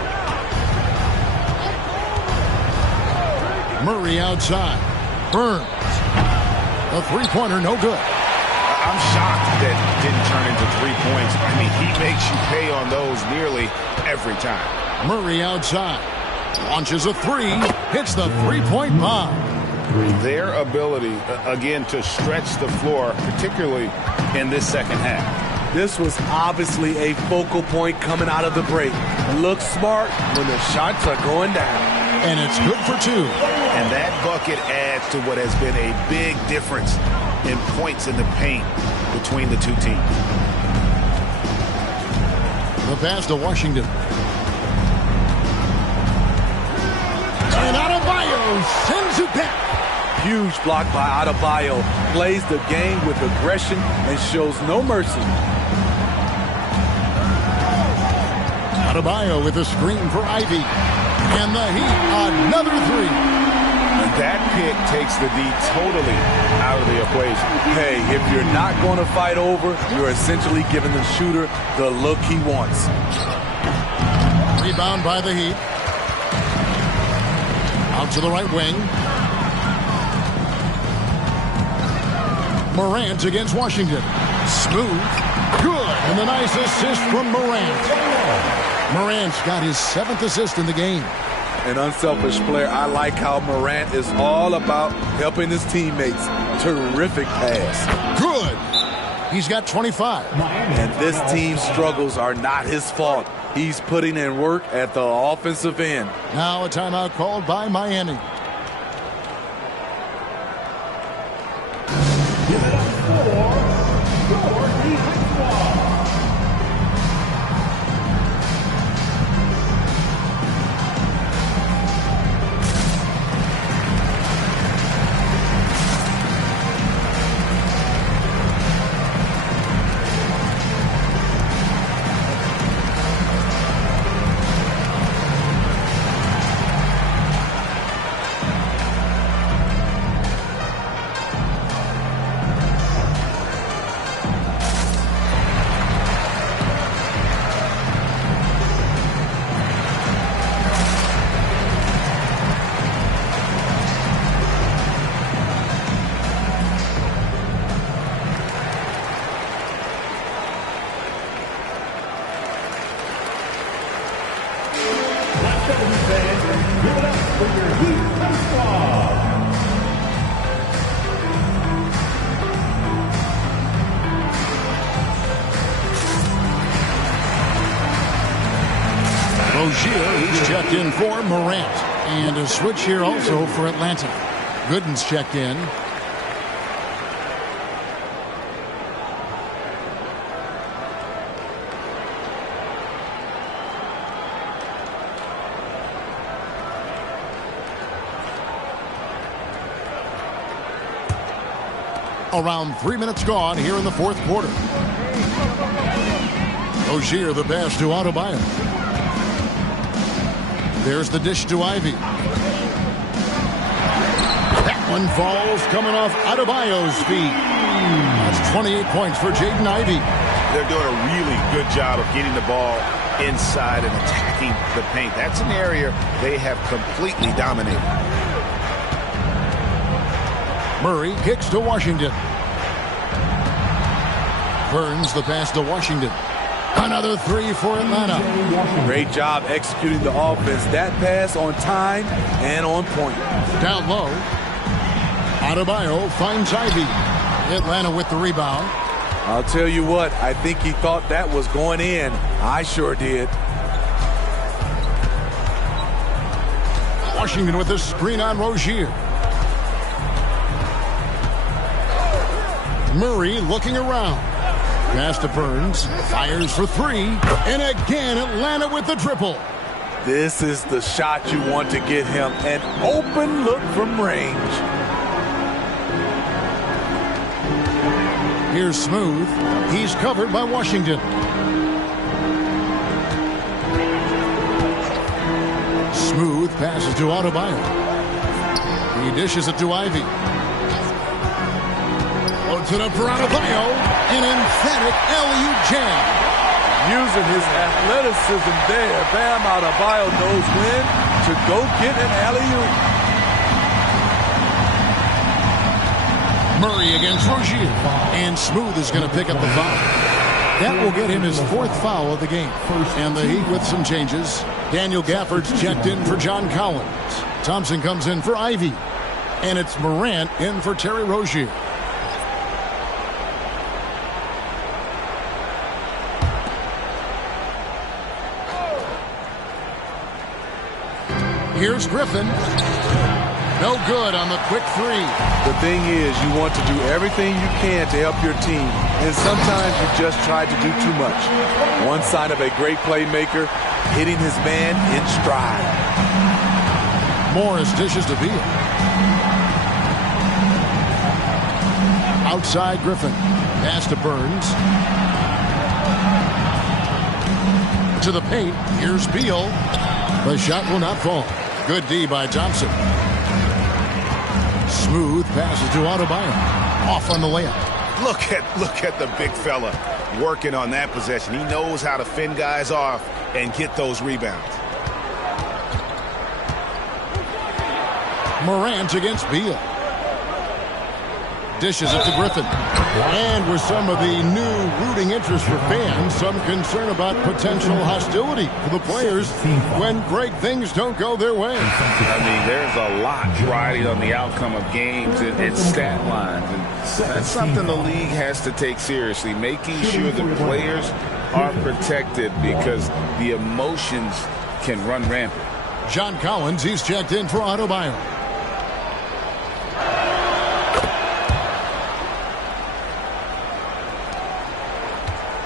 Murray outside. Burns. A three-pointer, no good. I'm shocked that didn't turn into 3 points. I mean, he makes you pay on those nearly every time. Murray outside. Launches a three. Hits the three-point bomb. Their ability, again, to stretch the floor, particularly in this second half. This was obviously a focal point coming out of the break. Look smart when the shots are going down. And it's good for two. And that bucket adds to what has been a big difference in points in the paint between the two teams. The pass to Washington. And Adebayo sends it back. Huge block by Adebayo. Plays the game with aggression and shows no mercy. Adebayo with a screen for Ivy. And the Heat, another three. And that pick takes the D totally out of the equation. Hey, if you're not going to fight over, you're essentially giving the shooter the look he wants. Rebound by the Heat. Out to the right wing. Morant against Washington. Smooth. Good. And a nice assist from Morant. Morant's got his 7th assist in the game. An unselfish player. I like how Morant is all about helping his teammates. Terrific pass. Good. He's got 25. And this team's struggles are not his fault. He's putting in work at the offensive end. Now a timeout called by Miami. Give it up for your defense squad. Rozier checked in for Morant. And a switch here also for Atlanta. Gooden's checked in. Around 3 minutes gone here in the fourth quarter. Rozier the pass to Adebayo. There's the dish to Ivy. That one falls coming off Adebayo's feet. That's 28 points for Jaden Ivey. They're doing a really good job of getting the ball inside and attacking the paint. That's an area they have completely dominated. Murray kicks to Washington. Burns the pass to Washington. Another three for Atlanta. Great job executing the offense. That pass on time and on point. Down low. Adebayo finds Ivey. Atlanta with the rebound. I'll tell you what, I think he thought that was going in. I sure did. Washington with the screen on Rozier. Murray looking around. Pass to Burns. Fires for three. And again, Atlanta with the triple. This is the shot you want to get him. An open look from range. Here's Smooth. He's covered by Washington. Smooth passes to Adebayo. He dishes it to Ivey. Loads it up for Adebayo. An emphatic alley-oop jam. Using his athleticism there, Bam Adebayo knows when to go get an alley-oop. Murray against Rozier. And Smooth is going to pick up the foul. That will get him his fourth foul of the game. And the Heat with some changes. Daniel Gafford's checked in for John Collins. Thompson comes in for Ivey. And it's Morant in for Terry Rozier. Here's Griffin. No good on the quick three. The thing is, you want to do everything you can to help your team. And sometimes you just try to do too much. One sign of a great playmaker, hitting his man in stride. Morris dishes to Beal. Outside Griffin. Pass to Burns. To the paint. Here's Beal. The shot will not fall. Good D by Thompson. Smooth passes to Adebayo. Off on the layup. Look at the big fella working on that possession. He knows how to fend guys off and get those rebounds. Morant against Beal. Dishes it to Griffin. And with some of the new rooting interest for fans, some concern about potential hostility for the players when great things don't go their way. I mean, there's a lot riding on the outcome of games and stat lines. And that's something the league has to take seriously, making sure the players are protected because the emotions can run rampant. John Collins, he's checked in for Adebayo.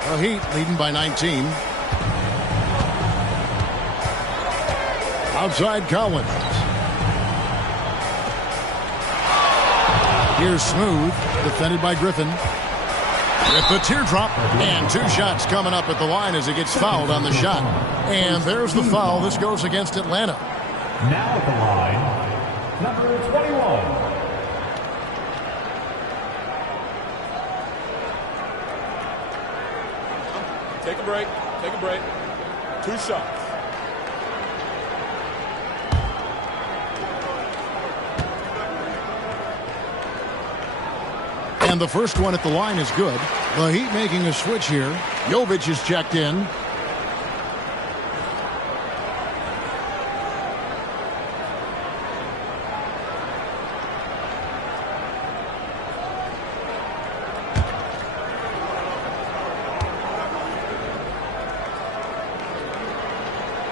The Heat leading by 19. Outside Collins. Here's Smooth, defended by Griffin. With the teardrop, and two shots coming up at the line as he gets fouled on the shot. And there's the foul. This goes against Atlanta. Now at the line, number 21. Take a break. Take a break. 2 shots. And the first one at the line is good. The Heat making a switch here. Jovic is checked in.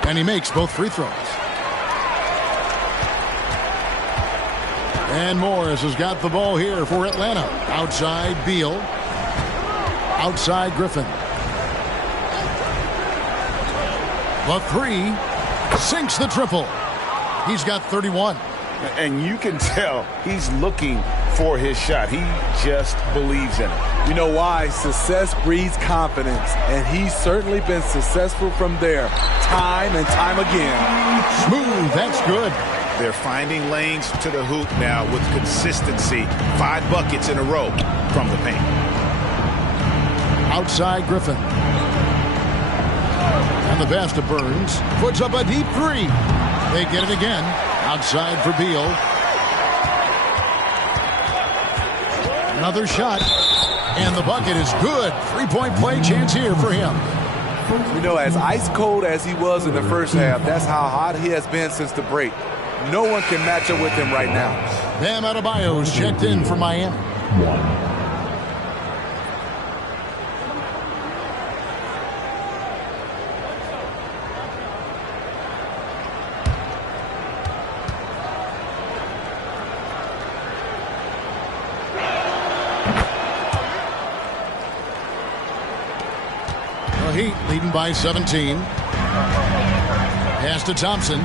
And he makes both free throws. And Morris has got the ball here for Atlanta. Outside Beal. Outside Griffin. The three. Sinks the triple. He's got 31. And you can tell he's looking for his shot. He just believes in it. You know why? Success breeds confidence. And he's certainly been successful from there. Time and time again. Smooth. That's good. They're finding lanes to the hoop now with consistency. 5 buckets in a row from the paint. Outside Griffin. And the pass to Burns. Puts up a deep 3. They get it again. Outside for Beal. Another shot. And the bucket is good. 3-point play chance here for him. You know, as ice cold as he was in the first half, that's how hot he has been since the break. No one can match up with him right now. Bam Adebayo's checked in for Miami. The Heat leading by 17. Pass to Thompson.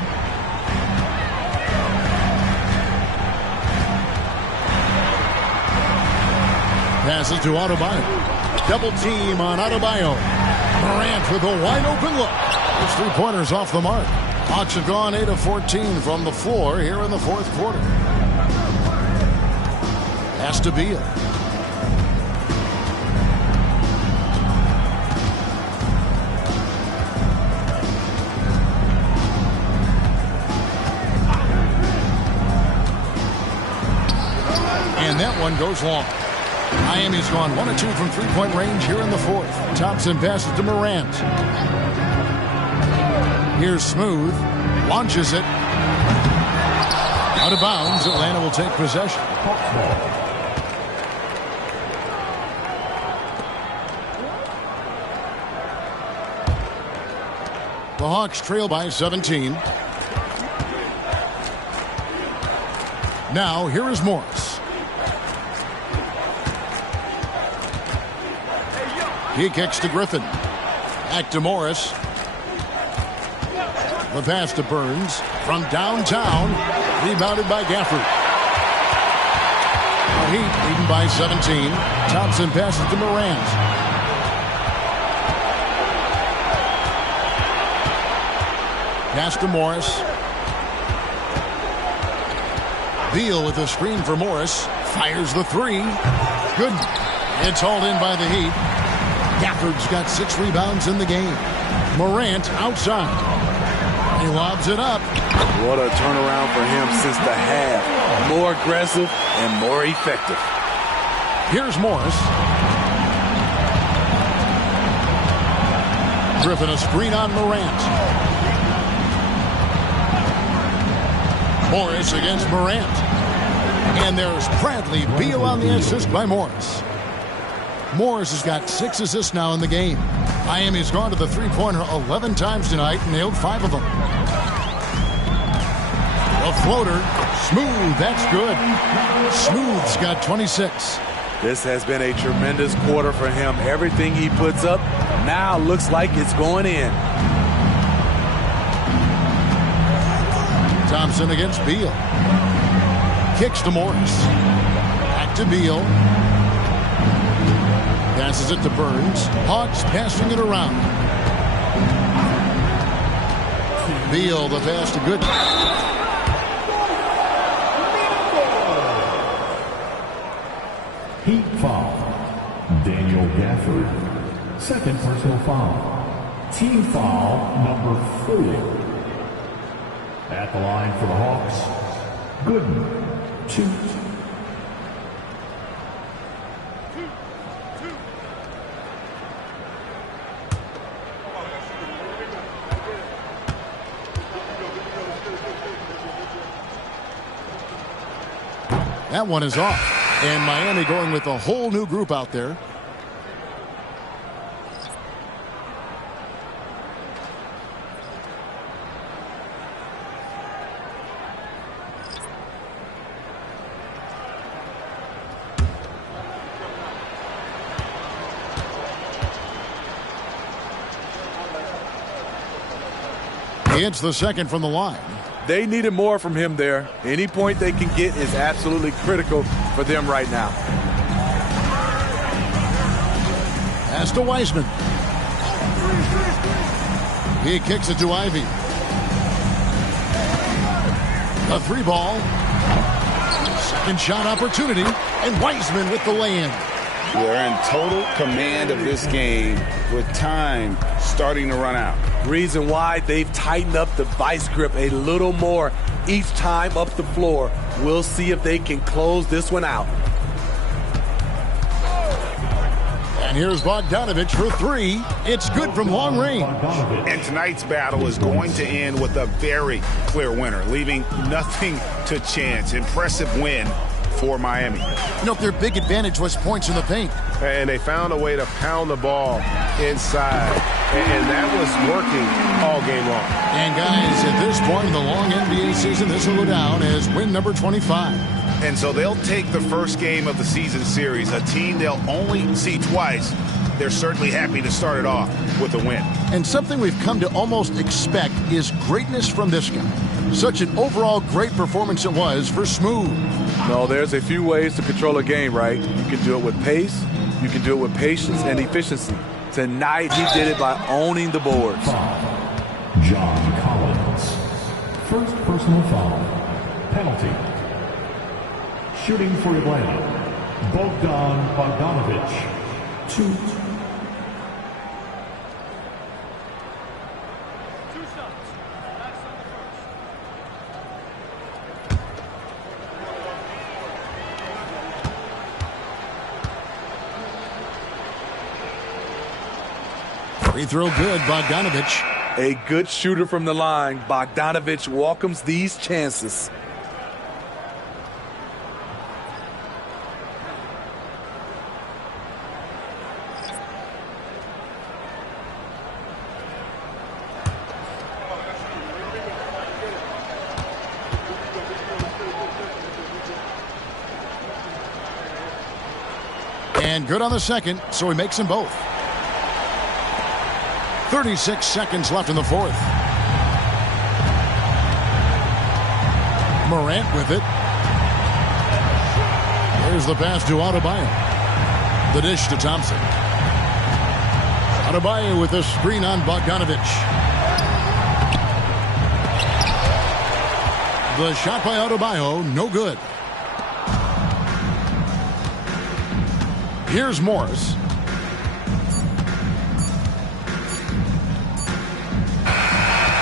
Passes to Adebayo. Double team on Adebayo. Morant with a wide open look. Those 3-pointers off the mark. Hawks have gone 8 of 14 from the floor here in the fourth quarter. Pass to Beal. And that one goes long. Miami's gone 1 of 2 from 3-point range here in the fourth. Thompson passes to Morant. Here's Smooth. Launches it. Out of bounds. Atlanta will take possession. The Hawks trail by 17. Now here is Morris. He kicks to Griffin. Back to Morris. The pass to Burns. From downtown. Rebounded by Gafford. The Heat leading by 17. Thompson passes to Morant. Pass to Morris. Beal with a screen for Morris. Fires the 3. Good. It's hauled in by the Heat. Gafford's got 6 rebounds in the game. Morant outside. He lobs it up. What a turnaround for him since the half. More aggressive and more effective. Here's Morris. Griffin a screen on Morant. Morris against Morant. And there's Bradley Beal on the assist by Morris. Morris has got 6 assists now in the game. Miami's gone to the 3-pointer 11 times tonight and nailed 5 of them. The floater, Smooth, that's good. Smooth's got 26. This has been a tremendous quarter for him. Everything he puts up now looks like it's going in. Thompson against Beal. Kicks to Morris. Back to Beal. Passes it to Burns. Hawks passing it around. Beal, the pass to Gooden. Heat foul. Daniel Gafford. Second personal foul. Team foul number 4. At the line for the Hawks, Gooden, 2. That one is off. And Miami going with a whole new group out there. He hits the second from the line. They needed more from him there. Any point they can get is absolutely critical for them right now. Pass to Wiseman. He kicks it to Ivy. A 3-ball. Second shot opportunity, and Wiseman with the lay-in. They're in total command of this game with time starting to run out. Reason why they've tightened up the vice grip a little more each time up the floor. We'll see if they can close this one out. And here's Bogdanovich for 3. It's good from long range. And tonight's battle is going to end with a very clear winner, leaving nothing to chance. Impressive win for Miami. You know, their big advantage was points in the paint. And they found a way to pound the ball inside. And that was working all game long. And guys, at this point in the long NBA season, this will go down as win number 25. And so they'll take the first game of the season series, a team they'll only see twice. They're certainly happy to start it off with a win. And something we've come to almost expect is greatness from this guy. Such an overall great performance it was for Smooth. No, there's a few ways to control a game, right? You can do it with pace, you can do it with patience and efficiency. Tonight, he did it by owning the boards. John Collins. First personal foul. Penalty. Shooting for Atlanta, Bogdan Bogdanovich. 2. Free throw good, Bogdanovich. A good shooter from the line. Bogdanovich welcomes these chances. And good on the second, so he makes them both. 36 seconds left in the fourth. Morant with it. There's the pass to Adebayo. The dish to Thompson. Adebayo with a screen on Bogdanovich. The shot by Adebayo, no good. Here's Morris.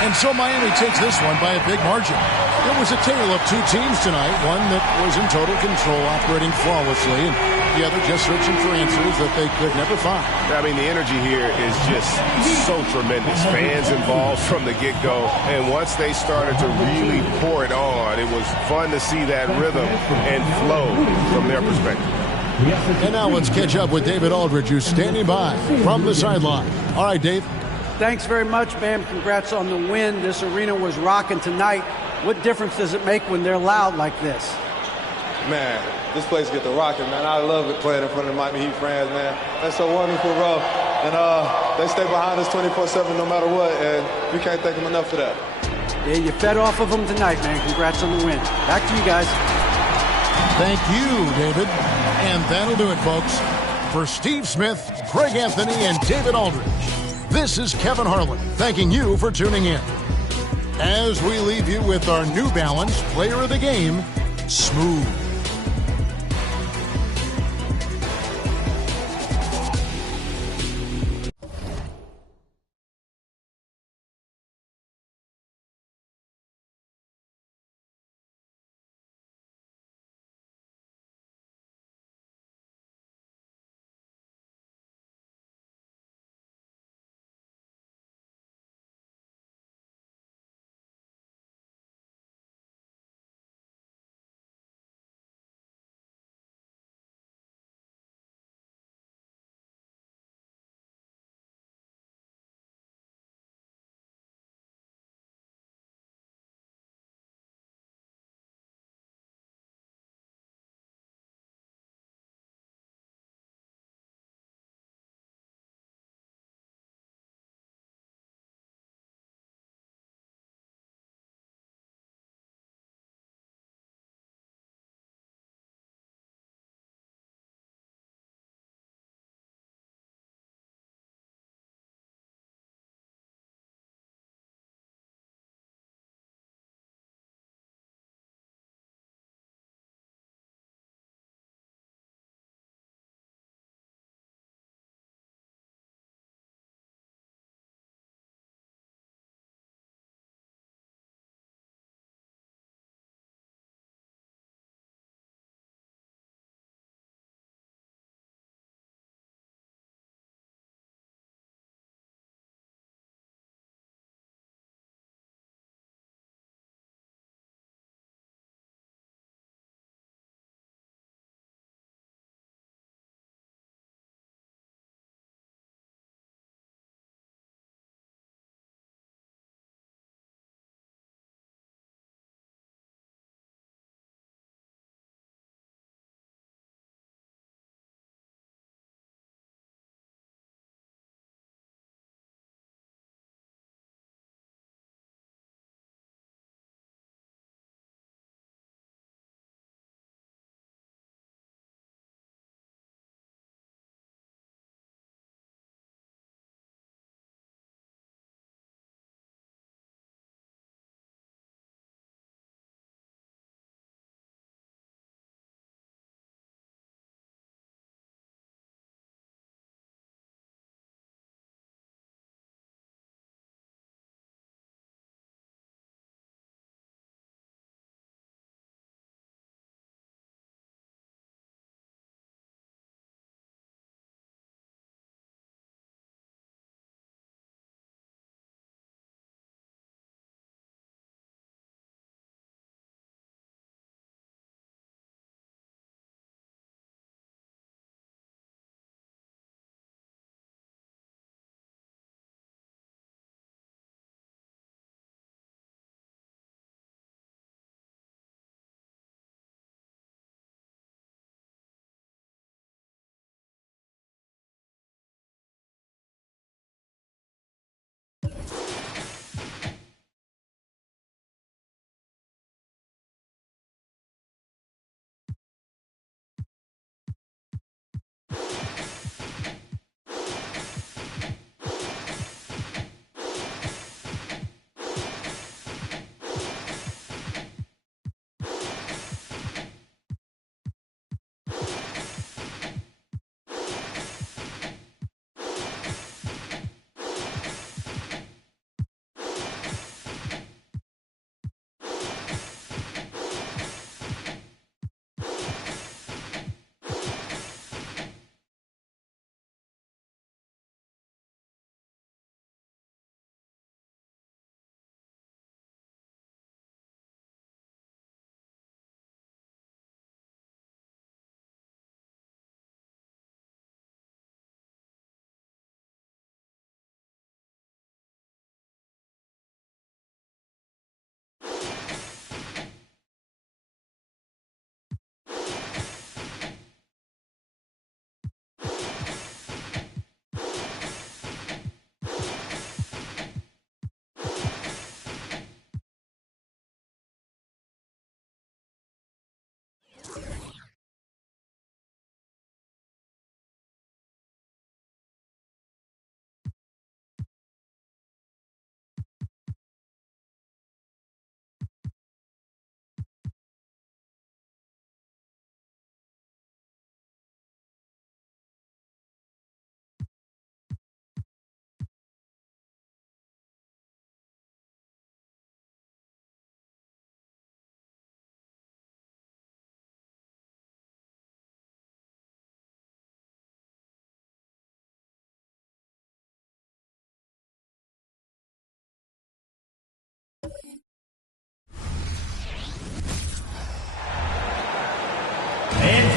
And so Miami takes this one by a big margin. It was a tale of two teams tonight, one that was in total control, operating flawlessly, and the other just searching for answers that they could never find. I mean, the energy here is just so tremendous. Fans involved from the get-go, and once they started to really pour it on, it was fun to see that rhythm and flow from their perspective. And now let's catch up with David Aldridge, who's standing by from the sideline. All right, Dave. Thanks very much, Bam. Congrats on the win. This arena was rocking tonight. What difference does it make when they're loud like this? Man, this place get the rocking, man. I love it playing in front of Miami Heat fans, man. That's so wonderful, bro. And they stay behind us 24/7 no matter what, and we can't thank them enough for that. Yeah, you fed off of them tonight, man. Congrats on the win. Back to you guys. Thank you, David. And that'll do it, folks. For Steve Smith, Greg Anthony, and David Aldridge, this is Kevin Harlan thanking you for tuning in. As we leave you with our New Balance Player of the Game, Smooth.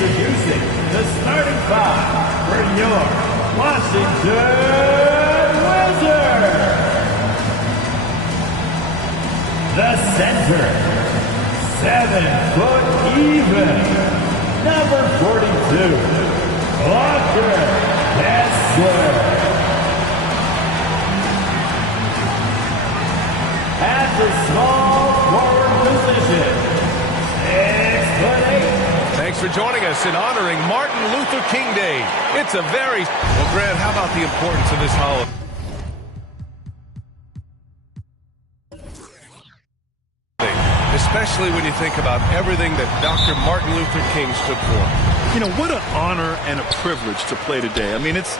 Introducing the starting five for your Washington Wizards. The center, 7 foot even, number 42, Walker Kessler. At the small forward position, 6'8". Thanks for joining us in honoring Martin Luther King Day. It's a very... Well, Grant, how about the importance of this holiday? Especially when you think about everything that Dr. Martin Luther King stood for. You know, what an honor and a privilege to play today. I mean, it's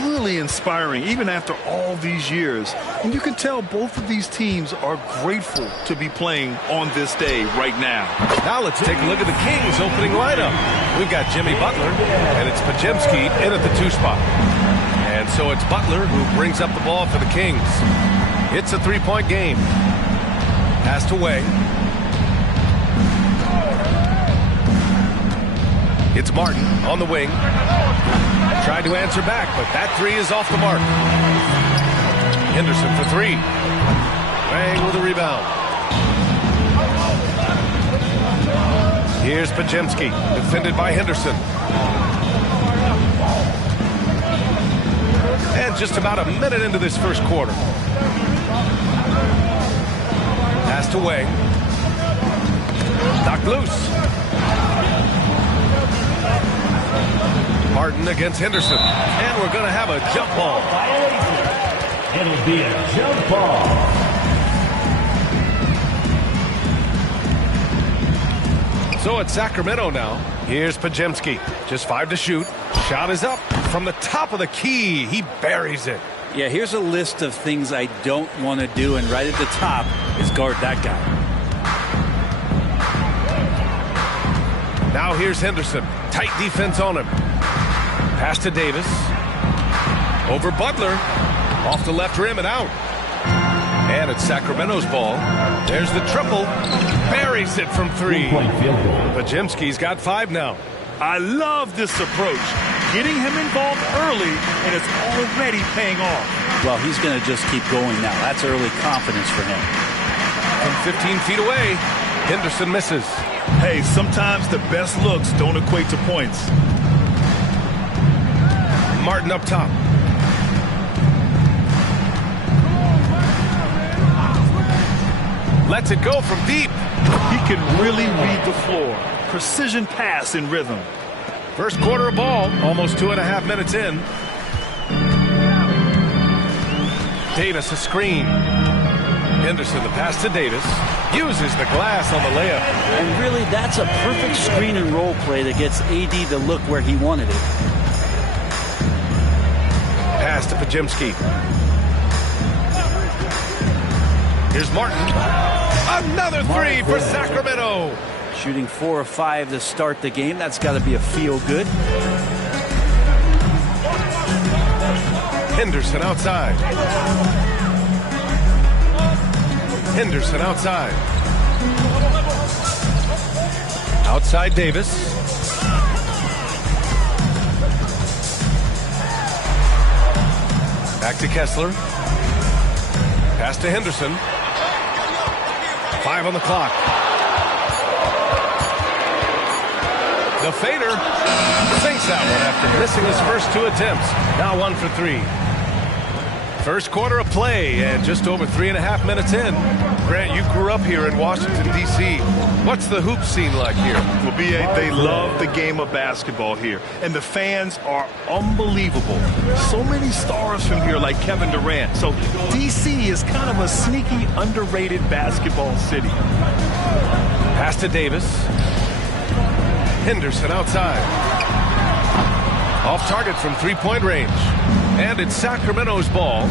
really inspiring, even after all these years. And you can tell both of these teams are grateful to be playing on this day right now. Now let's take a look at the Kings' opening lineup. We've got Jimmy Butler, and it's Podziemski in at the 2 spot. And so it's Butler who brings up the ball for the Kings. It's a 3-point game. Passed away. It's Martin on the wing. Tried to answer back, but that 3 is off the mark. Henderson for 3. Wang with a rebound. Here's Podziemski, defended by Henderson. And just about a minute into this first quarter. Passed away. Knocked loose. Martin against Henderson. And we're going to have a jump ball. It'll be a jump ball. So it's Sacramento now. Here's Podziemski. Just 5 to shoot. Shot is up from the top of the key. He buries it. Yeah, here's a list of things I don't want to do, and right at the top is guard that guy. Now here's Henderson. Tight defense on him. Pass to Davis. Over Butler. Off the left rim and out. And it's Sacramento's ball. There's the triple. Buries it from 3. Podziemski's got 5 now. I love this approach. Getting him involved early, and it's already paying off. Well, he's going to just keep going now. That's early confidence for him. From 15 feet away, Henderson misses. Hey, sometimes the best looks don't equate to points. Martin up top. Lets it go from deep. He can really read the floor. Precision pass in rhythm. First quarter of ball, almost 2.5 minutes in. Davis a screen. Henderson the pass to Davis. Uses the glass on the layup. And really, that's a perfect screen and roll play that gets AD to look where he wanted it. Pass to Podziemski. Here's Martin. Another 3 for Sacramento. Shooting 4 of 5 to start the game. That's got to be a feel good. Henderson outside. Henderson outside. Outside Davis. Back to Kessler. Pass to Henderson. 5 on the clock. The fader sinks that one after missing his first 2 attempts. Now 1 for 3. First quarter of play and just over 3.5 minutes in. Grant, you grew up here in Washington, D.C. What's the hoop scene like here? Well, B.A., they love the game of basketball here, and the fans are unbelievable. So many stars from here like Kevin Durant. So D.C. is kind of a sneaky, underrated basketball city. Pass to Davis. Henderson outside. Off target from 3-point range. And it's Sacramento's ball.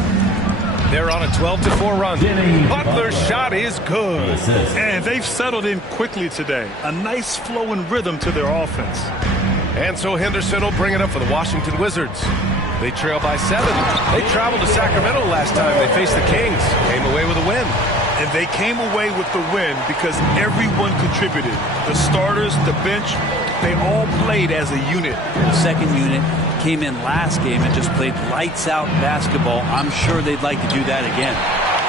They're on a 12-4 run. Butler's shot is good. And they've settled in quickly today. A nice flow and rhythm to their offense. And so Henderson will bring it up for the Washington Wizards. They trail by 7. They traveled to Sacramento last time they faced the Kings. Came away with a win. And they came away with the win because everyone contributed. The starters, the bench, they all played as a unit. The second unit came in last game and just played lights-out basketball. I'm sure they'd like to do that again.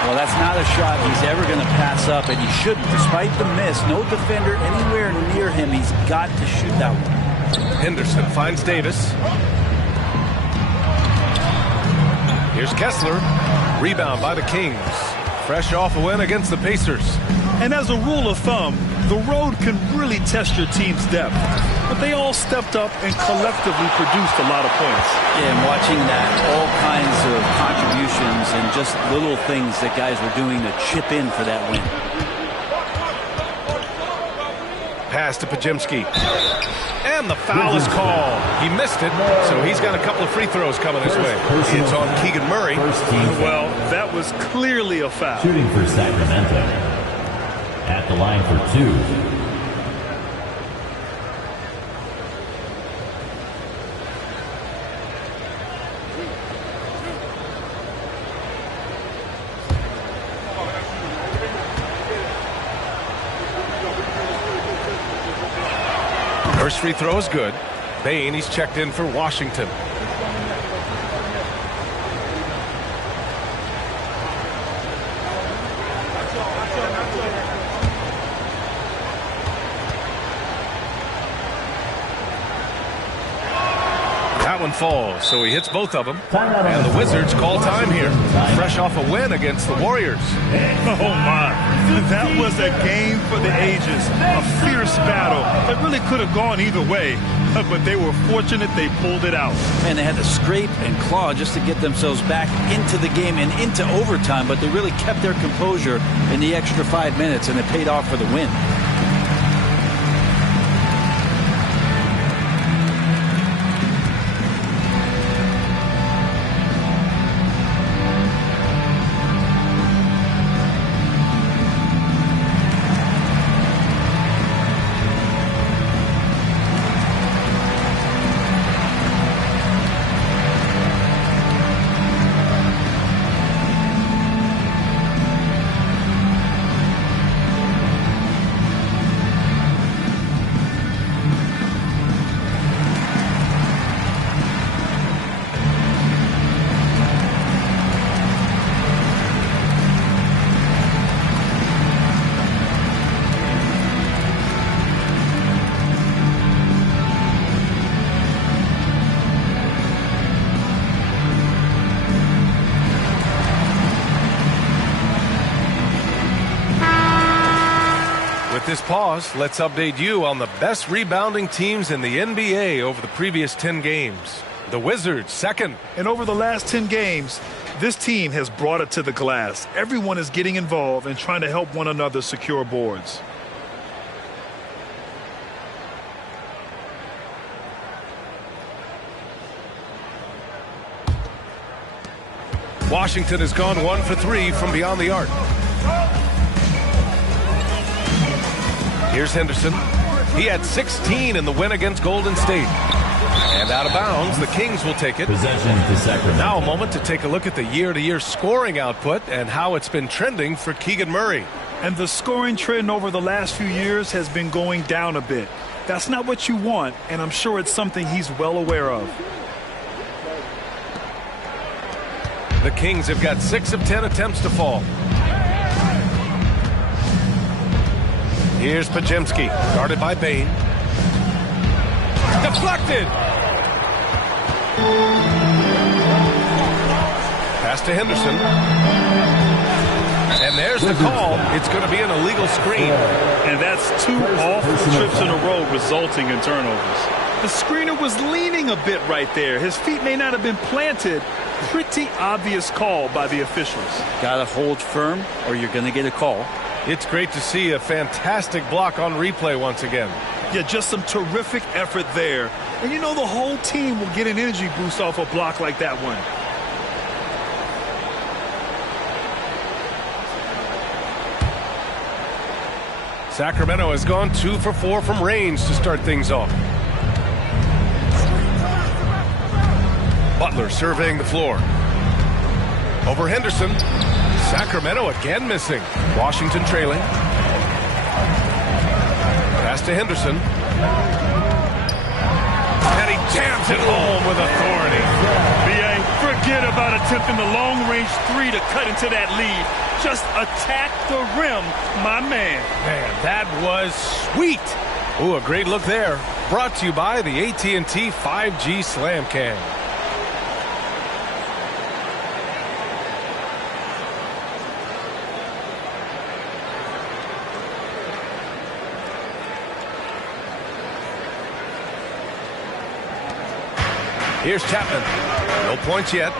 Well, that's not a shot he's ever going to pass up, and he shouldn't. Despite the miss, no defender anywhere near him. He's got to shoot that one. Henderson finds Davis. Here's Kessler. Rebound by the Kings. Fresh off a win against the Pacers. And as a rule of thumb, the road can really test your team's depth. But they all stepped up and collectively produced a lot of points. Yeah, and watching that, all kinds of contributions and just little things that guys were doing to chip in for that win. Pass to Pajemski. And the foul is called. He missed it, so he's got a couple of free throws coming his way. It's on Keegan Murray. Well, that was clearly a foul. Shooting for Sacramento. At the line for two. First free throw is good. Bain, he's checked in for Washington. That one falls, so he hits both of them. And the Wizards call time here. Fresh off a win against the Warriors. Oh, my. That was a game for the ages. A fierce battle that really could have gone either way. But they were fortunate they pulled it out. And they had to scrape and claw just to get themselves back into the game and into overtime. But they really kept their composure in the extra 5 minutes, and it paid off for the win. This pause, let's update you on the best rebounding teams in the NBA over the previous 10 games. The Wizards, second. And over the last 10 games, this team has brought it to the glass. Everyone is getting involved and trying to help one another secure boards. Washington has gone 1 for 3 from beyond the arc. Here's Henderson. He had 16 in the win against Golden State. And out of bounds, the Kings will take it. Possession to Sacramento. Now a moment to take a look at the year-to-year scoring output and how it's been trending for Keegan Murray. And the scoring trend over the last few years has been going down a bit. That's not what you want, and I'm sure it's something he's well aware of. The Kings have got 6 of 10 attempts to fall. Here's Pajemski, guarded by Bain. Deflected! Pass to Henderson. And there's the call. It's going to be an illegal screen. And that's 2 awful trips in a row resulting in turnovers. The screener was leaning a bit right there. His feet may not have been planted. Pretty obvious call by the officials. Got to hold firm or you're going to get a call. It's great to see a fantastic block on replay once again. Yeah, just some terrific effort there. And you know the whole team will get an energy boost off a block like that one. Sacramento has gone 2 for 4 from range to start things off. Butler surveying the floor. Over Henderson. Sacramento again missing. Washington trailing. Pass to Henderson. And he jams it home with authority. B.A., forget about attempting the long-range three to cut into that lead. Just attack the rim, my man. Man, that was sweet. Ooh, a great look there. Brought to you by the AT&T 5G Slam Cam. Here's Chapman. No points yet.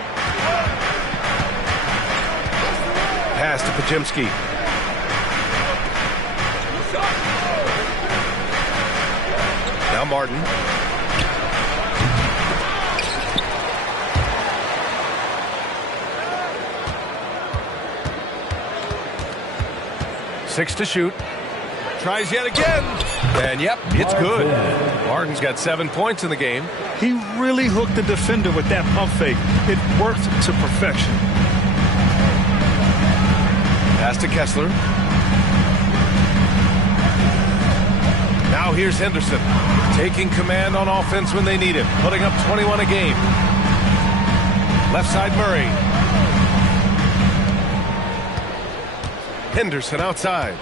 Pass to Podziemski. Now Martin. Six to shoot. Tries yet again. And yep, it's good. Martin's got 7 points in the game. He really hooked the defender with that pump fake. It worked to perfection. Pass to Kessler. Now here's Henderson. Taking command on offense when they need it. Putting up 21 a game. Left side Murray. Henderson outside.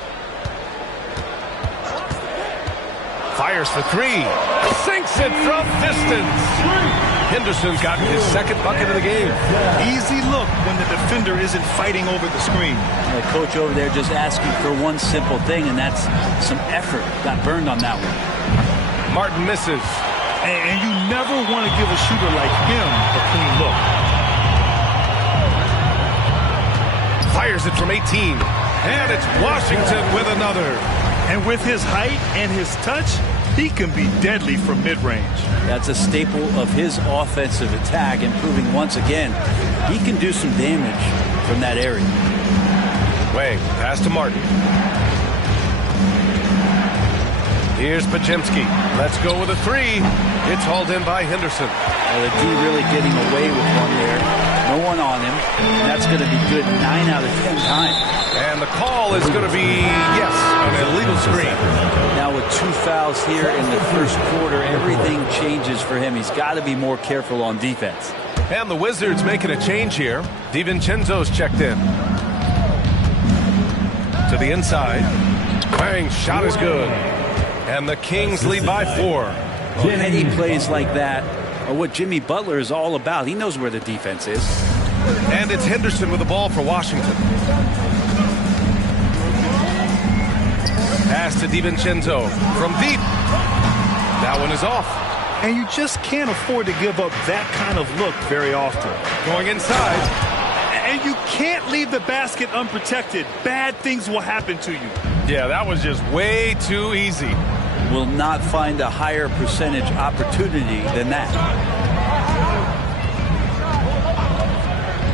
Fires for three. Sinks it from distance. Henderson's gotten his second bucket of the game. Easy look when the defender isn't fighting over the screen. The coach over there just asking for one simple thing, and that's some effort. Got burned on that one. Martin misses. And you never want to give a shooter like him a clean look. Fires it from 18. And it's Washington with another. And with his height and his touch, he can be deadly from mid-range. That's a staple of his offensive attack, and proving once again he can do some damage from that area. Wang, pass to Martin. Here's Podziemski. Let's go with a three. It's hauled in by Henderson. Well, the D really getting away with one there. No one on him. And that's going to be good 9 out of 10 times. And the call is going to be, yes, an illegal screen. Now with 2 fouls here in the first quarter, everything changes for him. He's got to be more careful on defense. And the Wizards making a change here. DiVincenzo's checked in. To the inside. Bang, shot is good. And the Kings lead by 4. Petty plays like that are what Jimmy Butler is all about. He knows where the defense is. And it's Henderson with the ball for Washington. Pass to DiVincenzo from deep. That one is off. And you just can't afford to give up that kind of look very often. Going inside. And you can't leave the basket unprotected. Bad things will happen to you. Yeah, that was just way too easy. Will not find a higher percentage opportunity than that.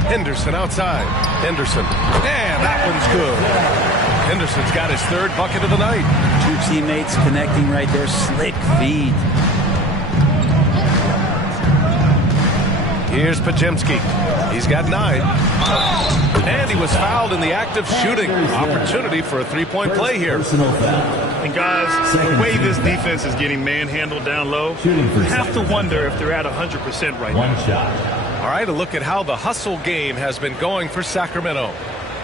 Henderson outside. Henderson. And that one's good. Henderson's got his 3rd bucket of the night. 2 teammates connecting right there. Slick feed. Here's Podziemski. He's got 9. And he was fouled in the act of shooting. Opportunity for a 3-point play here. And guys, the way this defense is getting manhandled down low, you have to wonder if they're at 100% right now. One shot. All right, a look at how the hustle game has been going for Sacramento.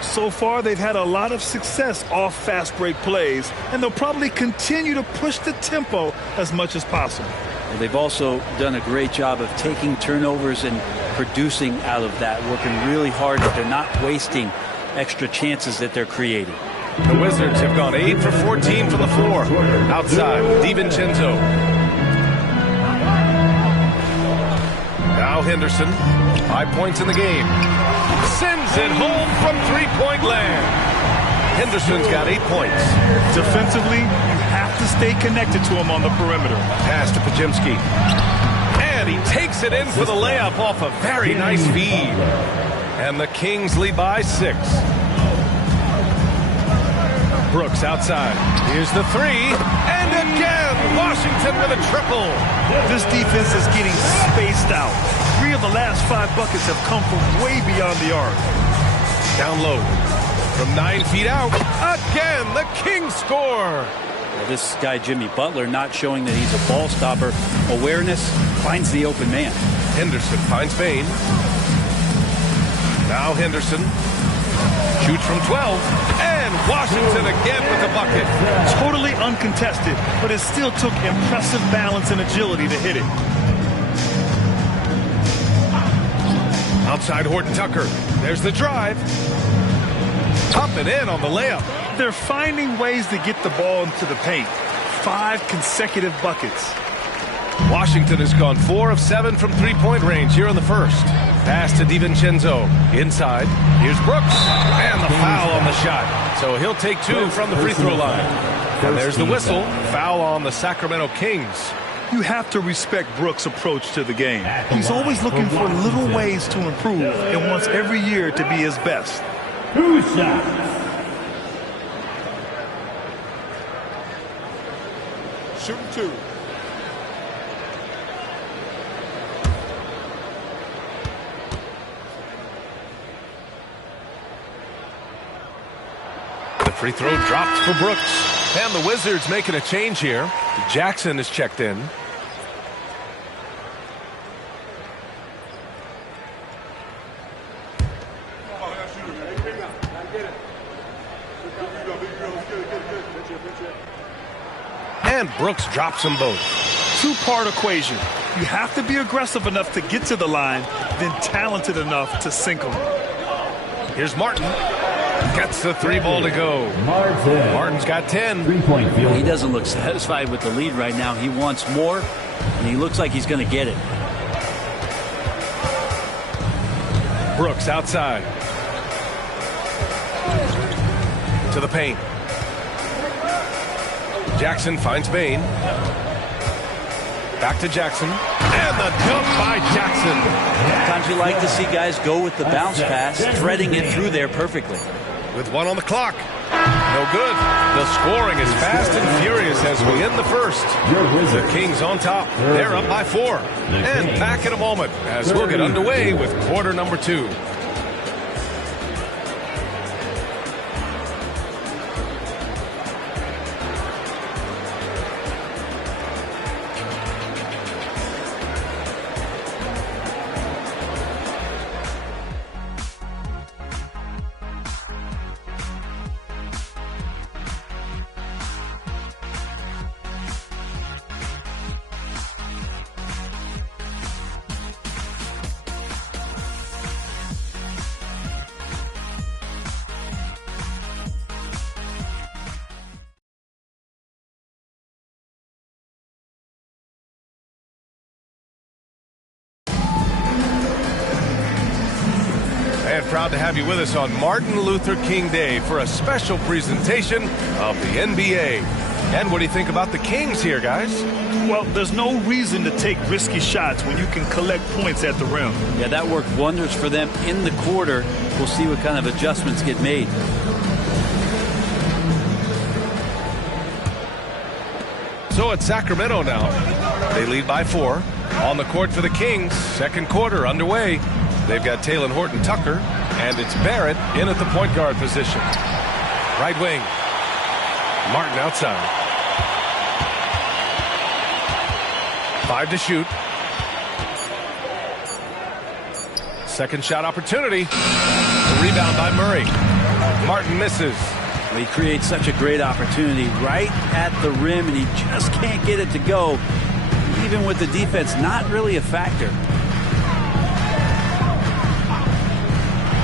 So far, they've had a lot of success off fast break plays, and they'll probably continue to push the tempo as much as possible. Well, they've also done a great job of taking turnovers and producing out of that, working really hard, but they're not wasting extra chances that they're creating. The Wizards have gone 8 for 14 from the floor. Outside, DiVincenzo. Now Henderson, 5 points in the game. Sends it home from 3-point land. Henderson's got 8 points. Defensively, you have to stay connected to him on the perimeter. Pass to Podziemski. And he takes it in for the layup off a very nice feed. And the Kings lead by 6. Brooks outside. Here's the 3. And again, Washington with a triple. This defense is getting spaced out. 3 of the last 5 buckets have come from way beyond the arc. Down low. From 9 feet out. Again, the Kings score. Well, this guy, Jimmy Butler, not showing that he's a ball stopper. Awareness, finds the open man. Henderson finds Bain. Now Henderson shoots from 12. And Washington again with the bucket. Totally uncontested, but it still took impressive balance and agility to hit it. Outside Horton Tucker. There's the drive. Up and in on the layup. They're finding ways to get the ball into the paint. 5 consecutive buckets. Washington has gone 4 of 7 from three-point range here in the first. Pass to DiVincenzo. Inside. Here's Brooks. And the foul on the shot. So he'll take 2 from the free throw line. And there's the whistle. Foul on the Sacramento Kings. You have to respect Brooks' approach to the game. He's always looking for little ways to improve and wants every year to be his best. Shooting 2. The free throw dropped for Brooks. And the Wizards making a change here. Jackson is checked in. And Brooks drops them both. 2-part equation. You have to be aggressive enough to get to the line, then talented enough to sink them. Here's Martin. Gets the 3 ball to go. Martin's got 10. 3-point field. He doesn't look satisfied with the lead right now. He wants more, and he looks like he's going to get it. Brooks outside. To the paint. Jackson finds Bain. Back to Jackson. And the dunk by Jackson. Sometimes you like to see guys go with the bounce pass, threading it through there perfectly. With 1 on the clock. No good. The scoring is fast and furious as we end the first. The Kings on top. They're up by 4. And back in a moment as we'll get underway with quarter number 2. And proud to have you with us on Martin Luther King Day for a special presentation of the NBA. And what do you think about the Kings here, guys? Well, there's no reason to take risky shots when you can collect points at the rim. Yeah, that worked wonders for them in the quarter. We'll see what kind of adjustments get made. So it's Sacramento now. They lead by 4. On the court for the Kings. Second quarter underway. They've got Talen Horton-Tucker, and it's Barrett in at the point guard position. Right wing. Martin outside. 5 to shoot. Second shot opportunity. The rebound by Murray. Martin misses. He creates such a great opportunity right at the rim, and he just can't get it to go. Even with the defense not really a factor.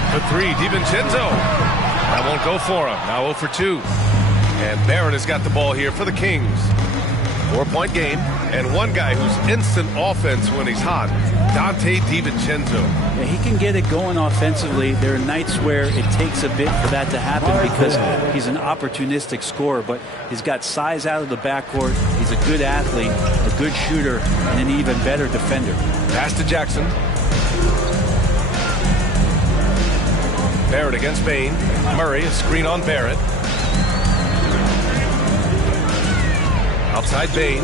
For 3, DiVincenzo. That won't go for him. Now 0 for 2. And Barrett has got the ball here for the Kings. 4-point game. And one guy who's instant offense when he's hot, Dante DiVincenzo. Yeah, he can get it going offensively. There are nights where it takes a bit for that to happen because he's an opportunistic scorer, but he's got size out of the backcourt. He's a good athlete, a good shooter, and an even better defender. Pass to Jackson. Barrett against Bain. Murray, a screen on Barrett. Outside Bain.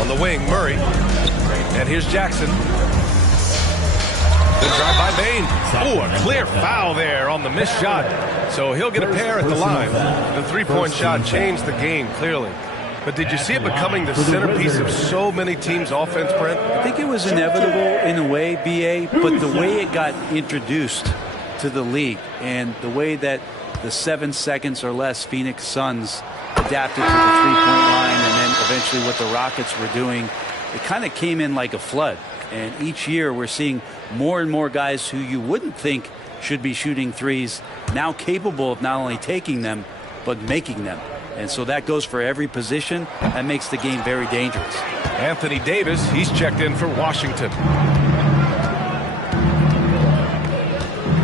On the wing, Murray. And here's Jackson. Good drive by Bain. Oh, a clear foul there on the missed shot. So he'll get a pair at the line. The three-point shot changed the game, clearly. But did you see it becoming the centerpiece of so many teams' offense, Brent? I think it was inevitable in a way, B.A., but the way it got introduced to the league and the way that the 7 seconds or less Phoenix Suns adapted to the three-point line and then eventually what the Rockets were doing, it kind of came in like a flood. And each year we're seeing more and more guys who you wouldn't think should be shooting threes now capable of not only taking them, but making them. And so that goes for every position. That makes the game very dangerous. Anthony Davis, he's checked in for Washington.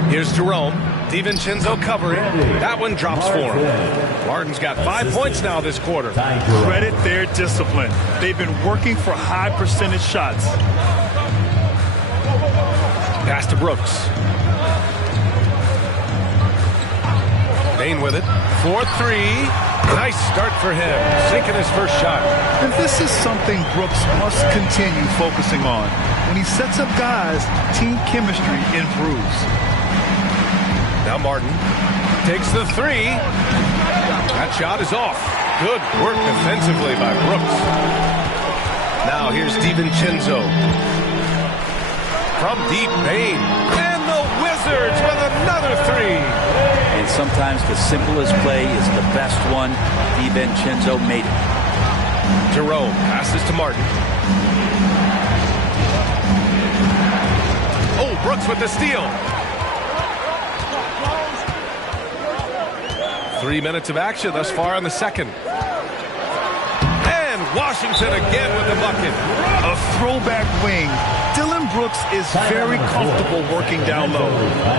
Here's Jerome. DiVincenzo covering. That one drops for him. Martin's got 5 points now this quarter. Credit their discipline. They've been working for high percentage shots. Pass to Brooks. Bain with it. 4-3. Nice start for him. Sinking his first shot. And this is something Brooks must continue focusing on. When he sets up guys, team chemistry improves. Now Martin takes the three. That shot is off. Good work defensively by Brooks. Now here's DiVincenzo. From deep, Bain. And the Wizards with another three. And sometimes the simplest play is the best one. DiVincenzo made it. Jerome passes to Martin. Oh, Brooks with the steal. 3 minutes of action thus far in the second. And Washington again with the bucket. A throwback wing. Dillon Brooks is very comfortable working down low.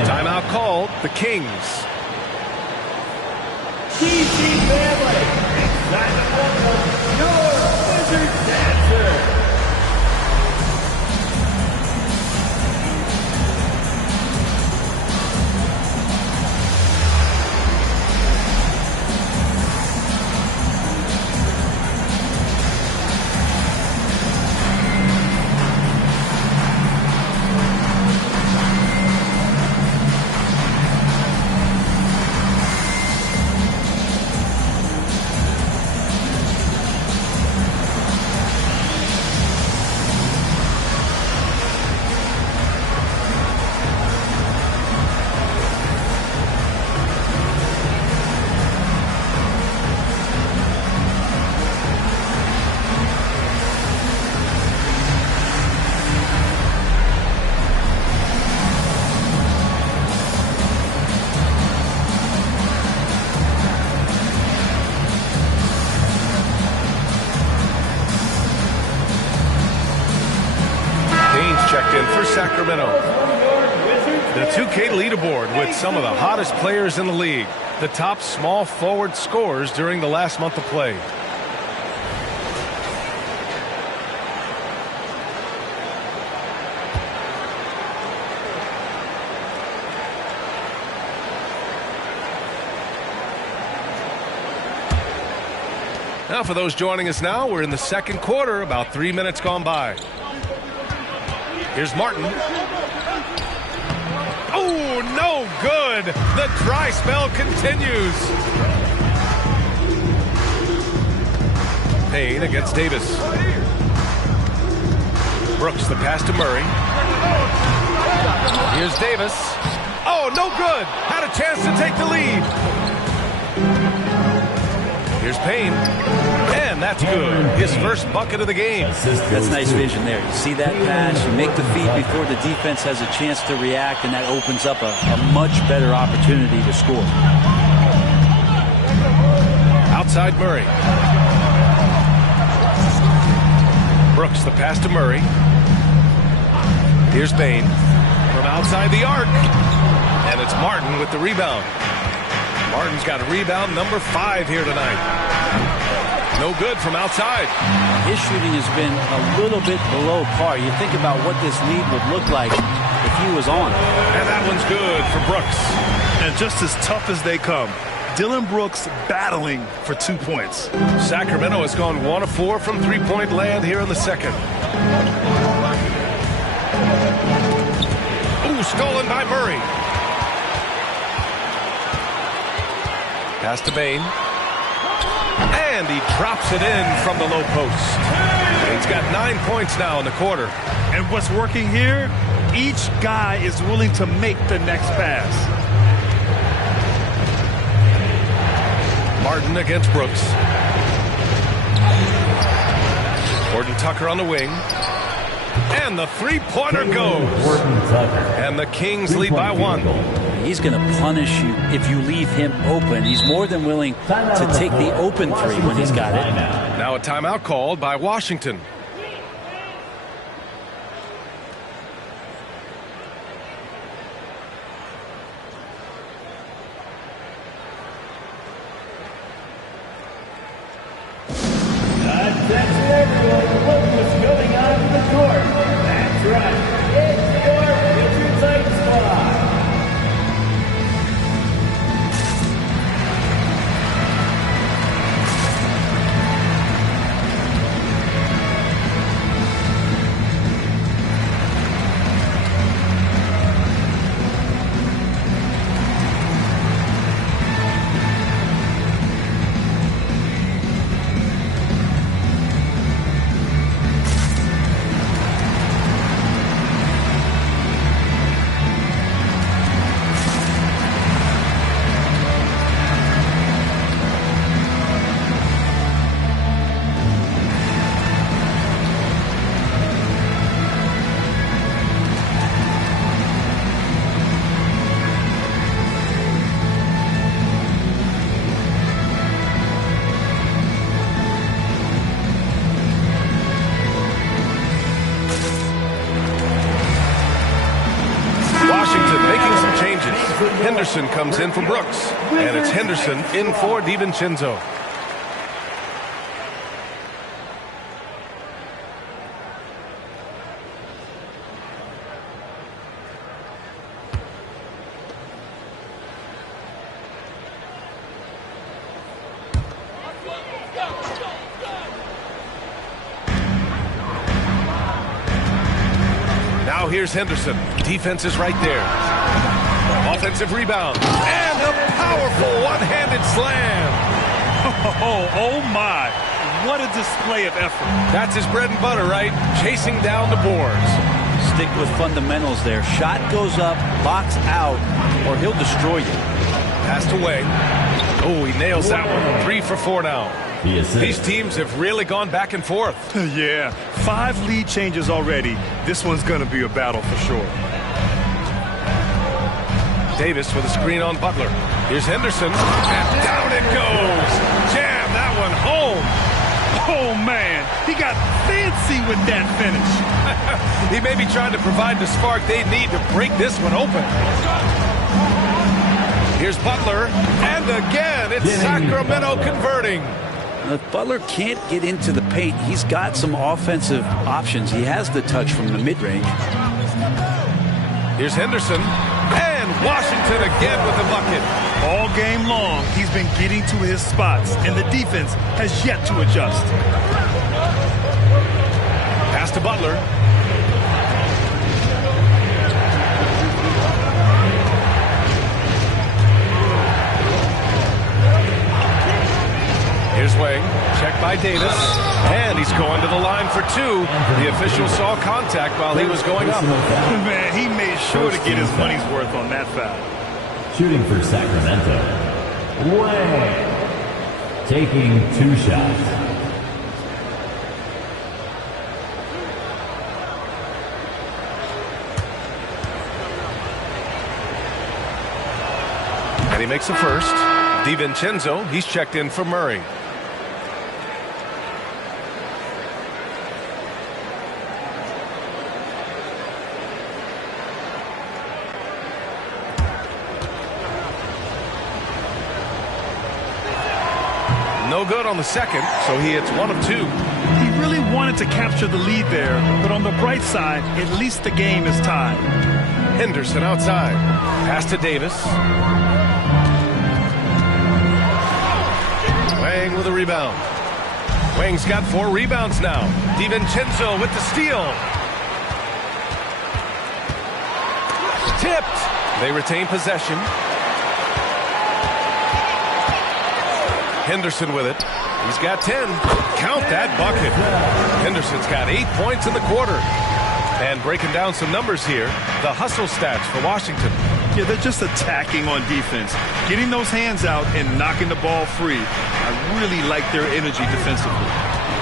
Timeout called. The Kings. TC Family, your Wizard dancer. Sacramento. The 2K leaderboard with some of the hottest players in the league. The top small forward scorers during the last month of play. Now for those joining us now, we're in the second quarter, about 3 minutes gone by. Here's Martin. Oh, no good. The dry spell continues. Payne against Davis. Brooks, the pass to Murray. Here's Davis. Oh, no good. Had a chance to take the lead. Here's Payne. And that's good. His first bucket of the game. That's nice vision there. You see that pass, you make the feed before the defense has a chance to react, and that opens up a much better opportunity to score. Outside Murray. Brooks, the pass to Murray. Here's Bain from outside the arc. And it's Martin with the rebound. Martin's got a rebound number 5 here tonight. No good from outside. His shooting has been a little bit below par. You think about what this lead would look like if he was on. And that one's good for Brooks. And just as tough as they come, Dillon Brooks battling for 2 points. Sacramento has gone 1 of 4 from three-point land here in the second. Ooh, stolen by Murray. Pass to Bain. And he drops it in from the low post. He's got 9 points now in the quarter. And what's working here? Each guy is willing to make the next pass. Martin against Brooks. Gordon Tucker on the wing. And the three-pointer goes. And the Kings lead by 1. He's going to punish you if you leave him open. He's more than willing to take the open three when he's got it. Now a timeout called by Washington. Attention everyone, look what's going on in the court. That's right, it's your Picture Tight Squad. Henderson comes in for Brooks. And it's Henderson in for DiVincenzo. Now here's Henderson. Defense is right there. Offensive rebound. And a powerful one-handed slam. Oh my. What a display of effort. That's his bread and butter, right? Chasing down the boards. Stick with fundamentals there. Shot goes up, box out, or he'll destroy you. Passed away. Oh, he nails that one. 3 for 4 now. These teams have really gone back and forth. Yeah, 5 lead changes already. This one's going to be a battle for sure. Davis with a screen on Butler. Here's Henderson. And down it goes. Jam that one home. Oh, man. He got fancy with that finish. He may be trying to provide the spark they need to break this one open. Here's Butler. And again, it's Sacramento converting. If Butler can't get into the paint, he's got some offensive options. He has the touch from the mid-range. Here's Henderson. And Washington again with the bucket. All game long, he's been getting to his spots, and the defense has yet to adjust. Pass to Butler. Here's Wang. Checked by Davis. And he's going to the line for 2. The official saw contact while he was going up. Man, he made sure to get his money's worth on that foul. Shooting for Sacramento. Wang. Taking 2 shots. And he makes the first. DiVincenzo, he's checked in for Murray. No good on the second, so he hits 1 of 2. He really wanted to capture the lead there, but on the bright side, at least the game is tied. Henderson outside. Pass to Davis. Wang with a rebound. Wang's got 4 rebounds now. DiVincenzo with the steal. tipped. They retain possession. Henderson with it. He's got 10. Count that bucket. Henderson's got 8 points in the quarter. And breaking down some numbers here, the hustle stats for Washington. Yeah, they're just attacking on defense, getting those hands out and knocking the ball free. I really like their energy defensively.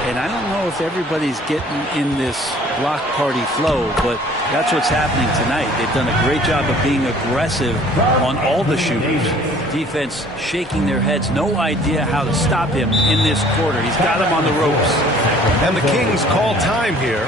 And I don't know if everybody's getting in this block party flow, but that's what's happening tonight. They've done a great job of being aggressive on all the shooters. Defense shaking their heads, no idea how to stop him in this quarter. He's got him on the ropes. And the Kings call time here.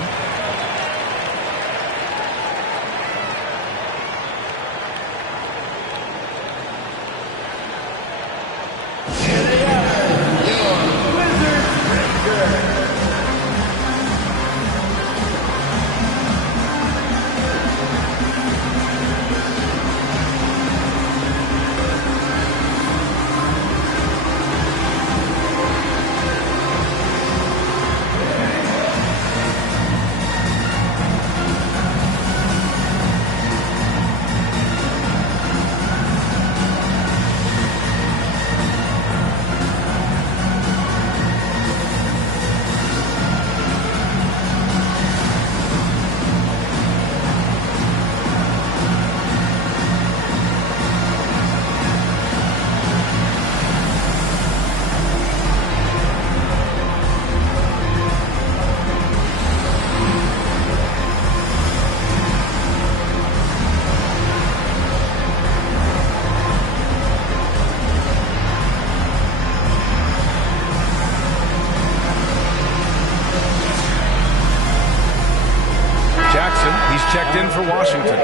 Checked in for Washington.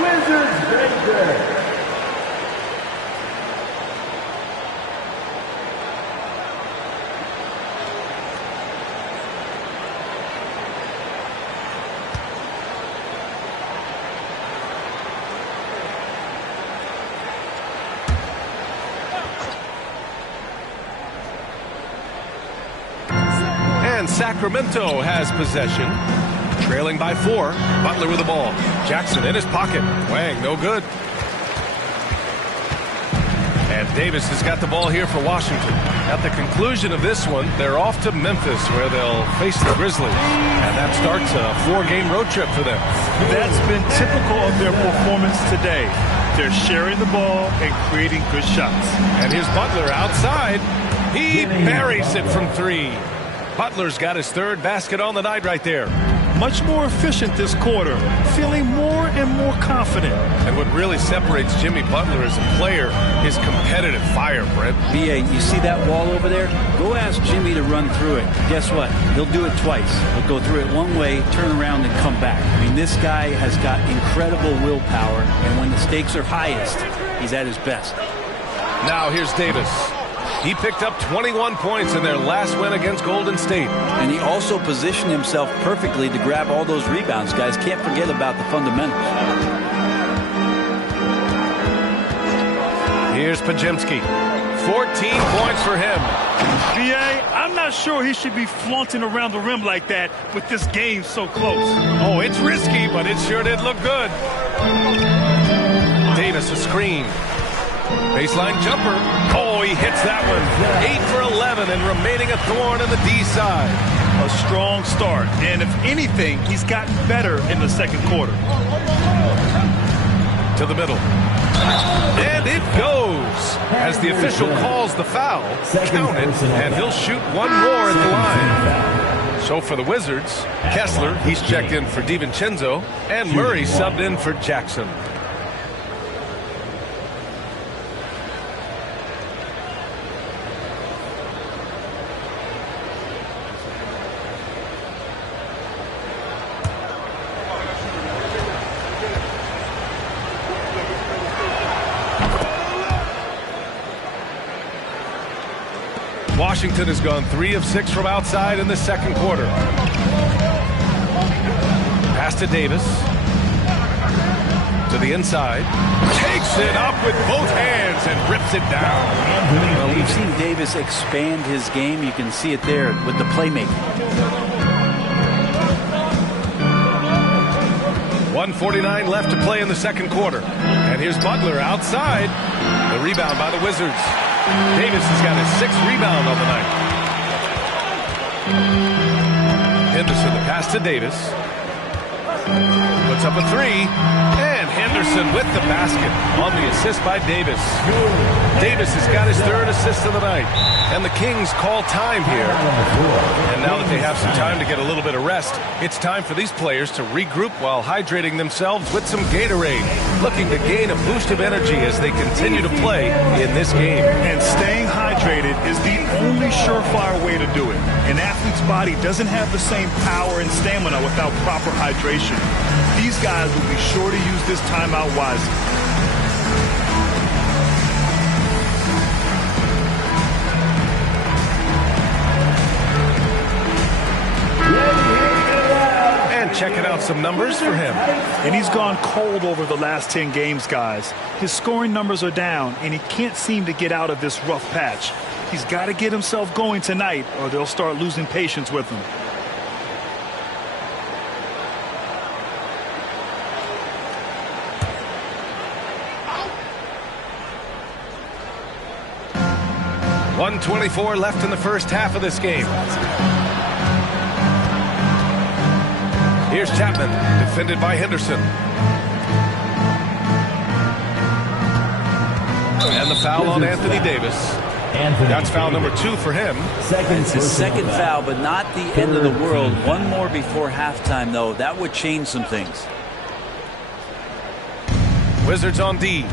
Wizards Ranger. And Sacramento has possession. Trailing by 4. Butler with the ball. Jackson in his pocket. Wang, no good. And Davis has got the ball here for Washington. At the conclusion of this one, they're off to Memphis, where they'll face the Grizzlies. And that starts a 4-game road trip for them. That's been typical of their performance today. They're sharing the ball and creating good shots. And here's Butler outside. He buries it from 3. Butler's got his 3rd basket on the night right there. Much more efficient this quarter, feeling more and more confident. And what really separates Jimmy Butler as a player is competitive fire, Brent. B.A., you see that wall over there? Go ask Jimmy to run through it. Guess what? He'll do it twice. He'll go through it one way, turn around, and come back. I mean, this guy has got incredible willpower, and when the stakes are highest, he's at his best. Now here's Davis. He picked up 21 points in their last win against Golden State. And he also positioned himself perfectly to grab all those rebounds, guys. Can't forget about the fundamentals. Here's Pajemski. 14 points for him. B.A., I'm not sure he should be flaunting around the rim like that with this game so close. Oh, it's risky, but it sure did look good. Davis a screen. Baseline jumper. Oh, he hits that one. 8 for 11 and remaining a thorn in the D side. A strong start. And if anything, he's gotten better in the second quarter. To the middle. And it goes. As the official calls the foul, count it, and he'll shoot one more at the line. So for the Wizards, Kessler, he's checked in for DiVincenzo, and Murray subbed in for Jackson. Washington has gone 3 of 6 from outside in the second quarter. Pass to Davis. To the inside. Takes it up with both hands and rips it down. Well, we've seen Davis expand his game. You can see it there with the playmaking. 1 1:49 left to play in the second quarter. And here's Butler outside. The rebound by the Wizards. Davis has got his 6th rebound on the night. Henderson, the pass to Davis. Puts up a 3. And Henderson with the basket on the assist by Davis. Davis has got his 3rd assist of the night. And the Kings call time here. And now that they have some time to get a little bit of rest, it's time for these players to regroup while hydrating themselves with some Gatorade, looking to gain a boost of energy as they continue to play in this game. And staying hydrated is the only surefire way to do it. An athlete's body doesn't have the same power and stamina without proper hydration. These guys will be sure to use this timeout wisely. And checking out some numbers for him. And he's gone cold over the last 10 games, guys. His scoring numbers are down, and he can't seem to get out of this rough patch. He's got to get himself going tonight, or they'll start losing patience with him. .124 left in the first half of this game. Here's Chapman, defended by Henderson. And the foul on Anthony Davis. That's foul number 2 for him. It's his 2nd foul, but not the end of the world. One more before halftime, though. That would change some things. Wizards on D.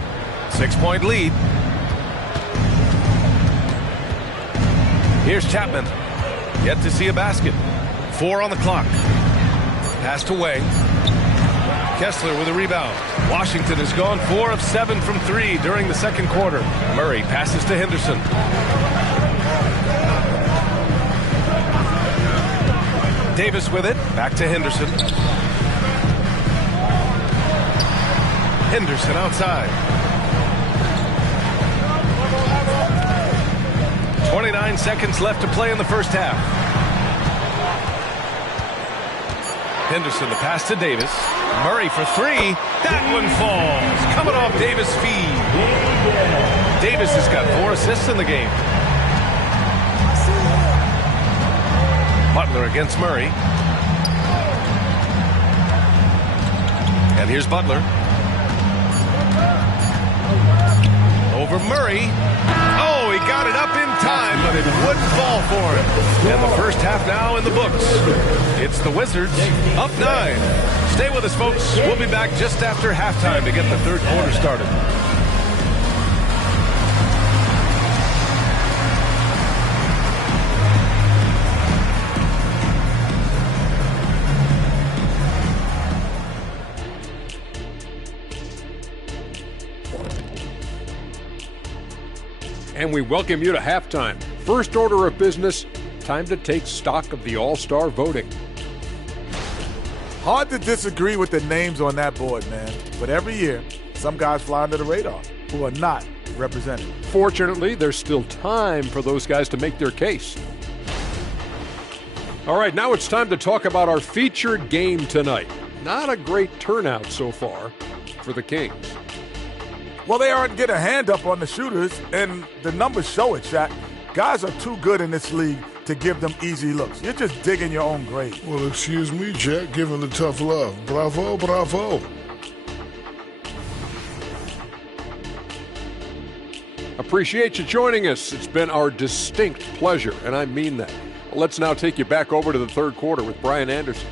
6-point lead. Here's Chapman. Yet to see a basket. 4 on the clock. Passed away. Kessler with a rebound. Washington has gone 4 of 7 from 3 during the second quarter. Murray passes to Henderson. Davis with it. Back to Henderson. Henderson outside. 29 seconds left to play in the first half. Henderson, the pass to Davis. Murray for 3. That one falls. Coming off Davis' feed. Davis has got 4 assists in the game. Butler against Murray. And here's Butler. Over Murray. Oh, he got it up in time, but it wouldn't fall for him. And the first half now in the books. It's the Wizards up 9. Stay with us, folks. We'll be back just after halftime to get the third quarter started. And we welcome you to halftime. First order of business, time to take stock of the All-Star voting. Hard to disagree with the names on that board, man. But every year, some guys fly under the radar who are not represented. Fortunately, there's still time for those guys to make their case. All right, now it's time to talk about our featured game tonight. Not a great turnout so far for the Kings. Well, they aren't getting a hand up on the shooters, and the numbers show it, Shaq. Guys are too good in this league to give them easy looks. You're just digging your own grave. Well, excuse me, Jack, giving the tough love. Bravo, bravo. Appreciate you joining us. It's been our distinct pleasure, and I mean that. Let's now take you back over to the third quarter with Brian Anderson.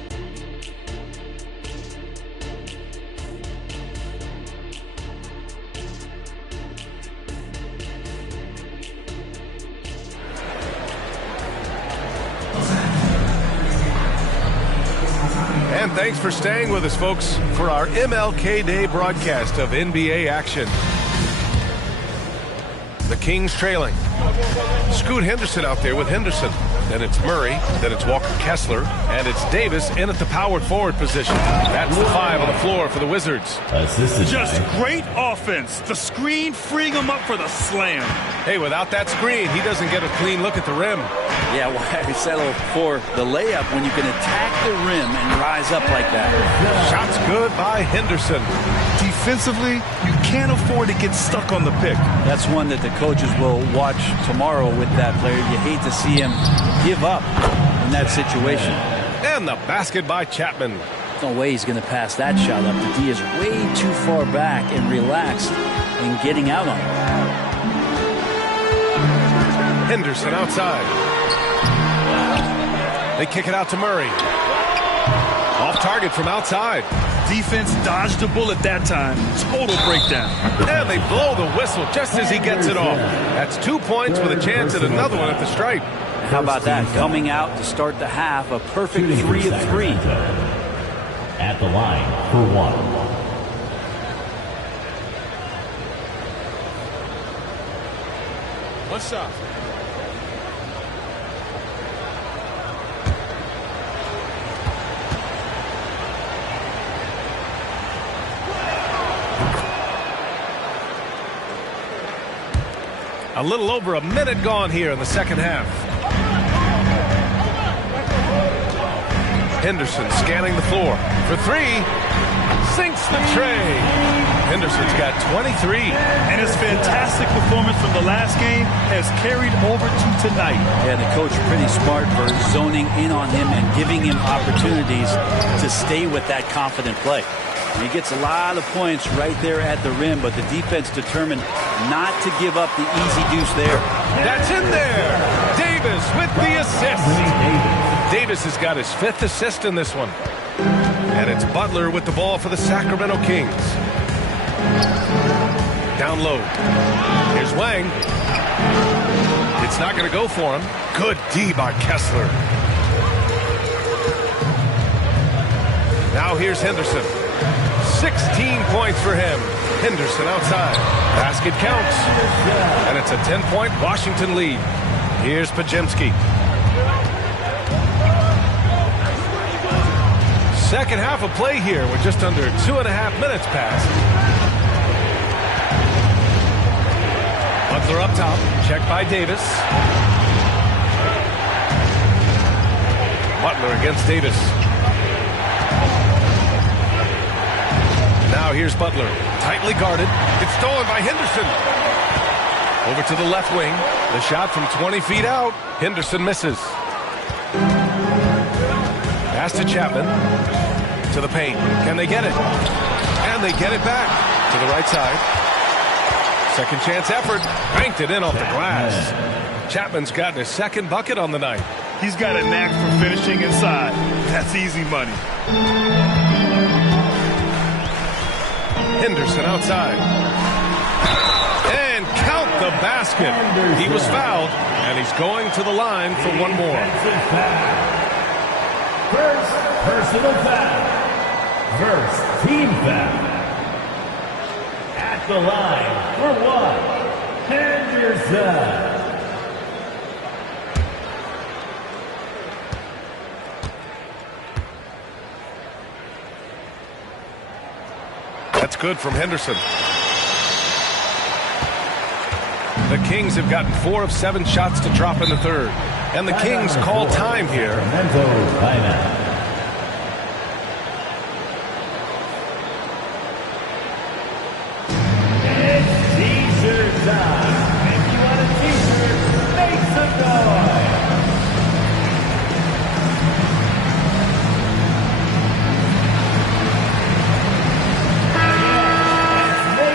And thanks for staying with us, folks, for our MLK Day broadcast of NBA action. The Kings trailing Scoot Henderson out there with Henderson. Then it's Murray. Then it's Walker Kessler. And it's Davis in at the powered forward position. That's the 5 on the floor for the Wizards. Just great offense. The screen freeing him up for the slam. Hey, without that screen, he doesn't get a clean look at the rim. Yeah, why settle for the layup when you can attack the rim and rise up like that? Shots good by Henderson. Defensively, you can't afford to get stuck on the pick. That's one that the coaches will watch tomorrow with that player. You hate to see him give up in that situation. And the basket by Chapman. No way he's going to pass that shot up. The D is way too far back and relaxed in getting out on it. Henderson outside. They kick it out to Murray. Off target from outside. Defense dodged a bullet that time. Total breakdown. And they blow the whistle just as he gets it off. That's 2 points with a chance at another one at the stripe. How about that? Coming out to start the half, a perfect 3 of 3. At the line for 1. What's up? A little over a minute gone here in the second half. Henderson scanning the floor for 3. Sinks the tray. Henderson's got 23. And his fantastic performance from the last game has carried over to tonight. Yeah, the coach pretty smart for zoning in on him and giving him opportunities to stay with that confident play. He gets a lot of points right there at the rim, but the defense determined not to give up the easy deuce there. That's in there. Davis with the assist. Davis has got his 5th assist in this one. And it's Butler with the ball for the Sacramento Kings. Down low. Here's Wang. It's not going to go for him. Good D by Kessler. Now here's Henderson. 16 points for him. Henderson outside. Basket counts. And it's a 10-point Washington lead. Here's Pajemski. Second half of play here with just under 2.5 minutes passed. Butler up top. Checked by Davis. Butler against Davis. Now here's Butler. Tightly guarded. It's stolen by Henderson. Over to the left wing. The shot from 20 feet out. Henderson misses. Pass to Chapman. To the paint. Can they get it? And they get it back. To the right side. Second chance effort. Banked it in off the glass. Chapman's gotten his 2nd bucket on the night. He's got a knack for finishing inside. That's easy money. Henderson outside. And count the basket. He was fouled, and he's going to the line for one more. First personal foul. First team foul. At the line for 1. Henderson. That's good from Henderson. The Kings have gotten 4 of 7 shots to drop in the third. And the Kings call time here. It's t-shirt time. If you want a t-shirt, make some noise.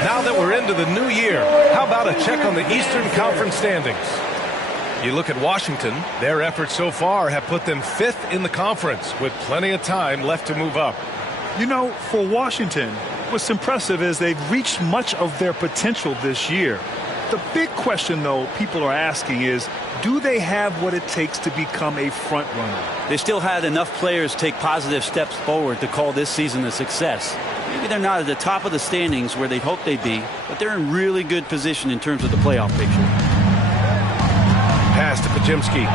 Now that we're into the new year, how about a check on the Eastern Conference standings? You look at Washington, their efforts so far have put them 5th in the conference with plenty of time left to move up. You know, for Washington, what's impressive is they've reached much of their potential this year. The big question, though, people are asking is, do they have what it takes to become a front runner? They still had enough players take positive steps forward to call this season a success. Maybe they're not at the top of the standings where they'd hope they'd be, but they're in really good position in terms of the playoff picture. Pajimski.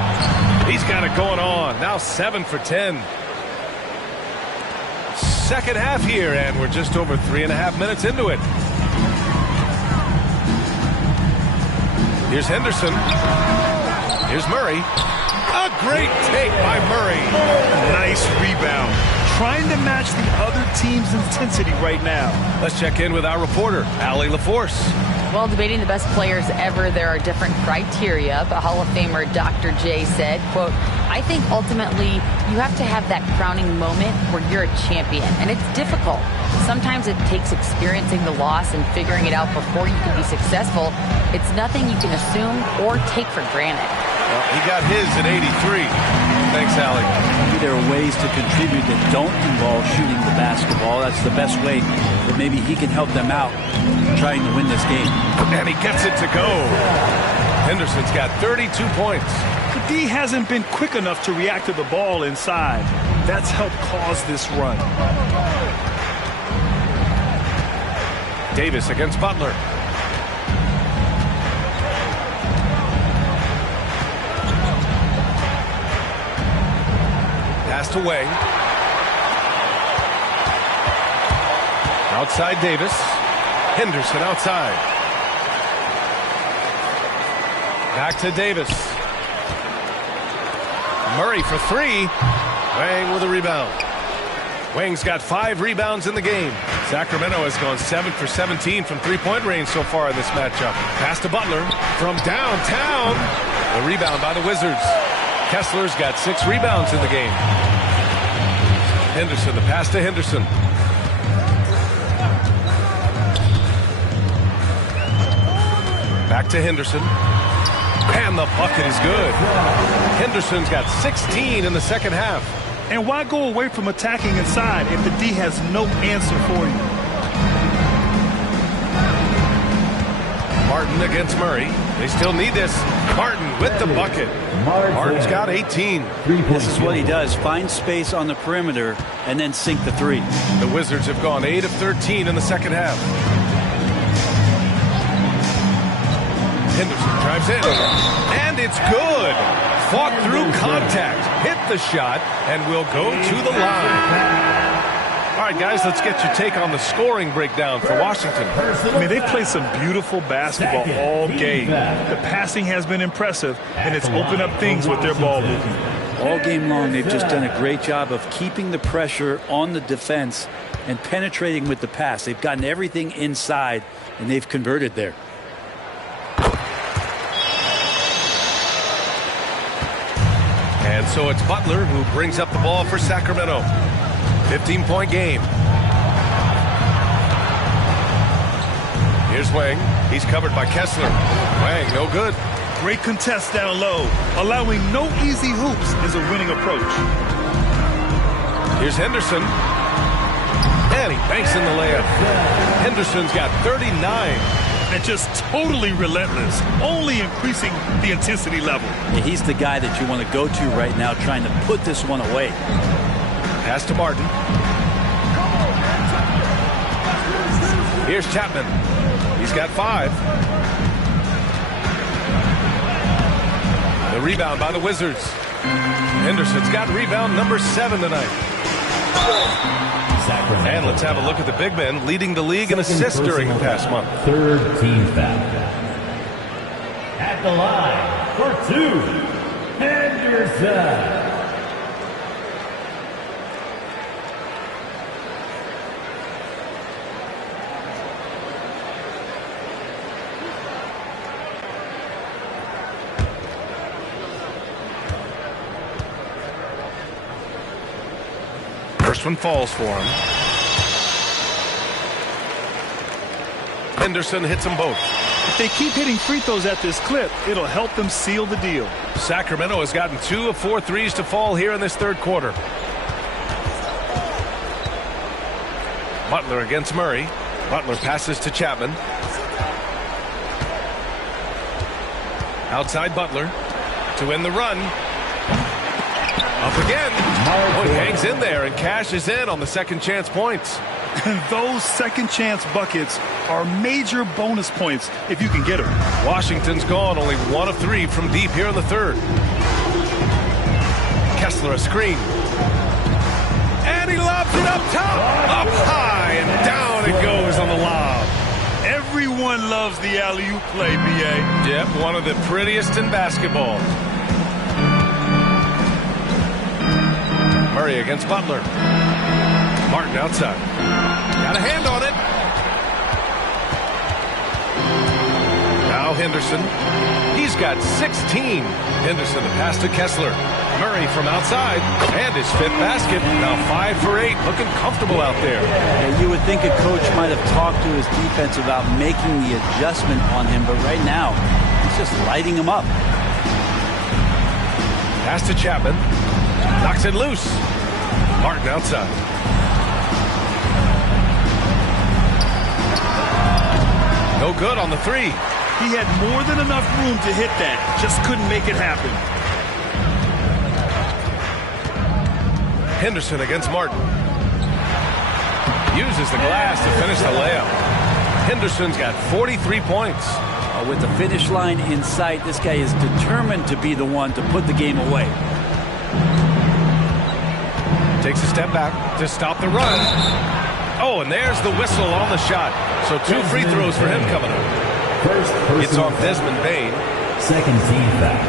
He's got it going on. Now 7 for 10. Second half here, and we're just over 3.5 minutes into it. Here's Henderson. Here's Murray. A great take by Murray. Nice rebound. Trying to match the other team's intensity right now. Let's check in with our reporter, Allie LaForce. Well, debating the best players ever, there are different criteria, but Hall of Famer Dr. J said, quote, I think ultimately you have to have that crowning moment where you're a champion, and it's difficult. Sometimes it takes experiencing the loss and figuring it out before you can be successful. It's nothing you can assume or take for granted. Well, he got his at 83. Thanks, Allie. Maybe there are ways to contribute that don't involve shooting the basketball. That's the best way that maybe he can help them out trying to win this game. And he gets it to go. Henderson's got 32 points. The D hasn't been quick enough to react to the ball inside. That's helped cause this run. Davis against Butler. Passed away. Outside Davis. Henderson outside. Back to Davis. Murray for three. Wang with a rebound. Wang's got 5 rebounds in the game. Sacramento has gone 7 for 17 from three-point range so far in this matchup. Pass to Butler from downtown. The rebound by the Wizards. Kessler's got 6 rebounds in the game. Henderson, the pass to Henderson. Back to Henderson. And the bucket is good. Henderson's got 16 in the second half. And why go away from attacking inside if the D has no answer for you? Martin against Murray. They still need this. Martin with the bucket. Martin's got 18. This is what he does. Find space on the perimeter and then sink the three. The Wizards have gone 8 of 13 in the second half. Henderson drives in. And it's good. Fought through contact. Hit the shot and will go to the line. All right, guys, let's get your take on the scoring breakdown for Washington. I mean, they played some beautiful basketball all game. The passing has been impressive, and it's opened up things with their ball movement. All game long, they've just done a great job of keeping the pressure on the defense and penetrating with the pass. They've gotten everything inside, and they've converted there. And so it's Butler who brings up the ball for Sacramento. 15-point game. Here's Wang. He's covered by Kessler. Wang, no good. Great contest down low. Allowing no easy hoops is a winning approach. Here's Henderson. And he banks in the layup. Henderson's got 39. And just totally relentless, only increasing the intensity level. Yeah, he's the guy that you want to go to right now, trying to put this one away. Pass to Martin. Here's Chapman. He's got 5. The rebound by the Wizards. Henderson's got rebound number 7 tonight. And let's have a look at the big men leading the league in assists during the past month. Third team foul. At the line for 2, Henderson. First one falls for him. Henderson hits them both. If they keep hitting free throws at this clip, it'll help them seal the deal. Sacramento has gotten 2 of 4 threes to fall here in this third quarter. Butler against Murray. Butler passes to Chapman. Outside Butler to win the run. Up again. Oh, he hangs in there and cashes in on the second chance points. And those second chance buckets are major bonus points if you can get them. Washington's gone only 1 of 3 from deep here in the third. Kessler a screen. And he lobs it up top. Up high and down it goes on the lob. Everyone loves the alley-oop play, B.A. Yep, one of the prettiest in basketball. Murray against Butler. Martin outside. Got a hand on it. Now Henderson. He's got 16. Henderson the pass to Kessler. Murray from outside. And his 5th basket. Now 5 for 8. Looking comfortable out there. Yeah, you would think a coach might have talked to his defense about making the adjustment on him, but right now, he's just lighting him up. Pass to Chapman. Knocks it loose. Martin outside. No good on the 3. He had more than enough room to hit that. Just couldn't make it happen. Henderson against Martin. Uses the glass to finish the layup. Henderson's got 43 points. With the finish line in sight, this guy is determined to be the one to put the game away. Takes a step back to stop the run. Oh, and there's the whistle on the shot. So 2 free throws for him coming up. It's on Desmond Bain. Second team foul.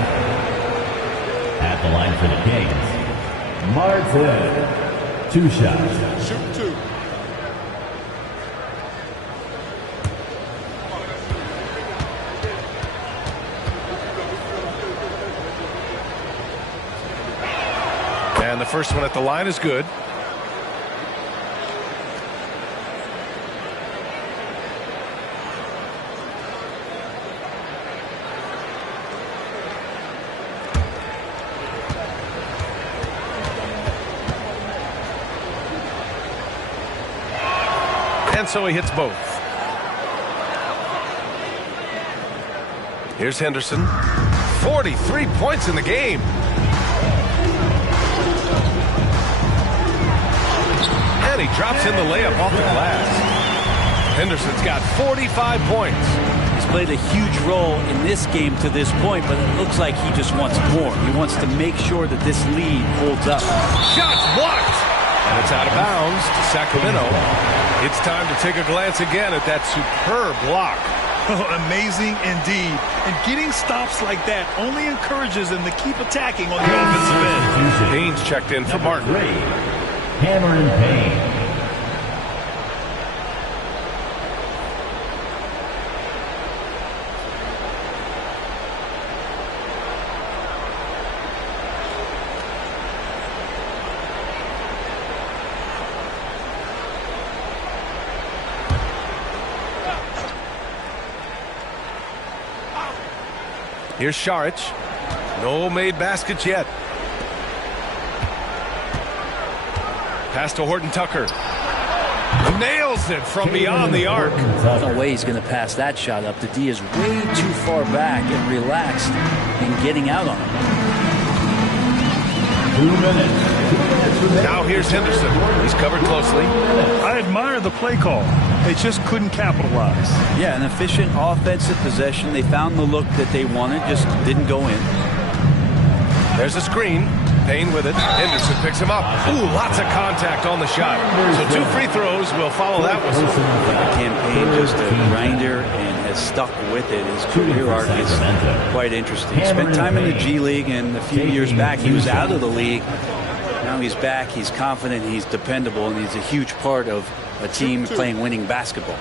At the line for the Kings, Martin. 2 shots. Shoot 2. And the first one at the line is good. And so he hits both. Here's Henderson. 43 points in the game. And he drops in the layup off the glass. Henderson's got 45 points. He's played a huge role in this game to this point, but it looks like he just wants more. He wants to make sure that this lead holds up. Shots blocked. And it's out of bounds to Sacramento. It's time to take a glance again at that superb block. Oh, amazing indeed. And getting stops like that only encourages them to keep attacking on the offensive end. Payne's checked in for Martin. Cameron Payne. Here's Šarić. No made baskets yet. Pass to Horton Tucker. Nails it from beyond the arc. There's no way he's going to pass that shot up. The D is way too far back and relaxed in getting out on him. 2 minutes. Now here's Henderson. He's covered closely. I admire the play call. They just couldn't capitalize. Yeah, an efficient offensive possession. They found the look that they wanted, just didn't go in. There's a screen. Payne with it. Henderson picks him up. Ooh, lots of contact on the shot. So 2 free throws will follow that whistle. Campaign just a grinder and has stuck with it. His career arc is quite interesting. He spent time in the G League, and a few years back he was out of the league. Now he's back. He's confident. He's dependable, and he's a huge part of a team playing winning basketball.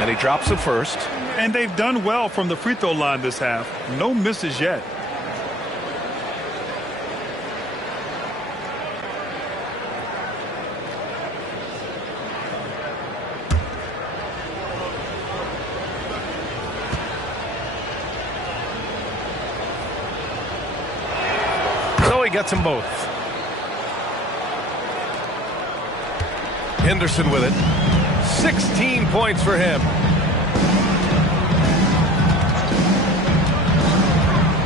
And he drops it first. And they've done well from the free throw line this half. No misses yet. So he gets them both. Henderson with it. 16 points for him.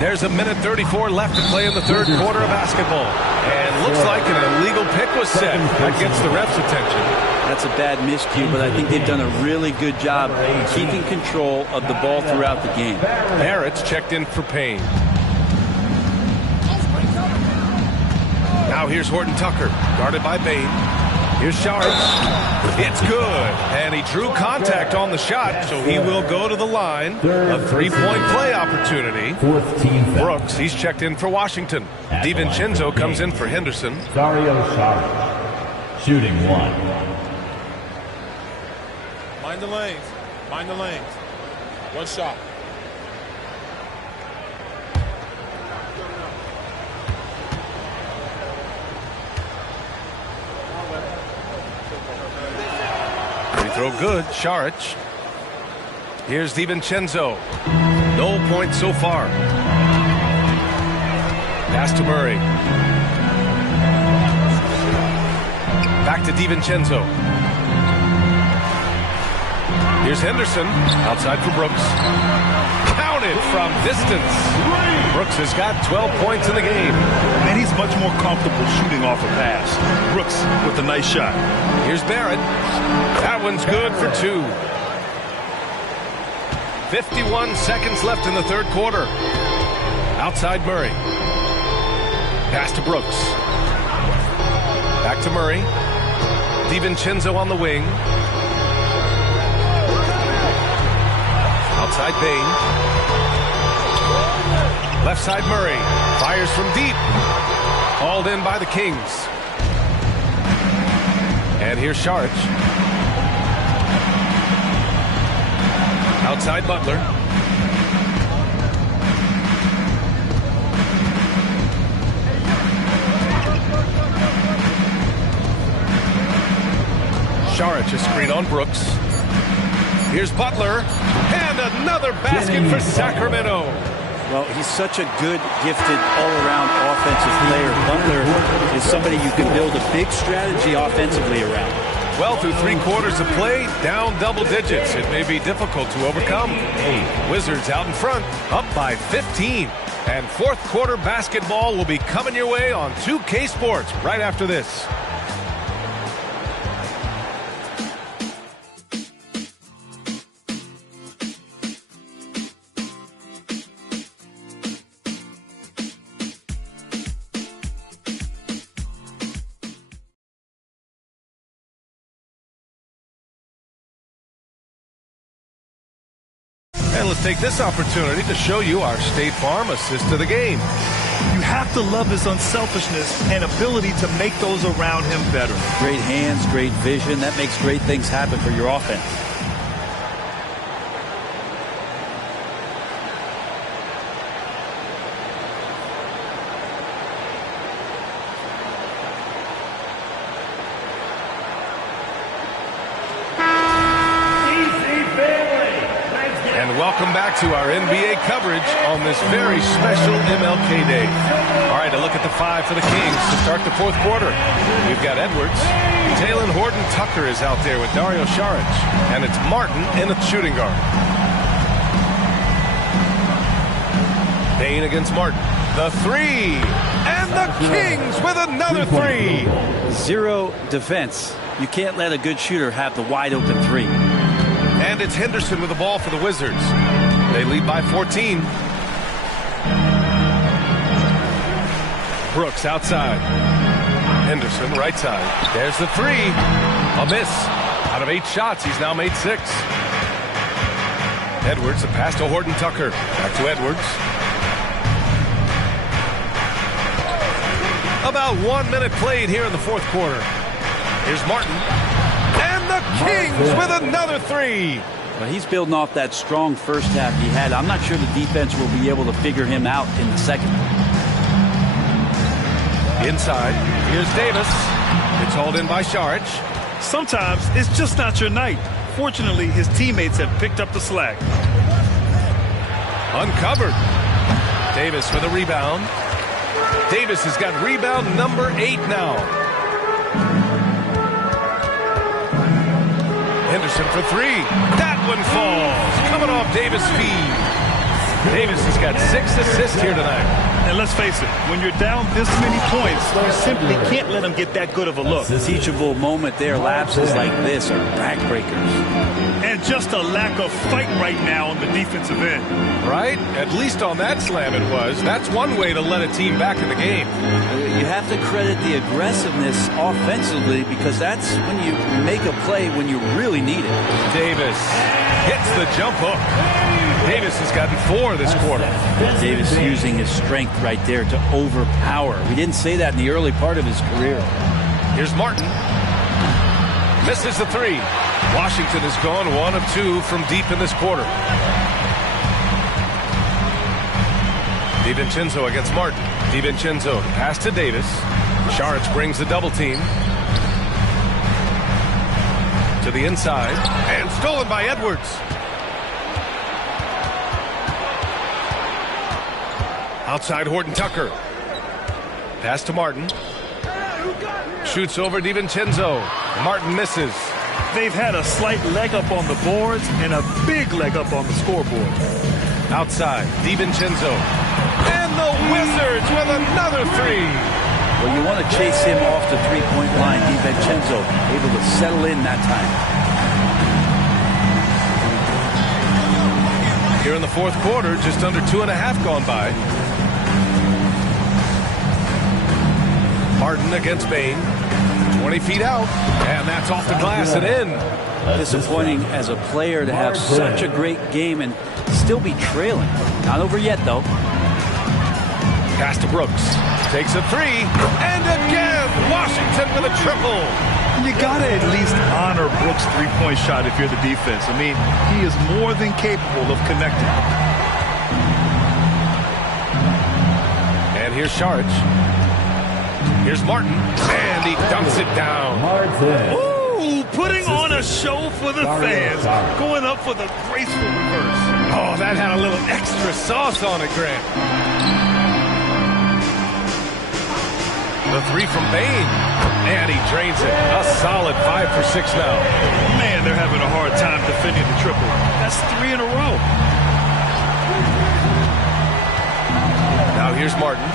There's a minute 34 left to play in the third quarter of basketball. And looks like an illegal pick was set. That gets the ref's attention. That's a bad miscue, but I think they've done a really good job keeping control of the ball throughout the game. Barrett's checked in for Payne. Now here's Horton Tucker, guarded by Bain. Here's Sharp. It's good. And he drew contact on the shot, so he will go to the line. A three-point play opportunity. Brooks, he's checked in for Washington. DiVincenzo comes in for Henderson. Dario Saric, shooting 1. Mind the lanes. Mind the lanes. One shot. Free throw good. Saric. Here's DiVincenzo. No points so far. Pass to Murray. Back to DiVincenzo. Here's Henderson, outside for Brooks. Counted from distance. Brooks has got 12 points in the game. And he's much more comfortable shooting off a pass. Brooks with a nice shot. Here's Barrett. That one's good for 2. 51 seconds left in the third quarter. Outside Murray. Pass to Brooks. Back to Murray. DiVincenzo on the wing. Outside Bain. Left side Murray. Fires from deep. Hauled in by the Kings. And here's Saric. Outside Butler. Saric, a screen on Brooks. Here's Butler. And another basket for Sacramento. Well, he's such a good, gifted, all-around offensive player. Butler is somebody you can build a big strategy offensively around. Well, through 3 quarters of play, down double digits. It may be difficult to overcome. Wizards out in front, up by 15. And fourth quarter basketball will be coming your way on 2K Sports right after this. And let's take this opportunity to show you our State Farm assist to the game. You have to love his unselfishness and ability to make those around him better. Great hands, great vision. That makes great things happen for your offense. Welcome back to our NBA coverage on this very special MLK Day. All right, a look at the 5 for the Kings to start the fourth quarter. We've got Edwards. Talen Horton Tucker is out there with Dario Saric. And it's Martin in the shooting guard. Payne against Martin. The 3. And the Kings with another 3. Zero defense. You can't let a good shooter have the wide open 3. And it's Henderson with the ball for the Wizards. They lead by 14. Brooks outside. Henderson right side. There's the 3. A miss. Out of 8 shots, he's now made 6. Edwards, a pass to Horton Tucker. Back to Edwards. About 1 minute played here in the fourth quarter. Here's Martin. The Kings with another 3. Well, he's building off that strong first half he had. I'm not sure the defense will be able to figure him out in the second. Inside, here's Davis. It's hauled in by Saric. Sometimes it's just not your night. Fortunately, his teammates have picked up the slack. Uncovered. Davis with a rebound. Davis has got rebound number 8 now. Henderson for 3. That one falls. Coming off Davis' feed. Davis has got 6 assists here tonight. And let's face it, when you're down this many points, you simply can't let them get that good of a look. The teachable moment there, lapses like this are backbreakers. And just a lack of fight right now on the defensive end. Right? At least on that slam it was. That's one way to let a team back in the game. You have to credit the aggressiveness offensively because that's when you make a play when you really need it. Davis hits the jump hook. Davis has gotten 4 this quarter. Davis using his strength right there to overpower. We didn't say that in the early part of his career. Here's Martin. Misses the 3. Washington has gone 1 of 2 from deep in this quarter. DiVincenzo against Martin. DiVincenzo pass to Davis. Saric brings the double team to the inside and stolen by Edwards. Outside Horton Tucker. Pass to Martin. Shoots over DiVincenzo. Martin misses. They've had a slight leg up on the boards and a big leg up on the scoreboard. Outside, DiVincenzo. And the Wizards with another 3. Well, you want to chase him off the three-point line. DiVincenzo able to settle in that time. Here in the fourth quarter, just under 2.5 gone by. Martin against Bain. 20 feet out, and that's off the glass and in. Disappointing as a player to have such a great game and still be trailing. Not over yet, though. Pass to Brooks. Takes a 3, and again, Washington with a triple. You got to at least honor Brooks' three-point shot if you're the defense. I mean, he is more than capable of connecting. And here's Saric. Here's Martin, and he dunks it down. Ooh, putting on a show for the fans. Going up for the graceful reverse. Oh, that had a little extra sauce on it, Grant. The 3 from Bain, and he drains it. A solid 5 for 6 now. Man, they're having a hard time defending the triple. That's 3 in a row. Now here's Martin.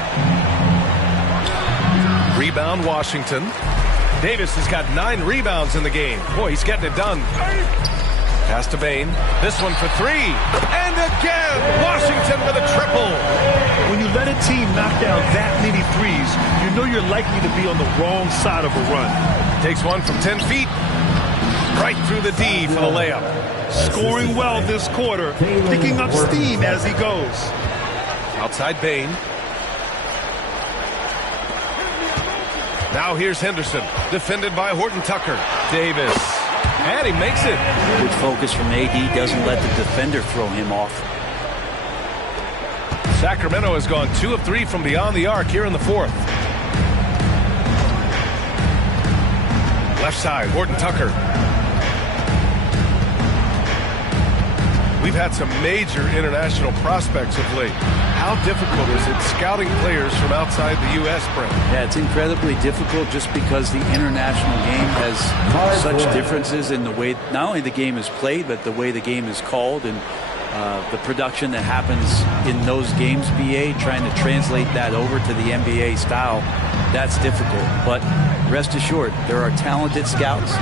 Rebound, Washington. Davis has got 9 rebounds in the game. Boy, he's getting it done. Pass to Bain. This one for 3. And again, Washington with a triple. When you let a team knock down that many threes, you know you're likely to be on the wrong side of a run. Takes one from 10 feet. Right through the D for the layup. Scoring well this quarter. Picking up steam as he goes. Outside Bain. Now here's Henderson, defended by Horton Tucker. Davis, and he makes it. Good focus from AD, doesn't let the defender throw him off. Sacramento has gone 2 of 3 from beyond the arc here in the fourth. Left side, Horton Tucker. We've had some major international prospects of late. How difficult is it scouting players from outside the U.S., Brent? Yeah, it's incredibly difficult just because the international game has such differences in the way not only the game is played, but the way the game is called and the production that happens in those games, BA, trying to translate that over to the NBA style, that's difficult. But rest assured, there are talented scouts,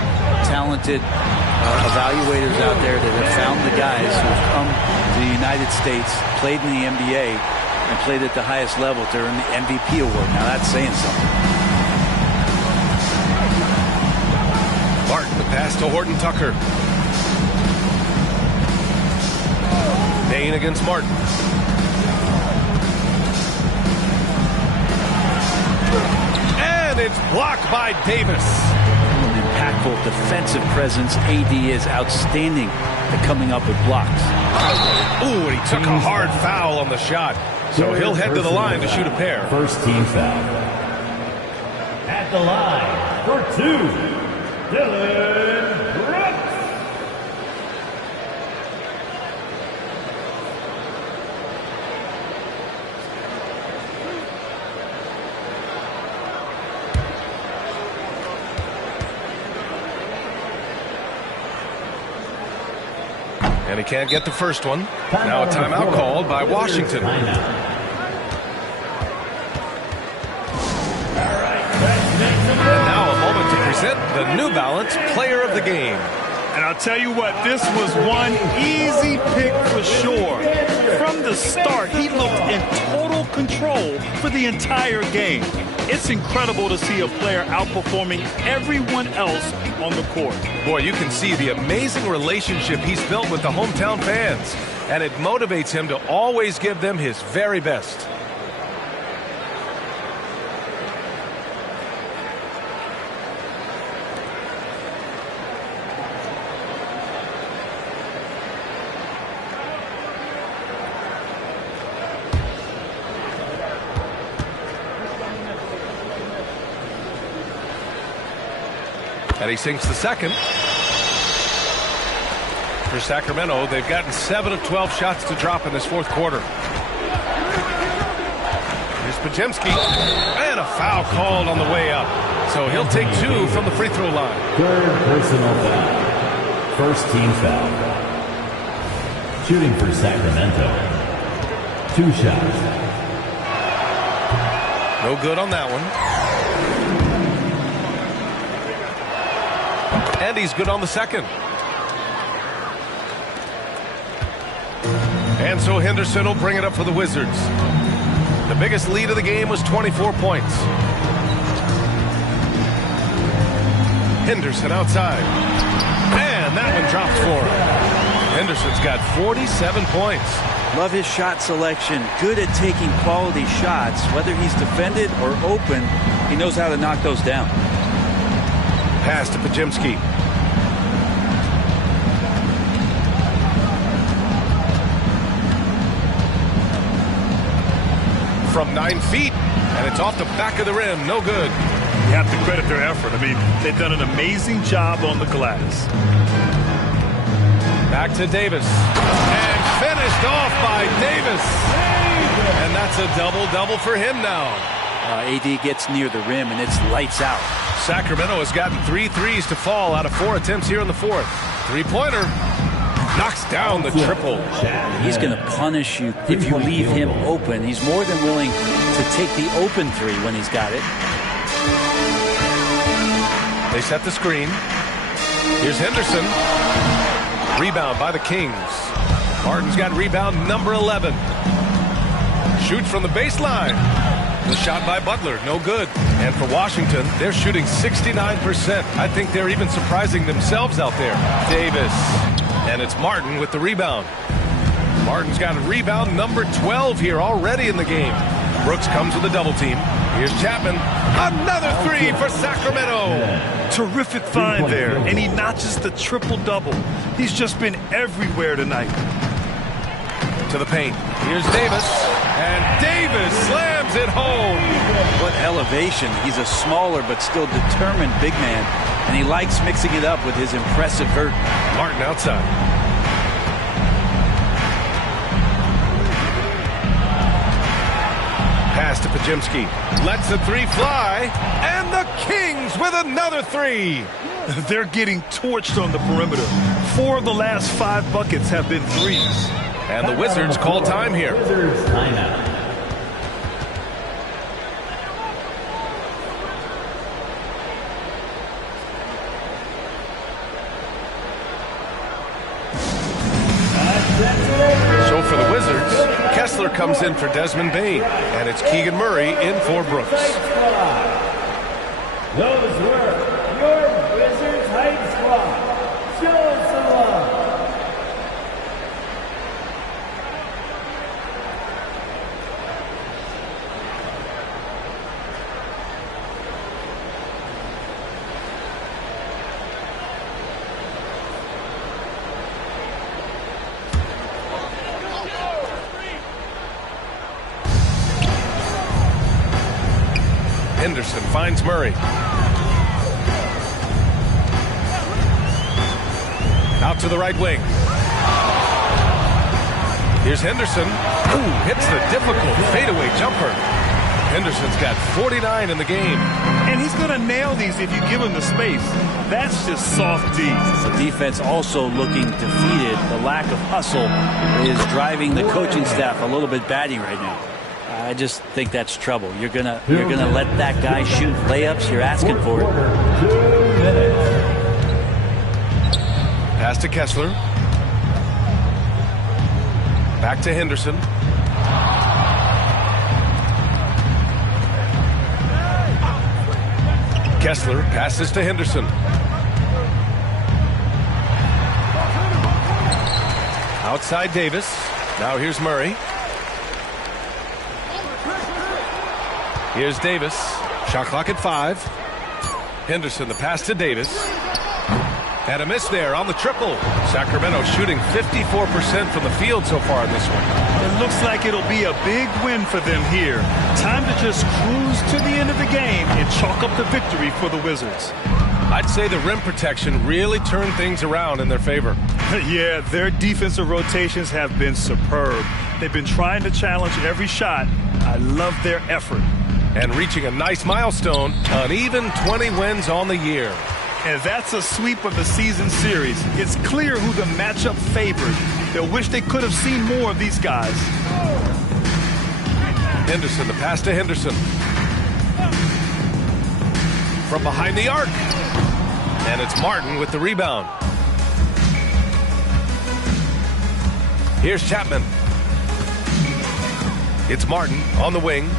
talented evaluators out there that have found the guys who have come to the United States, played in the NBA, and played at the highest level to earn the MVP award. Now that's saying something. Martin, the pass to Horton Tucker. Bain against Martin. And it's blocked by Davis. An impactful defensive presence. AD is outstanding at coming up with blocks. Ooh, and he took a hard foul on the shot. So he'll head to the line to shoot a pair. First team foul. At the line for 2, Dillon Brooks. And he can't get the first one. Now a timeout called by Washington. And now a moment to present the New Balance Player of the Game. And I'll tell you what, this was one easy pick for sure. From the start, he looked in total control for the entire game. It's incredible to see a player outperforming everyone else on the court. Boy, you can see the amazing relationship he's built with the hometown fans, and it motivates him to always give them his very best. And he sinks the second. For Sacramento, they've gotten 7 of 12 shots to drop in this fourth quarter. Here's Podziemski. And a foul called on the way up. So he'll take 2 from the free throw line. Third personal foul. First team foul. Shooting for Sacramento. 2 shots. No good on that one. And he's good on the second. And so Henderson will bring it up for the Wizards. The biggest lead of the game was 24 points. Henderson outside. And that one dropped for him. Henderson's got 47 points. Love his shot selection. Good at taking quality shots. Whether he's defended or open, he knows how to knock those down. Pass to Podziemski. From 9 feet, and it's off the back of the rim. No good. You have to credit their effort. I mean, they've done an amazing job on the glass. Back to Davis. And finished off by Davis. And that's a double-double for him now. AD gets near the rim, and it's lights out. Sacramento has gotten 3 threes to fall out of 4 attempts here in the fourth. Three-pointer. Knocks down the triple. He's going to punish you if you leave him open. He's more than willing to take the open 3 when he's got it. They set the screen. Here's Henderson. Rebound by the Kings. Martin's got rebound number 11. Shoots from the baseline. The shot by Butler, no good. And for Washington, they're shooting 69%. I think they're even surprising themselves out there. Davis. And it's Martin with the rebound. Martin's got a rebound number 12 here already in the game. Brooks comes with a double team. Here's Chapman. Another 3 for Sacramento. Terrific find there, and he notches the triple-double. He's just been everywhere tonight. To the paint. Here's Davis. And Davis slams it home. What elevation. He's a smaller but still determined big man. And he likes mixing it up with his impressive vert. Martin outside. Pass to Podziemski. Lets the 3 fly. And the Kings with another 3. They're getting torched on the perimeter. 4 of the last 5 buckets have been threes. And the Wizards call time here. Wizards timeout. So for the Wizards, Kessler comes in for Desmond Bane, and it's Keegan Murray in for Brooks. Those were your Wizards Heights squad. Show us some love. Henderson finds Murray. Out to the right wing. Here's Henderson. Ooh, hits the difficult fadeaway jumper. Henderson's got 49 in the game. And he's going to nail these if you give him the space. That's just soft D. The defense also looking defeated. The lack of hustle is driving the coaching staff a little bit batty right now. I just think that's trouble. You're gonna let that guy shoot layups. You're asking for it. Pass to Kessler. Back to Henderson. Kessler passes to Henderson. Outside Davis. Now here's Murray. Here's Davis. Shot clock at 5. Henderson, the pass to Davis. And a miss there on the triple. Sacramento shooting 54% from the field so far in this one. It looks like it'll be a big win for them here. Time to just cruise to the end of the game and chalk up the victory for the Wizards. I'd say the rim protection really turned things around in their favor. Yeah, their defensive rotations have been superb. They've been trying to challenge every shot. I love their effort. And reaching a nice milestone, an even 20 wins on the year. And that's a sweep of the season series. It's clear who the matchup favored. They'll wish they could have seen more of these guys. Henderson, the pass to Henderson. From behind the arc. And it's Martin with the rebound. Here's Chapman. It's Martin on the wing.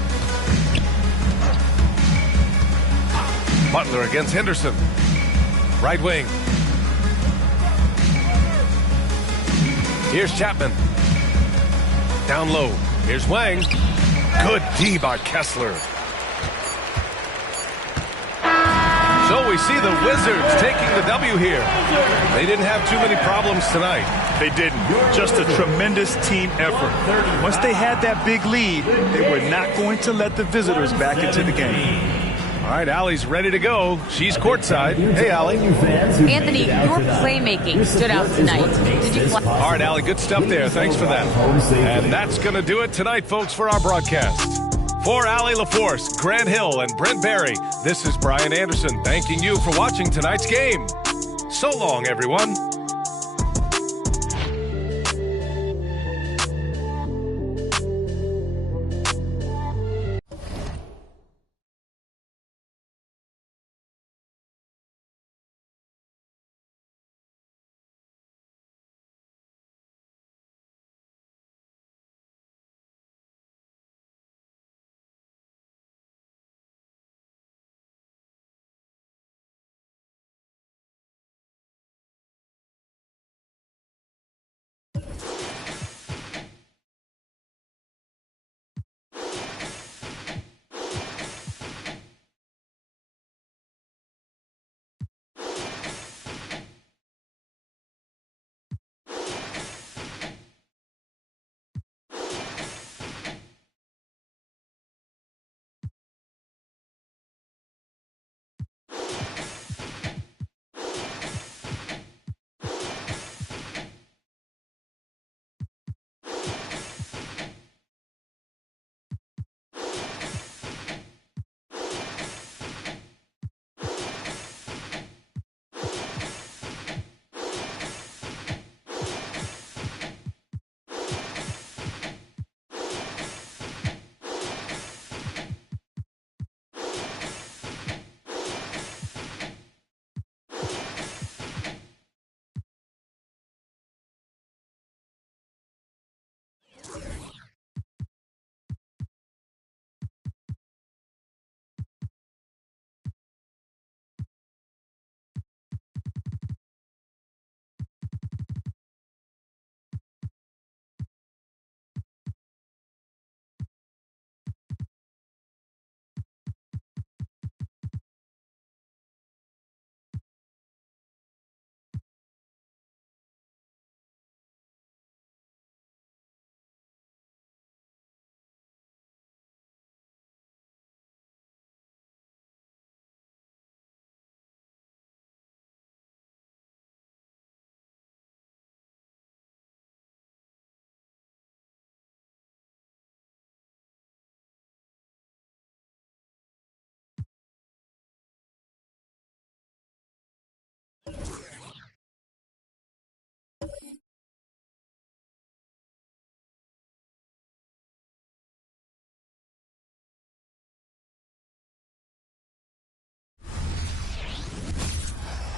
Butler against Henderson. Right wing. Here's Chapman. Down low. Here's Wang. Good D by Kessler. So we see the Wizards taking the W here. They didn't have too many problems tonight. They didn't. Just a tremendous team effort. Once they had that big lead, they were not going to let the visitors back into the game. All right, Allie's ready to go. She's courtside. Hey, Allie. Anthony, your playmaking stood out tonight. Did you play? All right, Allie, good stuff there. Thanks for that. And that's going to do it tonight, folks, for our broadcast. For Allie LaForce, Grant Hill, and Brent Barry, this is Brian Anderson thanking you for watching tonight's game. So long, everyone.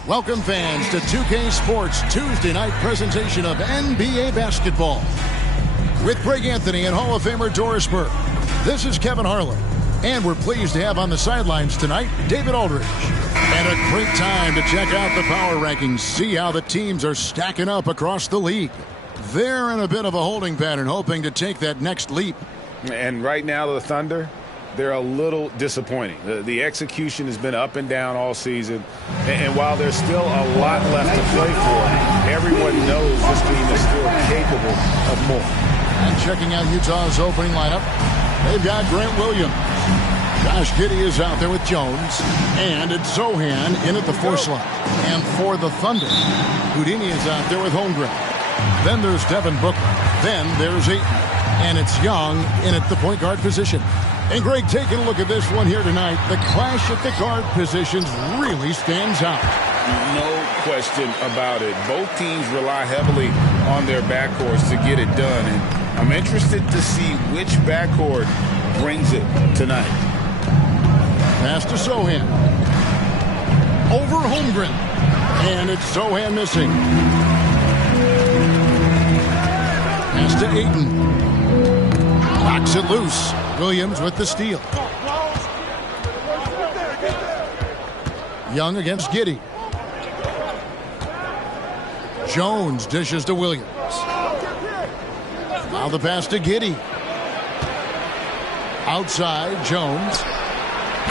Welcome, fans, to 2K Sports Tuesday night presentation of NBA basketball. With Greg Anthony and Hall of Famer Doris Burke, this is Kevin Harlan. And we're pleased to have on the sidelines tonight, David Aldridge. And a great time to check out the power rankings, see how the teams are stacking up across the league. They're in a bit of a holding pattern, hoping to take that next leap. And right now, the Thunder, they're a little disappointing. The execution has been up and down all season. And while there's still a lot left to play for, everyone knows this team is still capable of more. And checking out Utah's opening lineup, they've got Grant Williams. Josh Giddey is out there with Jones. And it's Zohan in at the 4 slot. And for the Thunder, Houdini is out there with Holmgren. Then there's Devin Booker. Then there's Ayton. And it's Young in at the point guard position. And Greg, taking a look at this one here tonight, the clash at the guard positions really stands out. No question about it. Both teams rely heavily on their backcourts to get it done. And I'm interested to see which backcourt brings it tonight. Pass to Zohan. Over Holmgren. And it's Zohan missing. Pass to Ayton. Knocks it loose. Williams with the steal. Young against Giddey. Jones dishes to Williams. Now the pass to Giddey. Outside, Jones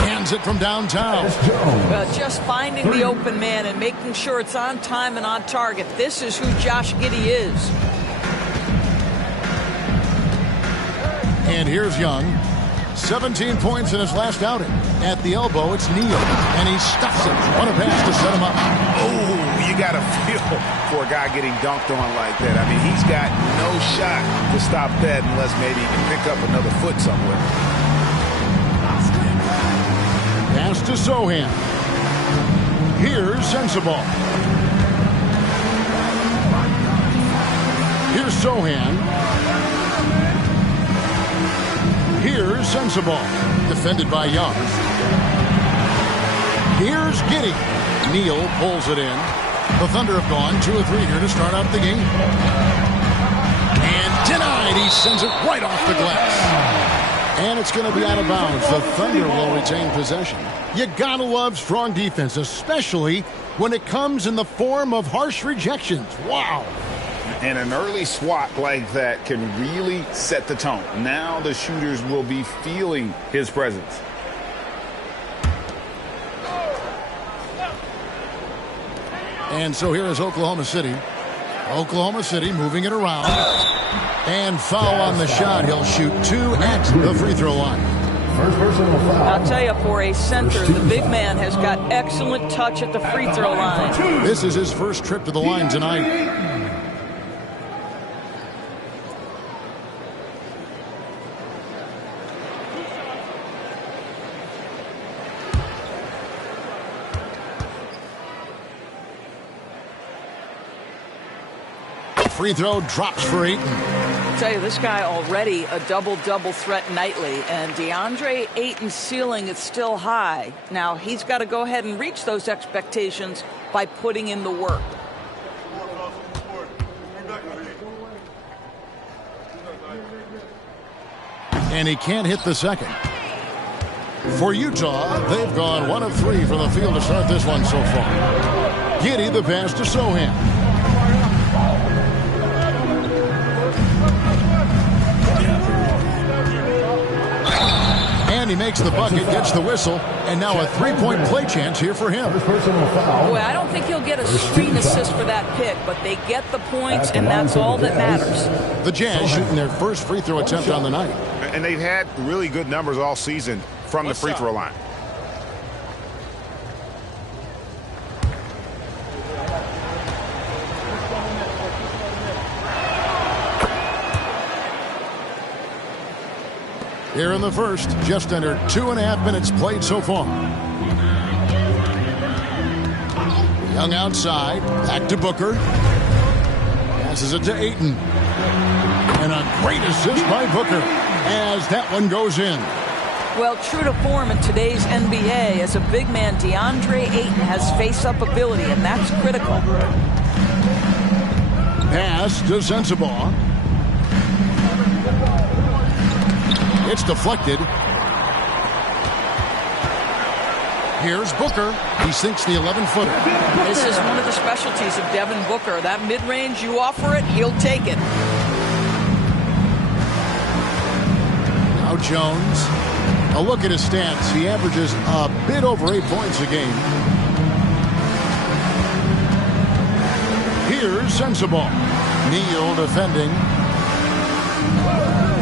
hands it from downtown. Well, just finding the open man and making sure it's on time and on target. This is who Josh Giddey is. And here's Young. 17 points in his last outing. At the elbow, it's Neal. And he stuffs it. What a pass to set him up. Oh, you got to feel for a guy getting dunked on like that. I mean, he's got no shot to stop that unless maybe he can pick up another foot somewhere. Pass to Zohan. Here's Sensabaugh. Here's Zohan. Here's Sensabaugh, defended by Young. Here's Giddey. Neal pulls it in. The Thunder have gone 2 of 3 here to start out the game. And denied. He sends it right off the glass. And it's going to be out of bounds. The Thunder will retain possession. You gotta love strong defense, especially when it comes in the form of harsh rejections. Wow. And an early swat like that can really set the tone. Now the shooters will be feeling his presence. And so here is Oklahoma City. Oklahoma City moving it around. And foul on the shot. He'll shoot 2 at the free throw line. I'll tell you, for a center, the big man has got excellent touch at the free throw line. This is his first trip to the line tonight. Free throw drops for Ayton. I'll tell you, this guy already a double-double threat nightly, and DeAndre Ayton's ceiling is still high. Now, he's got to go ahead and reach those expectations by putting in the work. And he can't hit the second. For Utah, they've gone 1 of 3 from the field to start this one so far. Giddey the pass to Zohan. And he makes the bucket, gets the whistle, and now a 3-point play chance here for him. Boy, I don't think he'll get a screen assist for that pick, but they get the points, and that's all that matters. The Jazz shooting their first free throw attempt on the night. And they've had really good numbers all season from the free throw line. Here in the first, just under 2.5 minutes played so far. Young outside, back to Booker. Passes it to Ayton. And a great assist by Booker as that one goes in. Well, true to form in today's NBA, as a big man, DeAndre Ayton has face-up ability, and that's critical. Pass to Sensabaugh. It's deflected. Here's Booker. He sinks the 11-footer. This is one of the specialties of Devin Booker. That mid-range, you offer it, he'll take it. Now Jones. A look at his stats. He averages a bit over 8 points a game. Here's Sensabaugh. Neal defending.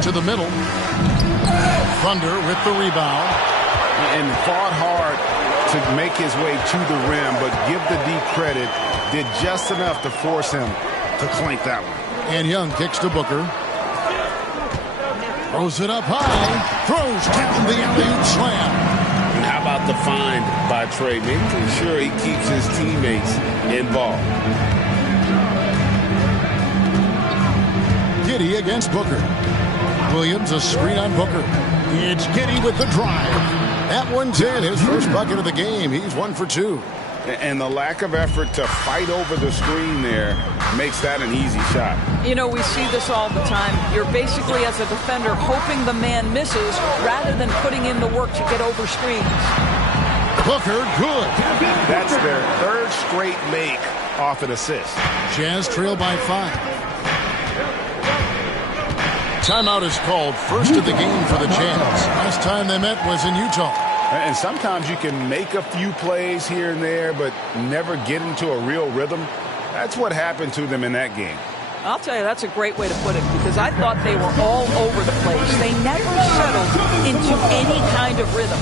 To the middle. Thunder with the rebound. And fought hard to make his way to the rim, but give the deep credit. Did just enough to force him to clink that one. And Young kicks to Booker. Throws it up high. Throws down the alley-oop slam. And how about the find by Trey? Making sure he keeps his teammates involved. Giddey against Booker. Williams a screen on Booker. It's Giddey with the drive. That one's in. His first bucket of the game. He's 1 for 2. And the lack of effort to fight over the screen there makes that an easy shot. You know, we see this all the time. You're basically, as a defender, hoping the man misses rather than putting in the work to get over screens. Booker, good. That's their third straight make off an assist. Jazz trail by 5. Timeout is called. First of the game for the Jazz. Last time they met was in Utah. And sometimes you can make a few plays here and there, but never get into a real rhythm. That's what happened to them in that game. I'll tell you, that's a great way to put it, because I thought they were all over the place. They never settled into any kind of rhythm.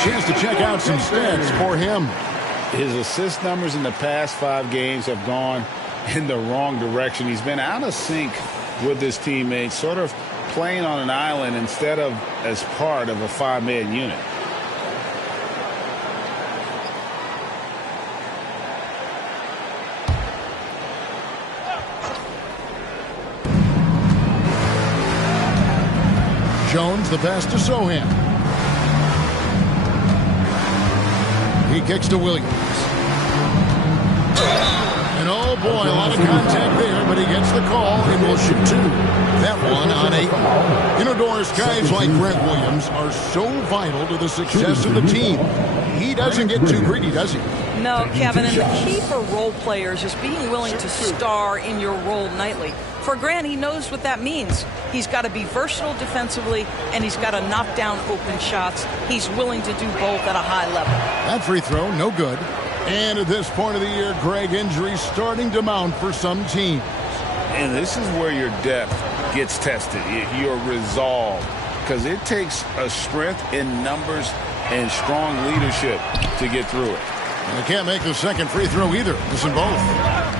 Chance to check out some stats for him. His assist numbers in the past 5 games have gone in the wrong direction. He's been out of sync with his teammates, sort of playing on an island instead of as part of a 5-man unit. Jones, the pass to Sohan. He kicks to Williams. And oh boy, a lot of contact there, but he gets the call and will shoot 2. That one on 8. You know, Doris, guys like Grant Williams are so vital to the success of the team. He doesn't get too greedy, does he? No, Kevin, and the key for role players is being willing to star in your role nightly. For Grant, he knows what that means. He's got to be versatile defensively, and he's got to knock down open shots. He's willing to do both at a high level. That free throw, no good. And at this point of the year, Greg, injuries starting to mount for some teams. And this is where your depth gets tested, your resolve, because it takes a strength in numbers and strong leadership to get through it. And they can't make the second free throw either. Listen, both.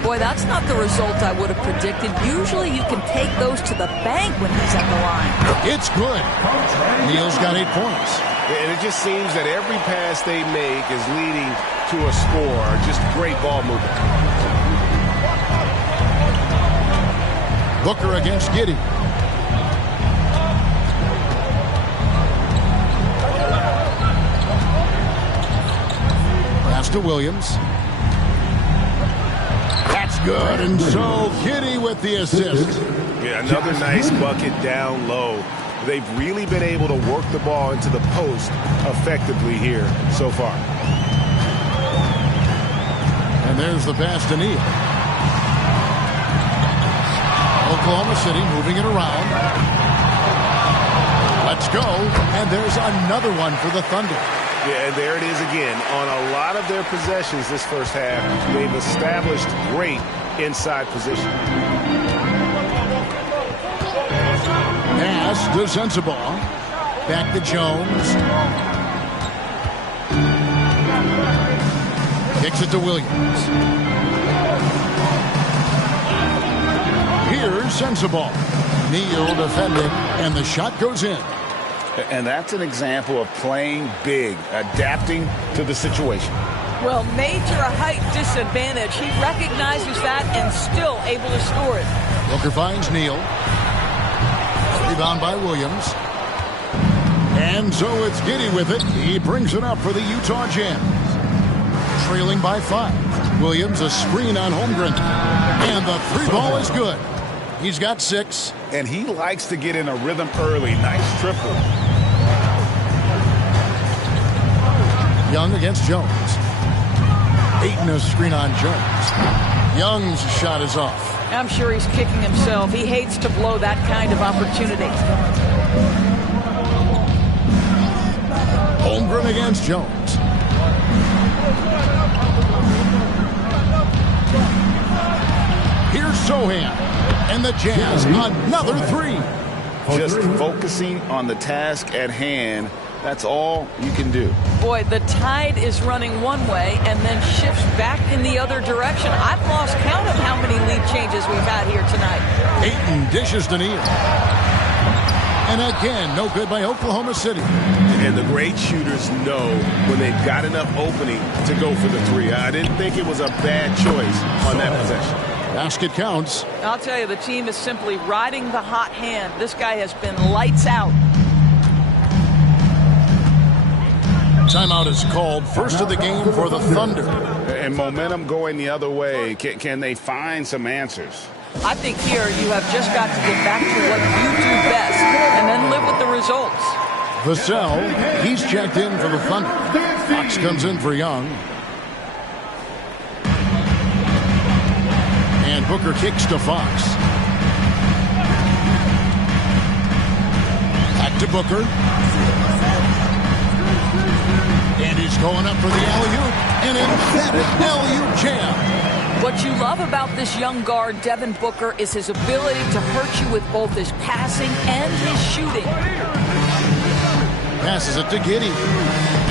Boy, that's not the result I would have predicted. Usually you can take those to the bank when he's at the line. It's good. Neal's got 8 points. And it just seems that every pass they make is leading to a score. Just great ball movement. Booker against Giddey. Pass to Williams. That's good, and so Giddey with the assist. Yeah, another nice bucket down low. They've really been able to work the ball into the post effectively here so far. And there's the pass to Neal. Oklahoma City moving it around. Let's go. And there's another one for the Thunder. Yeah, and there it is again. On a lot of their possessions this first half, they've established great inside position. Pass to Sensabaugh. Back to Jones. Kicks it to Williams. Here's Sensabaugh. Neal defending, and the shot goes in. And that's an example of playing big, adapting to the situation. Well, major height disadvantage. He recognizes that and still able to score it. Booker finds Neal. Rebound by Williams. And so it's Giddey with it. He brings it up for the Utah Jazz. Trailing by 5. Williams a screen on Holmgren. And the three ball is good. He's got 6. And he likes to get in a rhythm early. Nice triple. Young against Jones. Ayton a screen on Jones. Young's shot is off. I'm sure he's kicking himself. He hates to blow that kind of opportunity. Holmgren against Jones. Here's Sohan. And the Jazz, another 3. Just focusing on the task at hand. That's all you can do. Boy, the tide is running one way and then shifts back in the other direction. I've lost count of how many lead changes we've had here tonight. Ayton dishes to Neal. And again, no good by Oklahoma City. And the great shooters know when they've got enough opening to go for the 3. I didn't think it was a bad choice on that possession. Basket counts. I'll tell you, the team is simply riding the hot hand. This guy has been lights out. Timeout is called. First of the game for the Thunder. And momentum going the other way. Can they find some answers? I think here you have just got to get back to what you do best and then live with the results. Vassell, he's checked in for the Thunder. Fox comes in for Young. And Booker kicks to Fox. Back to Booker. And he's going up for the alley-oop. An emphatic alley-oop jam. What you love about this young guard, Devin Booker, is his ability to hurt you with both his passing and his shooting. Passes it to Giddey.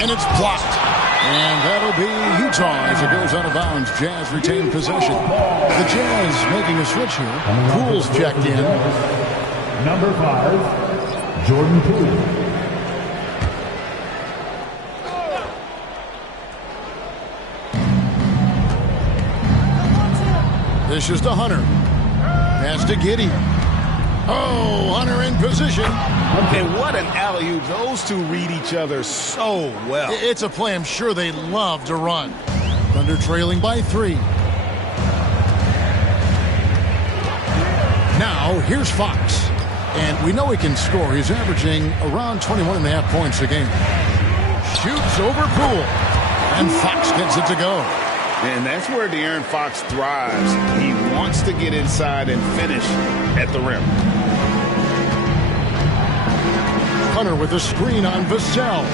And it's blocked. And that'll be Utah as it goes out of bounds. Jazz retain possession. The Jazz making a switch here. Poole's checked in. Number 5, Jordan Poole. This is to Hunter. Pass to Giddey. Oh, Hunter in position. And what an alley-oop. Those two read each other so well. It's a play I'm sure they love to run. Thunder trailing by 3. Now, here's Fox. And we know he can score. He's averaging around 21.5 points a game. Shoots over Poole. And Fox gets it to go. And that's where De'Aaron Fox thrives. He wants to get inside and finish at the rim. Hunter with a screen on Vassell.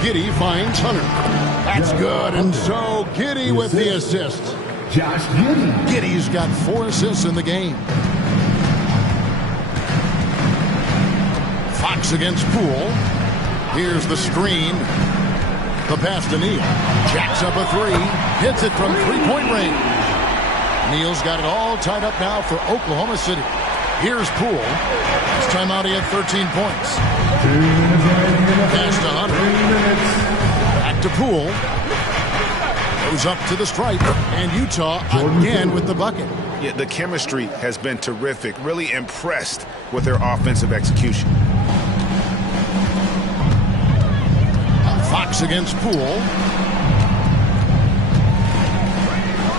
Giddey finds Hunter. That's good. And so Giddey with the assist. Josh Giddey. Giddey's got 4 assists in the game. Fox against Poole. Here's the screen. The pass to Neal. Jacks up a 3. Hits it from 3-point range. Neal's got it all tied up now for Oklahoma City. Here's Poole. This time out he had 13 points. Pass to Hunter. Back to Poole. Goes up to the stripe. And Utah again with the bucket. Yeah, the chemistry has been terrific. Really impressed with their offensive execution. Fox against Poole.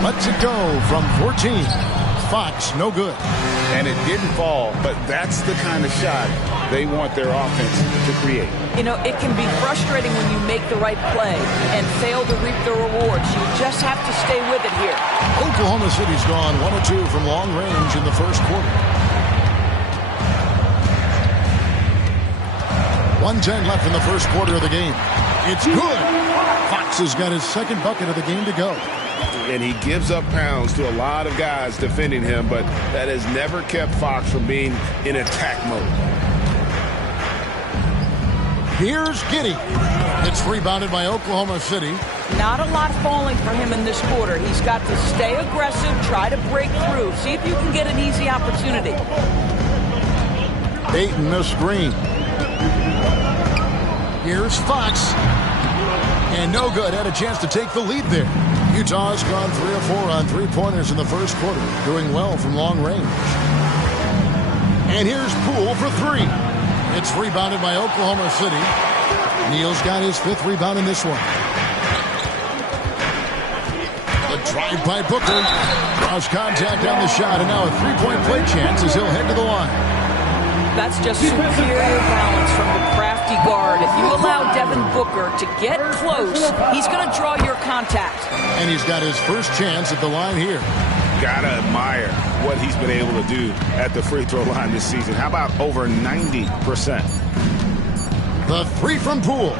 Lets it go from 14. Fox, no good. And it didn't fall, but that's the kind of shot they want their offense to create. You know, it can be frustrating when you make the right play and fail to reap the rewards. You just have to stay with it here. Oklahoma City's gone 1 of 2 from long range in the first quarter. 1:10 left in the first quarter of the game. It's good. Fox has got his second bucket of the game to go. And he gives up pounds to a lot of guys defending him, but that has never kept Fox from being in attack mode. Here's Giddey. It's rebounded by Oklahoma City. Not a lot falling for him in this quarter. He's got to stay aggressive, try to break through, see if you can get an easy opportunity. Ayton the screen. Here's Fox. And no good. Had a chance to take the lead there. Utah's gone 3 of 4 on three-pointers in the first quarter, doing well from long range. And here's Poole for 3. It's rebounded by Oklahoma City. Neal's got his 5th rebound in this one. The drive by Booker. Draws contact on the shot, and now a three-point play chance as he'll head to the line. That's just superior balance from the crafty guard. If you allow Devin Booker to get close, he's going to draw your contact. And he's got his first chance at the line here. Gotta admire what he's been able to do at the free throw line this season. How about over 90%? The 3 from Poole.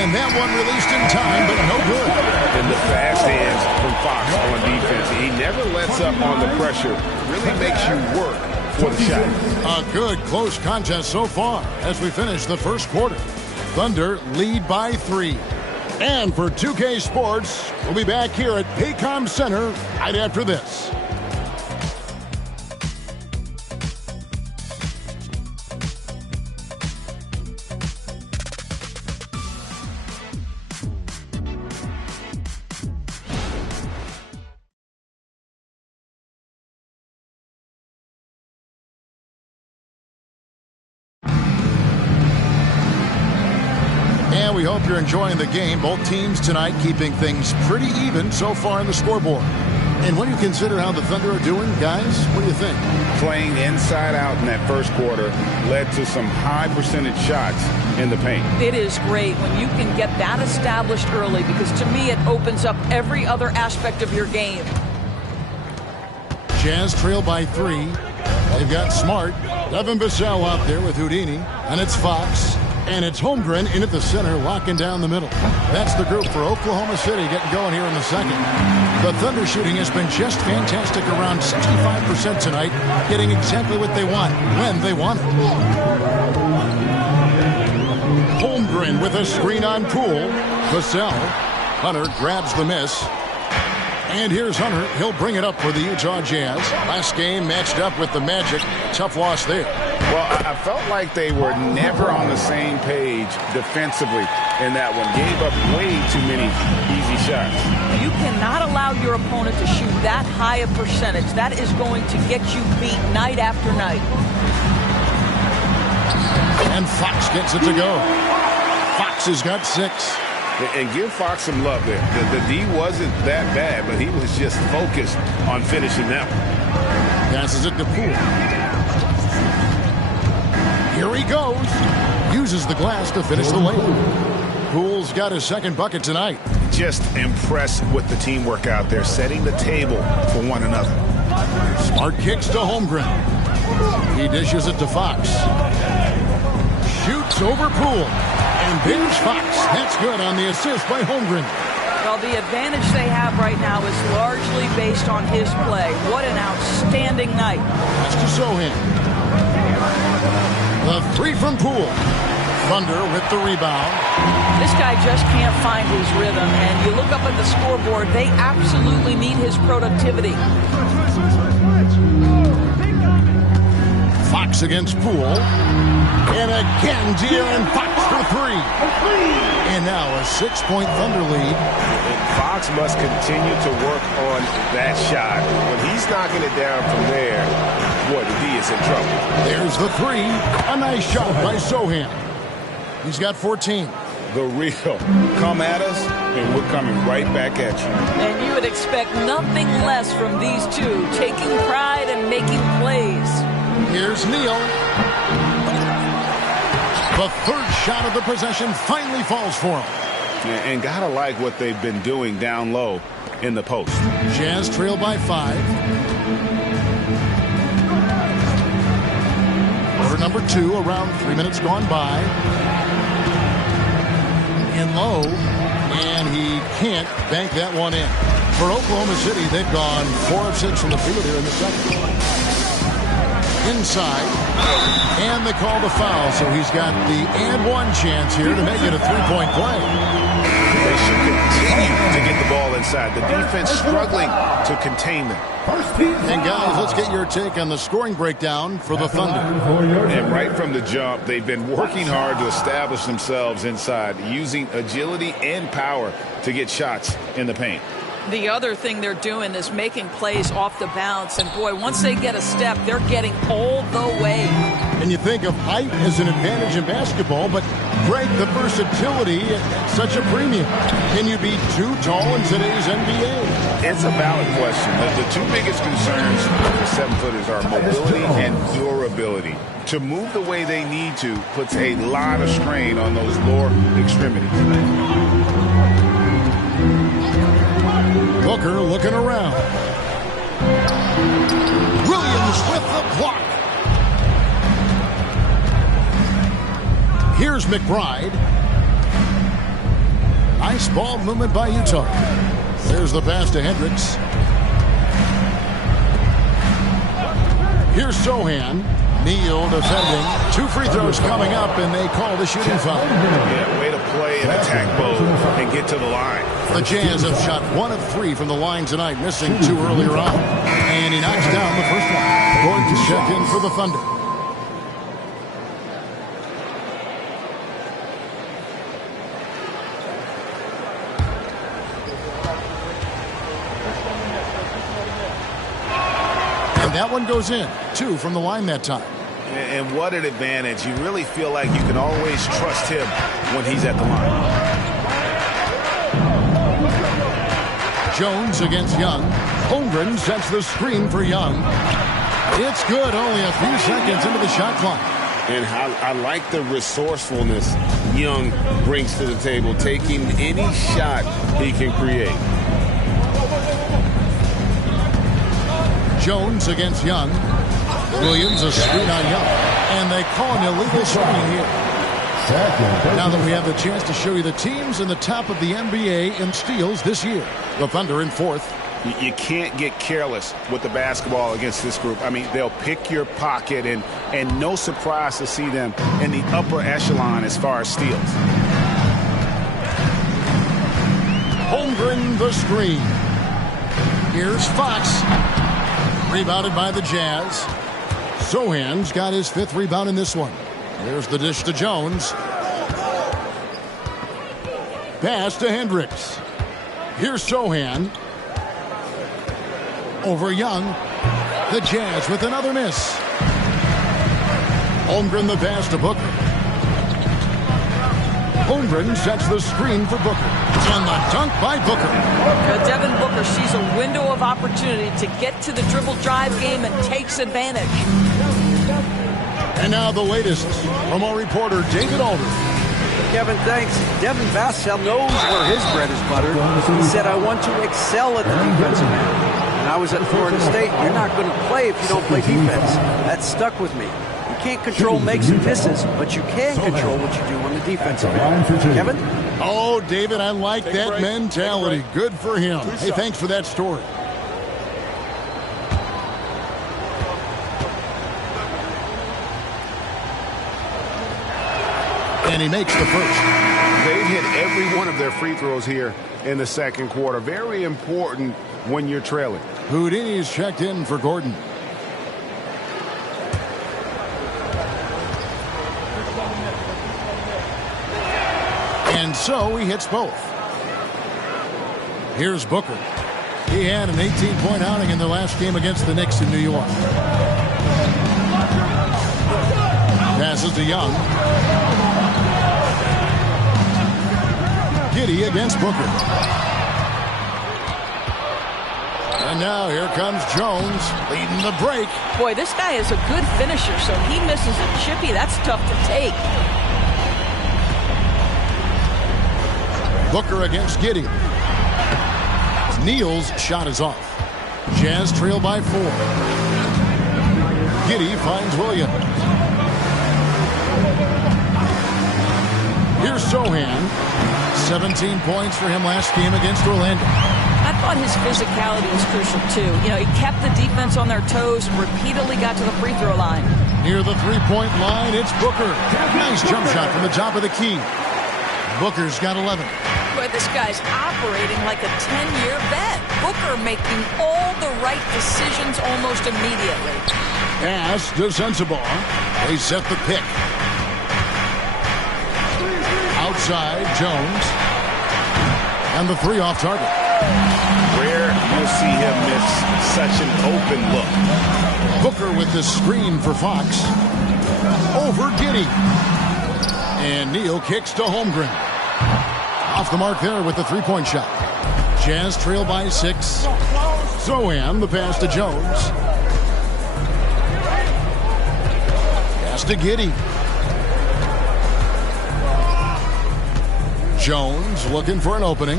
And that one released in time, but no good. In the fast hands from Fox on defense. He never lets up on the pressure. Really makes you work for the shot. A good close contest so far as we finish the first quarter. Thunder lead by 3. And for 2K Sports, we'll be back here at Paycom Center right after this. We hope you're enjoying the game. Both teams tonight keeping things pretty even so far in the scoreboard. And when you consider how the Thunder are doing, guys, what do you think? Playing inside out in that first quarter led to some high percentage shots in the paint. It is great when you can get that established early, because to me it opens up every other aspect of your game. Jazz trail by 3. They've got Smart, Devin Vassell out there with Houdini, and it's Fox. And it's Holmgren in at the center, locking down the middle. That's the group for Oklahoma City getting going here in the second. The Thunder shooting has been just fantastic, around 65% tonight, getting exactly what they want, when they want it. Holmgren with a screen on Poole. Vassell. Hunter grabs the miss. And here's Hunter. He'll bring it up for the Utah Jazz. Last game matched up with the Magic. Tough loss there. Well, I felt like they were never on the same page defensively in that one. Gave up way too many easy shots. You cannot allow your opponent to shoot that high a percentage. That is going to get you beat night after night. And Fox gets it to go. Fox has got 6. And give Fox some love there. The D wasn't that bad, but he was just focused on finishing that one. Passes it to Poole. Here he goes. Uses the glass to finish the layup. Poole's got his second bucket tonight. Just impressed with the teamwork out there, setting the table for one another. Smart kicks to Holmgren. He dishes it to Fox. Shoots over Poole. And there's Fox. That's good on the assist by Holmgren. Well, the advantage they have right now is largely based on his play. What an outstanding night. That's to Sohan. The 3 from Poole. Thunder with the rebound. This guy just can't find his rhythm, and you look up at the scoreboard, they absolutely need his productivity. Fox against Poole. And again, De'Aaron Fox for 3. And now a 6-point Thunder lead. Fox must continue to work on that shot. When he's knocking it down from there, boy, the D is in trouble. There's the 3. A nice shot by Sohan. He's got 14. the real. Come at us, and we're coming right back at you. And you would expect nothing less from these two, taking pride and making plays. Here's Neal. The third shot of the possession finally falls for him. And gotta like what they've been doing down low in the post. Jazz trail by 5. Quarter number 2, around 3 minutes gone by. In low, and he can't bank that one in. For Oklahoma City, they've gone 4 of 6 from the field here in the second. Inside, and they call the foul, so he's got the and one chance here to make it a 3-point play. They should continue to get the ball inside. The defense struggling to contain them. And guys, let's get your take on the scoring breakdown for the Thunder. And right from the jump, they've been working hard to establish themselves inside, using agility and power to get shots in the paint. The other thing they're doing is making plays off the bounce. And, boy, once they get a step, they're getting all the way. And you think of height as an advantage in basketball, but, Greg, the versatility at such a premium. Can you be too tall in today's NBA? It's a valid question. The two biggest concerns for 7-footers are mobility and durability. To move the way they need to puts a lot of strain on those lower extremities. Booker looking around. Williams with the block. Here's McBride. Nice ball movement by Utah. There's the pass to Hendricks. Here's Sohan. Neal defending. 2 free throws coming up, and they call the shooting foul. Yeah, way to play and attack both and get to the line. The Jazz have shot 1 of 3 from the line tonight, missing 2 earlier on. And he knocks down the first one. Going to check in for the Thunder. And that one goes in. 2 from the line that time. And what an advantage. You really feel like you can always trust him when he's at the line. Jones against Young. Holmgren sets the screen for Young. It's good, only a few seconds into the shot clock. And I like the resourcefulness Young brings to the table, taking any shot he can create. Jones against Young. Williams a screen on Young. And they call an illegal screen here. Now that we have the chance to show you the teams in the top of the NBA in steals this year. The Thunder in 4th. You can't get careless with the basketball against this group. I mean, they'll pick your pocket, and no surprise to see them in the upper echelon as far as steals. Holmgren the screen. Here's Fox. Rebounded by the Jazz. Sohan's got his 5th rebound in this one. There's the dish to Jones. Pass to Hendricks. Here's Sohan. Over Young. The Jazz with another miss. Holmgren the pass to Booker. Holmgren sets the screen for Booker. And the dunk by Booker. Devin Booker sees a window of opportunity to get to the dribble drive game and takes advantage. And now the latest from our reporter, David Alder. Kevin, thanks. Devin Vassell knows where his bread is buttered. He said, I want to excel at the defensive end. When I was at Florida State, you're not going to play if you don't play defense. That stuck with me. You can't control makes and misses, but you can control what you do on the defensive end. Kevin? Oh, David, I like that mentality. Good for him. Hey, thanks for that story. And he makes the first. They've hit every one of their free throws here in the second quarter. Very important when you're trailing. Houdini's checked in for Gordon. And so he hits both. Here's Booker. He had an 18-point outing in their last game against the Knicks in New York. Passes to Young. Giddey against Booker. And now here comes Jones leading the break. Boy, this guy is a good finisher, so he misses a chippy. That's tough to take. Booker against Giddey. Neal's shot is off. Jazz trail by 4. Giddey finds Williams. Here's Sohan. 17 points for him last game against Orlando. I thought his physicality was crucial, too. You know, he kept the defense on their toes, repeatedly got to the free throw line. Near the three-point line, it's Booker. Nice jump shot from the top of the key. Booker's got 11. Boy, this guy's operating like a 10-year vet. Booker making all the right decisions almost immediately. Pass to Sensabaugh. They set the pick. Outside, Jones. And the 3 off target. Rare you'll see him miss such an open look. Booker with the screen for Fox. Over Giddey. And Neal kicks to Holmgren. Off the mark there with the 3-point shot. Jazz trail by 6. Sohan, the pass to Jones. Pass to Giddey. Jones looking for an opening.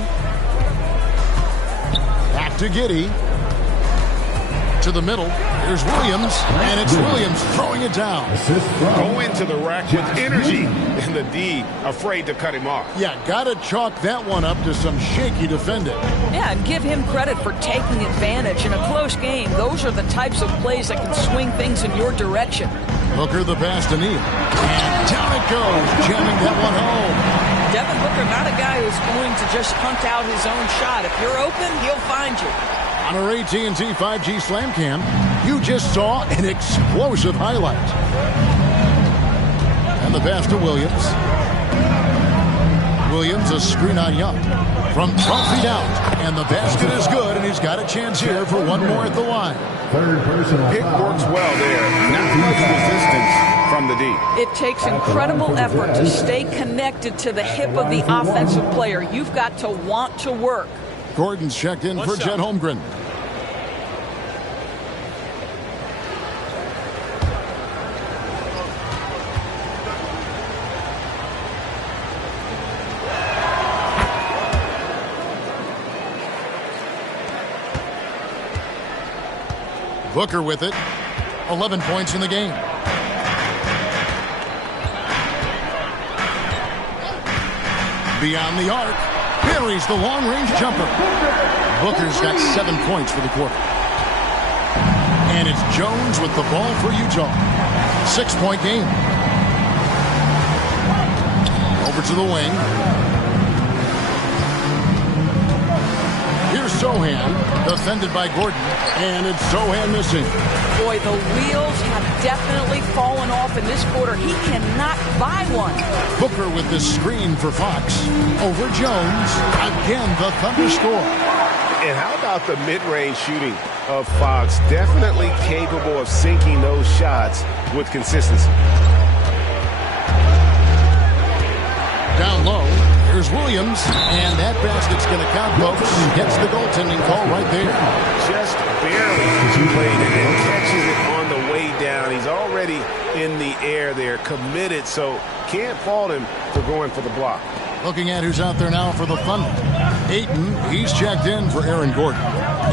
Back to Giddey. To the middle. Here's Williams. And it's Williams throwing it down. Go into the rack with energy. And the D afraid to cut him off. Yeah, got to chalk that one up to some shaky defending. Yeah, and give him credit for taking advantage in a close game. Those are the types of plays that can swing things in your direction. Booker the pass to Neal. And down it goes, jamming that one home. Devin Booker, not a guy who's going to just hunt out his own shot. If you're open, he'll find you. On our AT&T 5G Slam Cam, you just saw an explosive highlight. And the pass to Williams. Williams, a screen on Young. From 12 feet out. And the basket is good, and he's got a chance here for one more at the line. Pick works well there. Not much resistance from the D. It takes incredible effort to stay connected to the hip of the offensive player. You've got to want to work. Gordon's checked in for Chet Holmgren. Booker with it. 11 points in the game. Beyond the arc. Buries the long-range jumper. Booker's got 7 points for the quarter. And it's Jones with the ball for Utah. 6-point game. Over to the wing. Here's Sohan, defended by Gordon, and it's Sohan missing. Boy, the wheels have definitely fallen off in this quarter. He cannot buy one. Booker with the screen for Fox. Over Jones. Again, the Thunder score. And how about the mid-range shooting of Fox? Definitely capable of sinking those shots with consistency. Down low. Here's Williams, and that basket's going to count, folks. Gets the goaltending call right there. Just barely played it and catches it on the way down. He's already in the air there, committed, so can't fault him for going for the block. Looking at who's out there now for the Thunder. Ayton, he's checked in for Aaron Gordon.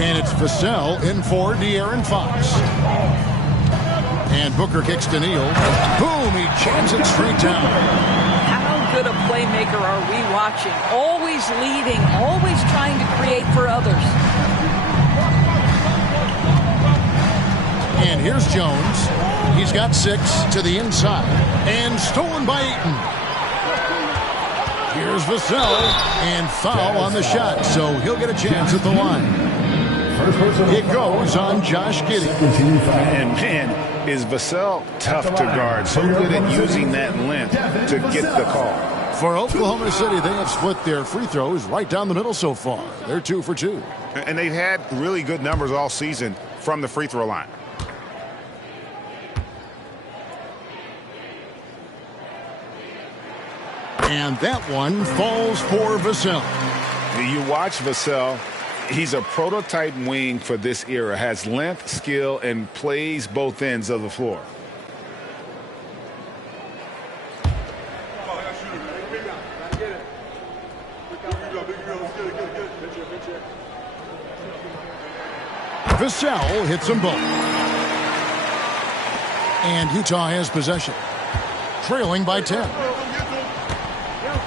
And it's Vassell in for De'Aaron Fox. And Booker kicks to Neal. Boom, he jams it straight down. Good a playmaker are we watching? Always leading, always trying to create for others. And here's Jones. He's got 6 to the inside. And stolen by Ayton. Here's Vassell. And foul on the shot, so he'll get a chance at the line. It goes on Josh Giddey. And man, is Vassell tough to guard. So good at using that length to get the call. For Oklahoma City, they have split their free throws right down the middle so far. They're 2 for 2. And they've had really good numbers all season from the free throw line. And that one falls for Vassell. You watch Vassell. He's a prototype wing for this era. Has length, skill, and plays both ends of the floor. Vassell hits them both. And Utah has possession. Trailing by 10.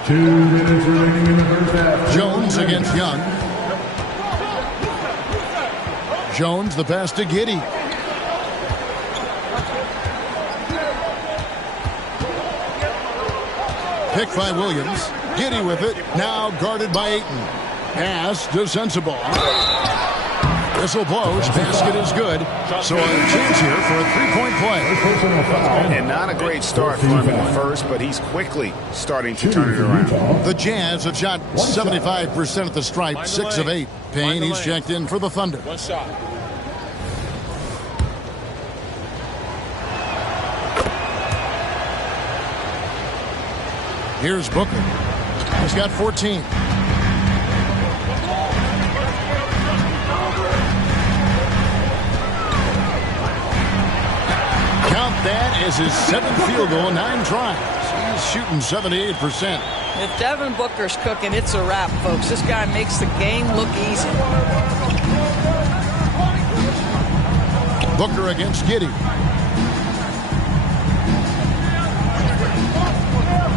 2 minutes remaining in the first half. Jones against Young. Jones, the pass to Giddey. Picked by Williams. Giddey with it. Now guarded by Ayton. Pass to Sensabaugh. Whistle blows. Basket is good. So a chance here for a three-point play. And not a great start for him in the first, but he's quickly starting to turn it around. The Jazz have shot 75% at the stripe, 6 of 8. Payne, he's checked in for the Thunder. One shot. Here's Booker. He's got 14. Count that as his 7th field goal, 9 tries. He's shooting 78%. If Devin Booker's cooking, it's a wrap, folks. This guy makes the game look easy. Booker against Giddey.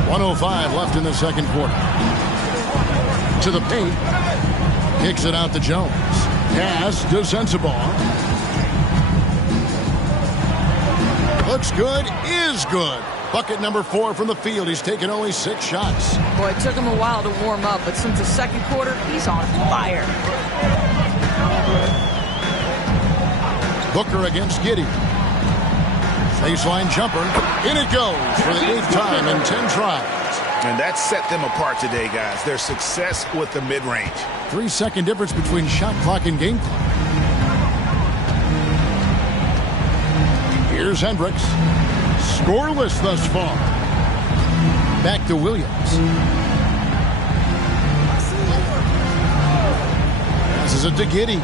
1:05 left in the second quarter. To the paint. Kicks it out to Jones. Pass to Sensabaugh. Looks good, is good. Bucket number 4 from the field. He's taken only 6 shots. Boy, it took him a while to warm up, but since the second quarter, he's on fire. Booker against Giddey. Baseline jumper. In it goes for the 8th time in 10 tries. And that set them apart today, guys. Their success with the mid-range. 3-second difference between shot clock and game clock. Here's Hendricks. Scoreless thus far. Back to Williams. Passes it to Giddey.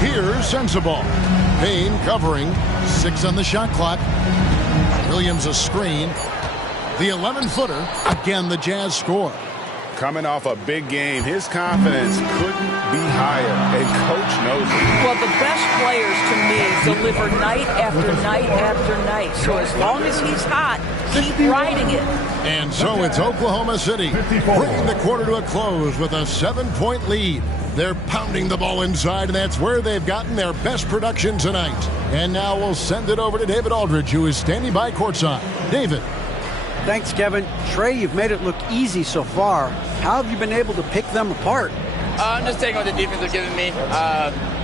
Here's Sensabaugh. Payne covering. 6 on the shot clock. Williams a screen. The 11-footer. Again, the Jazz score. Coming off a big game, his confidence couldn't be higher, and Coach knows it. Well, the best players, to me, deliver night after night after night. So as long as he's hot, keep riding it. And so it's Oklahoma City bringing the quarter to a close with a 7-point lead. They're pounding the ball inside, and that's where they've gotten their best production tonight. And now we'll send it over to David Aldridge, who is standing by courtside. David. Thanks, Kevin. Trey, you've made it look easy so far. How have you been able to pick them apart? I'm just taking what the defense is giving me.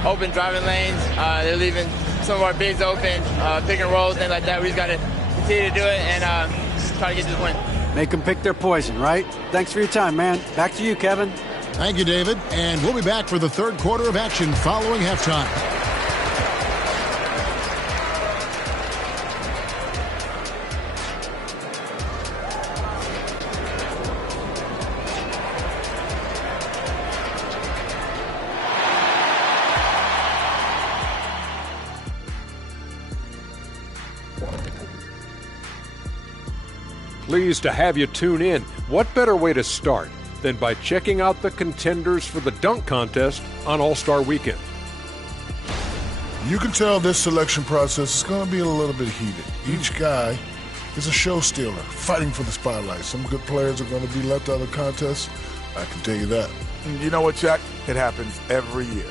Open driving lanes. They're leaving some of our bigs open, pick and rolls, things like that. We just got to continue to do it and try to get this win. Make them pick their poison, right? Thanks for your time, man. Back to you, Kevin. Thank you, David. And we'll be back for the third quarter of action following halftime. Pleased to have you tune in. What better way to start than by checking out the contenders for the dunk contest on All-Star Weekend? You can tell this selection process is going to be a little bit heated. Each guy is a show stealer, fighting for the spotlight. Some good players are going to be left out of the contest. I can tell you that. You know what, Jack? It happens every year.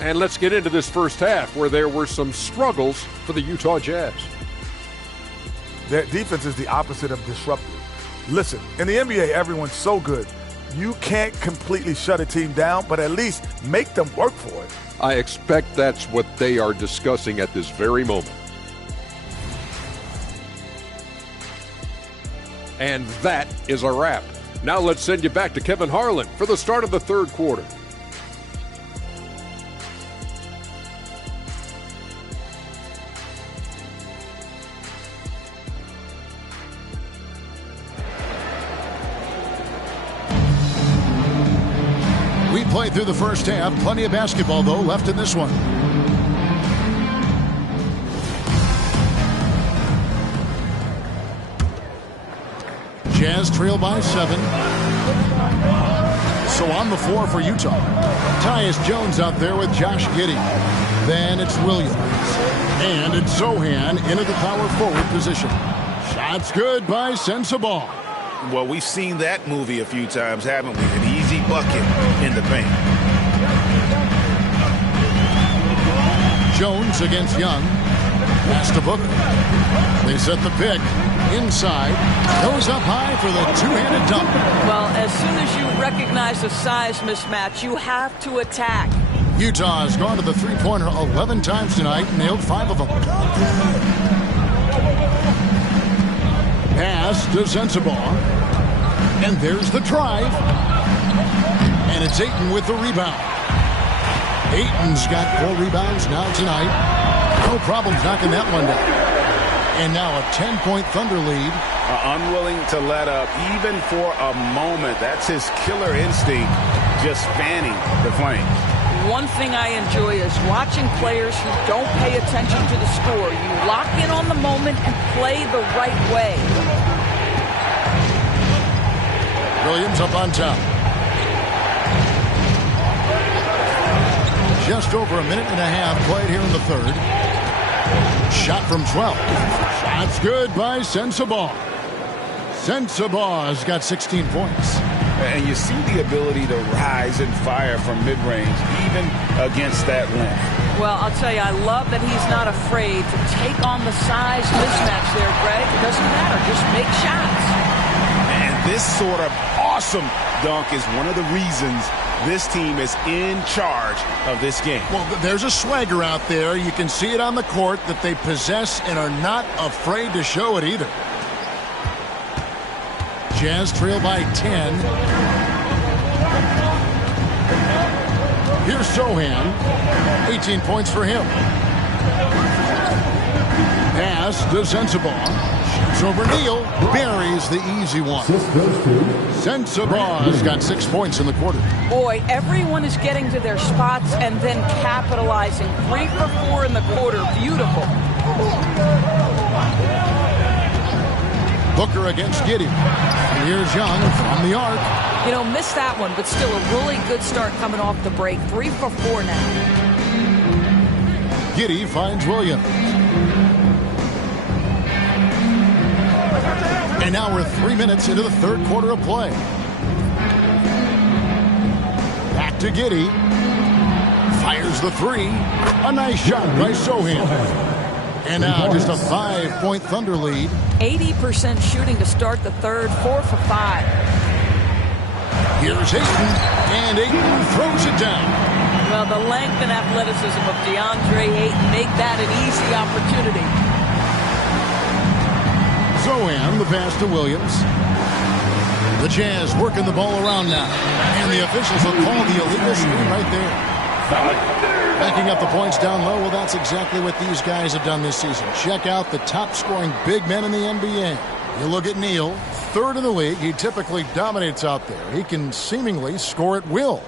And let's get into this first half where there were some struggles for the Utah Jazz. Their defense is the opposite of disruptive. Listen, in the NBA, everyone's so good. You can't completely shut a team down, but at least make them work for it. I expect that's what they are discussing at this very moment. And that is a wrap. Now let's send you back to Kevin Harlan for the start of the third quarter. play through the first half. Plenty of basketball, though, left in this one. Jazz trail by 7. So on the floor for Utah, Tyus Jones out there with Josh Giddey. Then it's Williams. And it's Zohan into the power forward position. Shots good by Sensabaugh. Well, we've seen that movie a few times, haven't we? An easy bucket in the paint. Jones against Young. Pass to Booker. They set the pick. Inside. Goes up high for the two-handed dunk. Well, as soon as you recognize the size mismatch, you have to attack. Utah has gone to the three-pointer 11 times tonight, nailed 5 of them. Pass to Sensabaugh. And there's the drive. And it's Ayton with the rebound. Ayton's got 4 rebounds now tonight. No problems knocking that one down. And now a 10-point Thunder lead. Unwilling to let up even for a moment. That's his killer instinct, just fanning the flames. One thing I enjoy is watching players who don't pay attention to the score. You lock in on the moment and play the right way. Williams up on top. Just over a minute and a half played here in the third. Shot from 12. Shot's good by Sensabaugh. Sensabaugh has got 16 points. And you see the ability to rise and fire from mid-range, even against that length. Well, I'll tell you, I love that he's not afraid to take on the size mismatch there, Greg. It doesn't matter. Just make shots. And this sort of awesome dunk is one of the reasons this team is in charge of this game. Well, there's a swagger out there. You can see it on the court that they possess and are not afraid to show it either. Jazz trail by 10. Here's Zohan. 18 points for him. Pass to Sensabaugh. Shoots over Neal. Buries the easy one. Sensabaugh has got 6 points in the quarter. Boy, everyone is getting to their spots and then capitalizing. 3 for 4 in the quarter. Beautiful. Booker against Giddey. And here's Young from the arc. You know, missed that one, but still a really good start coming off the break. 3 for 4 now. Giddey finds Williams. And now we're 3 minutes into the third quarter of play. Back to Giddey. Fires the 3. A nice shot by Zohan. And now just a 5-point Thunder lead. 80% shooting to start the third. 4 for 5. Here's Ayton. And Ayton throws it down. Well, the length and athleticism of DeAndre Ayton make that an easy opportunity. Zohan, the pass to Williams. The Jazz working the ball around now. And the officials will call the illegal screen right there. Backing up the points down low, well, that's exactly what these guys have done this season. Check out the top-scoring big men in the NBA. You look at Neal, 3rd in the league. He typically dominates out there. He can seemingly score at will.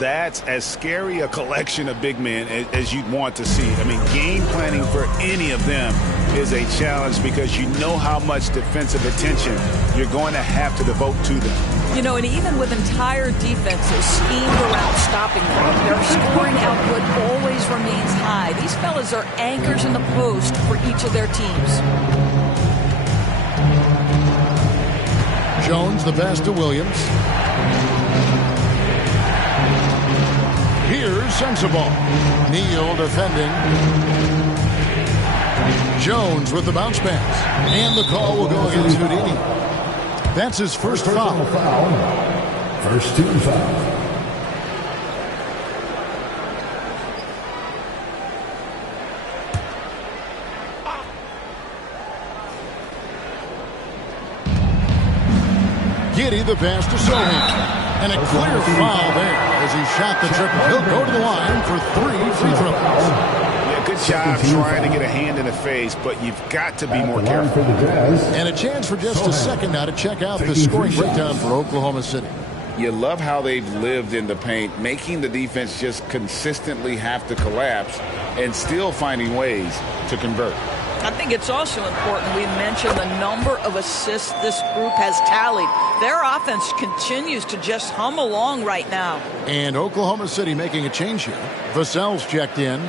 That's as scary a collection of big men as you'd want to see. I mean, game planning for any of them is a challenge because you know how much defensive attention you're going to have to devote to them. You know, and even with entire defenses schemed around stopping them, their scoring output always remains high. These fellas are anchors in the post for each of their teams. Jones, the pass to Williams. Here's Sensabaugh. Neal defending. Jones with the bounce pass. And the call will go against Houdini. That's his first foul. First team foul. Giddey the pass to Zohan. And a clear foul there as he shot the triple. He'll go to the line for 3 free throws. Yeah, good job trying to get a hand in the face, but you've got to be more careful. And a chance for just a second now to check out the scoring breakdown for Oklahoma City. You love how they've lived in the paint, making the defense just consistently have to collapse and still finding ways to convert. I think it's also important we mention the number of assists this group has tallied. Their offense continues to just hum along right now. And Oklahoma City making a change here. Vassell's checked in.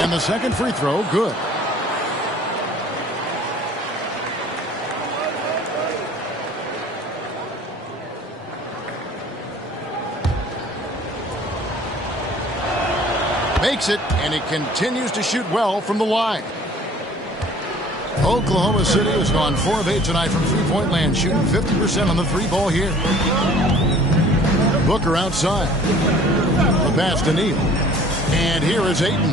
And the second free throw, good. Makes it, and he continues to shoot well from the line. Oklahoma City has gone 4 of 8 tonight from three-point land, shooting 50% on the three ball here. Booker outside. The pass to Neal. And here is Ayton.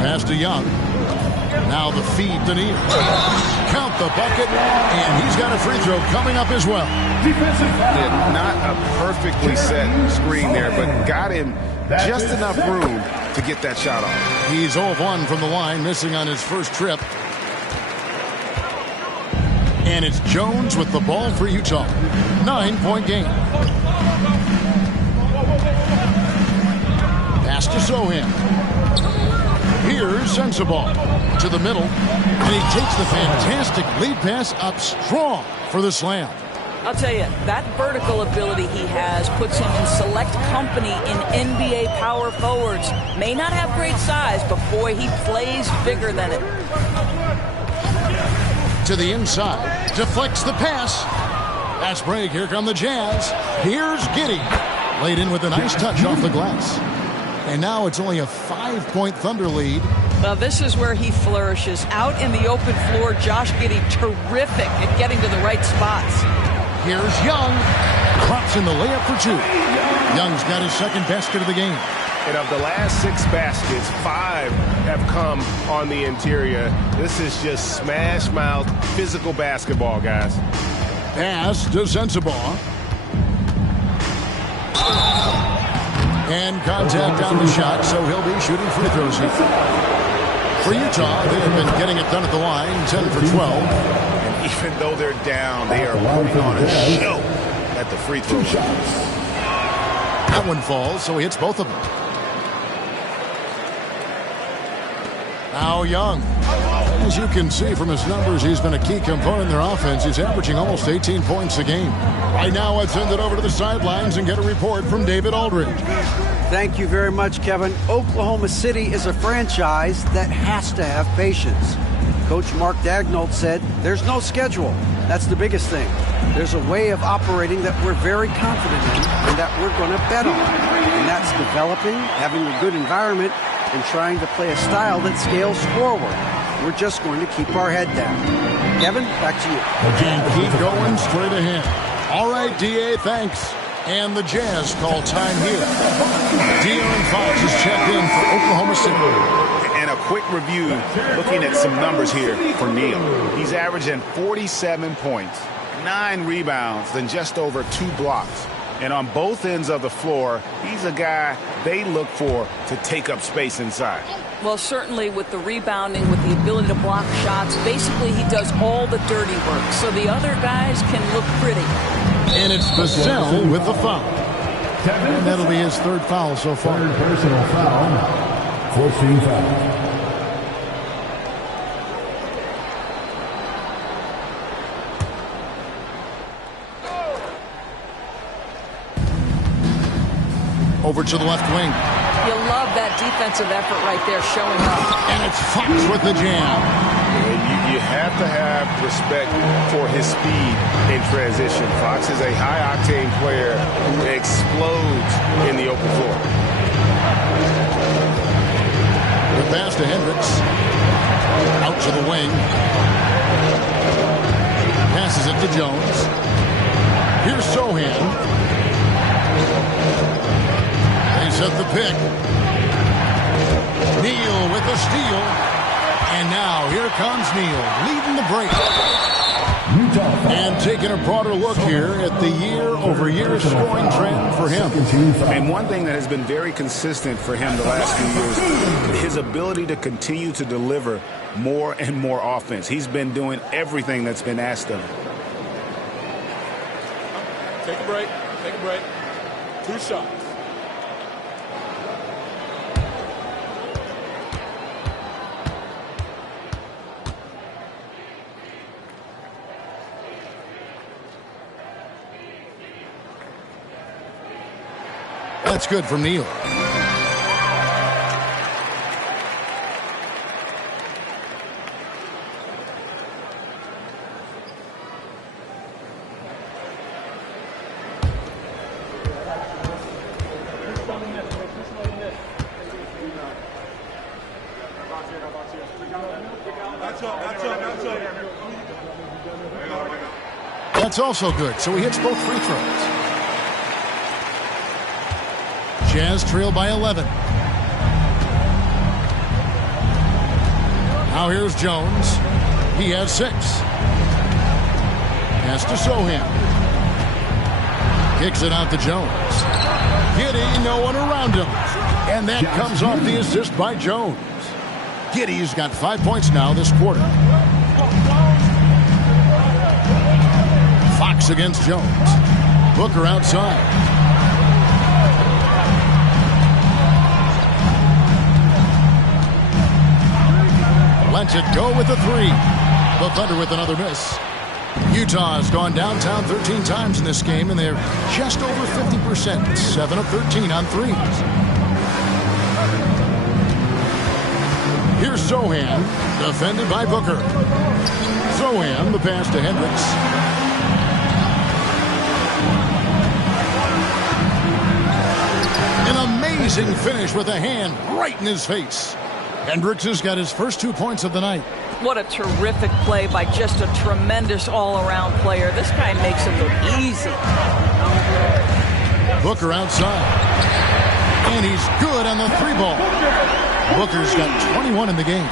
Pass to Young. Now the feed to Neal. Count the bucket, and he's got a free throw coming up as well. Yeah, not a perfectly set screen there, but got him just enough room to get that shot off. He's 0 of 1 from the line, missing on his first trip. And it's Jones with the ball for Utah. 9-point game. Pass to Sohan. Here's Sensabaugh to the middle, and he takes the fantastic lead pass up strong for the slam. I'll tell you, that vertical ability he has puts him in select company in NBA power forwards. May not have great size, but boy, he plays bigger than it. To the inside, deflects the pass. Fast break, here come the Jazz. Here's Giddey. Laid in with a nice touch off the glass. And now it's only a 5-point Thunder lead. Well, this is where he flourishes. Out in the open floor, Josh Giddey terrific at getting to the right spots. Here's Young. Drops in the layup for 2. Young's got his second basket of the game. And of the last 6 baskets, 5 have come on the interior. This is just smash mouth physical basketball, guys. Pass to Sensabaugh. And contact on the shot, so he'll be shooting free throws here. For Utah, they have been getting it done at the line, 10 for 12. And even though they're down, they are putting on a show at the free throw line. That one falls, so he hits both of them. Now Young. As you can see from his numbers, he's been a key component in their offense. He's averaging almost 18 points a game. Right now, let's send it over to the sidelines and get a report from David Aldridge. Thank you very much, Kevin. Oklahoma City is a franchise that has to have patience. Coach Mark Daigneault said there's no schedule. That's the biggest thing. There's a way of operating that we're very confident in and that we're going to bet on. And that's developing, having a good environment, and trying to play a style that scales forward. We're just going to keep our head down. Kevin, back to you. And keep going straight ahead. All right, D.A., thanks. And the Jazz call time here. De'Aaron Fox is checked in for Oklahoma City. And a quick review, looking at some numbers here for Neal. He's averaging 47 points, 9 rebounds, then just over 2 blocks. And on both ends of the floor, he's a guy they look for to take up space inside. Well, certainly with the rebounding, with the ability to block shots, basically he does all the dirty work, so the other guys can look pretty. And it's Vassell with the foul. And that'll be his 3rd foul so far. 3rd personal foul. 14 foul. Over to the left wing. You love that defensive effort right there showing up. And it's Fox with the jam. You have to have respect for his speed in transition. Fox is a high-octane player who explodes in the open floor. The pass to Hendricks. Out to the wing. Passes it to Jones. Here's Sohan. They set the pick. Neal with the steal. And now here comes Neal leading the break. And taking a broader look here at the year-over-year scoring trend for him. And one thing that has been very consistent for him the last few years, his ability to continue to deliver more and more offense. He's been doing everything that's been asked of him. Take a break. Take a break. 2 shots. That's good from Neal. That's also good, so he hits both free throws. Jazz trail by 11. Now here's Jones. He has 6. Pass to Sohan. Kicks it out to Jones. Giddey, no one around him. And that comes off the assist by Jones. Giddey's got 5 points now this quarter. Fox against Jones. Booker outside. Lets it go with the 3. The Thunder with another miss. Utah has gone downtown 13 times in this game, and they're just over 50%. 7 of 13 on threes. Here's Sohan, defended by Booker. Sohan, the pass to Hendricks. An amazing finish with a hand right in his face. Hendricks has got his first 2 points of the night. What a terrific play by just a tremendous all-around player. This guy makes it look easy. Booker outside. And he's good on the 3-ball. Booker's got 21 in the game.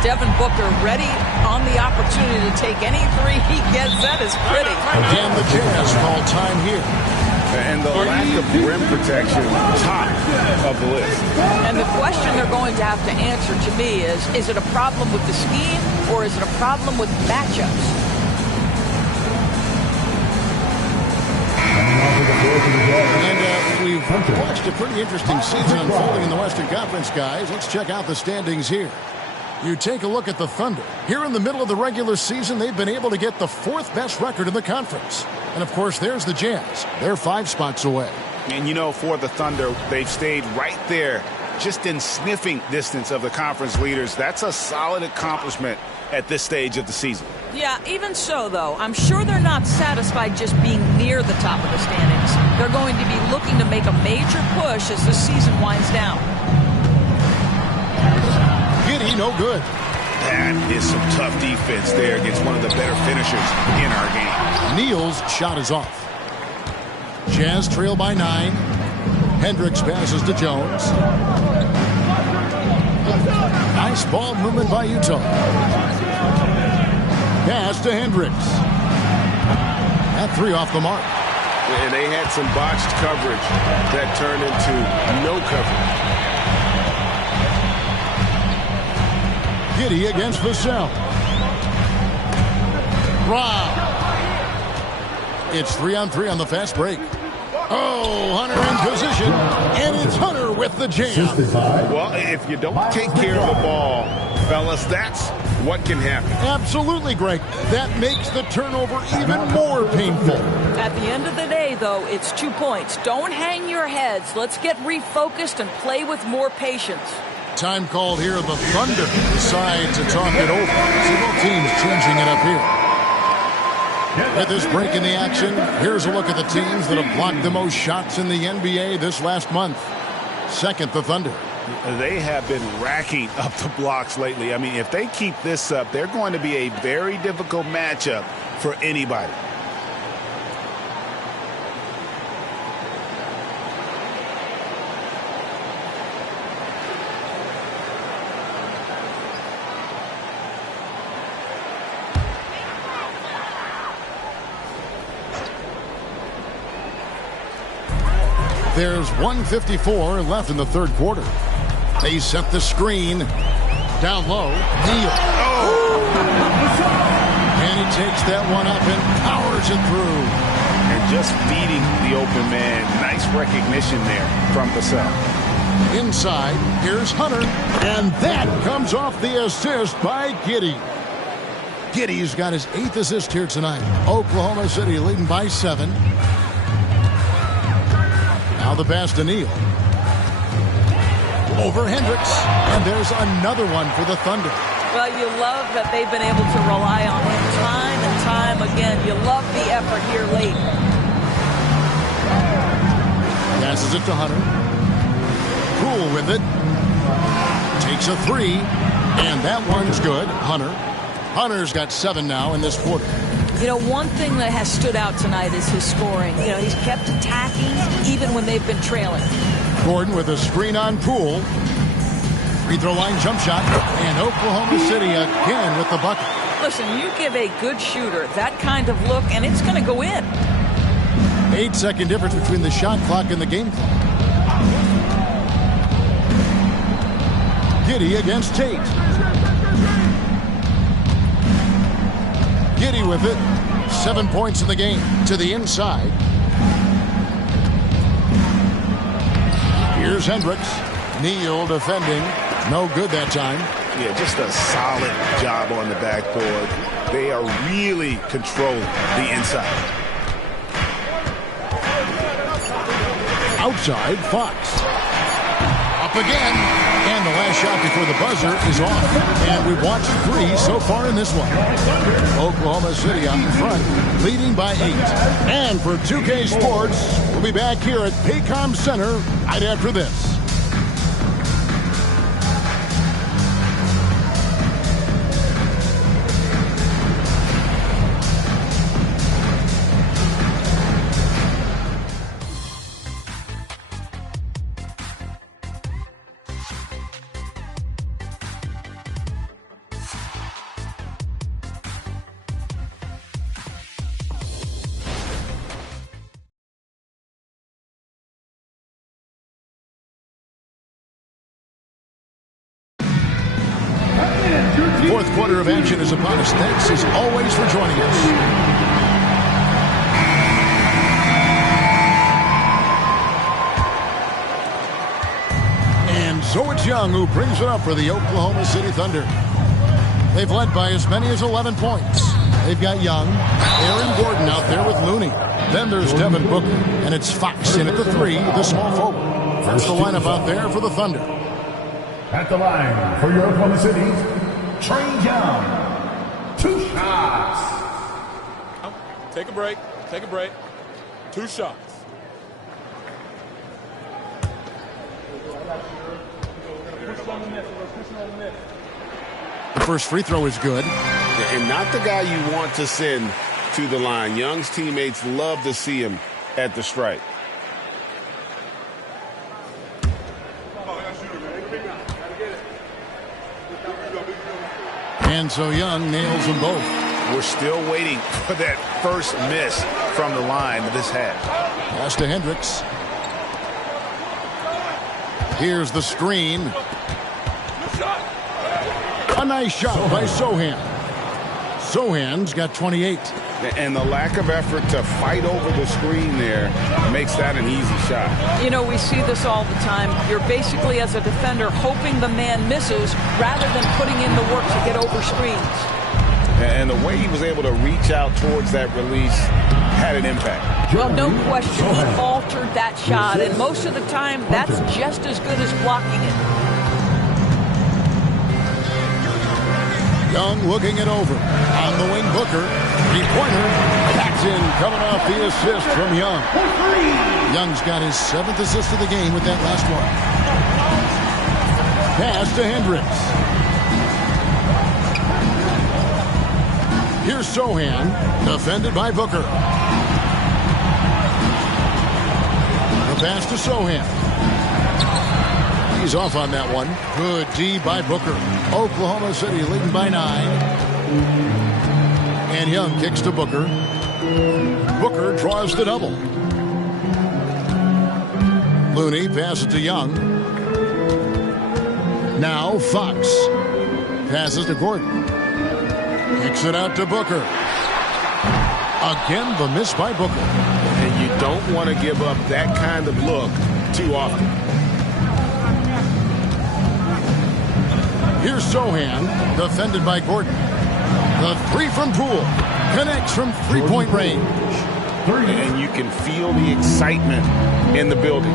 Devin Booker ready on the opportunity to take any 3 he gets. That is pretty. And the Jazz call time here. And the lack of rim protection, top of the list. And the question they're going to have to answer to me is it a problem with the scheme or is it a problem with matchups? And we've watched a pretty interesting season unfolding in the Western Conference, guys. Let's check out the standings here. You take a look at the Thunder. Here in the middle of the regular season, they've been able to get the 4th best record in the conference. And, of course, there's the Jazz. They're 5 spots away. And, you know, for the Thunder, they've stayed right there, just in sniffing distance of the conference leaders. That's a solid accomplishment at this stage of the season. Yeah, even so, though, I'm sure they're not satisfied just being near the top of the standings. They're going to be looking to make a major push as the season winds down. Giddey, no good. That is some tough defense there against one of the better finishers in our game. Neal's shot is off. Jazz trail by 9. Hendricks passes to Jones. Nice ball movement by Utah. Pass to Hendricks. That 3 off the mark. And they had some botched coverage that turned into no coverage. Giddey against Vassell. Wow. It's 3-on-3 on the fast break. Oh, Hunter in position. And it's Hunter with the jam. Well, if you don't take care of the ball, fellas, that's what can happen. Absolutely, Greg. That makes the turnover even more painful. At the end of the day, though, it's 2 points. Don't hang your heads. Let's get refocused and play with more patience. Time called here. The Thunder decide to talk it over. See both teams changing it up here. With this break in the action, here's a look at the teams that have blocked the most shots in the NBA this last month. Second, the Thunder. They have been racking up the blocks lately. I mean, if they keep this up, they're going to be a very difficult matchup for anybody. There's 1:54 left in the third quarter. They set the screen. Down low. Neal. And he takes that one up and powers it through. And just feeding the open man. Nice recognition there from Vassell. Inside, here's Hunter. And that comes off the assist by Giddey. Giddey's got his 8th assist here tonight. Oklahoma City leading by 7. Now the pass to Neal. Over Hendricks. And there's another one for the Thunder. Well, you love that they've been able to rely on him time and time again. You love the effort here late. Passes it to Hunter. Poole with it. Takes a 3. And that one's good. Hunter's got 7 now in this quarter. You know, one thing that has stood out tonight is his scoring. You know, he's kept attacking even when they've been trailing. Gordon with a screen on Poole. Free throw line jump shot. And Oklahoma City again with the bucket. Listen, you give a good shooter that kind of look, and it's going to go in. 8-second difference between the shot clock and the game clock. Giddey against Tate. Giddey with it. 7 points in the game. To the inside. Here's Hendricks. Neal defending. No good that time. Yeah, just a solid job on the backboard. They are really controlling the inside. Outside, Fox. Up again. And the last shot before the buzzer is off. And we've watched 3 so far in this one. Oklahoma City out in front, leading by 8. And for 2K Sports, we'll be back here at Paycom Center right after this. Fourth quarter of action is upon us. Thanks as always for joining us. And so it's Young who brings it up for the Oklahoma City Thunder. They've led by as many as 11 points. They've got Young, Aaron Gordon out there with Looney. Then there's Devin Booker, and it's Fox in at the 3, the small forward. First the lineup out there for the Thunder. At the line for your Oklahoma City, Trae Young. 2 shots. Take a break. 2 shots. The first free throw is good. And not the guy you want to send to the line. Young's teammates love to see him at the stripe. And so Young nails them both. We're still waiting for that first miss from the line of this half. Pass to Hendricks. Here's the screen. A nice shot by Sohan. Sohan's got 28. And the lack of effort to fight over the screen there makes that an easy shot. You know, we see this all the time. You're basically, as a defender, hoping the man misses rather than putting in the work to get over screens. And the way he was able to reach out towards that release had an impact. Well, no question, he altered that shot, and most of the time, that's just as good as blocking it. Young looking it over. On the wing, Booker. Three-pointer. That's in, coming off the assist from Young. Young's got his 7th assist of the game with that last one. Pass to Hendricks. Here's Sohan, defended by Booker. The pass to Sohan. He's off on that one. Good D by Booker. Oklahoma City leading by 9. And Young kicks to Booker. Booker draws the double. Looney passes to Young. Now Fox passes to Gordon. Kicks it out to Booker. Again, the miss by Booker. And you don't want to give up that kind of look too often. Here's Sohan, defended by Gordon. The three from Poole. Connects from three-point range. And you can feel the excitement in the building.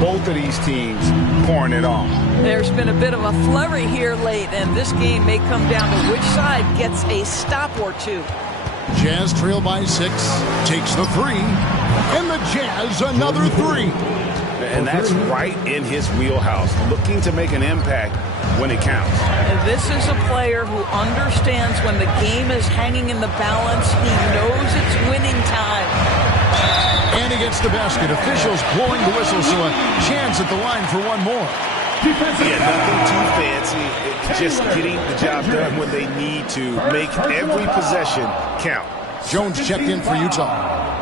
Both of these teams pouring it on. There's been a bit of a flurry here late, and this game may come down to which side gets a stop or two. Jazz trail by 6, takes the three, and the Jazz another three. And that's right in his wheelhouse, looking to make an impact when it counts. And this is a player who understands when the game is hanging in the balance. He knows it's winning time. And he gets the basket. Officials blowing the whistle, so a chance at the line for one more. Yeah, nothing too fancy. Just getting the job done when they need to. Make every possession count. Jones checked in for Utah.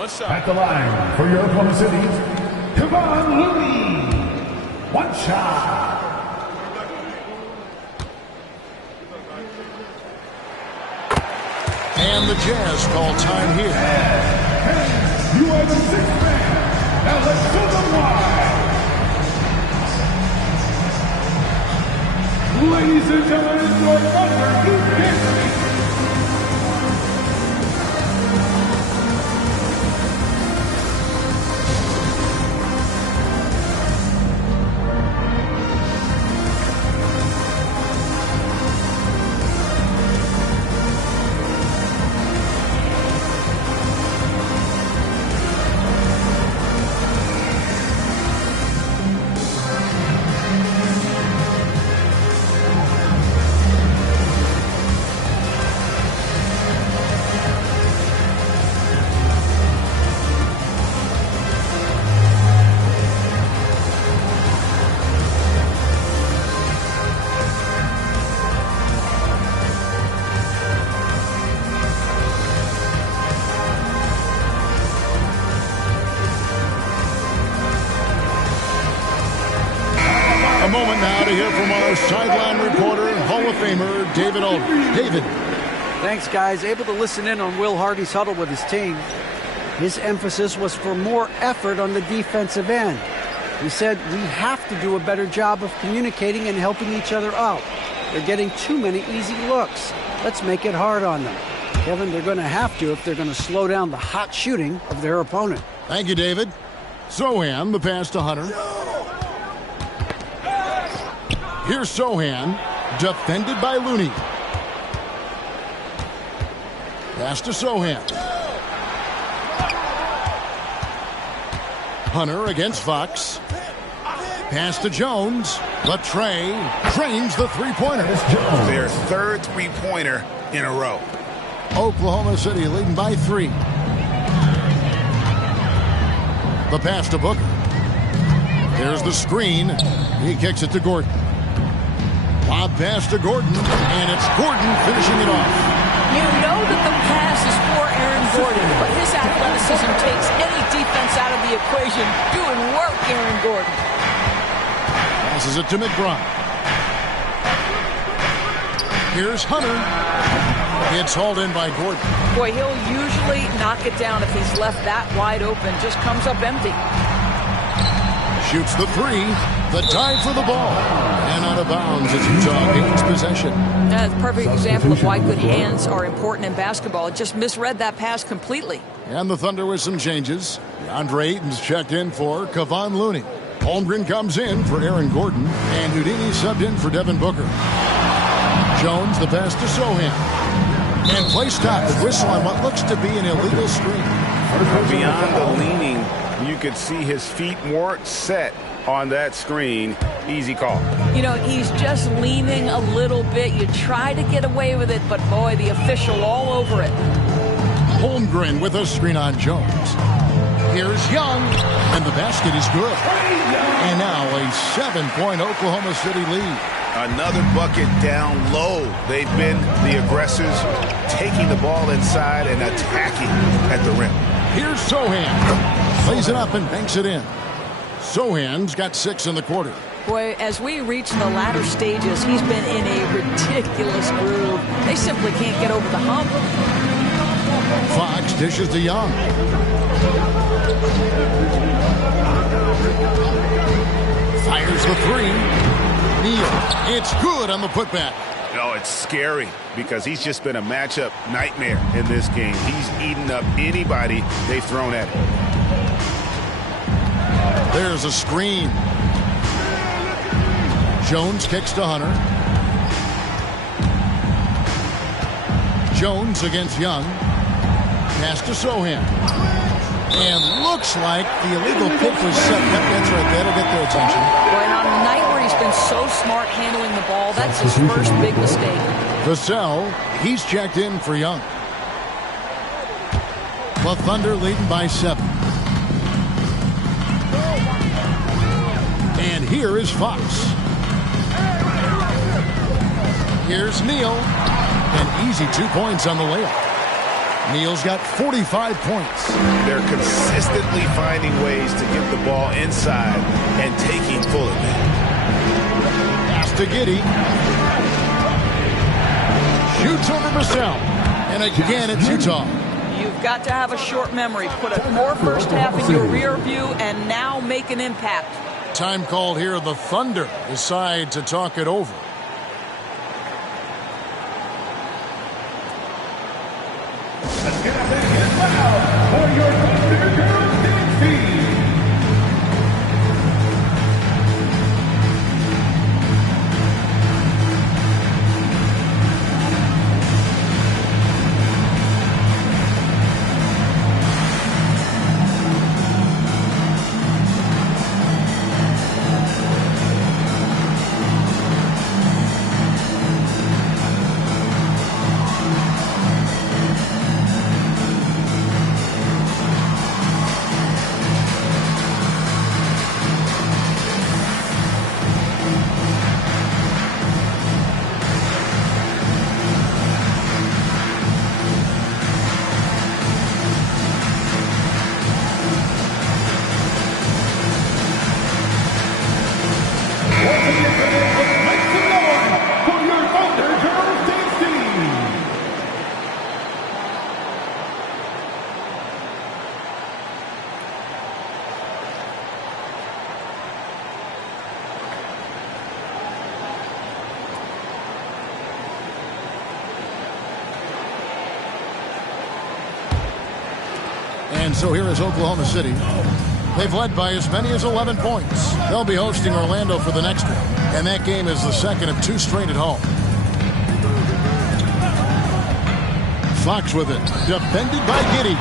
At the line for your Oklahoma City, Kevon Looney. One shot. And the Jazz call time here. You are the sixth man. Now let's go the line. Ladies and gentlemen, your number 2 A moment now to hear from our sideline reporter, Hall of Famer David Aldridge. David. Thanks, guys. Able to listen in on Will Hardy's huddle with his team. His emphasis was for more effort on the defensive end. He said we have to do a better job of communicating and helping each other out. They're getting too many easy looks. Let's make it hard on them. Kevin, they're going to have to if they're going to slow down the hot shooting of their opponent. Thank you, David. Sohan, the pass to Hunter. Here's Sohan, defended by Looney. Pass to Sohan. Hunter against Fox. Pass to Jones. Latrey drains the three-pointer. Their third three-pointer in a row. Oklahoma City leading by 3. The pass to Booker. Here's the screen. He kicks it to Gordon. Lob pass to Gordon, and it's Gordon finishing it off. You know that the pass is for Aaron Gordon, but his athleticism takes any defense out of the equation. Doing work, Aaron Gordon. Passes it to McBride. Here's Hunter. It's hauled in by Gordon. Boy, he'll usually knock it down if he's left that wide open. Just comes up empty. Shoots the three. The dive for the ball. And out of bounds as Utah gains possession. That's a perfect example of why good hands are important in basketball. It just misread that pass completely. And the Thunder with some changes. DeAndre Ayton's checked in for Kevon Looney. Holmgren comes in for Aaron Gordon. And Houdini subbed in for Devin Booker. Jones, the pass to Sohan. And play stopped. The whistle on what looks to be an illegal screen. Beyond the leaning, you could see his feet weren't set on that screen. Easy call. You know, he's just leaning a little bit. You try to get away with it, but boy, the official all over it. Holmgren with a screen on Jones. Here's Young, and the basket is good. And now a 7-point Oklahoma City lead. Another bucket down low. They've been the aggressors, taking the ball inside and attacking at the rim. Here's Sohan. Lays it up and banks it in. Sohan's got 6 in the quarter. Boy, as we reach the latter stages, he's been in a ridiculous groove. They simply can't get over the hump. Fox dishes to Young. Fires the 3. Neal. It's good on the putback. Oh, it's scary because he's just been a matchup nightmare in this game. He's eaten up anybody they've thrown at him. There's a screen. Jones kicks to Hunter. Jones against Young. Pass to Sohan. And looks like the illegal pick was set. That's right. That'll get their attention. Boy, and on a night where he's been so smart handling the ball, that's his first big mistake. Vassell, he's checked in for Young. The Thunder leading by 7. And here is Fox. Here's Neal. An easy 2 points on the layup. Neal's got 45 points. They're consistently finding ways to get the ball inside and taking full advantage. Pass to Giddey. Shoots over Vassell. And again, it's Utah. You've got to have a short memory. Put a poor first half in your rear view and now make an impact. Time called here. The Thunder decide to talk it over. For your Thunder Girls dance team. And so here is Oklahoma City. They've led by as many as 11 points. They'll be hosting Orlando for the next one. And that game is the second of 2 straight at home. Fox with it. Defended by Giddey.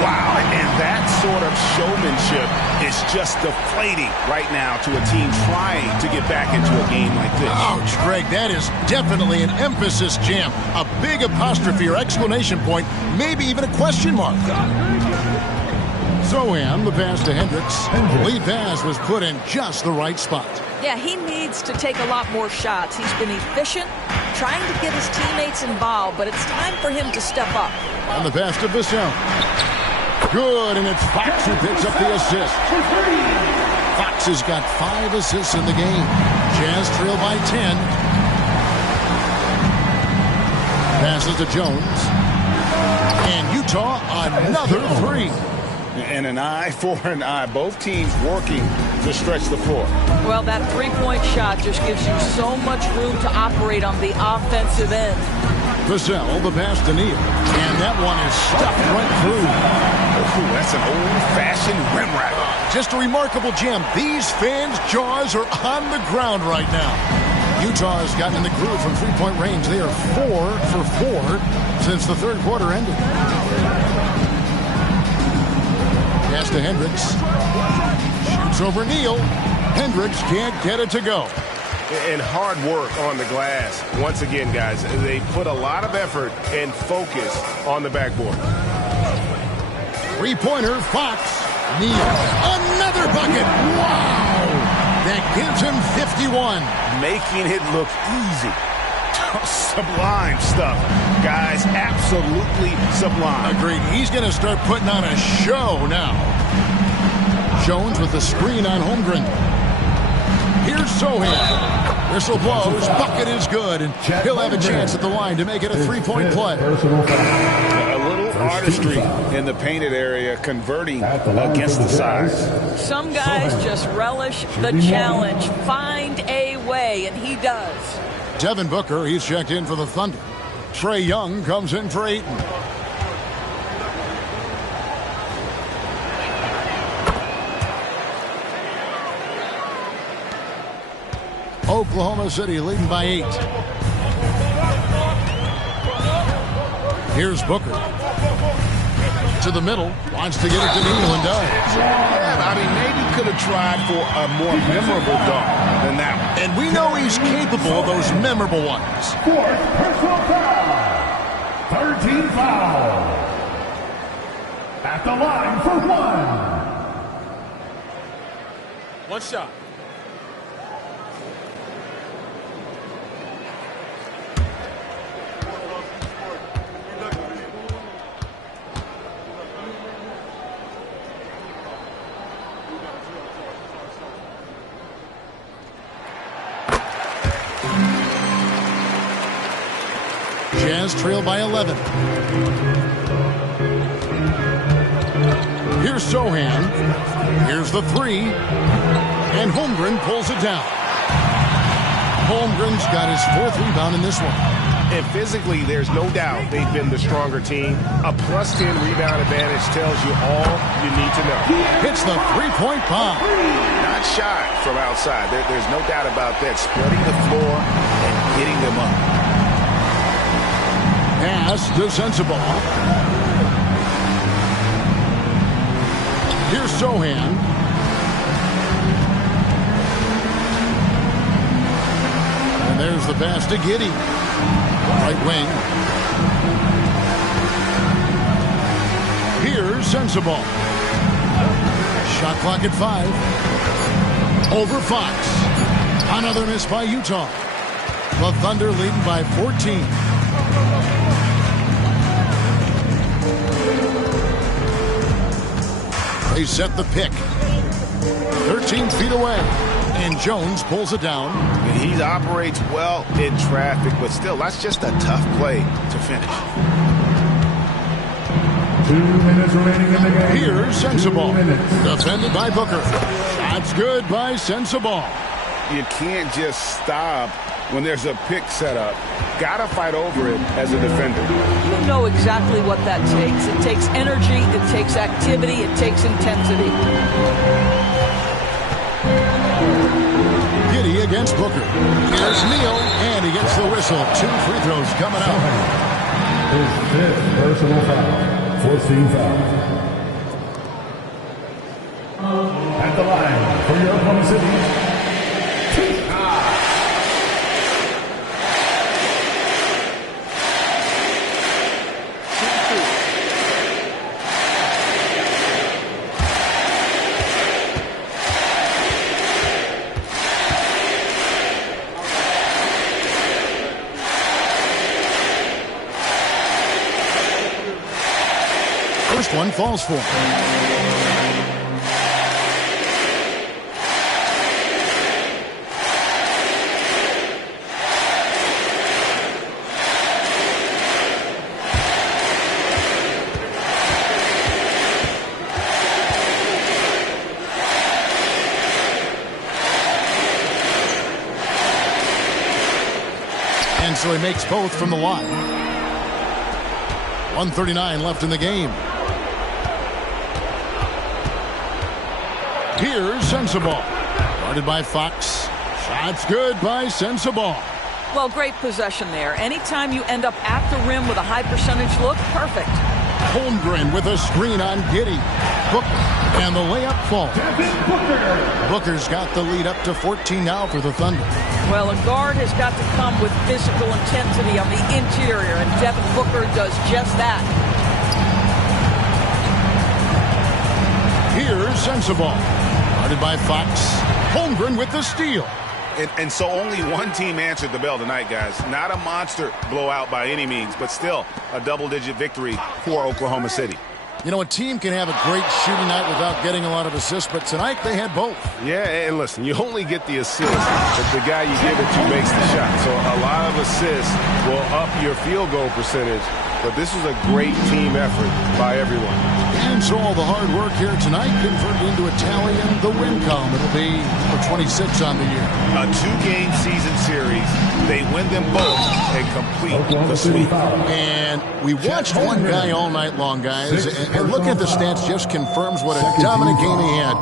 Wow, and that sort of showmanship is just deflating right now to a team trying to get back into a game like this. Ouch, Greg, that is definitely an emphasis jam. A big apostrophe or exclamation point, maybe even a question mark. Sohan, the pass to Hendricks. Lead pass was put in just the right spot. Yeah, he needs to take a lot more shots. He's been efficient, trying to get his teammates involved, but it's time for him to step up. On the pass to Vassell. Good, and it's Fox who picks up the assist. Fox has got 5 assists in the game. Jazz trail by 10. Passes to Jones. And Utah, another 3. And an eye for an eye. Both teams working to stretch the floor. Well, that three-point shot just gives you so much room to operate on the offensive end. Vassell, the pass to Neal. And that one is stuffed right through. Ooh, that's an old-fashioned rim rack. Just a remarkable jam. These fans' jaws are on the ground right now. Utah has gotten in the groove from three-point range. They are 4 for 4 since the third quarter ended. Pass to Hendricks. Shoots over Neal. Hendricks can't get it to go. And hard work on the glass. Once again, guys, they put a lot of effort and focus on the backboard. Three-pointer, Fox. Neal. Another bucket. Wow. That gives him 51. Making it look easy. Sublime stuff, guys. Absolutely sublime. Agreed. He's going to start putting on a show now. Jones with the screen on Holmgren. Here's Sohan. Whistle blows. Bucket is good, and he'll have a chance at the line to make it a three-point play. A little artistry in the painted area, converting against the size. Some guys just relish the challenge. Find a way, and he does. Devin Booker, he's checked in for the Thunder. Trae Young comes in for Ayton. Oklahoma City leading by 8. Here's Booker. To the middle. Wants to get it to Neal and does. Yeah, I mean, maybe could have tried for a more memorable dunk than that one. And we know he's capable of those memorable ones. Fourth personal foul. 3rd team foul. At the line for one. One shot. Jazz trail by 11. Here's Sohan. Here's the three. And Holmgren pulls it down. Holmgren's got his 4th rebound in this one. And physically, there's no doubt they've been the stronger team. A +10 rebound advantage tells you all you need to know. Hits the three-point bomb. Not shot from outside. There's no doubt about that. Spreading the floor and getting them up. Pass to Sensabaugh. Here's Sohan. And there's the pass to Giddey. Right wing. Here's Sensabaugh. Shot clock at 5. Over Fox. Another miss by Utah. The Thunder leading by 14. They set the pick. 13 feet away. And Jones pulls it down. He operates well in traffic, but still, that's just a tough play to finish. 2 minutes remaining in the game. Here's Sensabaugh. Defended by Booker. Shots good by Sensabaugh. You can't just stop when there's a pick set up. Gotta fight over it as a defender. You know exactly what that takes. It takes energy, it takes activity, it takes intensity. Giddey against Booker. Here's Neal, and he gets the whistle. 2 free throws coming up. His 5th personal foul. 4th team foul. At the line for your Oklahoma City. First one falls for him. And so he makes both from the line. 1:39 left in the game. Here's Sensabaugh. Guarded by Fox. Shots good by Sensabaugh. Well, great possession there. Anytime you end up at the rim with a high percentage look, perfect. Holmgren with a screen on Giddey. Booker. And the layup falls. Booker's got the lead up to 14 now for the Thunder. Well, a guard has got to come with physical intensity on the interior, and Devin Booker does just that. Here's Sensabaugh. Guarded by Fox. Holmgren with the steal. And so only one team answered the bell tonight, guys. Not a monster blowout by any means, but still a double-digit victory for Oklahoma City. You know, a team can have a great shooting night without getting a lot of assists, but tonight they had both. Yeah, and listen, you only get the assist if the guy you give it to makes the shot. So a lot of assists will up your field goal percentage, but this was a great team effort by everyone. And so all the hard work here tonight converted into a tally in the win column. It'll be number 26 on the year. A 2-game season series. They win them both and complete the sweep. And we watched one guy all night long, guys, and looking at the stats just confirms what a dominant game he had.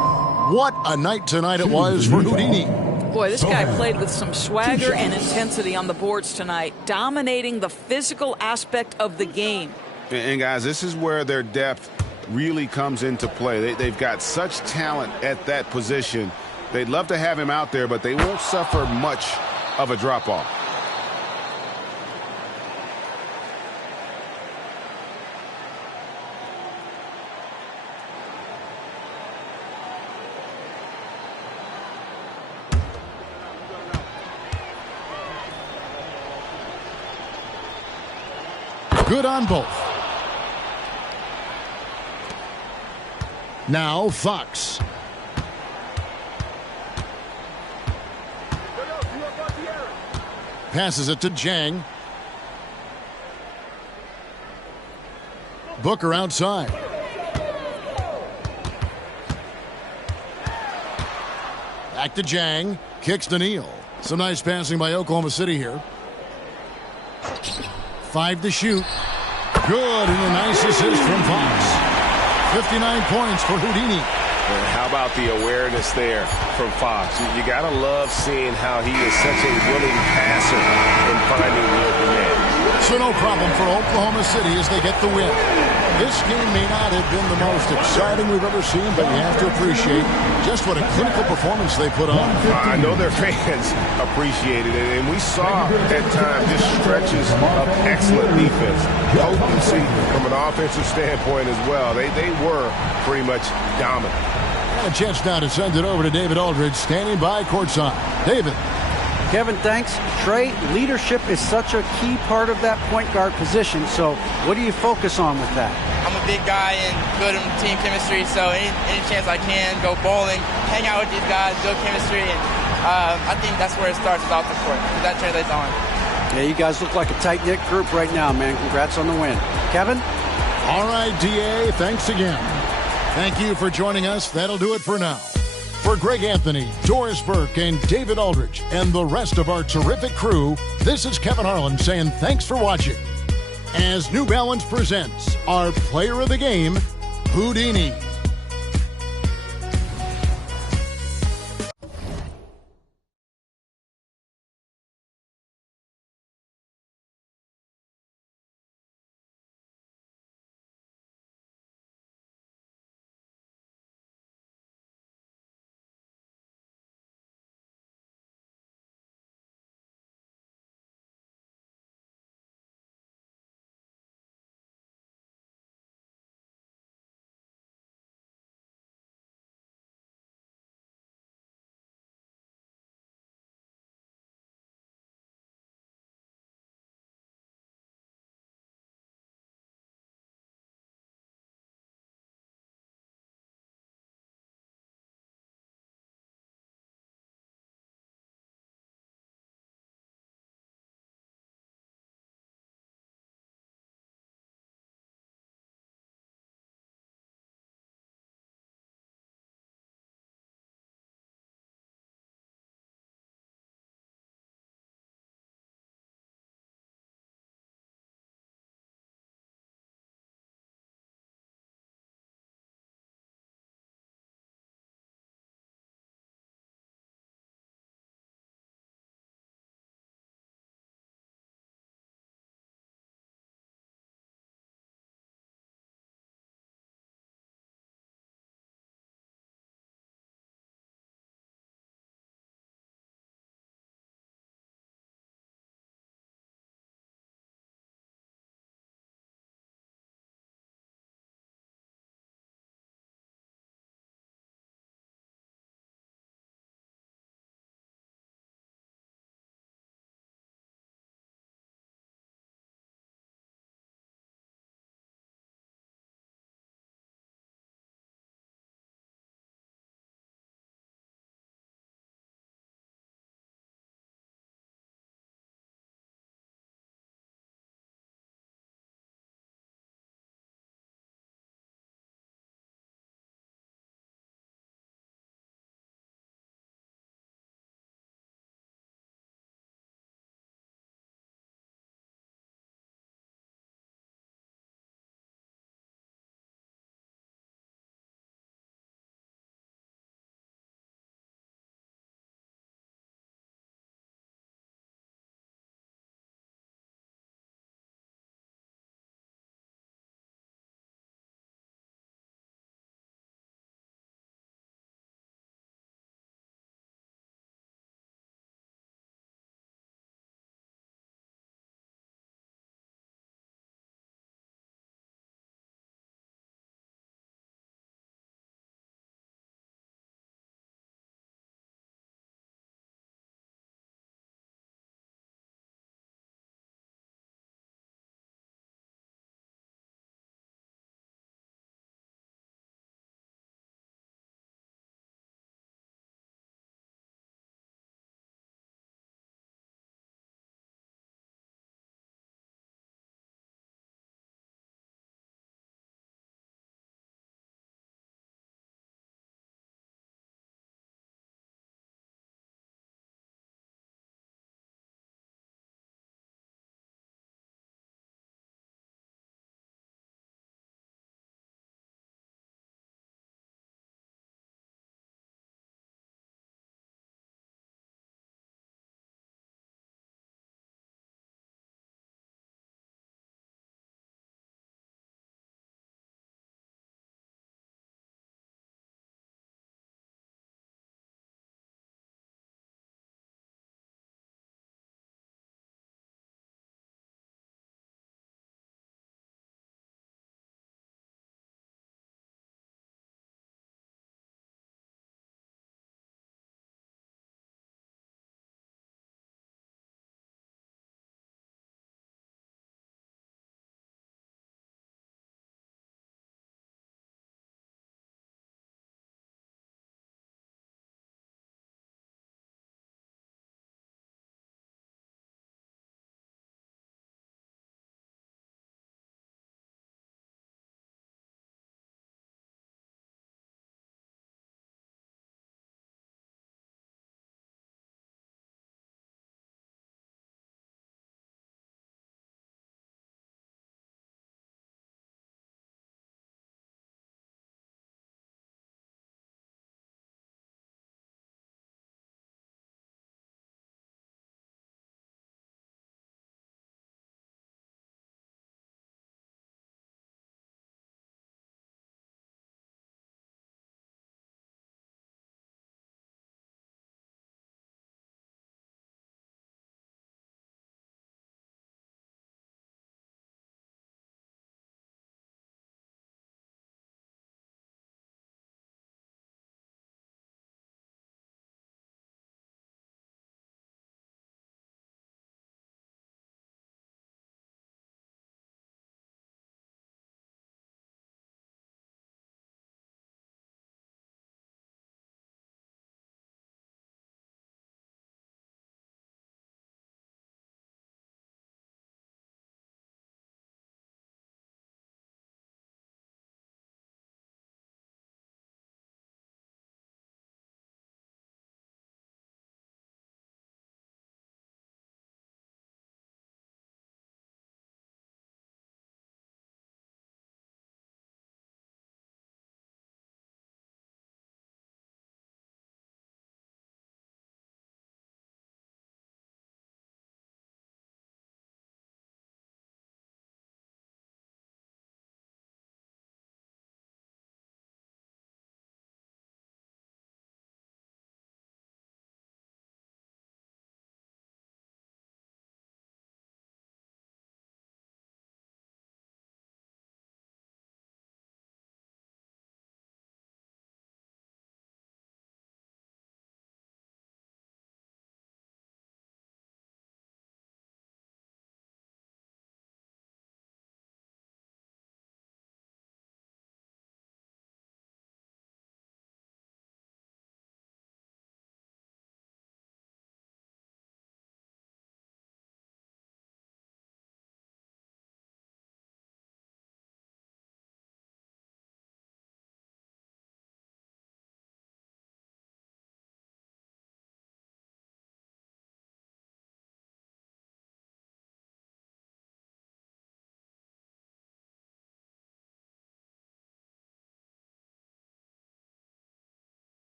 What a night tonight it was for Houdini. Boy, this guy played with some swagger and intensity on the boards tonight, dominating the physical aspect of the game. And guys, this is where their depth really comes into play. They've got such talent at that position. They'd love to have him out there, but they won't suffer much of a drop-off. Good on both. Now Fox. Passes it to Jang. Booker outside. Back to Jang. Kicks to Neal. Some nice passing by Oklahoma City here. 5 to shoot. Good, and a nice assist from Fox. 59 points for Houdini. And how about the awareness there from Fox? You got to love seeing how he is such a willing passer in finding the open man. So no problem for Oklahoma City as they get the win. This game may not have been the most exciting we've ever seen, but you have to appreciate just what a clinical performance they put on. I know their fans appreciated it, and we saw at times just stretches of excellent defense. Potency from an offensive standpoint as well. They were pretty much dominant. And a chance now to send it over to David Aldridge, standing by courtside. David. Kevin, thanks. Trey, leadership is such a key part of that point guard position, so what do you focus on with that? I'm a big guy and good in team chemistry, so any chance I can, go bowling, hang out with these guys, build chemistry, and I think that's where it starts off the court. That translates on. Yeah, you guys look like a tight-knit group right now, man. Congrats on the win. Kevin? All right, DA, thanks again. Thank you for joining us. That'll do it for now. For Greg Anthony, Doris Burke, and David Aldridge, and the rest of our terrific crew, this is Kevin Harlan saying thanks for watching. As New Balance presents our player of the game, Houdini.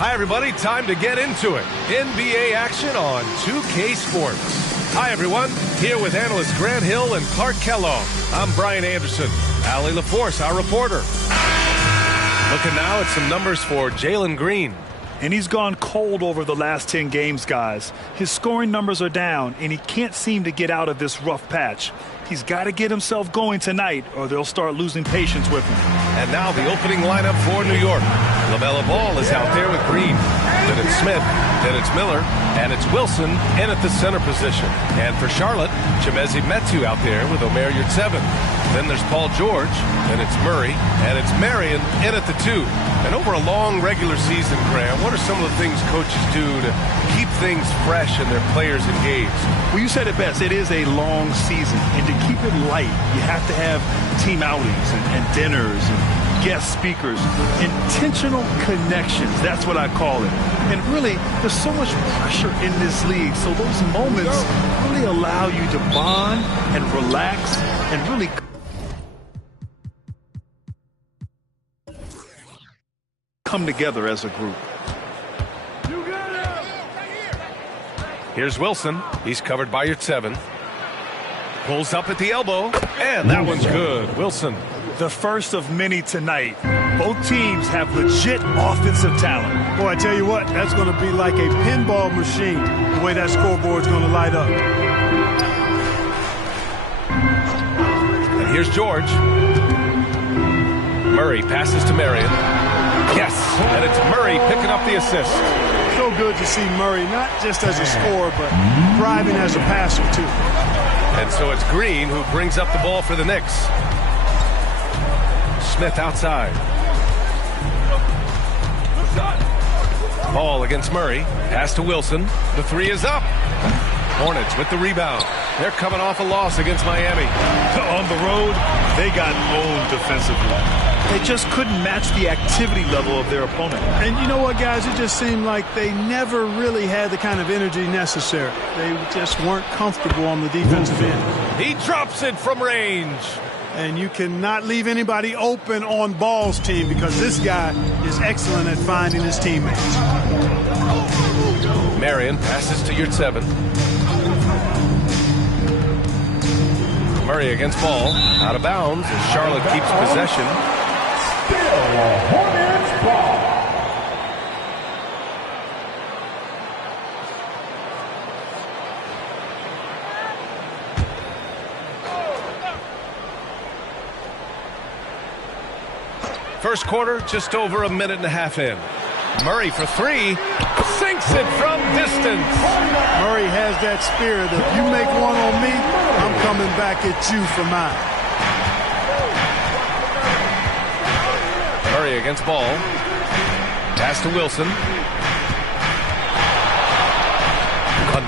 Hi, everybody. Time to get into it. NBA action on 2K Sports. Hi, everyone. Here with analysts Grant Hill and Clark Kellogg. I'm Brian Anderson. Allie LaForce, our reporter. Looking now at some numbers for Jalen Green. And he's gone cold over the last 10 games, guys. His scoring numbers are down, and he can't seem to get out of this rough patch. He's got to get himself going tonight, or they'll start losing patience with him. And now the opening lineup for New York. LaMelo Ball is out there with Green. Then it's Smith, then it's Miller, and it's Wilson in at the center position. And for Charlotte, Chimezie Metu out there with Omer Yurtseven. Then there's Paul George, then it's Murray, and it's Marion in at the 2. And over a long regular season, Graham, what are some of the things coaches do to keep things fresh and their players engaged? Well, you said it best. It is a long season, and to keep it light, you have to have team outings and dinners and guest speakers, intentional connections. That's what I call it. And really, there's so much pressure in this league, so those moments really allow you to bond and relax and really come together as a group. Here's Wilson. He's covered by Yurtseven. Pulls up at the elbow, and that one's good. Wilson. The first of many tonight. Both teams have legit offensive talent. Boy, I tell you what, that's going to be like a pinball machine, the way that scoreboard's going to light up. And here's George. Murray passes to Marion. Yes, and it's Murray picking up the assist. So good to see Murray, not just as a scorer, but thriving as a passer, too. And so it's Green who brings up the ball for the Knicks. Smith outside. Ball against Murray. Pass to Wilson. The 3 is up. Hornets with the rebound. They're coming off a loss against Miami. On the road, they got owned defensively. They just couldn't match the activity level of their opponent. And you know what, guys? It just seemed like they never really had the kind of energy necessary. They just weren't comfortable on the defensive end. He drops it from range. And you cannot leave anybody open on Ball's team because this guy is excellent at finding his teammates. Marion passes to Yurtseven. Murray against Ball. Out of bounds as Charlotte keeps possession. Hornets ball. First quarter, just over a minute and a half in. Murray for 3, sinks it from distance. Murray has that spirit of, you make one on me, I'm coming back at you for mine. Murray against Ball. Pass to Wilson.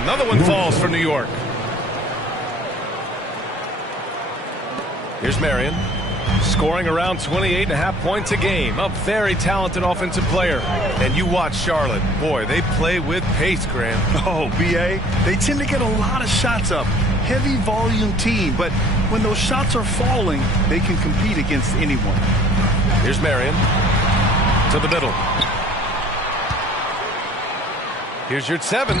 Another one falls for New York. Here's Marion. Scoring around 28.5 points a game. A very talented offensive player. And you watch Charlotte. Boy, they play with pace, Grant. Oh, B.A., they tend to get a lot of shots up. Heavy volume team. But when those shots are falling, they can compete against anyone. Here's Marion. To the middle. Here's Yurtseven.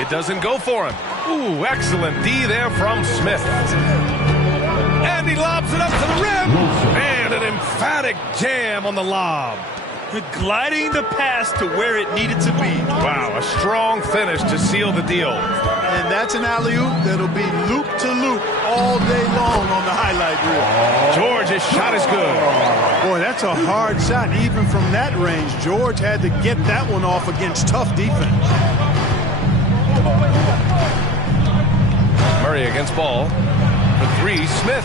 It doesn't go for him. Ooh, excellent D there from Smith. And he lobs it up to the rim. And an emphatic jam on the lob. Gliding the pass to where it needed to be. Wow, a strong finish to seal the deal. And that's an alley-oop that'll be loop to loop all day long on the highlight reel. George's shot is good. Boy, that's a hard shot even from that range. George had to get that one off against tough defense. Murray against Ball. The 3, Smith.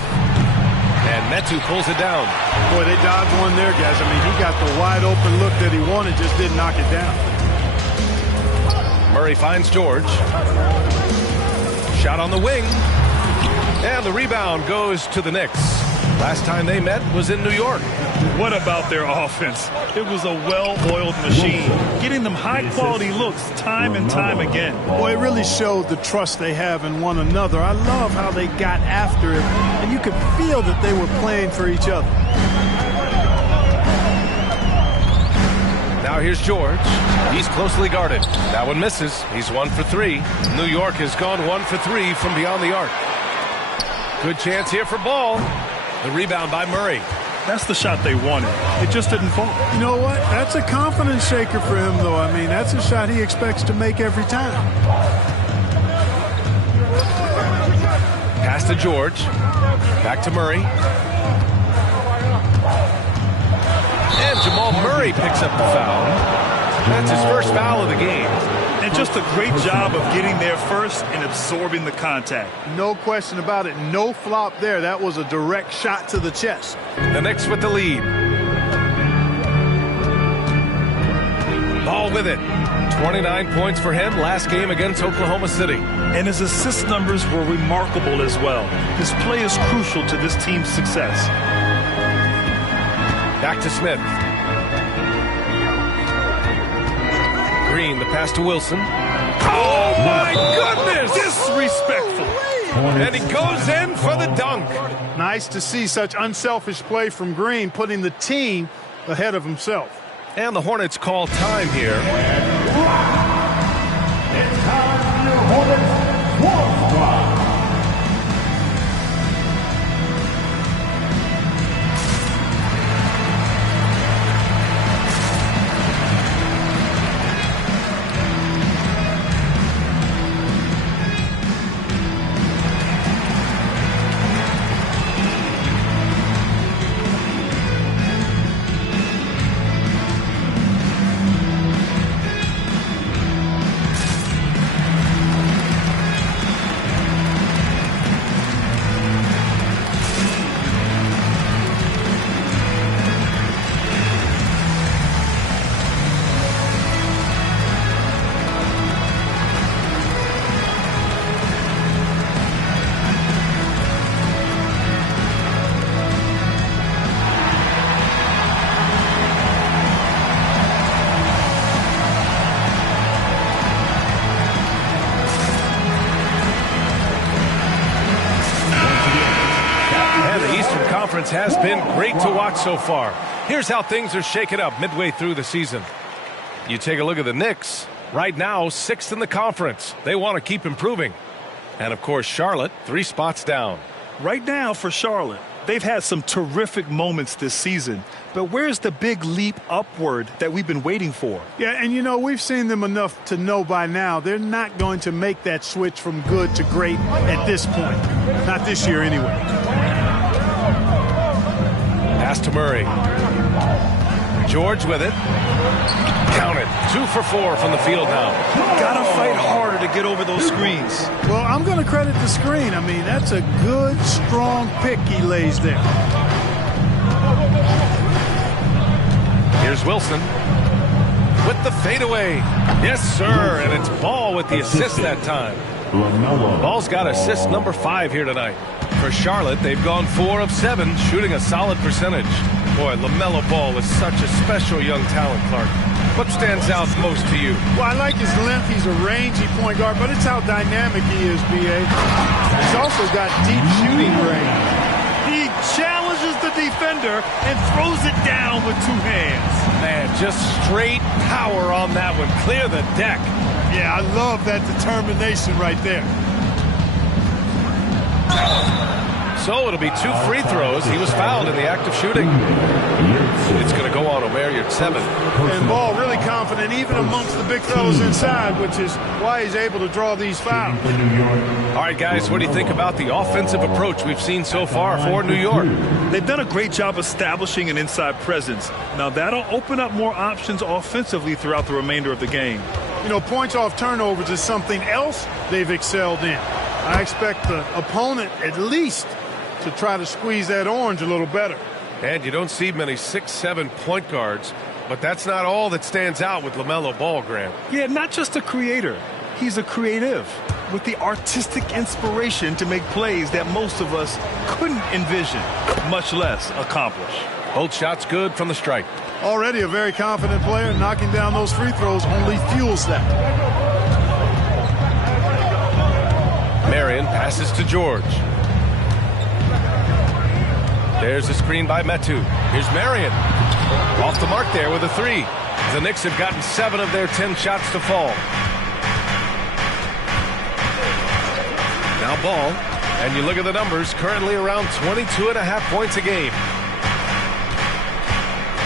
And Metu pulls it down. Boy, they dodged one there, guys. I mean, he got the wide open look that he wanted, just didn't knock it down. Murray finds George. Shot on the wing. And the rebound goes to the Knicks. Last time they met was in New York. What about their offense? It was a well-oiled machine, getting them high-quality looks time and time again. Boy, it really showed the trust they have in one another. I love how they got after it, and you could feel that they were playing for each other. Now Now here's George. He's closely guarded. That one misses. He's 1 for 3. New York has gone 1 for 3 from beyond the arc. Good chance here for Ball. The rebound by Murray. That's the shot they wanted. It just didn't fall. You know what? That's a confidence shaker for him, though. I mean, that's a shot he expects to make every time. Pass to George. Back to Murray. And Jamal Murray picks up the foul. That's his first foul of the game. And just a great job of getting there first and absorbing the contact. No question about it. No flop there. That was a direct shot to the chest. The Knicks with the lead. Ball with it. 29 points for him last game against Oklahoma City. And his assist numbers were remarkable as well. His play is crucial to this team's success. Back to Smith. Green, the pass to Wilson. Oh, my goodness! Disrespectful. And he goes in for the dunk. Nice to see such unselfish play from Green, putting the team ahead of himself. And the Hornets call time here. It's time for your Hornets warm squad. Has been great to watch so far. Here's how things are shaken up midway through the season. You take a look at the Knicks. Right now, 6th in the conference. They want to keep improving. And, of course, Charlotte, 3 spots down. Right now for Charlotte, they've had some terrific moments this season. But where's the big leap upward that we've been waiting for? Yeah, and you know, we've seen them enough to know by now they're not going to make that switch from good to great at this point. Not this year anyway. Pass to Murray. George with it. Count it. 2 for 4 from the field now. Gotta fight harder to get over those screens. Well, I'm going to credit the screen. I mean, that's a good, strong pick he lays there. Here's Wilson with the fadeaway. Yes, sir. And it's Ball with the assist that time. Ball's got assist number 5 here tonight. For Charlotte, they've gone 4 of 7, shooting a solid percentage. Boy, LaMelo Ball is such a special young talent, Clark. What stands out most to you? Well, I like his length. He's a rangy point guard, but it's how dynamic he is, B.A. He's also got deep shooting range. He challenges the defender and throws it down with 2 hands. Man, just straight power on that one. Clear the deck. Yeah, I love that determination right there. So it'll be 2 free throws. He was fouled in the act of shooting. It's going to go on Omer Yurtseven. And Ball really confident even amongst the big fellas inside, which is why he's able to draw these fouls. All right, guys, what do you think about the offensive approach we've seen so far for New York? They've done a great job establishing an inside presence. Now, that'll open up more options offensively throughout the remainder of the game. You know, points off turnovers is something else they've excelled in. I expect the opponent at least to try to squeeze that orange a little better. And you don't see many 6'7" point guards, but that's not all that stands out with LaMelo Ball, Grant. Yeah, not just a creator. He's a creative with the artistic inspiration to make plays that most of us couldn't envision, much less accomplish. Both shots good from the stripe. Already a very confident player. Knocking down those free throws only fuels that. Marion passes to George. There's a screen by Metu. Here's Marion. Off the mark there with a 3. The Knicks have gotten 7 of their 10 shots to fall. Now Ball, and you look at the numbers, currently around 22.5 points a game.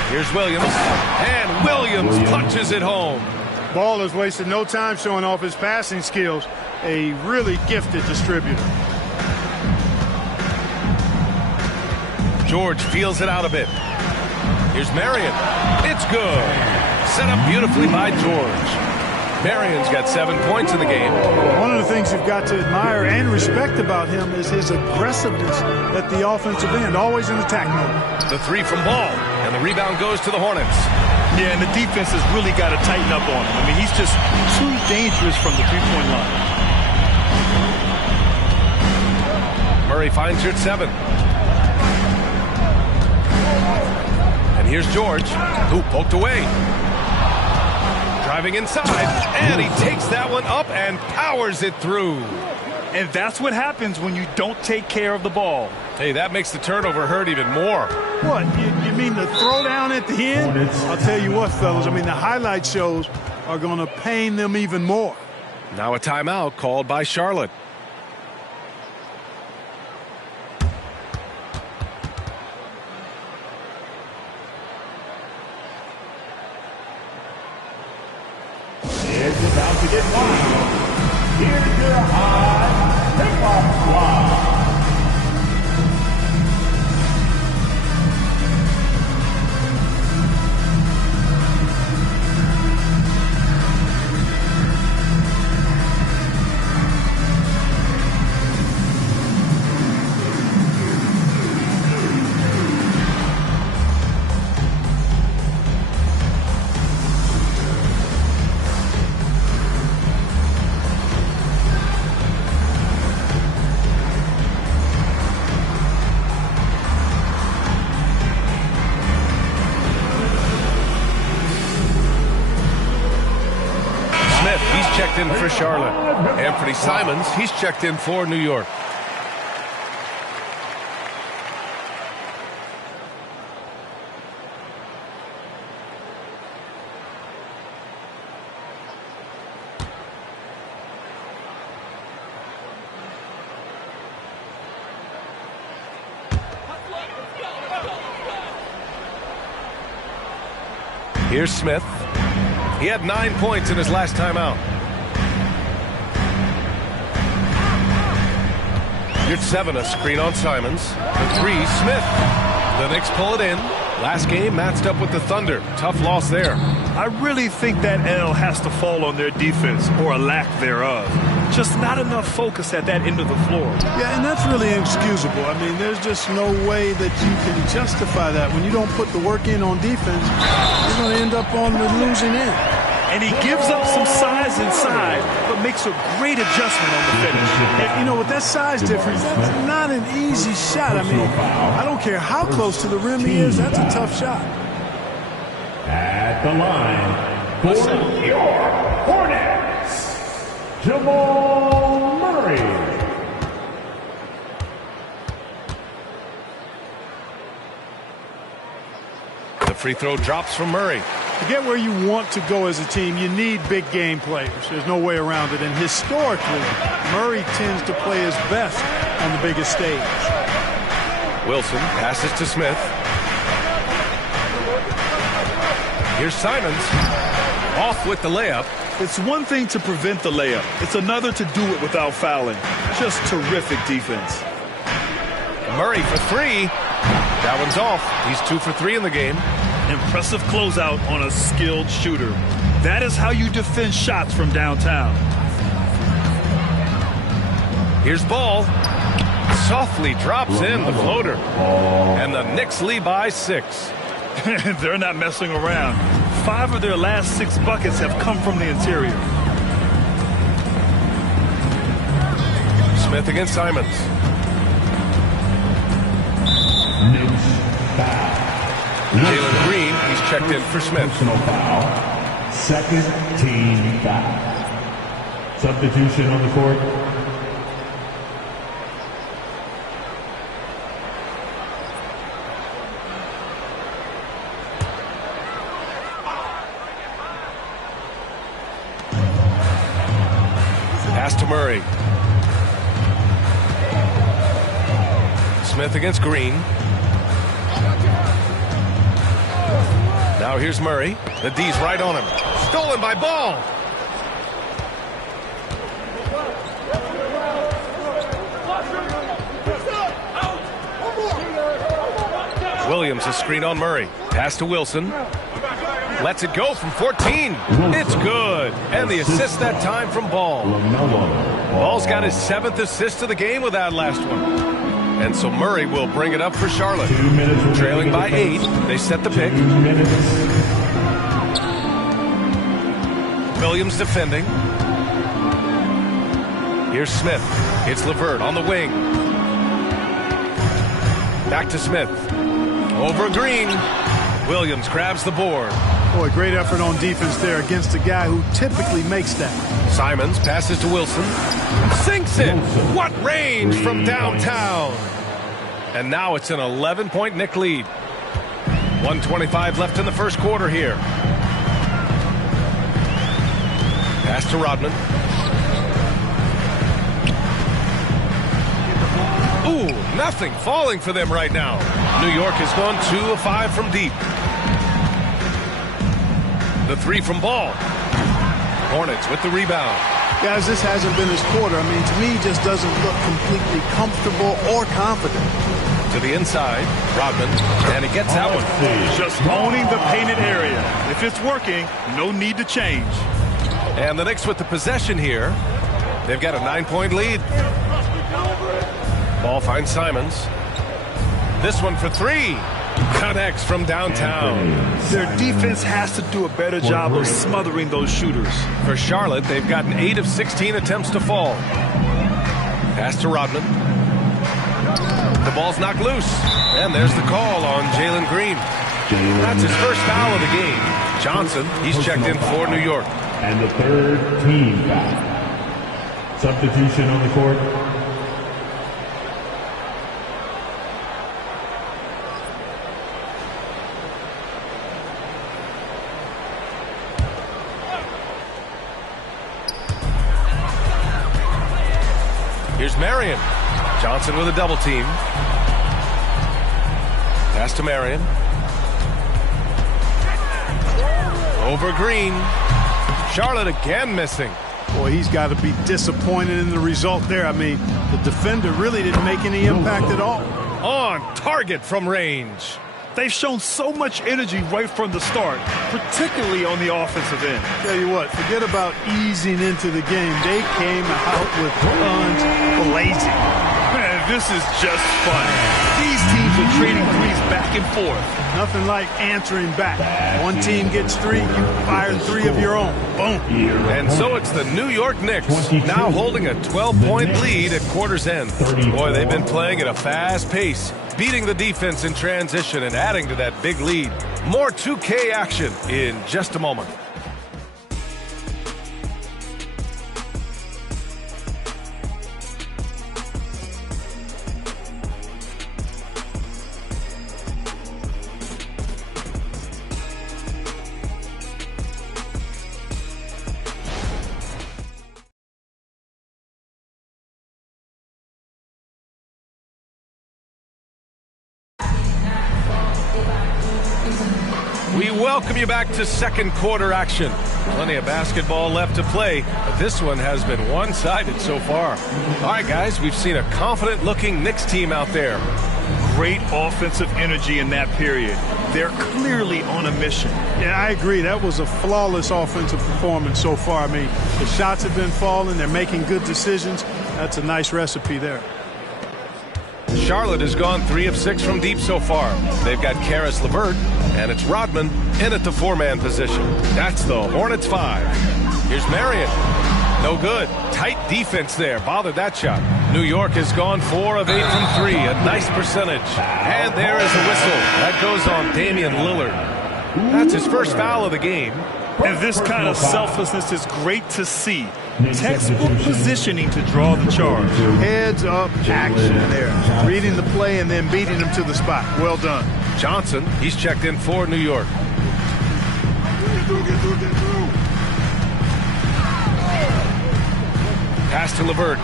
Here's Williams, and Williams punches it home. Ball has wasted no time showing off his passing skills. A really gifted distributor. George feels it out a bit. Here's Marion. It's good. Set up beautifully by George. Marion's got 7 points in the game. One of the things you've got to admire and respect about him is his aggressiveness at the offensive end, always in attack mode. The 3 from Ball, and the rebound goes to the Hornets. Yeah, and the defense has really got to tighten up on him. I mean, he's just too dangerous from the three-point line. Murray finds her at 7. And here's George, who poked away. Driving inside, and he takes that one up and powers it through. And that's what happens when you don't take care of the ball. Hey, that makes the turnover hurt even more. What, you mean the throwdown at the end? I'll tell you what, fellas, I mean, the highlight shows are going to pain them even more. Now a timeout called by Charlotte. It's about to get wild. Here's your high pickoff squad. In for Charlotte. Anthony Simons, he's checked in for New York. Here's Smith. He had 9 points in his last time out. Here's 7, a screen on Simons. The 3, Smith. The Knicks pull it in. Last game matched up with the Thunder. Tough loss there. I really think that L has to fall on their defense, or a lack thereof. Just not enough focus at that end of the floor. Yeah, and that's really inexcusable. I mean, there's just no way that you can justify that. When you don't put the work in on defense, you're going to end up on the losing end. And he gives up some size inside, but makes a great adjustment on the finish. And, you know, with that size difference, that's not an easy shot. I mean, I don't care how close to the rim he is, that's a tough shot. At the line, for your Hornets, Jamal Murray. The free throw drops from Murray. To get where you want to go as a team, you need big game players. There's no way around it. And historically, Murray tends to play his best on the biggest stage. Wilson passes to Smith. Here's Simons. Off with the layup. It's one thing to prevent the layup. It's another to do it without fouling. Just terrific defense. Murray for 3. That one's off. He's 2 for 3 in the game. Impressive closeout on a skilled shooter. That is how you defend shots from downtown. Here's Ball. Softly drops in the floater. And the Knicks lead by 6. They're not messing around. 5 of their last 6 buckets have come from the interior. Smith against Simons. Jalen Green, he's checked in for Smith. Personal foul. Second team foul. Substitution on the court. Murray. Smith against Green. Now here's Murray. The D's right on him. Stolen by Ball. Williams a screen on Murray. Pass to Wilson. Lets it go from 14. It's good. And the assist that time from Ball. Ball's got his 7th assist of the game with that last one. And so Murray will bring it up for Charlotte. Trailing by 8. They set the pick. Williams defending. Here's Smith. It's LeVert on the wing. Back to Smith. Over Green. Williams grabs the board. Boy, great effort on defense there against a guy who typically makes that. Simons passes to Wilson. Sinks it. What range from downtown. And now it's an 11-point Knick lead. 1:25 left in the first quarter here. Pass to Rodman. Ooh, nothing falling for them right now. New York has gone 2 of 5 from deep. The 3 from Ball. Hornets with the rebound. Guys, this hasn't been his quarter. I mean, to me, he just doesn't look completely comfortable or confident. To the inside, Rodman, and he gets that one. Just owning the painted area. If it's working, no need to change. And the Knicks with the possession here. They've got a 9-point lead. Ball finds Simons. This one for 3. Connects from downtown. Their defense has to do a better job of smothering those shooters. For Charlotte, they've gotten 8 of 16 attempts to fall. Pass to Rodman. The ball's knocked loose. And there's the call on Jalen Green. That's his first foul of the game. Johnson, he's checked in for New York. And the 3rd team foul. Substitution on the court. Here's Marion. Johnson with a double team. Pass to Marion. Over Green. Charlotte again missing. Boy, he's got to be disappointed in the result there. I mean, the defender really didn't make any impact at all. On target from range. They've shown so much energy right from the start, particularly on the offensive end. Tell you what, forget about easing into the game. They came out with guns blazing. Man, this is just fun. These teams are trading threes back and forth. Nothing like answering back. One team gets 3, you fire 3 of your own. Boom. And so it's the New York Knicks now holding a 12-point lead at quarter's end. Boy, they've been playing at a fast pace, beating the defense in transition and adding to that big lead. More 2K action in just a moment. We welcome you back to second quarter action. Plenty of basketball left to play, but this one has been one-sided so far. All right, guys, we've seen a confident-looking Knicks team out there. Great offensive energy in that period. They're clearly on a mission. Yeah, I agree. That was a flawless offensive performance so far. I mean, the shots have been falling. They're making good decisions. That's a nice recipe there. Charlotte has gone 3 of 6 from deep so far. They've got Karis LeVert, and it's Rodman in at the 4-man position. That's the Hornets 5. Here's Marion. No good. Tight defense there. Bothered that shot. New York has gone 4 of 8 from 3. A nice percentage. And there is a whistle. That goes on Damian Lillard. That's his first foul of the game. And this kind of selflessness is great to see. Textbook positioning to draw the charge. Heads up action there. Reading the play and then beating him to the spot. Well done. Johnson, he's checked in for New York. Pass to LeVert.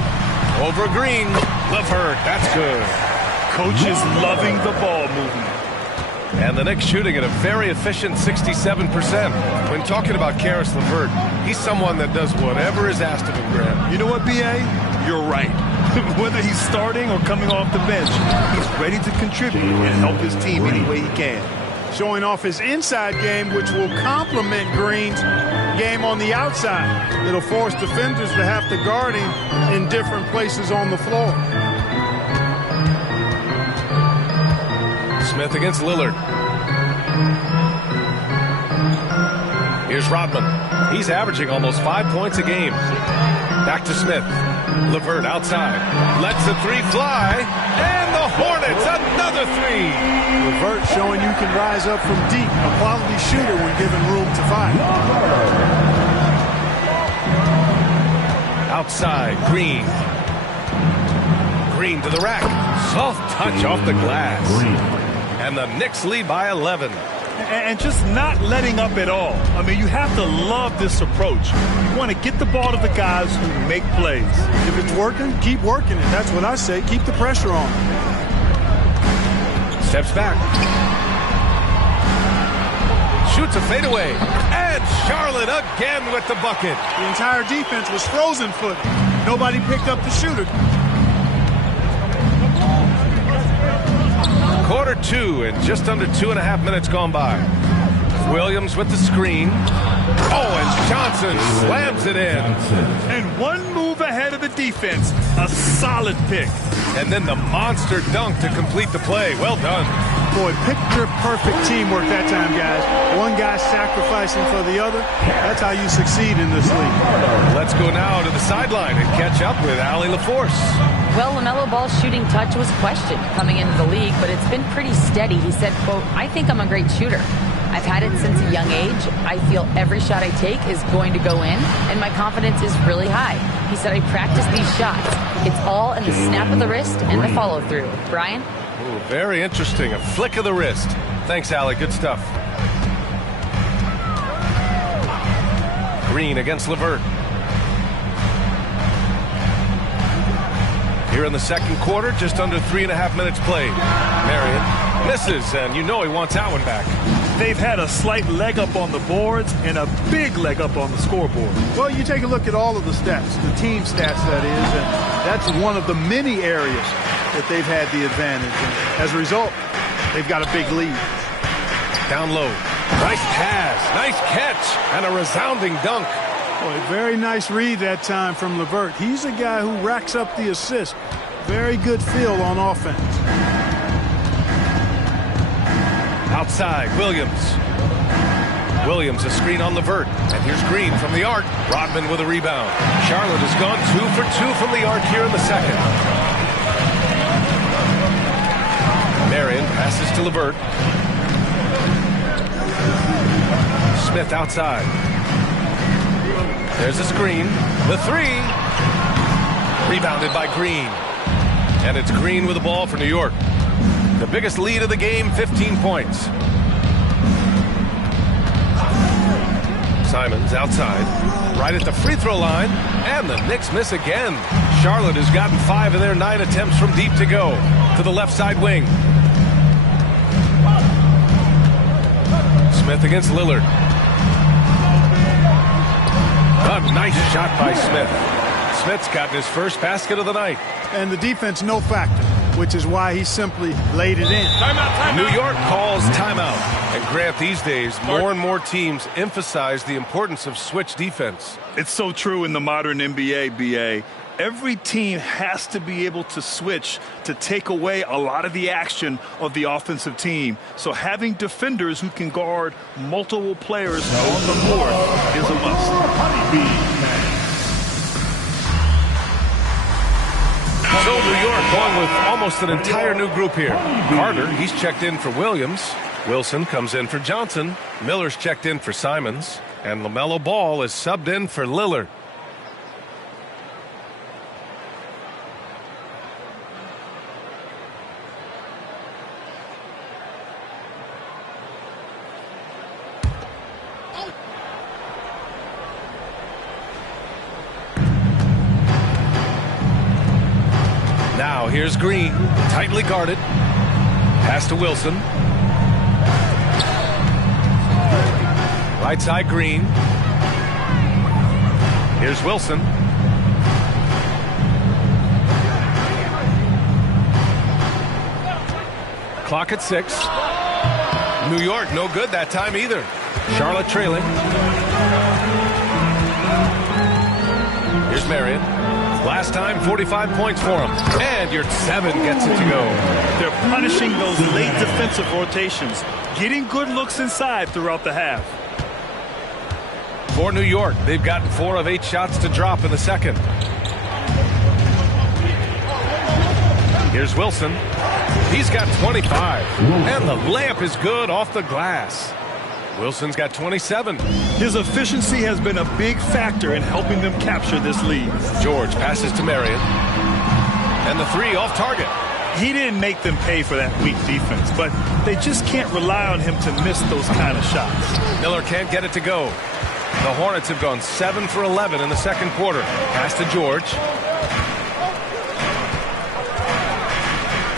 Over Green. LeVert. That's good. Coach is loving the ball movement. And the Knicks shooting at a very efficient 67%. When talking about Karis LeVert, he's someone that does whatever is asked of him, Graham. You know what, B.A.? You're right. Whether he's starting or coming off the bench, he's ready to contribute and help his team any way he can. Showing off his inside game, which will complement Green's game on the outside. It'll force defenders to have to guard him in different places on the floor. Smith against Lillard. Here's Rodman. He's averaging almost 5 points a game. Back to Smith. LeVert outside. Lets the three fly. And the Hornets, another three. LeVert showing you can rise up from deep. A quality shooter when given room to fire. Outside, Green. Green to the rack. Soft touch off the glass. And the Knicks lead by 11. And just not letting up at all. I mean, you have to love this approach. You want to get the ball to the guys who make plays. If it's working, keep working it. That's what I say. Keep the pressure on. Steps back. Shoots a fadeaway. And Charlotte again with the bucket. The entire defense was frozen footed. Nobody picked up the shooter. Quarter two and just under 2.5 minutes gone by. Williams with the screen. Oh, and Johnson slams it in. And one move ahead of the defense. A solid pick. And then the monster dunk to complete the play. Well done. Boy, picture-perfect teamwork that time, guys. One guy sacrificing for the other. That's how you succeed in this league. Let's go now to the sideline and catch up with Allie LaForce. Well, LaMelo Ball's shooting touch was questioned coming into the league, but it's been pretty steady. He said, quote, "I think I'm a great shooter. I've had it since a young age. I feel every shot I take is going to go in, and my confidence is really high." He said, "I practice these shots. It's all in the snap of the wrist and the follow-through." Brian? Ooh, very interesting. A flick of the wrist. Thanks, Allie. Good stuff. Green against LeVert. Here in the second quarter, just under 3.5 minutes played. Marion misses, and you know he wants that one back. They've had a slight leg up on the boards and a big leg up on the scoreboard. Well, you take a look at all of the stats, the team stats, that is, and that's one of the many areas that they've had the advantage. And as a result, they've got a big lead. Down low. Nice pass, nice catch, and a resounding dunk. Boy, very nice read that time from LeVert. He's a guy who racks up the assist. Very good feel on offense. Outside, Williams. Williams, a screen on LeVert. And here's Green from the arc. Rodman with a rebound. Charlotte has gone 2 for 2 from the arc here in the second. Marion passes to LeVert. Smith outside. There's a screen. The three. Rebounded by Green. And it's Green with the ball for New York. The biggest lead of the game, 15 points. Simons outside. Right at the free throw line. And the Knicks miss again. Charlotte has gotten 5 of their 9 attempts from deep to go. To the left side wing. Smith against Lillard. A nice shot by Smith. Smith's gotten his first basket of the night. And the defense no factor, which is why he simply laid it in. Timeout. New York calls timeout. And Grant, these days, more and more teams emphasize the importance of switch defense. It's so true in the modern NBA, BA. Every team has to be able to switch to take away a lot of the action of the offensive team. So having defenders who can guard multiple players on the court is a must. So New York going with almost an entire new group here. Carter, he's checked in for Williams. Wilson comes in for Johnson. Miller's checked in for Simons. And LaMelo Ball is subbed in for Lillard. here's Green, tightly guarded. Pass to Wilson. Right side, Green. Here's Wilson. Clock at 6. New York, no good that time either. Charlotte trailing. Here's Marion. Last time, 45 points for him. And your 7 gets it to go. They're punishing those late defensive rotations, getting good looks inside throughout the half. For New York, they've gotten 4 of 8 shots to drop in the second. Here's Wilson. He's got 25. And the layup is good off the glass. Wilson's got 27. His efficiency has been a big factor in helping them capture this lead. George passes to Marion. And the 3 off target. He didn't make them pay for that weak defense, but they just can't rely on him to miss those kind of shots. Miller can't get it to go. The Hornets have gone 7 for 11 in the second quarter. Pass to George.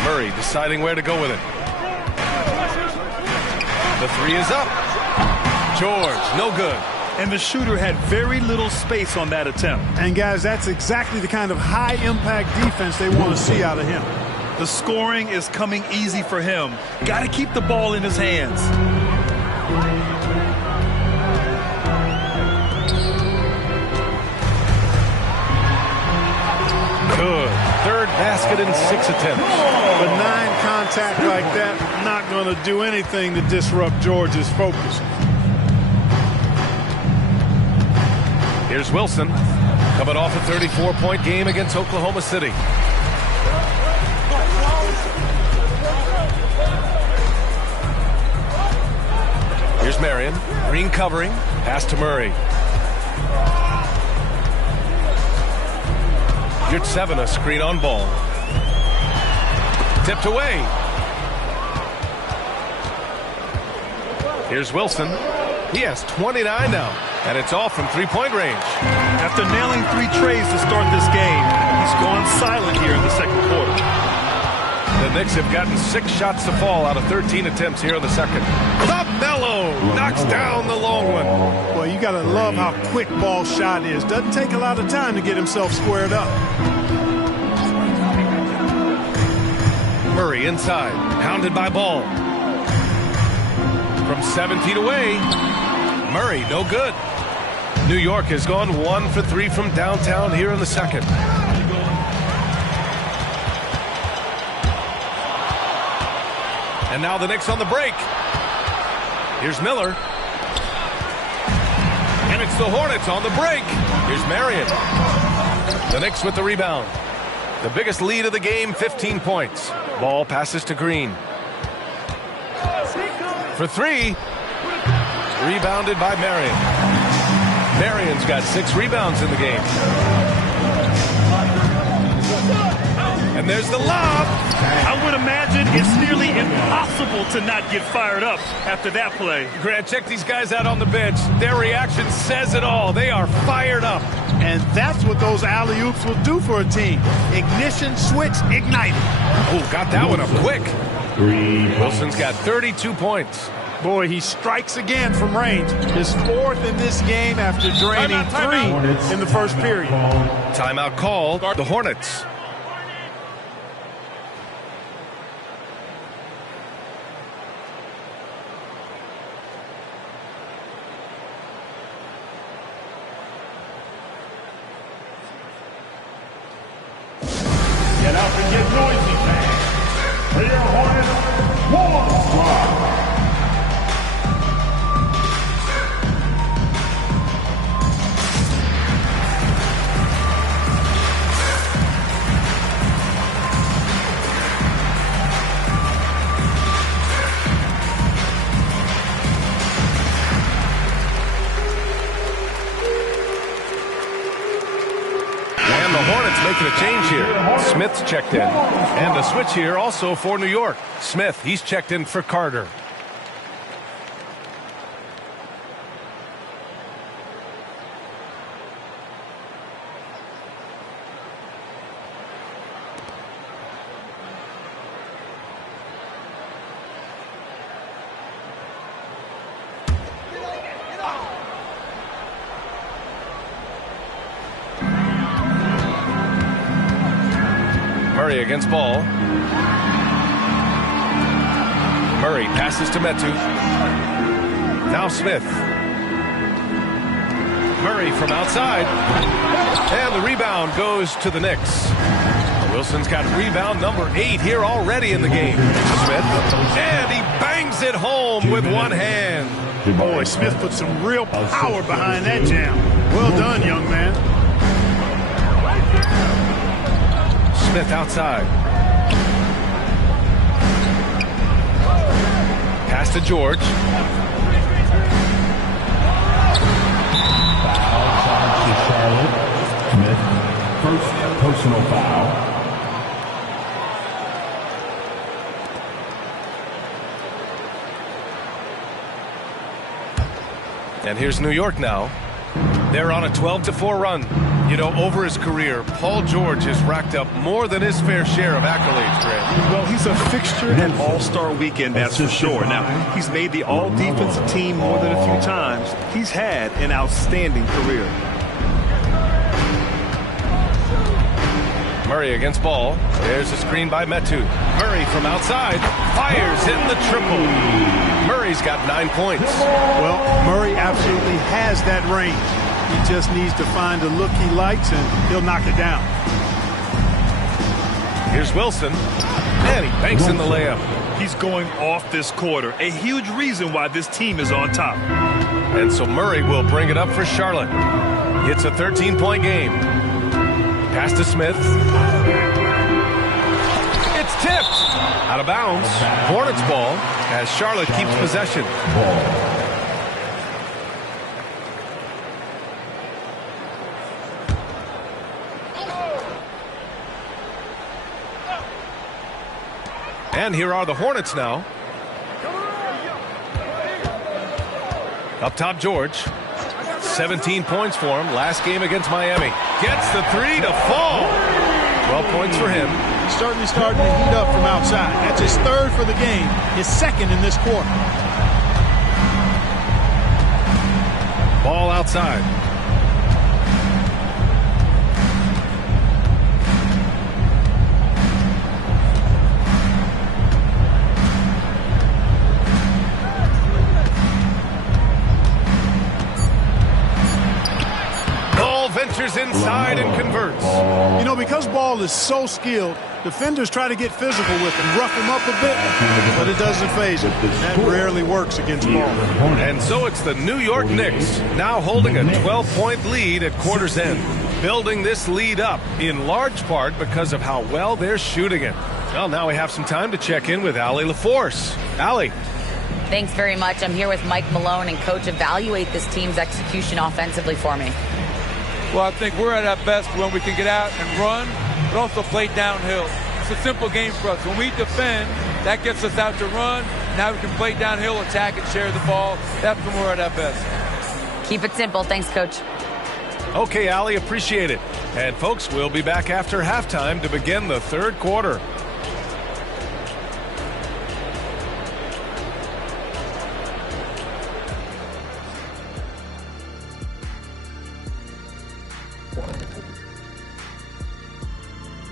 Murray deciding where to go with it. The 3 is up. George, no good. And the shooter had very little space on that attempt. And guys, that's exactly the kind of high-impact defense they want to see out of him. The scoring is coming easy for him. Got to keep the ball in his hands. Good. Third basket in 6 attempts. Benign contact like that, not going to do anything to disrupt George's focus. Here's Wilson, coming off a 34-point game against Oklahoma City. Here's Marion, Green covering, pass to Murray. You're 7, a screen on ball. Tipped away. Here's Wilson. He has 29 now, and it's off from three-point range. After nailing 3 trays to start this game, he's gone silent here in the second quarter. The Knicks have gotten 6 shots to fall out of 13 attempts here in the second. LaMelo knocks down the long one. Well, you got to love how quick ball shot is. Doesn't take a lot of time to get himself squared up. Murray inside, hounded by Ball. From 7 feet away, Murray, no good. New York has gone 1 for 3 from downtown here in the second. And now the Knicks on the break. Here's Miller. And it's the Hornets on the break. Here's Marion. The Knicks with the rebound. The biggest lead of the game, 15 points. Ball passes to Green. For 3. Rebounded by Marion. Marion's got 6 rebounds in the game. And there's the lob. I would imagine it's nearly impossible to not get fired up after that play. Grant, check these guys out on the bench. Their reaction says it all. They are fired up. And that's what those alley-oops will do for a team. Ignition, switch, ignited. Oh, got that one up quick. Wilson's got 32 points. Boy, he strikes again from range. His 4th in this game after draining 3 in the first period. Timeout called. The Hornets. Get up and get noisy, fans. For your Hornets, Wall Squad. Making a change here. Smith's checked in. And a switch here also for New York. Smith, he's checked in for Carter. Murray against ball. Murray passes to Metu. Now Smith. Murray from outside. And the rebound goes to the Knicks. Wilson's got rebound number 8 here already in the game. Smith. And he bangs it home with one hand. Boy, Smith put some real power behind that jam. Well done, young man. Smith outside. Pass to George. Smith, first personal foul. And here's New York now. They're on a 12-4 run. You know, over his career, Paul George has racked up more than his fair share of accolades, Grant. Well, he's a fixture at All-Star Weekend, that's for sure. Now, he's made the All-Defensive team more than a few times. He's had an outstanding career. Murray against ball. There's a screen by Metu. Murray from outside. Fires in the triple. Murray's got 9 points. Well, Murray absolutely has that range. He just needs to find the look he likes, and he'll knock it down. Here's Wilson. And he banks in the layup. He's going off this quarter. A huge reason why this team is on top. And so Murray will bring it up for Charlotte. It's a 13-point game. Pass to Smith. It's tipped. Out of bounds. Hornets ball as Charlotte keeps possession. And here are the Hornets now. Up top, George. 17 points for him. Last game against Miami. Gets the 3 to fall. 12 points for him. He's starting to heat up from outside. That's his 3rd for the game. His 2nd in this quarter. Ball outside. Ventures inside and converts. You know, because Ball is so skilled, defenders try to get physical with him, rough him up a bit, but it doesn't faze him. That rarely works against Ball. And so it's the New York Knicks now holding a 12-point lead at quarter's end, building this lead up in large part because of how well they're shooting it. Well, now we have some time to check in with Allie LaForce. Allie. Thanks very much. I'm here with Mike Malone, and Coach, evaluate this team's execution offensively for me. Well, I think we're at our best when we can get out and run, but also play downhill. It's a simple game for us. When we defend, that gets us out to run. Now we can play downhill, attack, and share the ball. That's when we're at our best. Keep it simple. Thanks, Coach. Okay, Allie, appreciate it. And, folks, we'll be back after halftime to begin the 3rd quarter.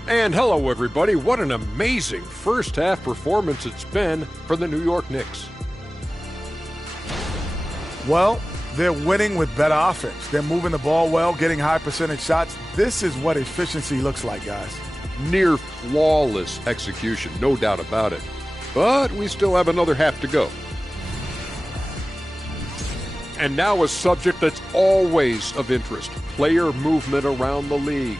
And hello, everybody. What an amazing first-half performance it's been for the New York Knicks. Well, they're winning with better offense. They're moving the ball well, getting high percentage shots. This is what efficiency looks like, guys. Near flawless execution, no doubt about it. But we still have another half to go. And now a subject that's always of interest, player movement around the league.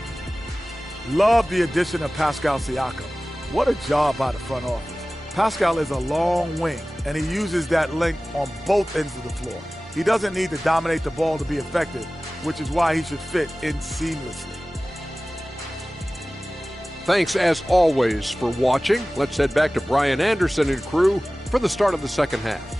Love the addition of Pascal Siakam. What a job by the front office. Pascal is a long wing, and he uses that length on both ends of the floor. He doesn't need to dominate the ball to be effective, which is why he should fit in seamlessly. Thanks, as always, for watching. Let's head back to Brian Anderson and crew for the start of the second half.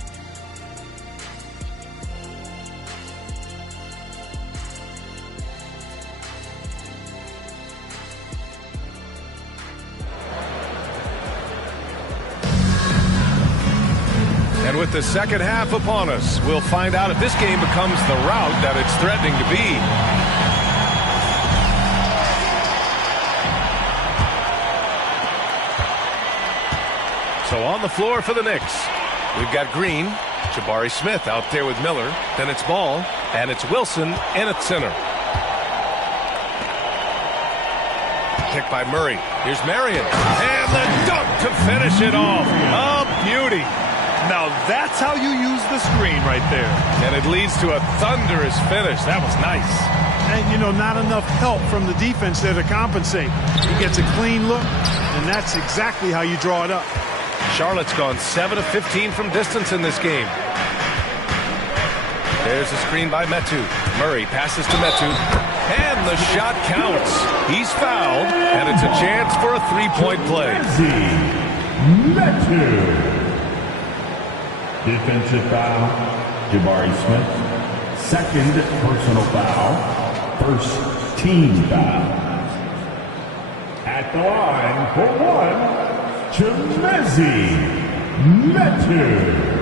And with the second half upon us, we'll find out if this game becomes the rout that it's threatening to be. So on the floor for the Knicks, we've got Green, Jabari Smith out there with Miller. Then it's Ball, and it's Wilson in at center. Kick by Murray. Here's Marion. And the dunk to finish it off. A beauty. Now that's how you use the screen right there. And it leads to a thunderous finish. That was nice. And, you know, not enough help from the defense there to compensate. He gets a clean look, and that's exactly how you draw it up. Charlotte's gone 7 of 15 from distance in this game. There's a screen by Metu. Murray passes to Metu. And the shot counts. He's fouled, and it's a chance for a three-point play. Metu. Defensive foul, Jabari Smith. Second personal foul. First team foul. At the line for one, Chimezie Metu.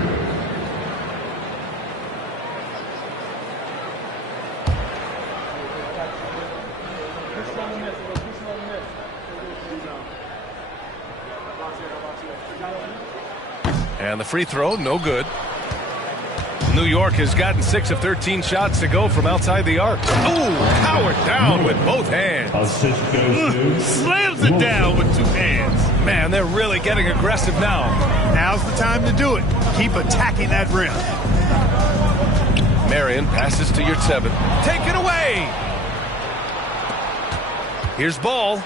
And the free throw, no good. New York has gotten 6 of 13 shots to go from outside the arc. Ooh, powered down with both hands. Assist goes to slams it down with 2 hands. Man, they're really getting aggressive now. Now's the time to do it. Keep attacking that rim. Marion passes to Yurtseven. Take it away. Here's Ball.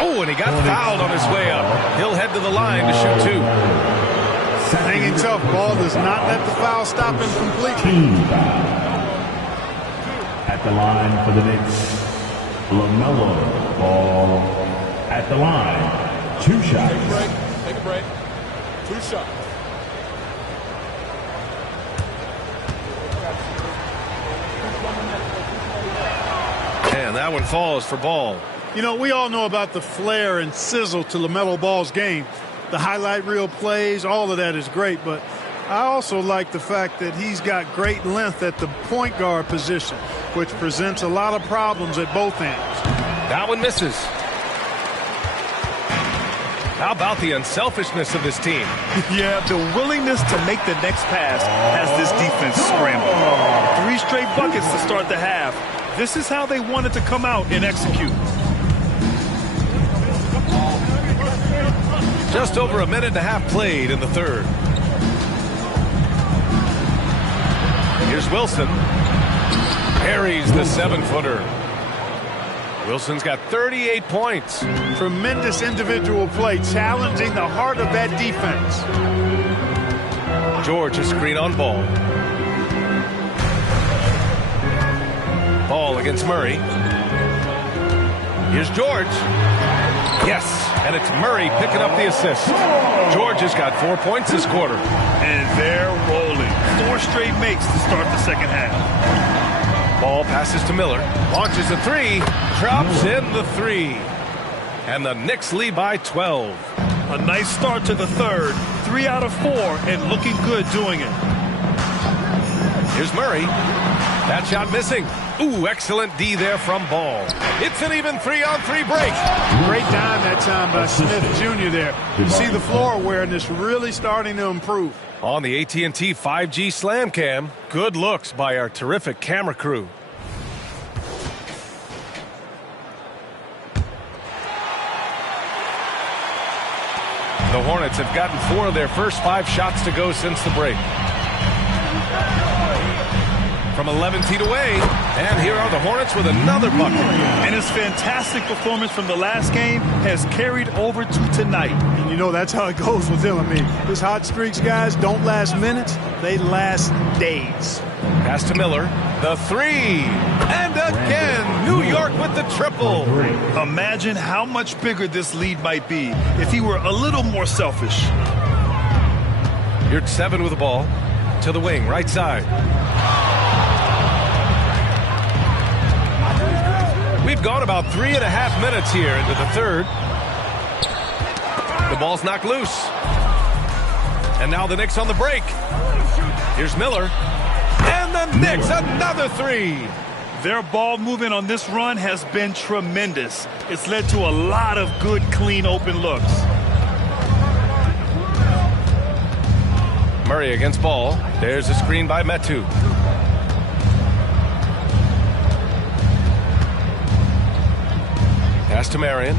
Oh, and he got fouled on his way up. He'll head to the line to shoot 2. Hanging tough. Ball does not let the foul stop him completely. Team foul. At the line for the Knicks, LaMelo Ball. At the line, 2 shots. Take a break. 2 shots. And that one falls for Ball. You know, we all know about the flair and sizzle to LaMelo Ball's game. The highlight reel plays, all of that is great, but I also like the fact that he's got great length at the point guard position, which presents a lot of problems at both ends. That one misses. How about the unselfishness of this team? Yeah, the willingness to make the next pass has this defense scrambled. 3 straight buckets to start the half. This is how they wanted to come out and execute. Just over a minute and a half played in the third. Here's Wilson. Parries the 7-footer. Wilson's got 38 points. Tremendous individual play, challenging the heart of that defense. George a screen on Ball. Ball against Murray. Here's George. Yes, and it's Murray picking up the assist. George has got 4 points this quarter. And they're rolling. 4 straight makes to start the second half. Ball passes to Miller. Launches a 3. Drops in the 3. And the Knicks lead by 12. A nice start to the third. 3 out of 4 and looking good doing it. Here's Murray. That shot missing. Ooh, excellent D there from Ball. It's an even 3-on-3 break. Great dime that time by Smith Jr. there. You see the floor awareness really starting to improve. On the AT&T 5G Slam Cam, good looks by our terrific camera crew. The Hornets have gotten 4 of their first 5 shots to go since the break. From 11 feet away, and here are the Hornets with another bucket. And his fantastic performance from the last game has carried over to tonight. And you know, that's how it goes with him. I mean, his hot streaks, guys, don't last minutes, they last days. Pass to Miller, the 3, and again, New York with the triple. Imagine how much bigger this lead might be if he were a little more selfish. You're 7 with the ball, to the wing, right side. We've gone about 3.5 minutes here into the third. The ball's knocked loose. And now the Knicks on the break. Here's Miller. And the Knicks, another 3. Their ball movement on this run has been tremendous. It's led to a lot of good, clean, open looks. Murray against ball. There's a screen by Metu. Pass to Marion.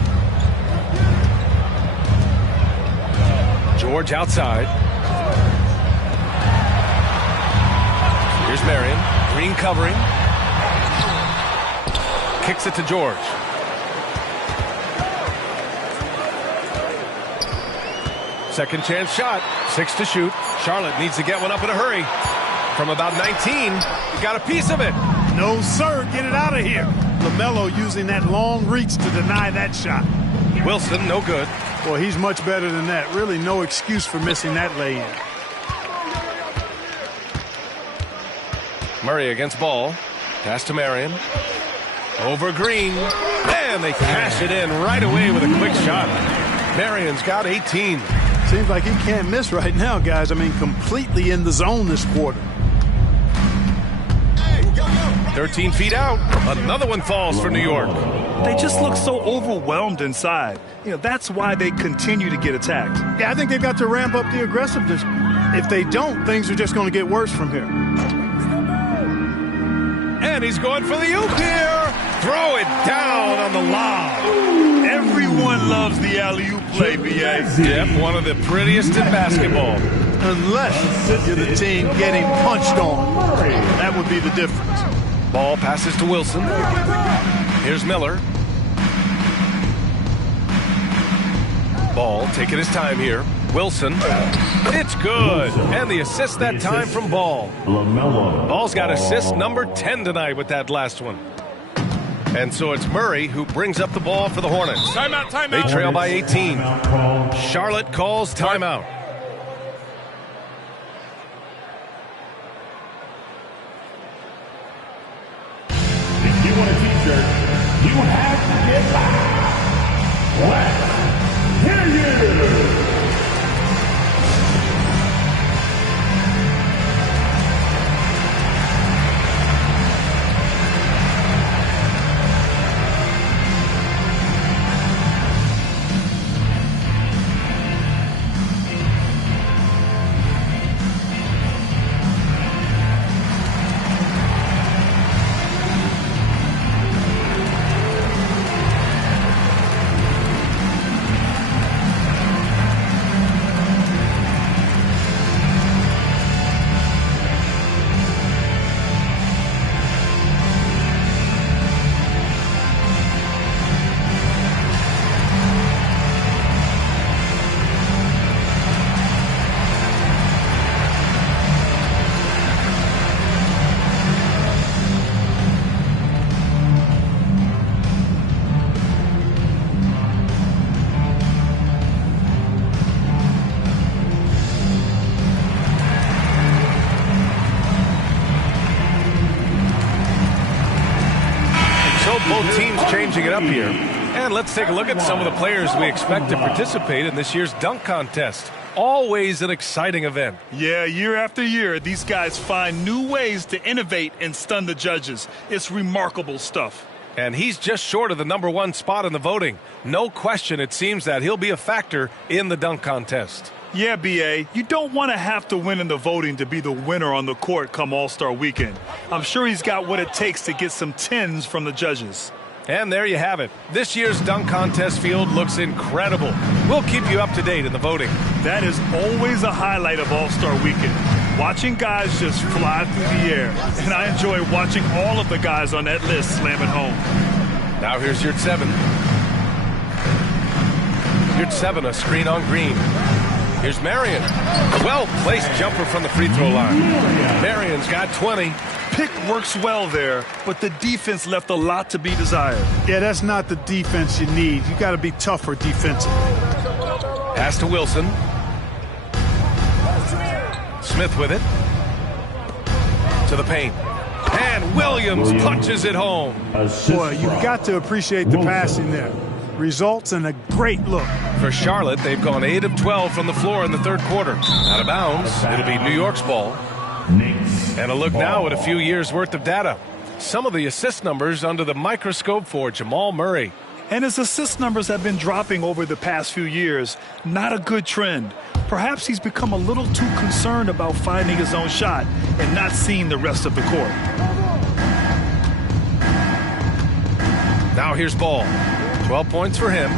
George outside. Here's Marion. Green covering. Kicks it to George. Second chance shot. 6 to shoot. Charlotte needs to get one up in a hurry. From about 19, he got a piece of it. No, sir. Get it out of here. LaMelo using that long reach to deny that shot. Wilson, no good. Well, he's much better than that. Really no excuse for missing that lay-in. Murray against ball. Pass to Marion. Over Green. And they cash it in right away with a quick shot. Marion's got 18. Seems like he can't miss right now, guys. I mean, completely in the zone this quarter. 13 feet out. Another one falls for New York. They just look so overwhelmed inside. That's why they continue to get attacked. Yeah, I think they've got to ramp up the aggressiveness. If they don't, things are just going to get worse from here. And he's going for the oop here. Throw it down on the lob. Everyone loves the alley-oop play, B.A. Yep, one of the prettiest in basketball. Unless you're the team getting punched on. That would be the difference. Ball passes to Wilson. Here's Miller. Ball taking his time here. Wilson. It's good. And the assist that time from Ball. Ball's got assist number 10 tonight with that last one. And so it's Murray who brings up the ball for the Hornets. Timeout, timeout. They trail by 18. Charlotte calls timeout. If you want a t-shirt, you have to get loud. Let's hear you. Both teams changing it up here. And let's take a look at some of the players we expect to participate in this year's dunk contest. Always an exciting event. Yeah, year after year, these guys find new ways to innovate and stun the judges. It's remarkable stuff. And he's just short of the #1 spot in the voting. No question, it seems that he'll be a factor in the dunk contest. Yeah, B.A., you don't want to have to win in the voting to be the winner on the court come All-Star Weekend. I'm sure he's got what it takes to get some 10s from the judges. And there you have it. This year's dunk contest field looks incredible. We'll keep you up to date in the voting. That is always a highlight of All-Star Weekend. Watching guys just fly through the air. And I enjoy watching all of the guys on that list slam it home. Now here's your 7. Your 7, a screen on Green. Here's Marion. Well-placed jumper from the free throw line. Marion's got 20. Pick works well there, but the defense left a lot to be desired. Yeah, that's not the defense you need. You got to be tougher defensively. Pass to Wilson. Smith with it. To the paint. And Williams punches it home. Boy, you've got to appreciate the passing there. Results in a great look. For Charlotte, they've gone 8 of 12 from the floor in the third quarter. Out of bounds, it'll be New York's ball. And a look now at a few years' worth of data. Some of the assist numbers under the microscope for Jamal Murray. And his assist numbers have been dropping over the past few years. Not a good trend. Perhaps he's become a little too concerned about finding his own shot and not seeing the rest of the court. Now here's Ball. 12 points for him.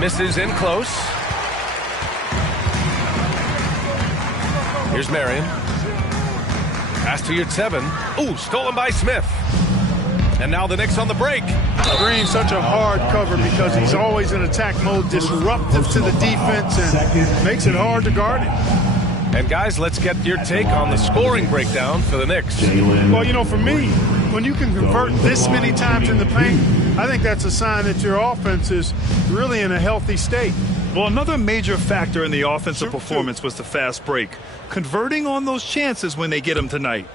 Misses in close. Here's Marion. Pass to Yurtseven. Ooh, stolen by Smith. And now the Knicks on the break. Green's such a hard cover because he's always in attack mode, disruptive to the defense, and makes it hard to guard him. And guys, let's get your take on the scoring breakdown for the Knicks. Well, you know, for me, when you can convert this many times in the paint, I think that's a sign that your offense is really in a healthy state. Well, another major factor in the offensive performance was the fast break. Converting on those chances when they get them tonight.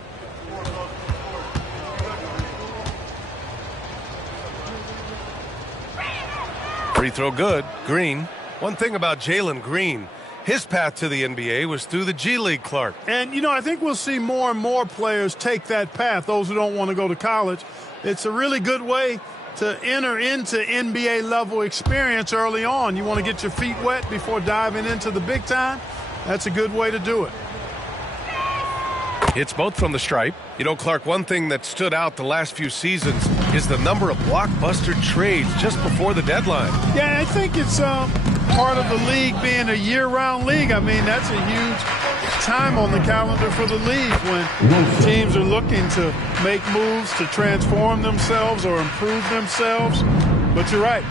Free throw good. Green. One thing about Jalen Green, his path to the NBA was through the G League, Clark. And, you know, I think we'll see more and more players take that path, those who don't want to go to college. It's a really good way to enter into NBA level experience early on. You want to get your feet wet before diving into the big time? That's a good way to do it. It's both from the stripe. You know, Clark, one thing that stood out the last few seasons is the number of blockbuster trades just before the deadline. Yeah, I think it's part of the league being a year-round league. I mean, that's a huge time on the calendar for the league when teams are looking to make moves to transform themselves or improve themselves. But you're right,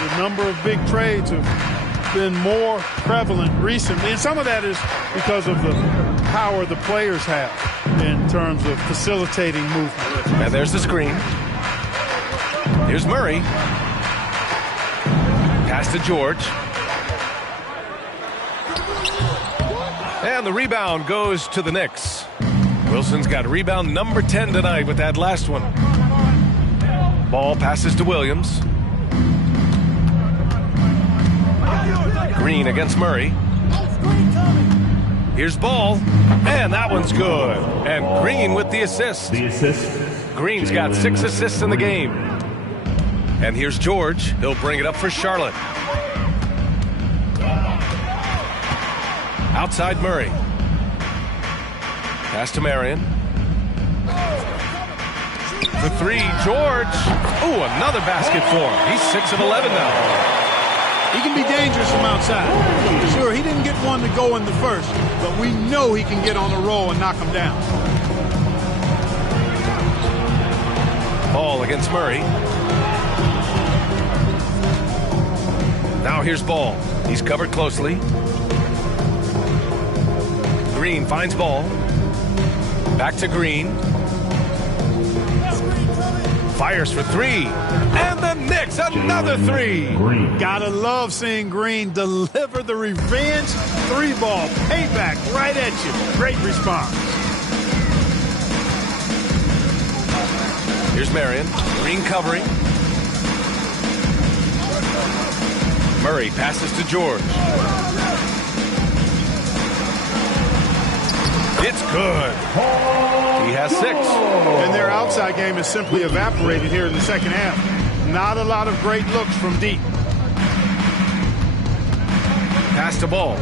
the number of big trades have been more prevalent recently, and some of that is because of the power the players have in terms of facilitating movement. And there's the screen. Here's Murray. Pass to George. And the rebound goes to the Knicks. Wilson's got rebound number 10 tonight with that last one. Ball passes to Williams. Green against Murray. Here's Ball, and that one's good. And Green with the assist. Green's got 6 assists in the game. And here's George. He'll bring it up for Charlotte. Outside Murray. Pass to Marion. For 3, George. Ooh, another basket for him. He's 6 of 11 now. He can be dangerous from outside. Sure, he didn't get one to go in the first, but we know he can get on a roll and knock him down. Ball against Murray. Now here's Ball. He's covered closely. Green finds Ball. Back to Green. Fires for 3. And the Knicks, another 3. Gotta love seeing Green deliver the revenge 3-ball. Payback right at you. Great response. Here's Marion. Green covering. Murray passes to George. It's good. He has 6. And their outside game is simply evaporated here in the second half. Not a lot of great looks from deep. Pass to Ball.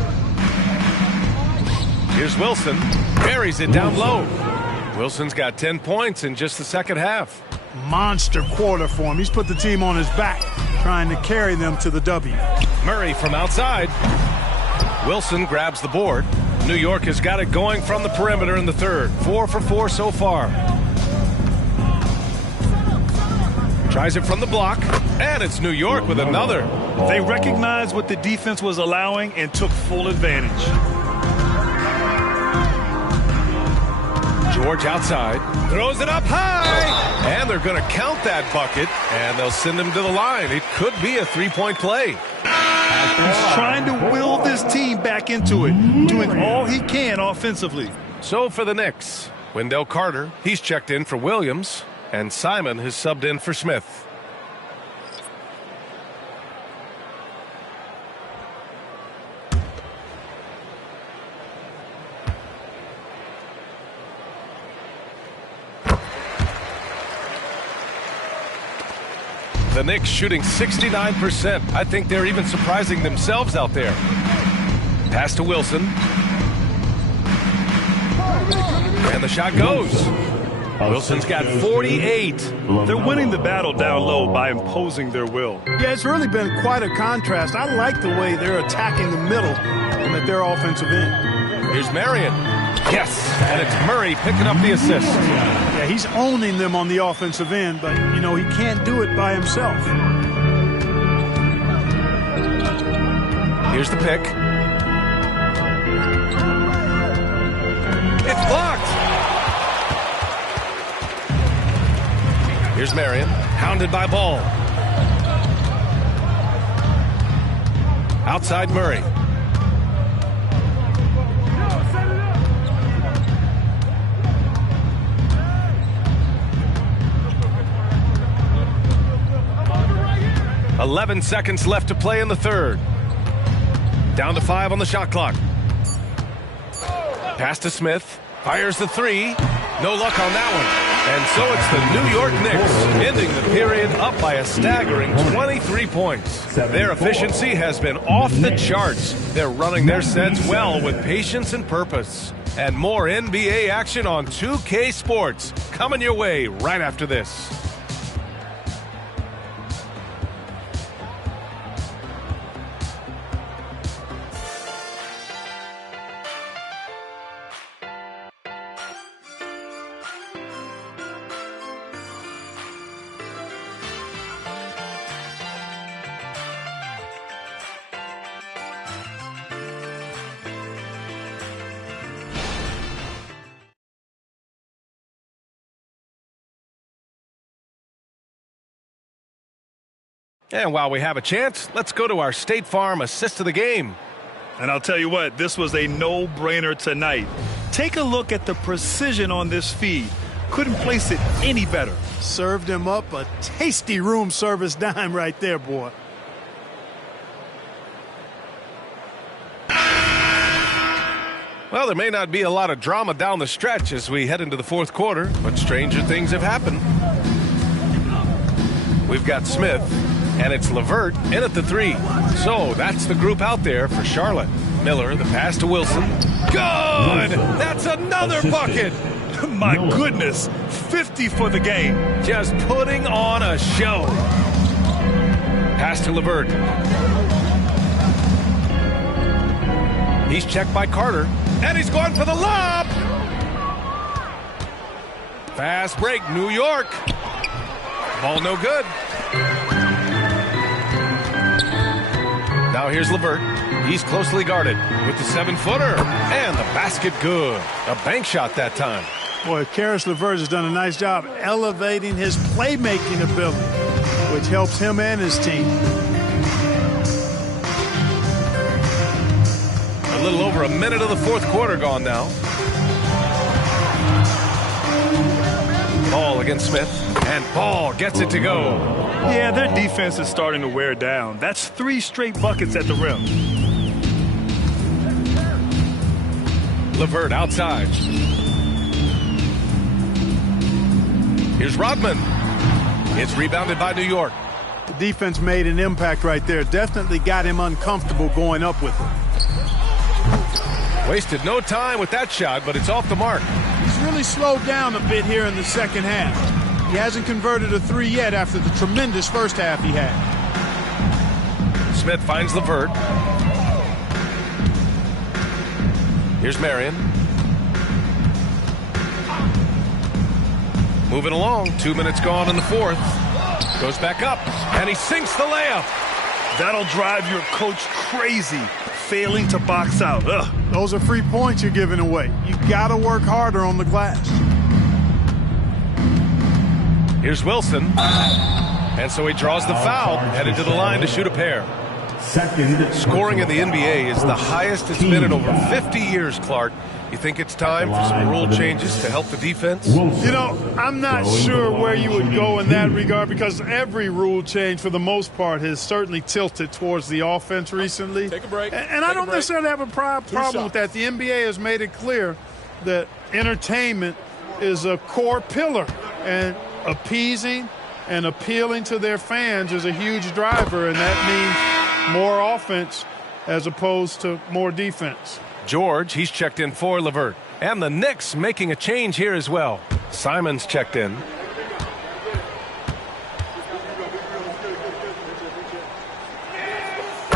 Here's Wilson. Buries it down low. Wilson's got 10 points in just the second half. Monster quarter for him. He's put the team on his back, trying to carry them to the W. Murray from outside. Wilson grabs the board. New York has got it going from the perimeter in the third. 4 for 4 so far. Tries it from the block, and it's New York with another. They recognized what the defense was allowing and took full advantage. George outside, throws it up high, and they're going to count that bucket, and they'll send him to the line. It could be a 3-point play. He's trying to will this team back into it, doing all he can offensively. So for the Knicks, Wendell Carter, he's checked in for Williams, and Simon has subbed in for Smith. The Knicks shooting 69%. I think they're even surprising themselves out there. Pass to Wilson. And the shot goes. Wilson's got 48. They're winning the battle down low by imposing their will. Yeah, it's really been quite a contrast. I like the way they're attacking the middle and at their offensive end. Here's Marion. Yes, and it's Murray picking up the assist. Yeah, he's owning them on the offensive end, but, you know, he can't do it by himself. Here's the pick. It's blocked. Here's Marion, hounded by Ball. Outside Murray. "11 seconds left to play in the third. Down to 5 on the shot clock. Pass to Smith. Fires the three. No luck on that one. And so it's the New York Knicks ending the period up by a staggering 23 points. Their efficiency has been off the charts. They're running their sets well with patience and purpose. And more NBA action on 2K Sports coming your way right after this. And while we have a chance, let's go to our State Farm assist of the game. And I'll tell you what, this was a no-brainer tonight. Take a look at the precision on this feed. Couldn't place it any better. Served him up a tasty room service dime right there, boy. Well, there may not be a lot of drama down the stretch as we head into the fourth quarter, but stranger things have happened. We've got Smith, and it's LeVert in at the three. So that's the group out there for Charlotte. Miller, the pass to Wilson. Good! That's another bucket! My goodness, 50 for the game. Just putting on a show. Pass to LeVert. He's checked by Carter, and he's going for the lob! Fast break, New York. Ball no good. Now here's LeVert. He's closely guarded with the 7-footer. And the basket good. A bank shot that time. Boy, Karis LeVert has done a nice job elevating his playmaking ability, which helps him and his team. A little over a minute of the fourth quarter gone now. Ball against Smith. And Ball gets it to go. Yeah, their defense is starting to wear down. That's 3 straight buckets at the rim. LeVert outside. Here's Rodman. It's rebounded by New York. The defense made an impact right there. Definitely got him uncomfortable going up with it. Wasted no time with that shot, but it's off the mark. He's really slowed down a bit here in the second half. He hasn't converted a three yet after the tremendous first half he had. Smith finds LeVert. Here's Marion. Moving along. 2 minutes gone in the fourth. Goes back up, and he sinks the layup. That'll drive your coach crazy, failing to box out. Ugh. Those are free points you're giving away. You got to work harder on the glass. Here's Wilson. And so he draws the foul, headed to the line to shoot a pair. Scoring in the NBA is the highest it's been in over 50 years, Clark. You think it's time for some rule changes to help the defense? You know, I'm not sure where you would go in that regard because every rule change, for the most part, has certainly tilted towards the offense recently. Take a break. And I don't necessarily have a problem with that. The NBA has made it clear that entertainment is a core pillar, and appeasing and appealing to their fans is a huge driver, and that means more offense as opposed to more defense. George, he's checked in for LeVert. And the Knicks making a change here as well. Simon's checked in.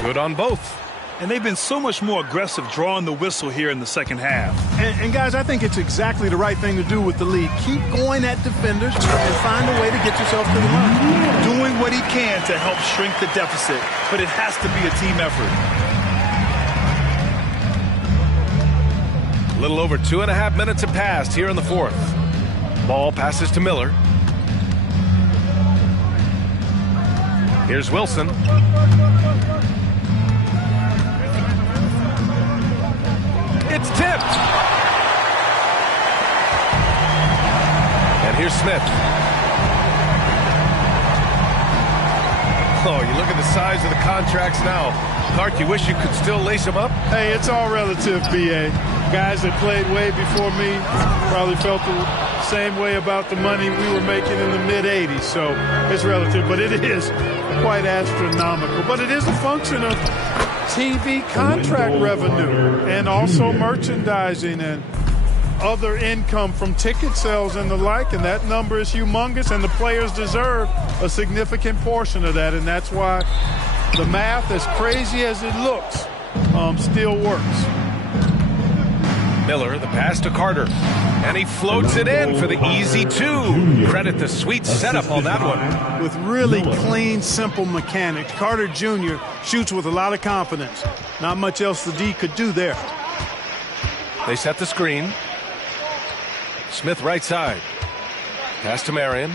Good on both. And they've been so much more aggressive drawing the whistle here in the second half. And guys, I think it's exactly the right thing to do with the lead. Keep going at defenders and find a way to get yourself to the line. Doing what he can to help shrink the deficit, but it has to be a team effort. A little over 2.5 minutes have passed here in the fourth. Ball passes to Miller. Here's Wilson. It's tipped. And here's Smith. Oh, you look at the size of the contracts now. Clark, you wish you could still lace them up? Hey, it's all relative, B.A. Guys that played way before me probably felt the same way about the money we were making in the mid-'80s. So it's relative, but it is quite astronomical. But it is a function of TV contract revenue and also merchandising and other income from ticket sales and the like, and that number is humongous, and the players deserve a significant portion of that, and that's why the math, as crazy as it looks, still works. Miller, the pass to Carter, and he floats it in for the easy two. Credit the sweet setup on that one. With really clean, simple mechanics, Carter Jr. shoots with a lot of confidence. Not much else the D could do there. They set the screen. Smith right side. Pass to Marion.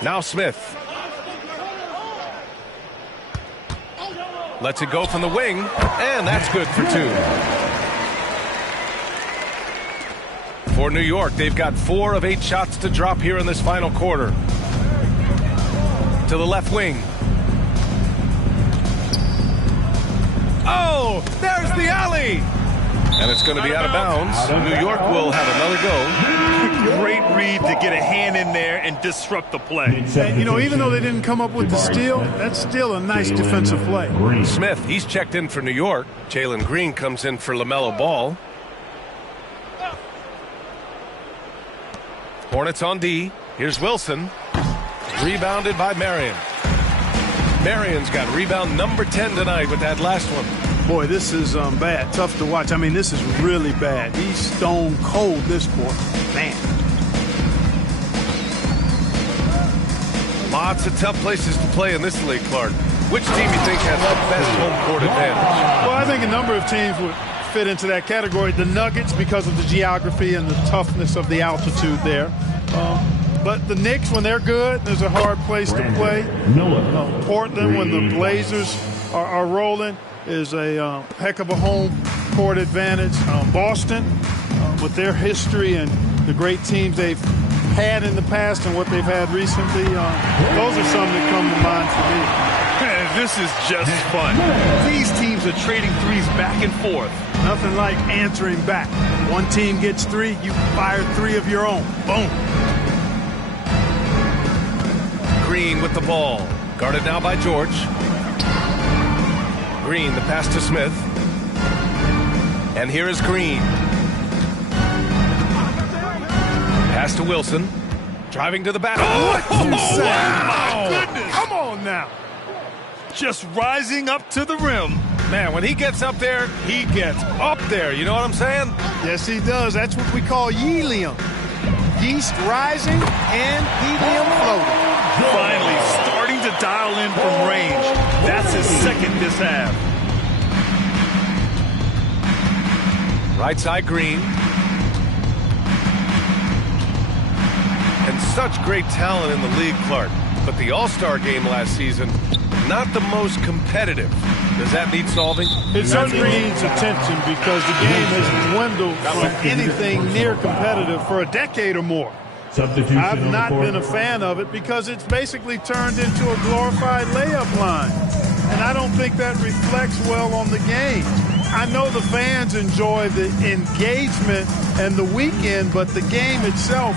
Now Smith. Lets it go from the wing, and that's good for two. For New York, they've got 4 of 8 shots to drop here in this final quarter. To the left wing. Oh, there's the alley! And it's going to be out of bounds. New York will have another go. Great read to get a hand in there and disrupt the play. And, you know, even though they didn't come up with the steal, that's still a nice defensive play. Smith, he's checked in for New York. Jalen Green comes in for LaMelo Ball. Hornets on D. Here's Wilson. Rebounded by Marion. Marion's got rebound number 10 tonight with that last one. Boy, this is bad. Tough to watch. I mean, this is really bad. He's stone cold this quarter. Man. Lots of tough places to play in this league, Clark. Which team you think has the best home court advantage? Well, I think a number of teams would fit into that category. The Nuggets, because of the geography and the toughness of the altitude there. But the Knicks, when they're good, there's a hard place to play. Portland, when the Blazers are rolling, is a heck of a home court advantage. Boston, with their history and the great teams they've had in the past and what they've had recently, those are some that come to mind for me. This is just fun. These teams are trading threes back and forth. Nothing like answering back. One team gets 3, you fire 3 of your own. Boom. Green with the ball. Guarded now by George. Green, the pass to Smith. And here is Green. Pass to Wilson. Driving to the basket. What you say? My goodness. Come on now. Just rising up to the rim. Man, when he gets up there, he gets up there. You know what I'm saying? Yes, he does. That's what we call helium. Yeast rising and helium floating. Finally starting to dial in from range. That's his second this half. Right side Green. And such great talent in the league, Clark. But the All-Star game last season, not the most competitive. Does that need solving? It certainly needs attention because the game has dwindled from anything near competitive for a decade or more. I've not been a fan of it because it's basically turned into a glorified layup line. And I don't think that reflects well on the game. I know the fans enjoy the engagement and the weekend, but the game itself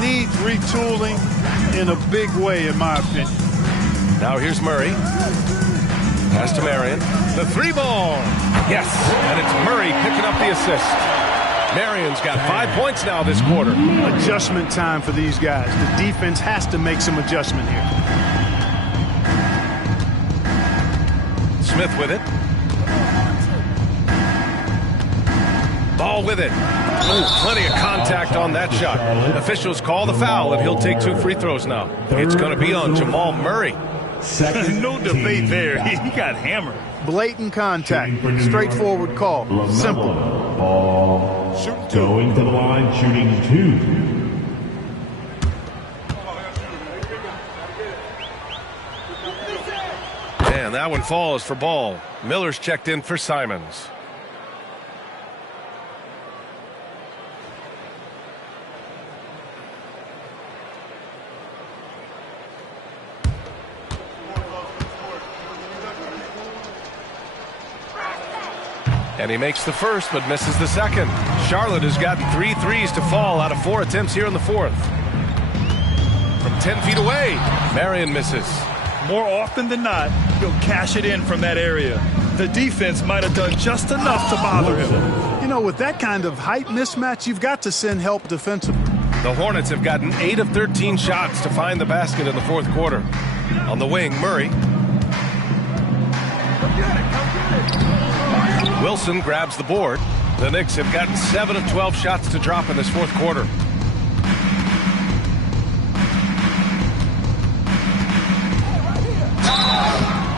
needs retooling in a big way, in my opinion. Now here's Murray. Pass to Marion. The three ball. Yes, and it's Murray picking up the assist. Marion's got 5 points now this quarter. Adjustment time for these guys. The defense has to make some adjustment here. Smith with it. Ball with it. Oh, plenty of contact on that shot. Officials call the foul, and he'll take 2 free throws now. It's going to be on Jamal Murray. No debate there. He got hammered. Blatant contact. Straightforward call. Simple. Ball. Going to the line, shooting 2. And that one falls for Ball. Miller's checked in for Simons. And he makes the first, but misses the second. Charlotte has gotten 3 threes to fall out of 4 attempts here in the fourth. From 10 feet away, Marion misses. More often than not, he'll cash it in from that area. The defense might have done just enough to bother him. You know, with that kind of height mismatch, you've got to send help defensively. The Hornets have gotten 8 of 13 shots to find the basket in the fourth quarter. On the wing, Murray. Wilson grabs the board. The Knicks have gotten 7 of 12 shots to drop in this fourth quarter.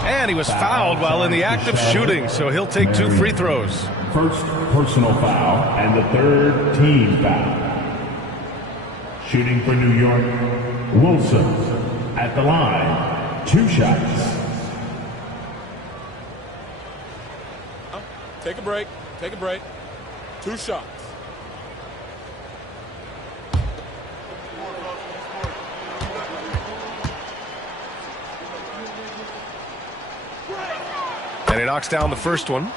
And he was fouled while in the act of shooting, so he'll take 2 free throws. First personal foul and the third team foul. Shooting for New York, Wilson at the line, 2 shots. Take a break. Take a break. 2 shots. And he knocks down the first one.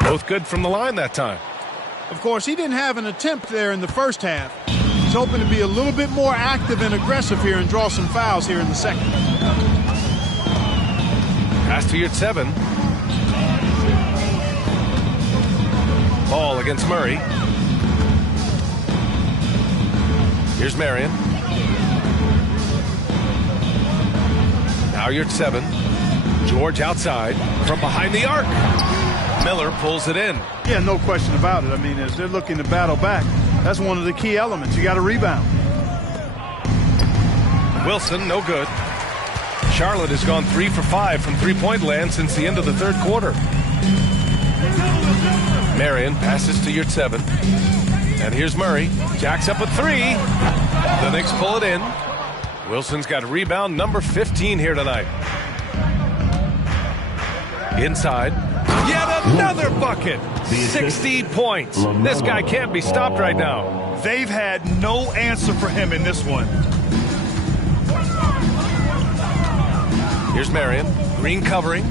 Both good from the line that time. Of course, he didn't have an attempt there in the first half. He's hoping to be a little bit more active and aggressive here and draw some fouls here in the second. Pass to Yurtseven. Ball against Murray. Here's Marion. Now Yurtseven. George outside from behind the arc. Miller pulls it in. Yeah, no question about it. I mean, as they're looking to battle back, that's one of the key elements. You got to rebound. Wilson, no good. Charlotte has gone 3 for 5 from three-point land since the end of the third quarter. Marion passes to Yurtseven. And here's Murray. Jacks up a 3. The Knicks pull it in. Wilson's got rebound number 15 here tonight. Inside. Yet another bucket. 60 points. This guy can't be stopped right now. They've had no answer for him in this one. Here's Marion. Green covering.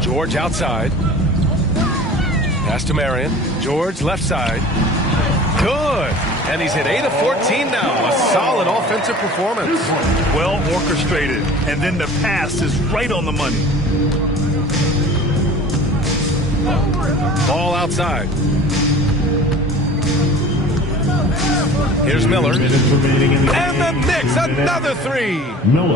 George outside. Pass to Marion. George left side. Good. And he's hit 8 of 14 now. A solid offensive performance. Well orchestrated. And then the pass is right on the money. Ball outside. Here's Miller. And the Knicks, another 3.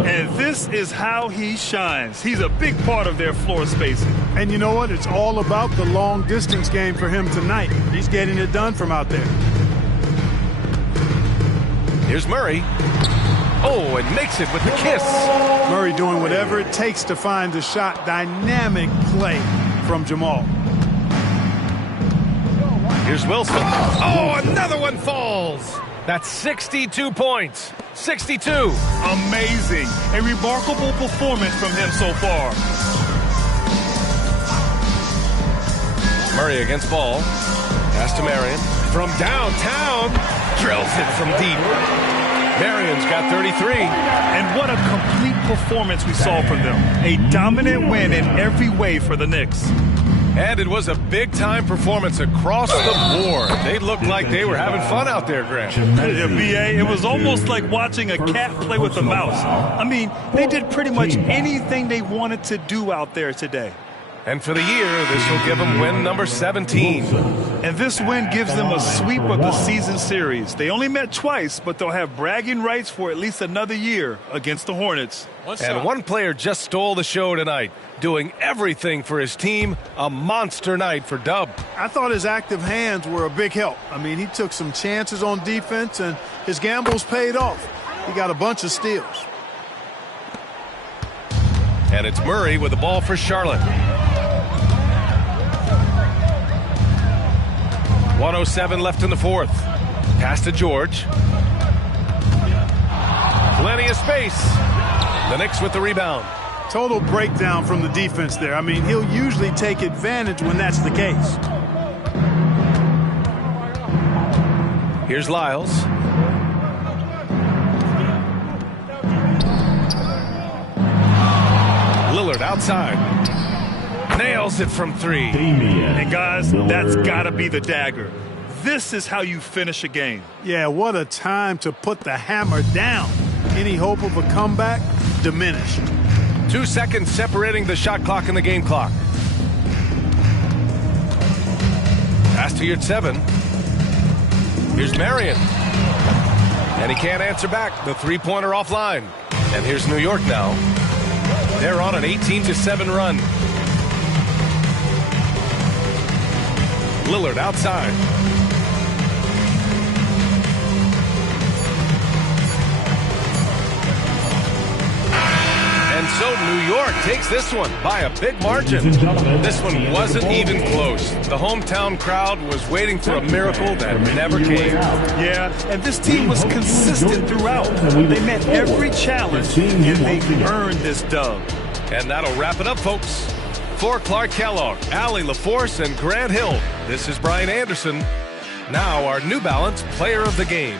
And this is how he shines. He's a big part of their floor spacing. And you know what? It's all about the long distance game for him tonight. He's getting it done from out there. Here's Murray. Oh, and makes it with the kiss. Murray doing whatever it takes to find the shot. Dynamic play from Jamal. Here's Wilson. Oh, another one falls. That's 62 points. 62. Amazing. A remarkable performance from him so far. Murray against ball. Pass to Marion. From downtown. Drills it from deep. Marion's got 33. And what a complete performance we saw from them. A dominant win in every way for the Knicks. And it was a big-time performance across the board. They looked like they were having fun out there, Grant. Yeah, B.A., it was almost like watching a cat play with a mouse. I mean, they did pretty much anything they wanted to do out there today. And for the year, this will give them win number 17. And this win gives them a sweep of the season series. They only met twice, but they'll have bragging rights for at least another year against the Hornets. And one player just stole the show tonight, doing everything for his team. A monster night for Dub. I thought his active hands were a big help. I mean, he took some chances on defense, and his gambles paid off. He got a bunch of steals. And it's Murray with the ball for Charlotte. 1:07 left in the fourth. Pass to George. Plenty of space. The Knicks with the rebound. Total breakdown from the defense there. I mean, he'll usually take advantage when that's the case. Here's Lyles. Lillard outside. Nails it from three. And guys, that's got to be the dagger. This is how you finish a game. Yeah, what a time to put the hammer down. Any hope of a comeback diminished. 2 seconds separating the shot clock and the game clock. Pass to Yurtseven. Here's Marion. And he can't answer back. The three-pointer offline. And here's New York now. They're on an 18-7 run. Lillard outside. And so New York takes this one by a big margin. This one wasn't even close. The hometown crowd was waiting for a miracle that never came. Yeah, and this team was consistent throughout. They met every challenge, and they earned this dub. And that'll wrap it up, folks. For Clark Kellogg, Allie LaForce, and Grant Hill, this is Brian Anderson. Now our New Balance Player of the Game.